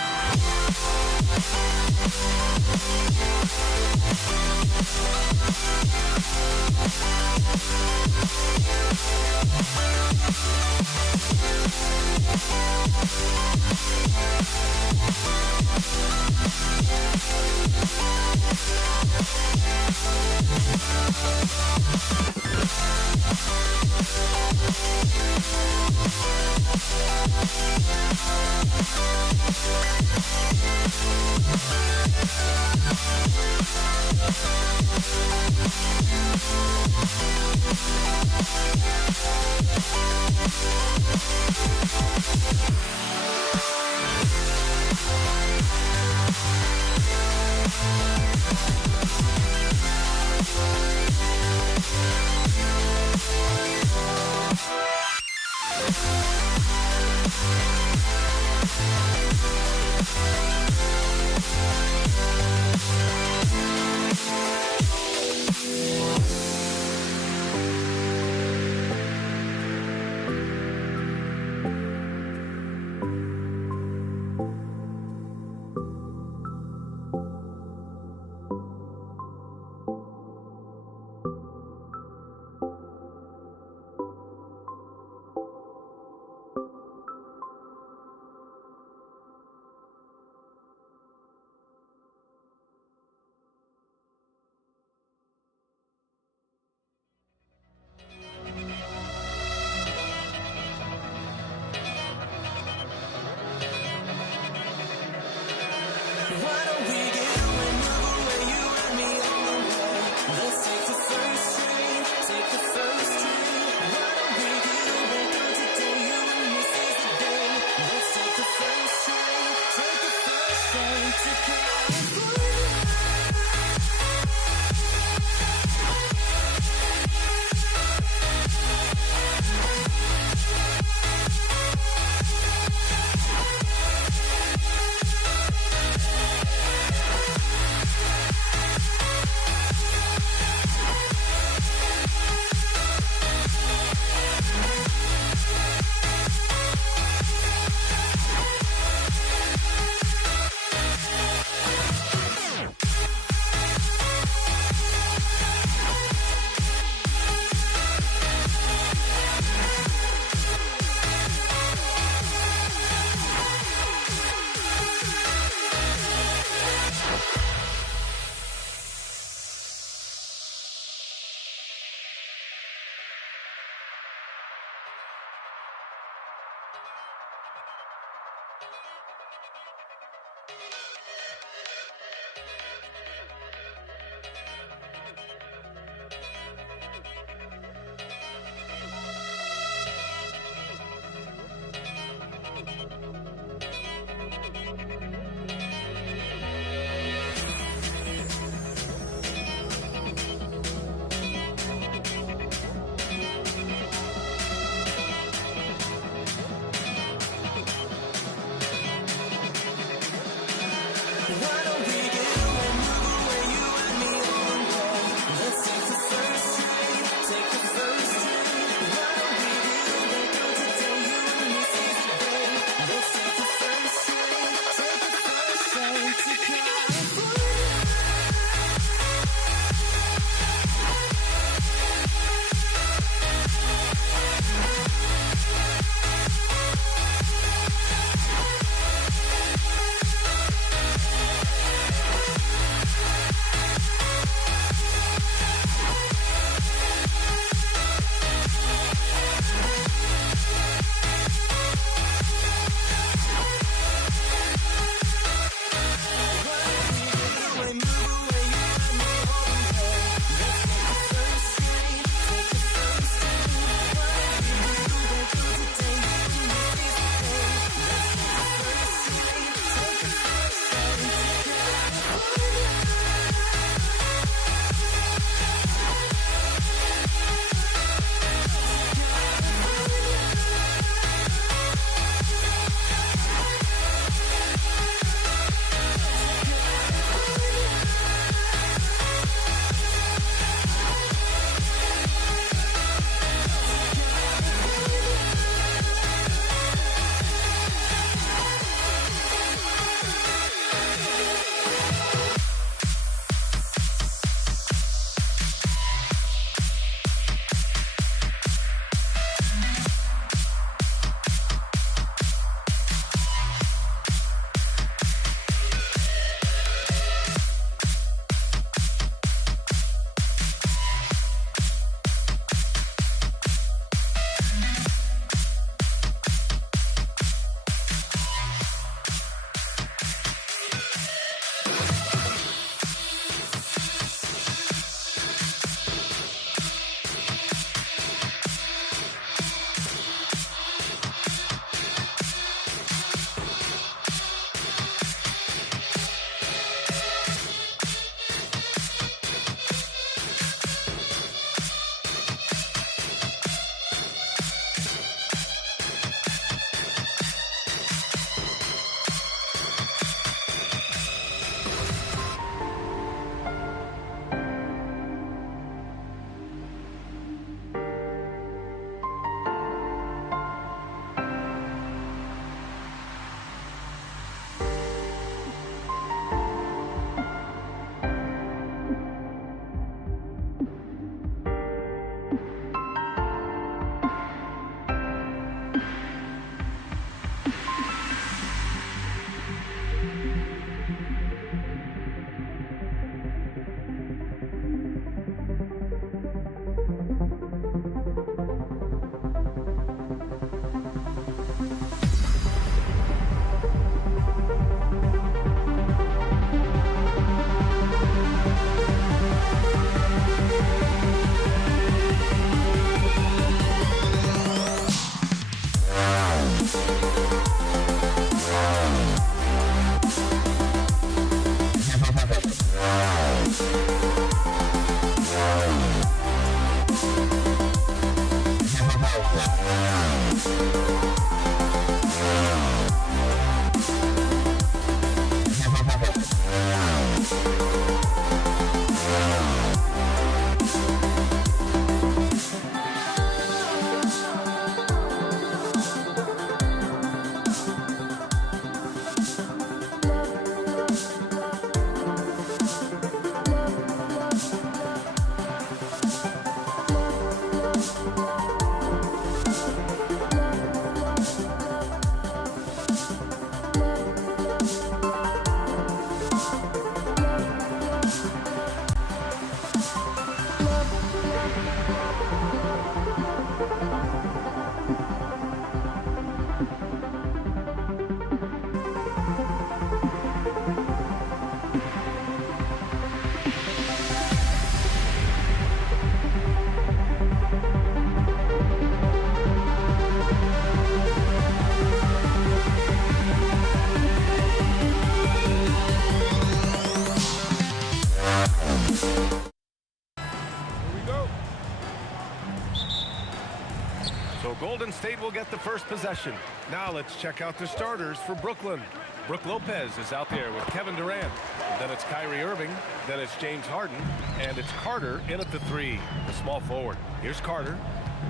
Golden State will get the first possession. Now let's check out the starters for Brooklyn. Brook Lopez is out there with Kevin Durant. Then it's Kyrie Irving. Then it's James Harden. And it's Carter in at the 3, the small forward. Here's Carter.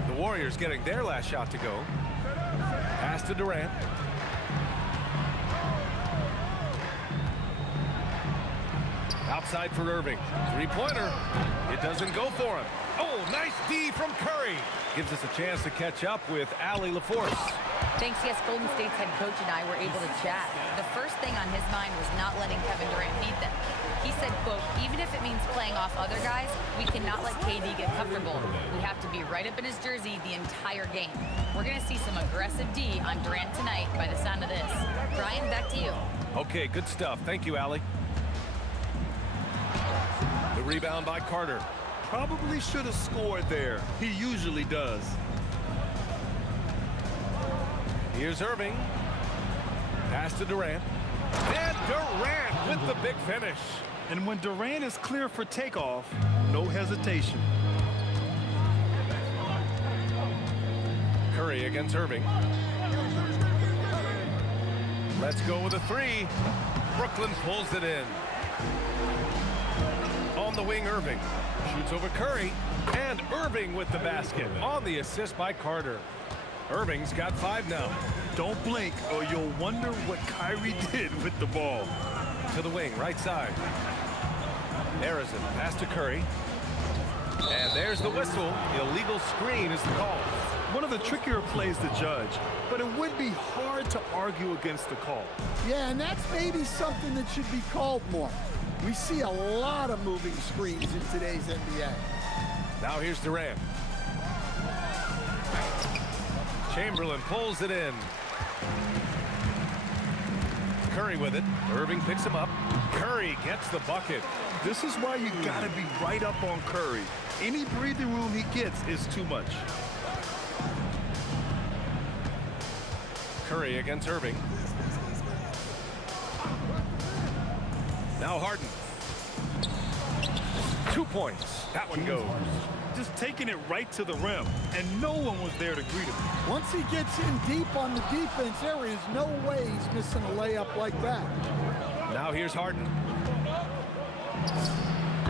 The Warriors getting their last shot to go. Pass to Durant. Outside for Irving. Three-pointer. It doesn't go for him. Oh, nice D from Curry. Gives us a chance to catch up with Allie LaForce. Thanks, yes, Golden State's head coach and I were able to chat. The first thing on his mind was not letting Kevin Durant beat them. He said, quote, even if it means playing off other guys, we cannot let KD get comfortable. We have to be right up in his jersey the entire game. We're going to see some aggressive D on Durant tonight by the sound of this. Brian, back to you. Okay, good stuff. Thank you, Allie. The rebound by Carter. Probably should have scored there. He usually does. Here's Irving. Pass to Durant. And Durant with the big finish. And when Durant is clear for takeoff, no hesitation. Curry against Irving. Let's go with a 3. Brooklyn pulls it in. On the wing, Irving. Shoots over Curry. And Irving with the basket. On the assist by Carter. Irving's got 5 now. Don't blink or you'll wonder what Kyrie did with the ball. To the wing, right side. Harrison, pass to Curry. And there's the whistle. Illegal screen is the call. One of the trickier plays to judge, but it would be hard to argue against the call. Yeah, and that's maybe something that should be called more. We see a lot of moving screens in today's NBA. Now here's Durant. Chamberlain pulls it in. Curry with it. Irving picks him up. Curry gets the bucket. This is why you gotta be right up on Curry. Any breathing room he gets is too much. Curry against Irving. Now Harden. 2 points. That one goes. Just taking it right to the rim, and no one was there to greet him. Once he gets in deep on the defense, there is no way he's missing a layup like that. Now here's Harden.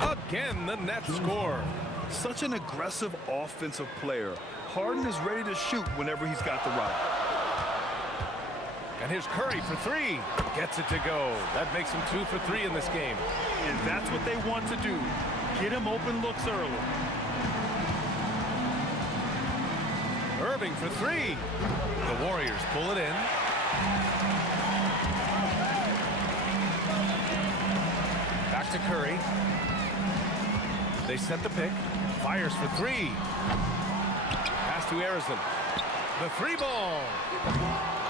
Again, the Nets score. Such an aggressive offensive player. Harden is ready to shoot whenever he's got the rock. And here's Curry for 3. Gets it to go. That makes him 2 for 3 in this game. And that's what they want to do. Get him open looks early. Irving for 3. The Warriors pull it in. Back to Curry. They set the pick. Fires for 3. Pass to Harrison. The 3 ball.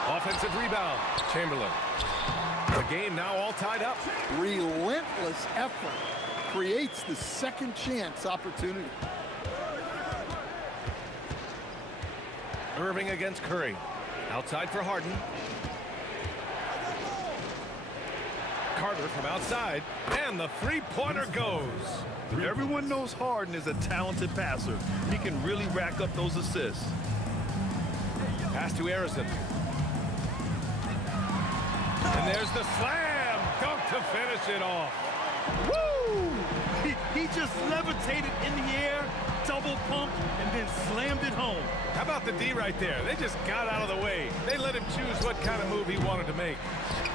Offensive rebound. Chamberlain. The game now all tied up. Relentless effort creates the second chance opportunity. Irving against Curry. Outside for Harden. Carter from outside. And the 3-pointer goes. Everyone knows Harden is a talented passer. He can really rack up those assists. Pass to Harrison. And there's the slam dunk to finish it off. Woo! He just levitated in the air, double pump, and then slammed it home. How about the D right there? They just got out of the way. They let him choose what kind of move he wanted to make.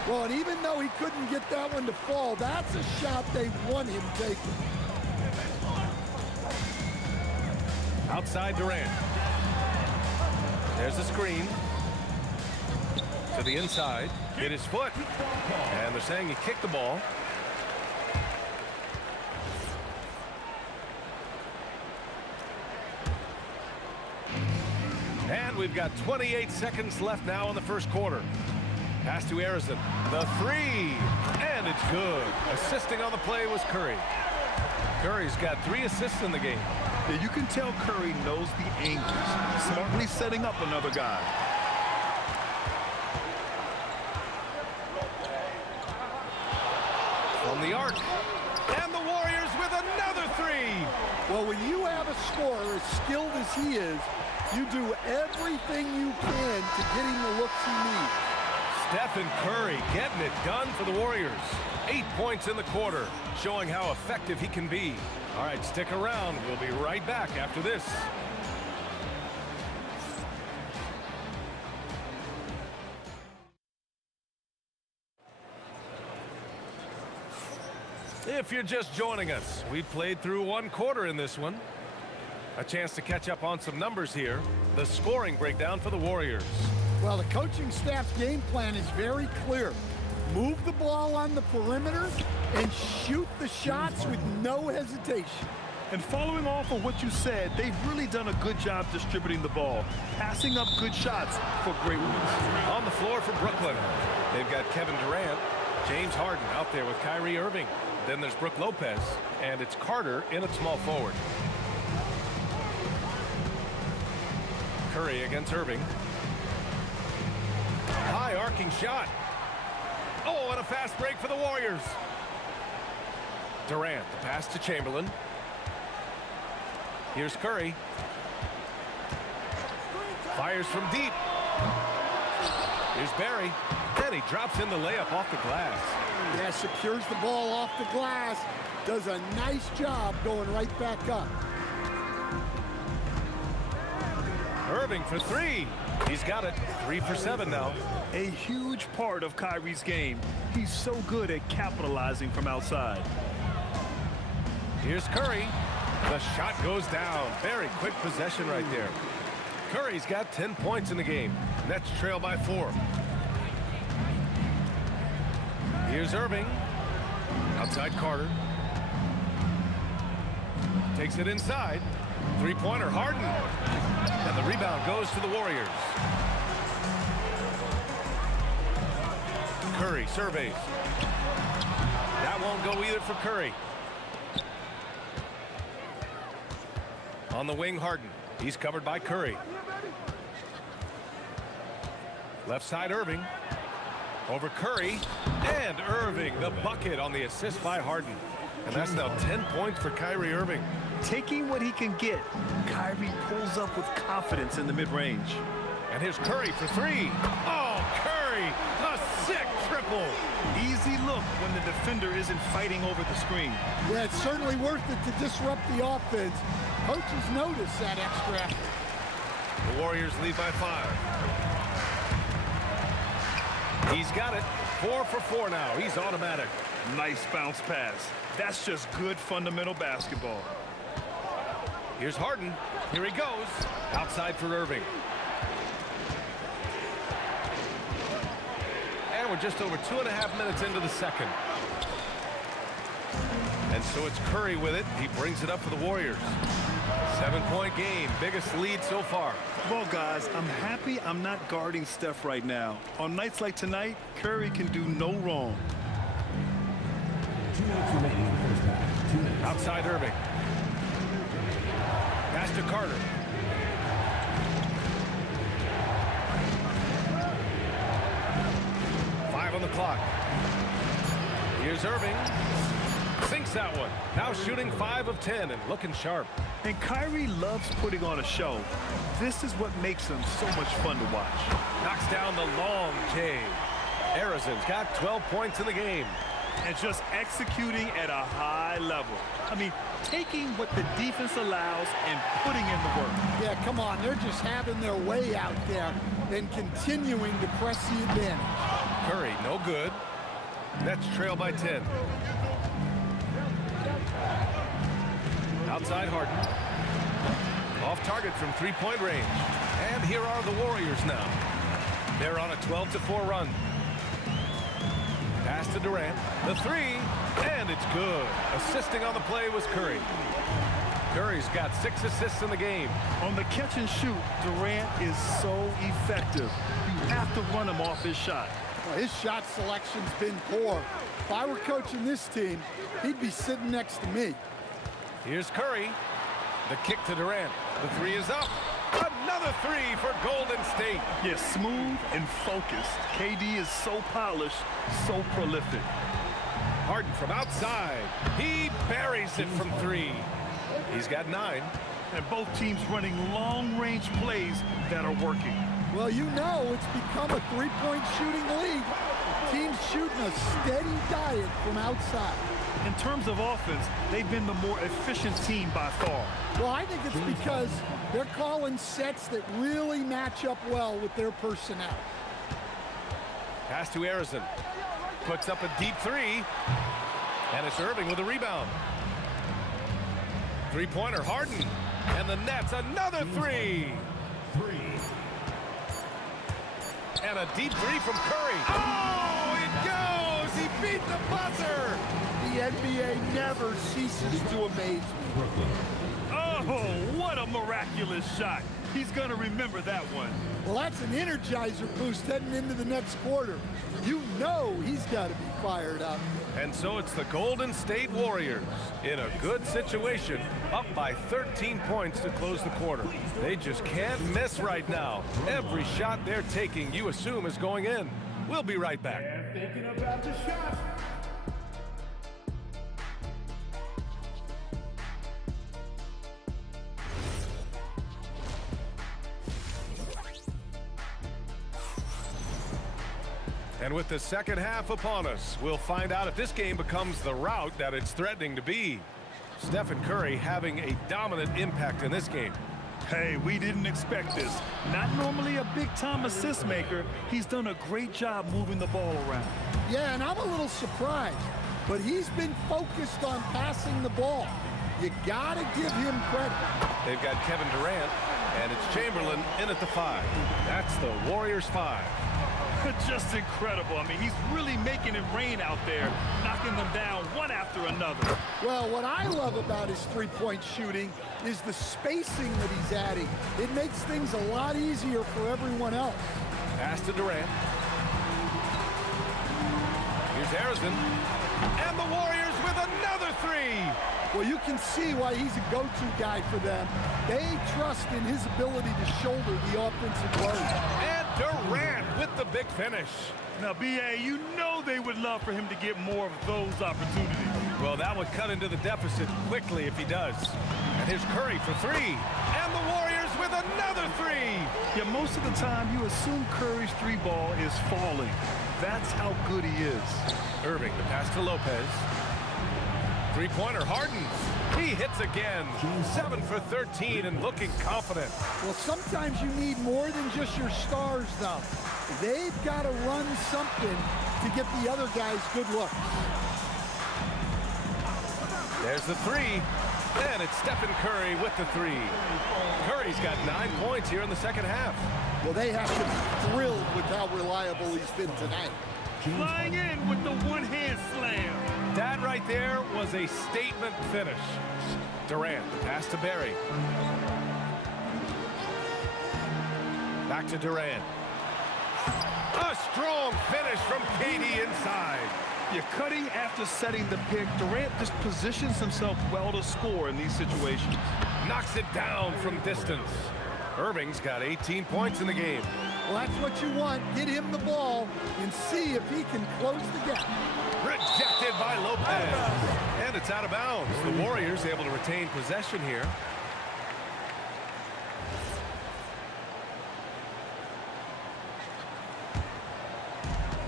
Well, and even though he couldn't get that one to fall, that's a shot they want him taking. Outside Durant. There's the screen. To the inside. Hit his foot. And they're saying he kicked the ball. And we've got 28 seconds left now in the first quarter. Pass to Harrison. The 3. And it's good. Assisting on the play was Curry. Curry's got 3 assists in the game. You can tell Curry knows the angles. Smartly setting up another guy. From the arc. And the Warriors with another 3. Well, when you have a scorer as skilled as he is, You do everything you can to get him the looks he needs. Stephen Curry getting it done for the Warriors. 8 points in the quarter, showing how effective he can be. All right, stick around. We'll be right back after this. If you're just joining us, we played through one quarter in this one. A chance to catch up on some numbers here. The scoring breakdown for the Warriors. Well, the coaching staff's game plan is very clear. Move the ball on the perimeter and shoot the shots with no hesitation. And following off of what you said, they've really done a good job distributing the ball, passing up good shots for great wins. On the floor for Brooklyn, they've got Kevin Durant, James Harden out there with Kyrie Irving. Then there's Brook Lopez, and it's Carter in at small forward. Curry against Irving. High arcing shot. Oh, and a fast break for the Warriors. Durant, the pass to Chamberlain. Here's Curry. Fires from deep. Here's Barry. Then he drops in the layup off the glass. Yeah, secures the ball off the glass. Does a nice job going right back up. Irving for three. He's got it. 3 for 7 now. A huge part of Kyrie's game. He's so good at capitalizing from outside. Here's Curry. The shot goes down. Very quick possession right there. Curry's got 10 points in the game. Nets trail by 4. Here's Irving. Outside Carter. Takes it inside. Three-pointer Harden. And the rebound goes to the Warriors. Curry surveys. That won't go either for Curry. On the wing, Harden. He's covered by Curry. Left side, Irving. Over Curry. And Irving, the bucket on the assist by Harden. And that's now 10 points for Kyrie Irving. Taking what he can get, Kyrie pulls up with confidence in the mid-range. And here's Curry for three. Oh, Curry, a sick triple. Easy look when the defender isn't fighting over the screen. Yeah, it's certainly worth it to disrupt the offense. Coaches notice that extra effort. The Warriors lead by 5. He's got it. 4 for 4 now. He's automatic. Nice bounce pass. That's just good fundamental basketball. Here's Harden. Here he goes. Outside for Irving. And we're just over 2.5 minutes into the second. And so it's Curry with it. He brings it up for the Warriors. 7-point game. Biggest lead so far. Well, guys, I'm happy I'm not guarding Steph right now. On nights like tonight, Curry can do no wrong. 2 minutes remaining in the first half. 2 minutes. Outside Irving. Pass to Carter. Five on the clock. Here's Irving. Sinks that one. Now shooting 5 of 10 and looking sharp. And Kyrie loves putting on a show. This is what makes him so much fun to watch. Knocks down the long J. Arizon's got 12 points in the game. And just executing at a high level. I mean, taking what the defense allows and putting in the work. Yeah, come on. They're just having their way out there and continuing to press the advantage. Curry, no good. Nets trail by 10. Outside Harden. Off target from 3-point range. And here are the Warriors now. They're on a 12-4 run. Pass to Durant. The three. And it's good. Assisting on the play was Curry. Curry's got 6 assists in the game. On the catch and shoot, Durant is so effective. You have to run him off his shot. Well, his shot selection's been poor. If I were coaching this team, he'd be sitting next to me. Here's Curry. The kick to Durant. The three is up. Another three for Golden State. Yes, smooth and focused. KD is so polished, so prolific. Harden from outside. He buries it from 3. He's got 9. And both teams running long-range plays that are working. Well, you know it's become a three-point shooting league. Teams shooting a steady diet from outside. In terms of offense, they've been the more efficient team by far. Well, I think it's because they're calling sets that really match up well with their personnel. Pass to Harrison. Puts up a deep three. And it's Irving with a rebound. Three-pointer, Harden. And the Nets, another three. And a deep three from Curry. Oh, it goes! He beat the buzzer! The NBA never ceases to amaze me. Oh, what a miraculous shot. He's going to remember that one. Well, that's an energizer boost heading into the next quarter. You know he's got to be fired up. And so it's the Golden State Warriors in a good situation, up by 13 points to close the quarter. They just can't miss right now. Every shot they're taking, you assume, is going in. We'll be right back. Thinking about the shot. And with the second half upon us, we'll find out if this game becomes the rout that it's threatening to be. Stephen Curry having a dominant impact in this game. Hey, we didn't expect this. Not normally a big-time assist maker. He's done a great job moving the ball around. Yeah, and I'm a little surprised, but he's been focused on passing the ball. You gotta give him credit. They've got Kevin Durant, and it's Chamberlain in at the 5. That's the Warriors 5. Just incredible. I mean, he's really making it rain out there, knocking them down one after another. Well, what I love about his three-point shooting is the spacing that he's adding. It makes things a lot easier for everyone else. Pass to Durant. Here's Harrison. And the Warriors with another 3. Well, you can see why he's a go-to guy for them. They trust in his ability to shoulder the offensive load. And Durant with the big finish. Now, B.A., you know they would love for him to get more of those opportunities. Well, that would cut into the deficit quickly if he does. And here's Curry for 3. And the Warriors with another 3. Yeah, most of the time you assume Curry's 3 ball is falling. That's how good he is. Irving, the pass to Lopez. Three-pointer, Harden. He hits again. 7 for 13 and looking confident. Well, sometimes you need more than just your stars, though. They've got to run something to get the other guys good looks. There's the 3. And it's Stephen Curry with the 3. Curry's got 9 points here in the second half. Well, they have to be thrilled with how reliable he's been tonight. Flying in with the one-hand slam. That right there was a statement finish. Durant, the pass to Barry. Back to Durant. A strong finish from KD inside. You're cutting after setting the pick. Durant just positions himself well to score in these situations. Knocks it down from distance. Irving's got 18 points in the game. Well, that's what you want. Get him the ball and see if he can close the gap. Rejected by Lopez. And it's out of bounds. The Warriors able to retain possession here.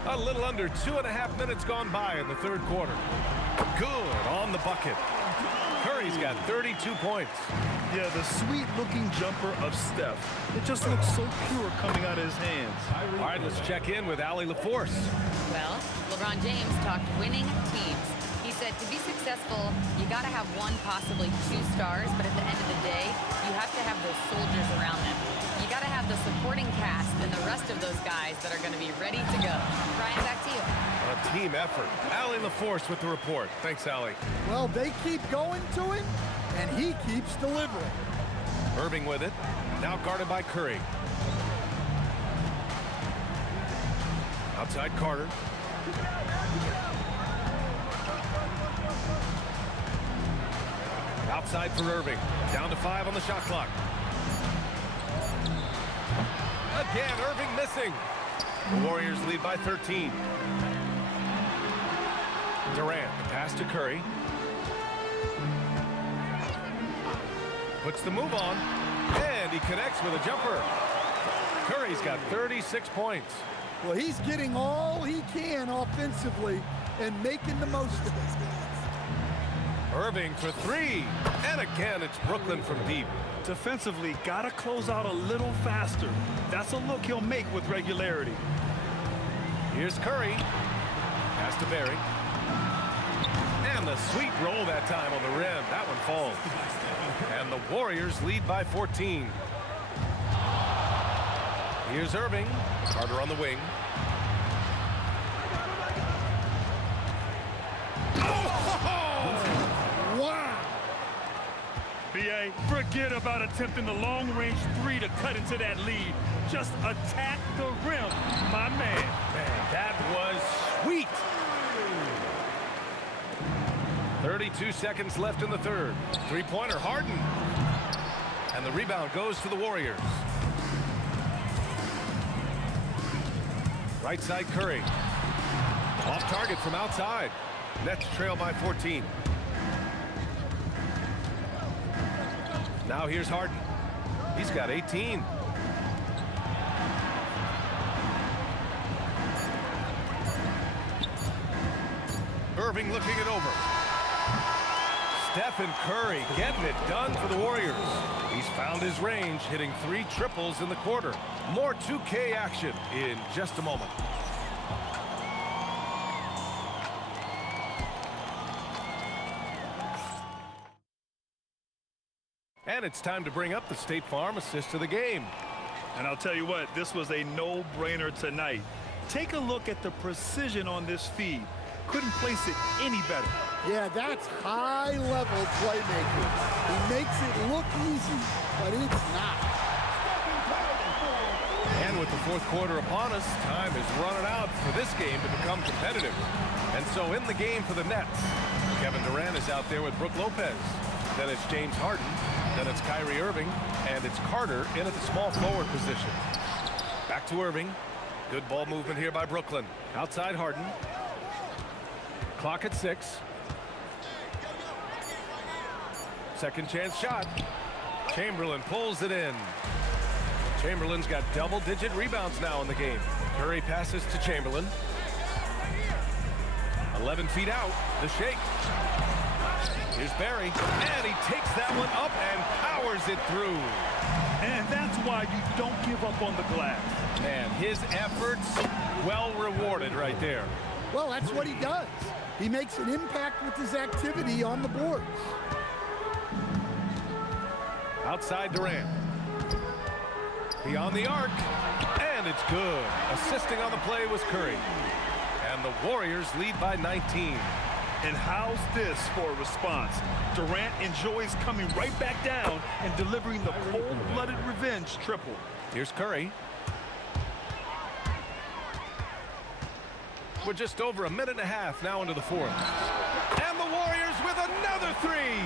A little under 2.5 minutes gone by in the third quarter. Good on the bucket. Curry's got 32 points. Yeah, the sweet-looking jumper of Steph. It just looks so pure coming out of his hands. All right, let's check in with Allie LaForce. Well, LeBron James talked winning teams. He said to be successful, you got to have one, possibly 2 stars, but at the end of the day, you have to have those soldiers around them. You got to have the supporting cast and the rest of those guys that are going to be ready to go. Brian, back to you. A team effort. Allie LaForce with the report. Thanks, Allie. Well, they keep going to him, and he keeps delivering. Irving with it. Now guarded by Curry. Outside Carter. Outside for Irving. Down to 5 on the shot clock. Again, Irving missing. The Warriors lead by 13. Durant, pass to Curry. Puts the move on, and he connects with a jumper. Curry's got 36 points. Well, he's getting all he can offensively and making the most of it. Irving for three, and again it's Brooklyn from deep. Defensively, gotta close out a little faster. That's a look he'll make with regularity. Here's Curry. Pass to Barry. And the sweet roll that time on the rim. That one falls. And the Warriors lead by 14. Here's Irving. Carter on the wing. Wow! BA, forget about attempting the long-range three to cut into that lead. Just attack the rim, my man. Man, that was sweet. 32 seconds left in the third. Three-pointer, Harden. And the rebound goes to the Warriors. Right side, Curry. Off target from outside. Nets trail by 14. Now here's Harden. He's got 18. Irving looking it over. Stephen Curry getting it done for the Warriors. He's found his range, hitting 3 triples in the quarter. More 2K action in just a moment. And it's time to bring up the State Farm assist of the game. And I'll tell you what, this was a no-brainer tonight. Take a look at the precision on this feed. Couldn't place it any better. Yeah, that's high-level playmaking. He makes it look easy, but it's not. And with the fourth quarter upon us, time is running out for this game to become competitive. And so in the game for the Nets, Kevin Durant is out there with Brook Lopez. Then it's James Harden. Then it's Kyrie Irving. And it's Carter in at the small forward position. Back to Irving. Good ball movement here by Brooklyn. Outside Harden. Clock at 6. Second chance shot. Chamberlain pulls it in. Chamberlain's got double-digit rebounds now in the game. Curry passes to Chamberlain. 11 feet out. The shake. Here's Barry. And he takes that one up and powers it through. And that's why you don't give up on the glass. Man, his efforts well rewarded right there. Well, that's what he does. He makes an impact with his activity on the boards. Outside Durant. Beyond the arc. And it's good. Assisting on the play was Curry. And the Warriors lead by 19. And how's this for a response? Durant enjoys coming right back down and delivering the cold-blooded revenge triple. Here's Curry. We're just over a minute and a half now into the fourth. And the Warriors with another three.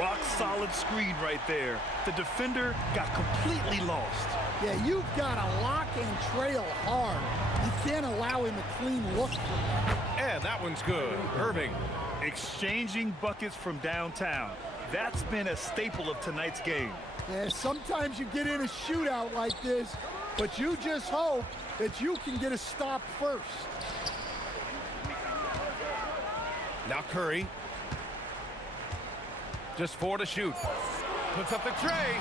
Rock solid screen right there. The defender got completely lost. Yeah, you've got to lock and trail hard. You can't allow him a clean look from that. And that one's good. Irving. Exchanging buckets from downtown. That's been a staple of tonight's game. Yeah, sometimes you get in a shootout like this, but you just hope that you can get a stop first. Now Curry. Just 4 to shoot. Puts up the tray.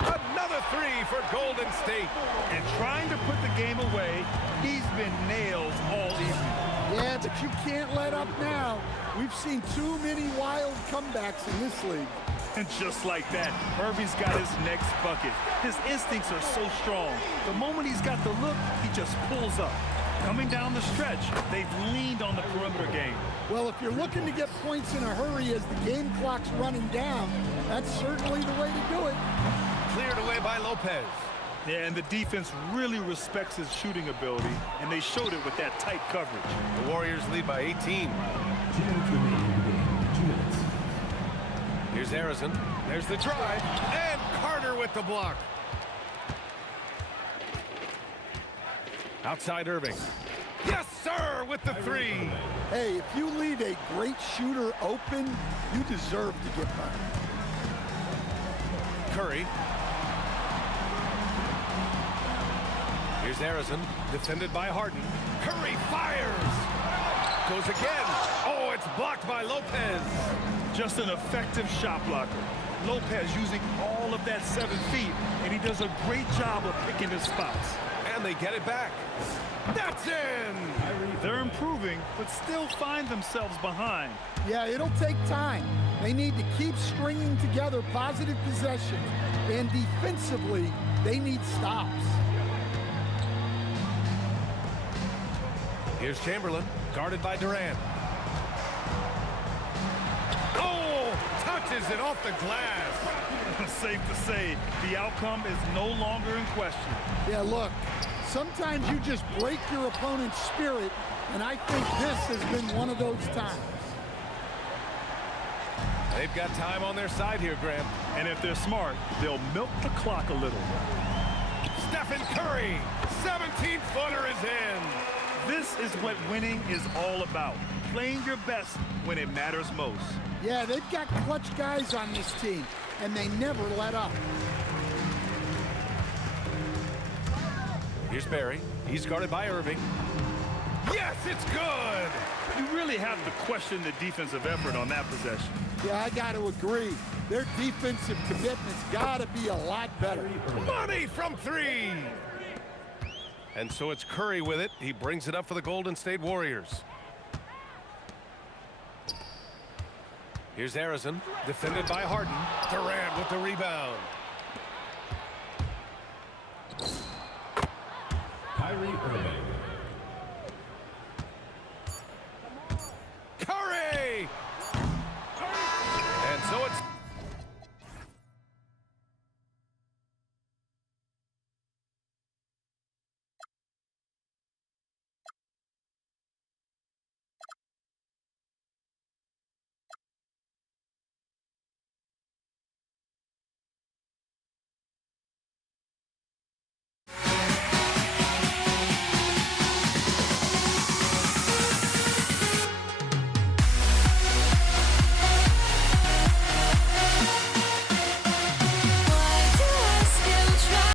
Another three for Golden State. And trying to put the game away, he's been nailed all evening. Yeah, but you can't let up now. We've seen too many wild comebacks in this league. And just like that, Irving's got his next bucket. His instincts are so strong. The moment he's got the look, he just pulls up. Coming down the stretch, they've leaned on the perimeter game. Well, if you're looking to get points in a hurry as the game clock's running down, that's certainly the way to do it. Cleared away by Lopez. Yeah, and the defense really respects his shooting ability, and they showed it with that tight coverage. The Warriors lead by 18. 2 minutes remaining in the game. 2 minutes. Here's Harrison. There's the drive. And Carter with the block. Outside Irving. Yes, sir, with the three. Hey, if you leave a great shooter open, you deserve to get by. Curry. Here's Harrison, defended by Harden. Curry fires! Goes again. Oh, it's blocked by Lopez. Just an effective shot blocker. Lopez using all of that 7 feet, and he does a great job of picking his spots. And they get it back. That's in! They're improving, but still find themselves behind. Yeah, it'll take time. They need to keep stringing together positive possessions, and defensively, they need stops. Here's Chamberlain, guarded by Durant. Oh, touches it off the glass. Safe to say, the outcome is no longer in question. Yeah, look, sometimes you just break your opponent's spirit, and I think this has been one of those times. They've got time on their side here, Graham. And if they're smart, they'll milk the clock a little. Stephen Curry, 17-footer is in. This is what winning is all about. Playing your best when it matters most. Yeah, they've got clutch guys on this team, and they never let up. Here's Barry. He's guarded by Irving. Yes, it's good! You really have to question the defensive effort on that possession. Yeah, I got to agree. Their defensive commitment's got to be a lot better. Money from 3! And so it's Curry with it. He brings it up for the Golden State Warriors. Here's Harrison, defended by Harden. Durant with the rebound. Kyrie Irving.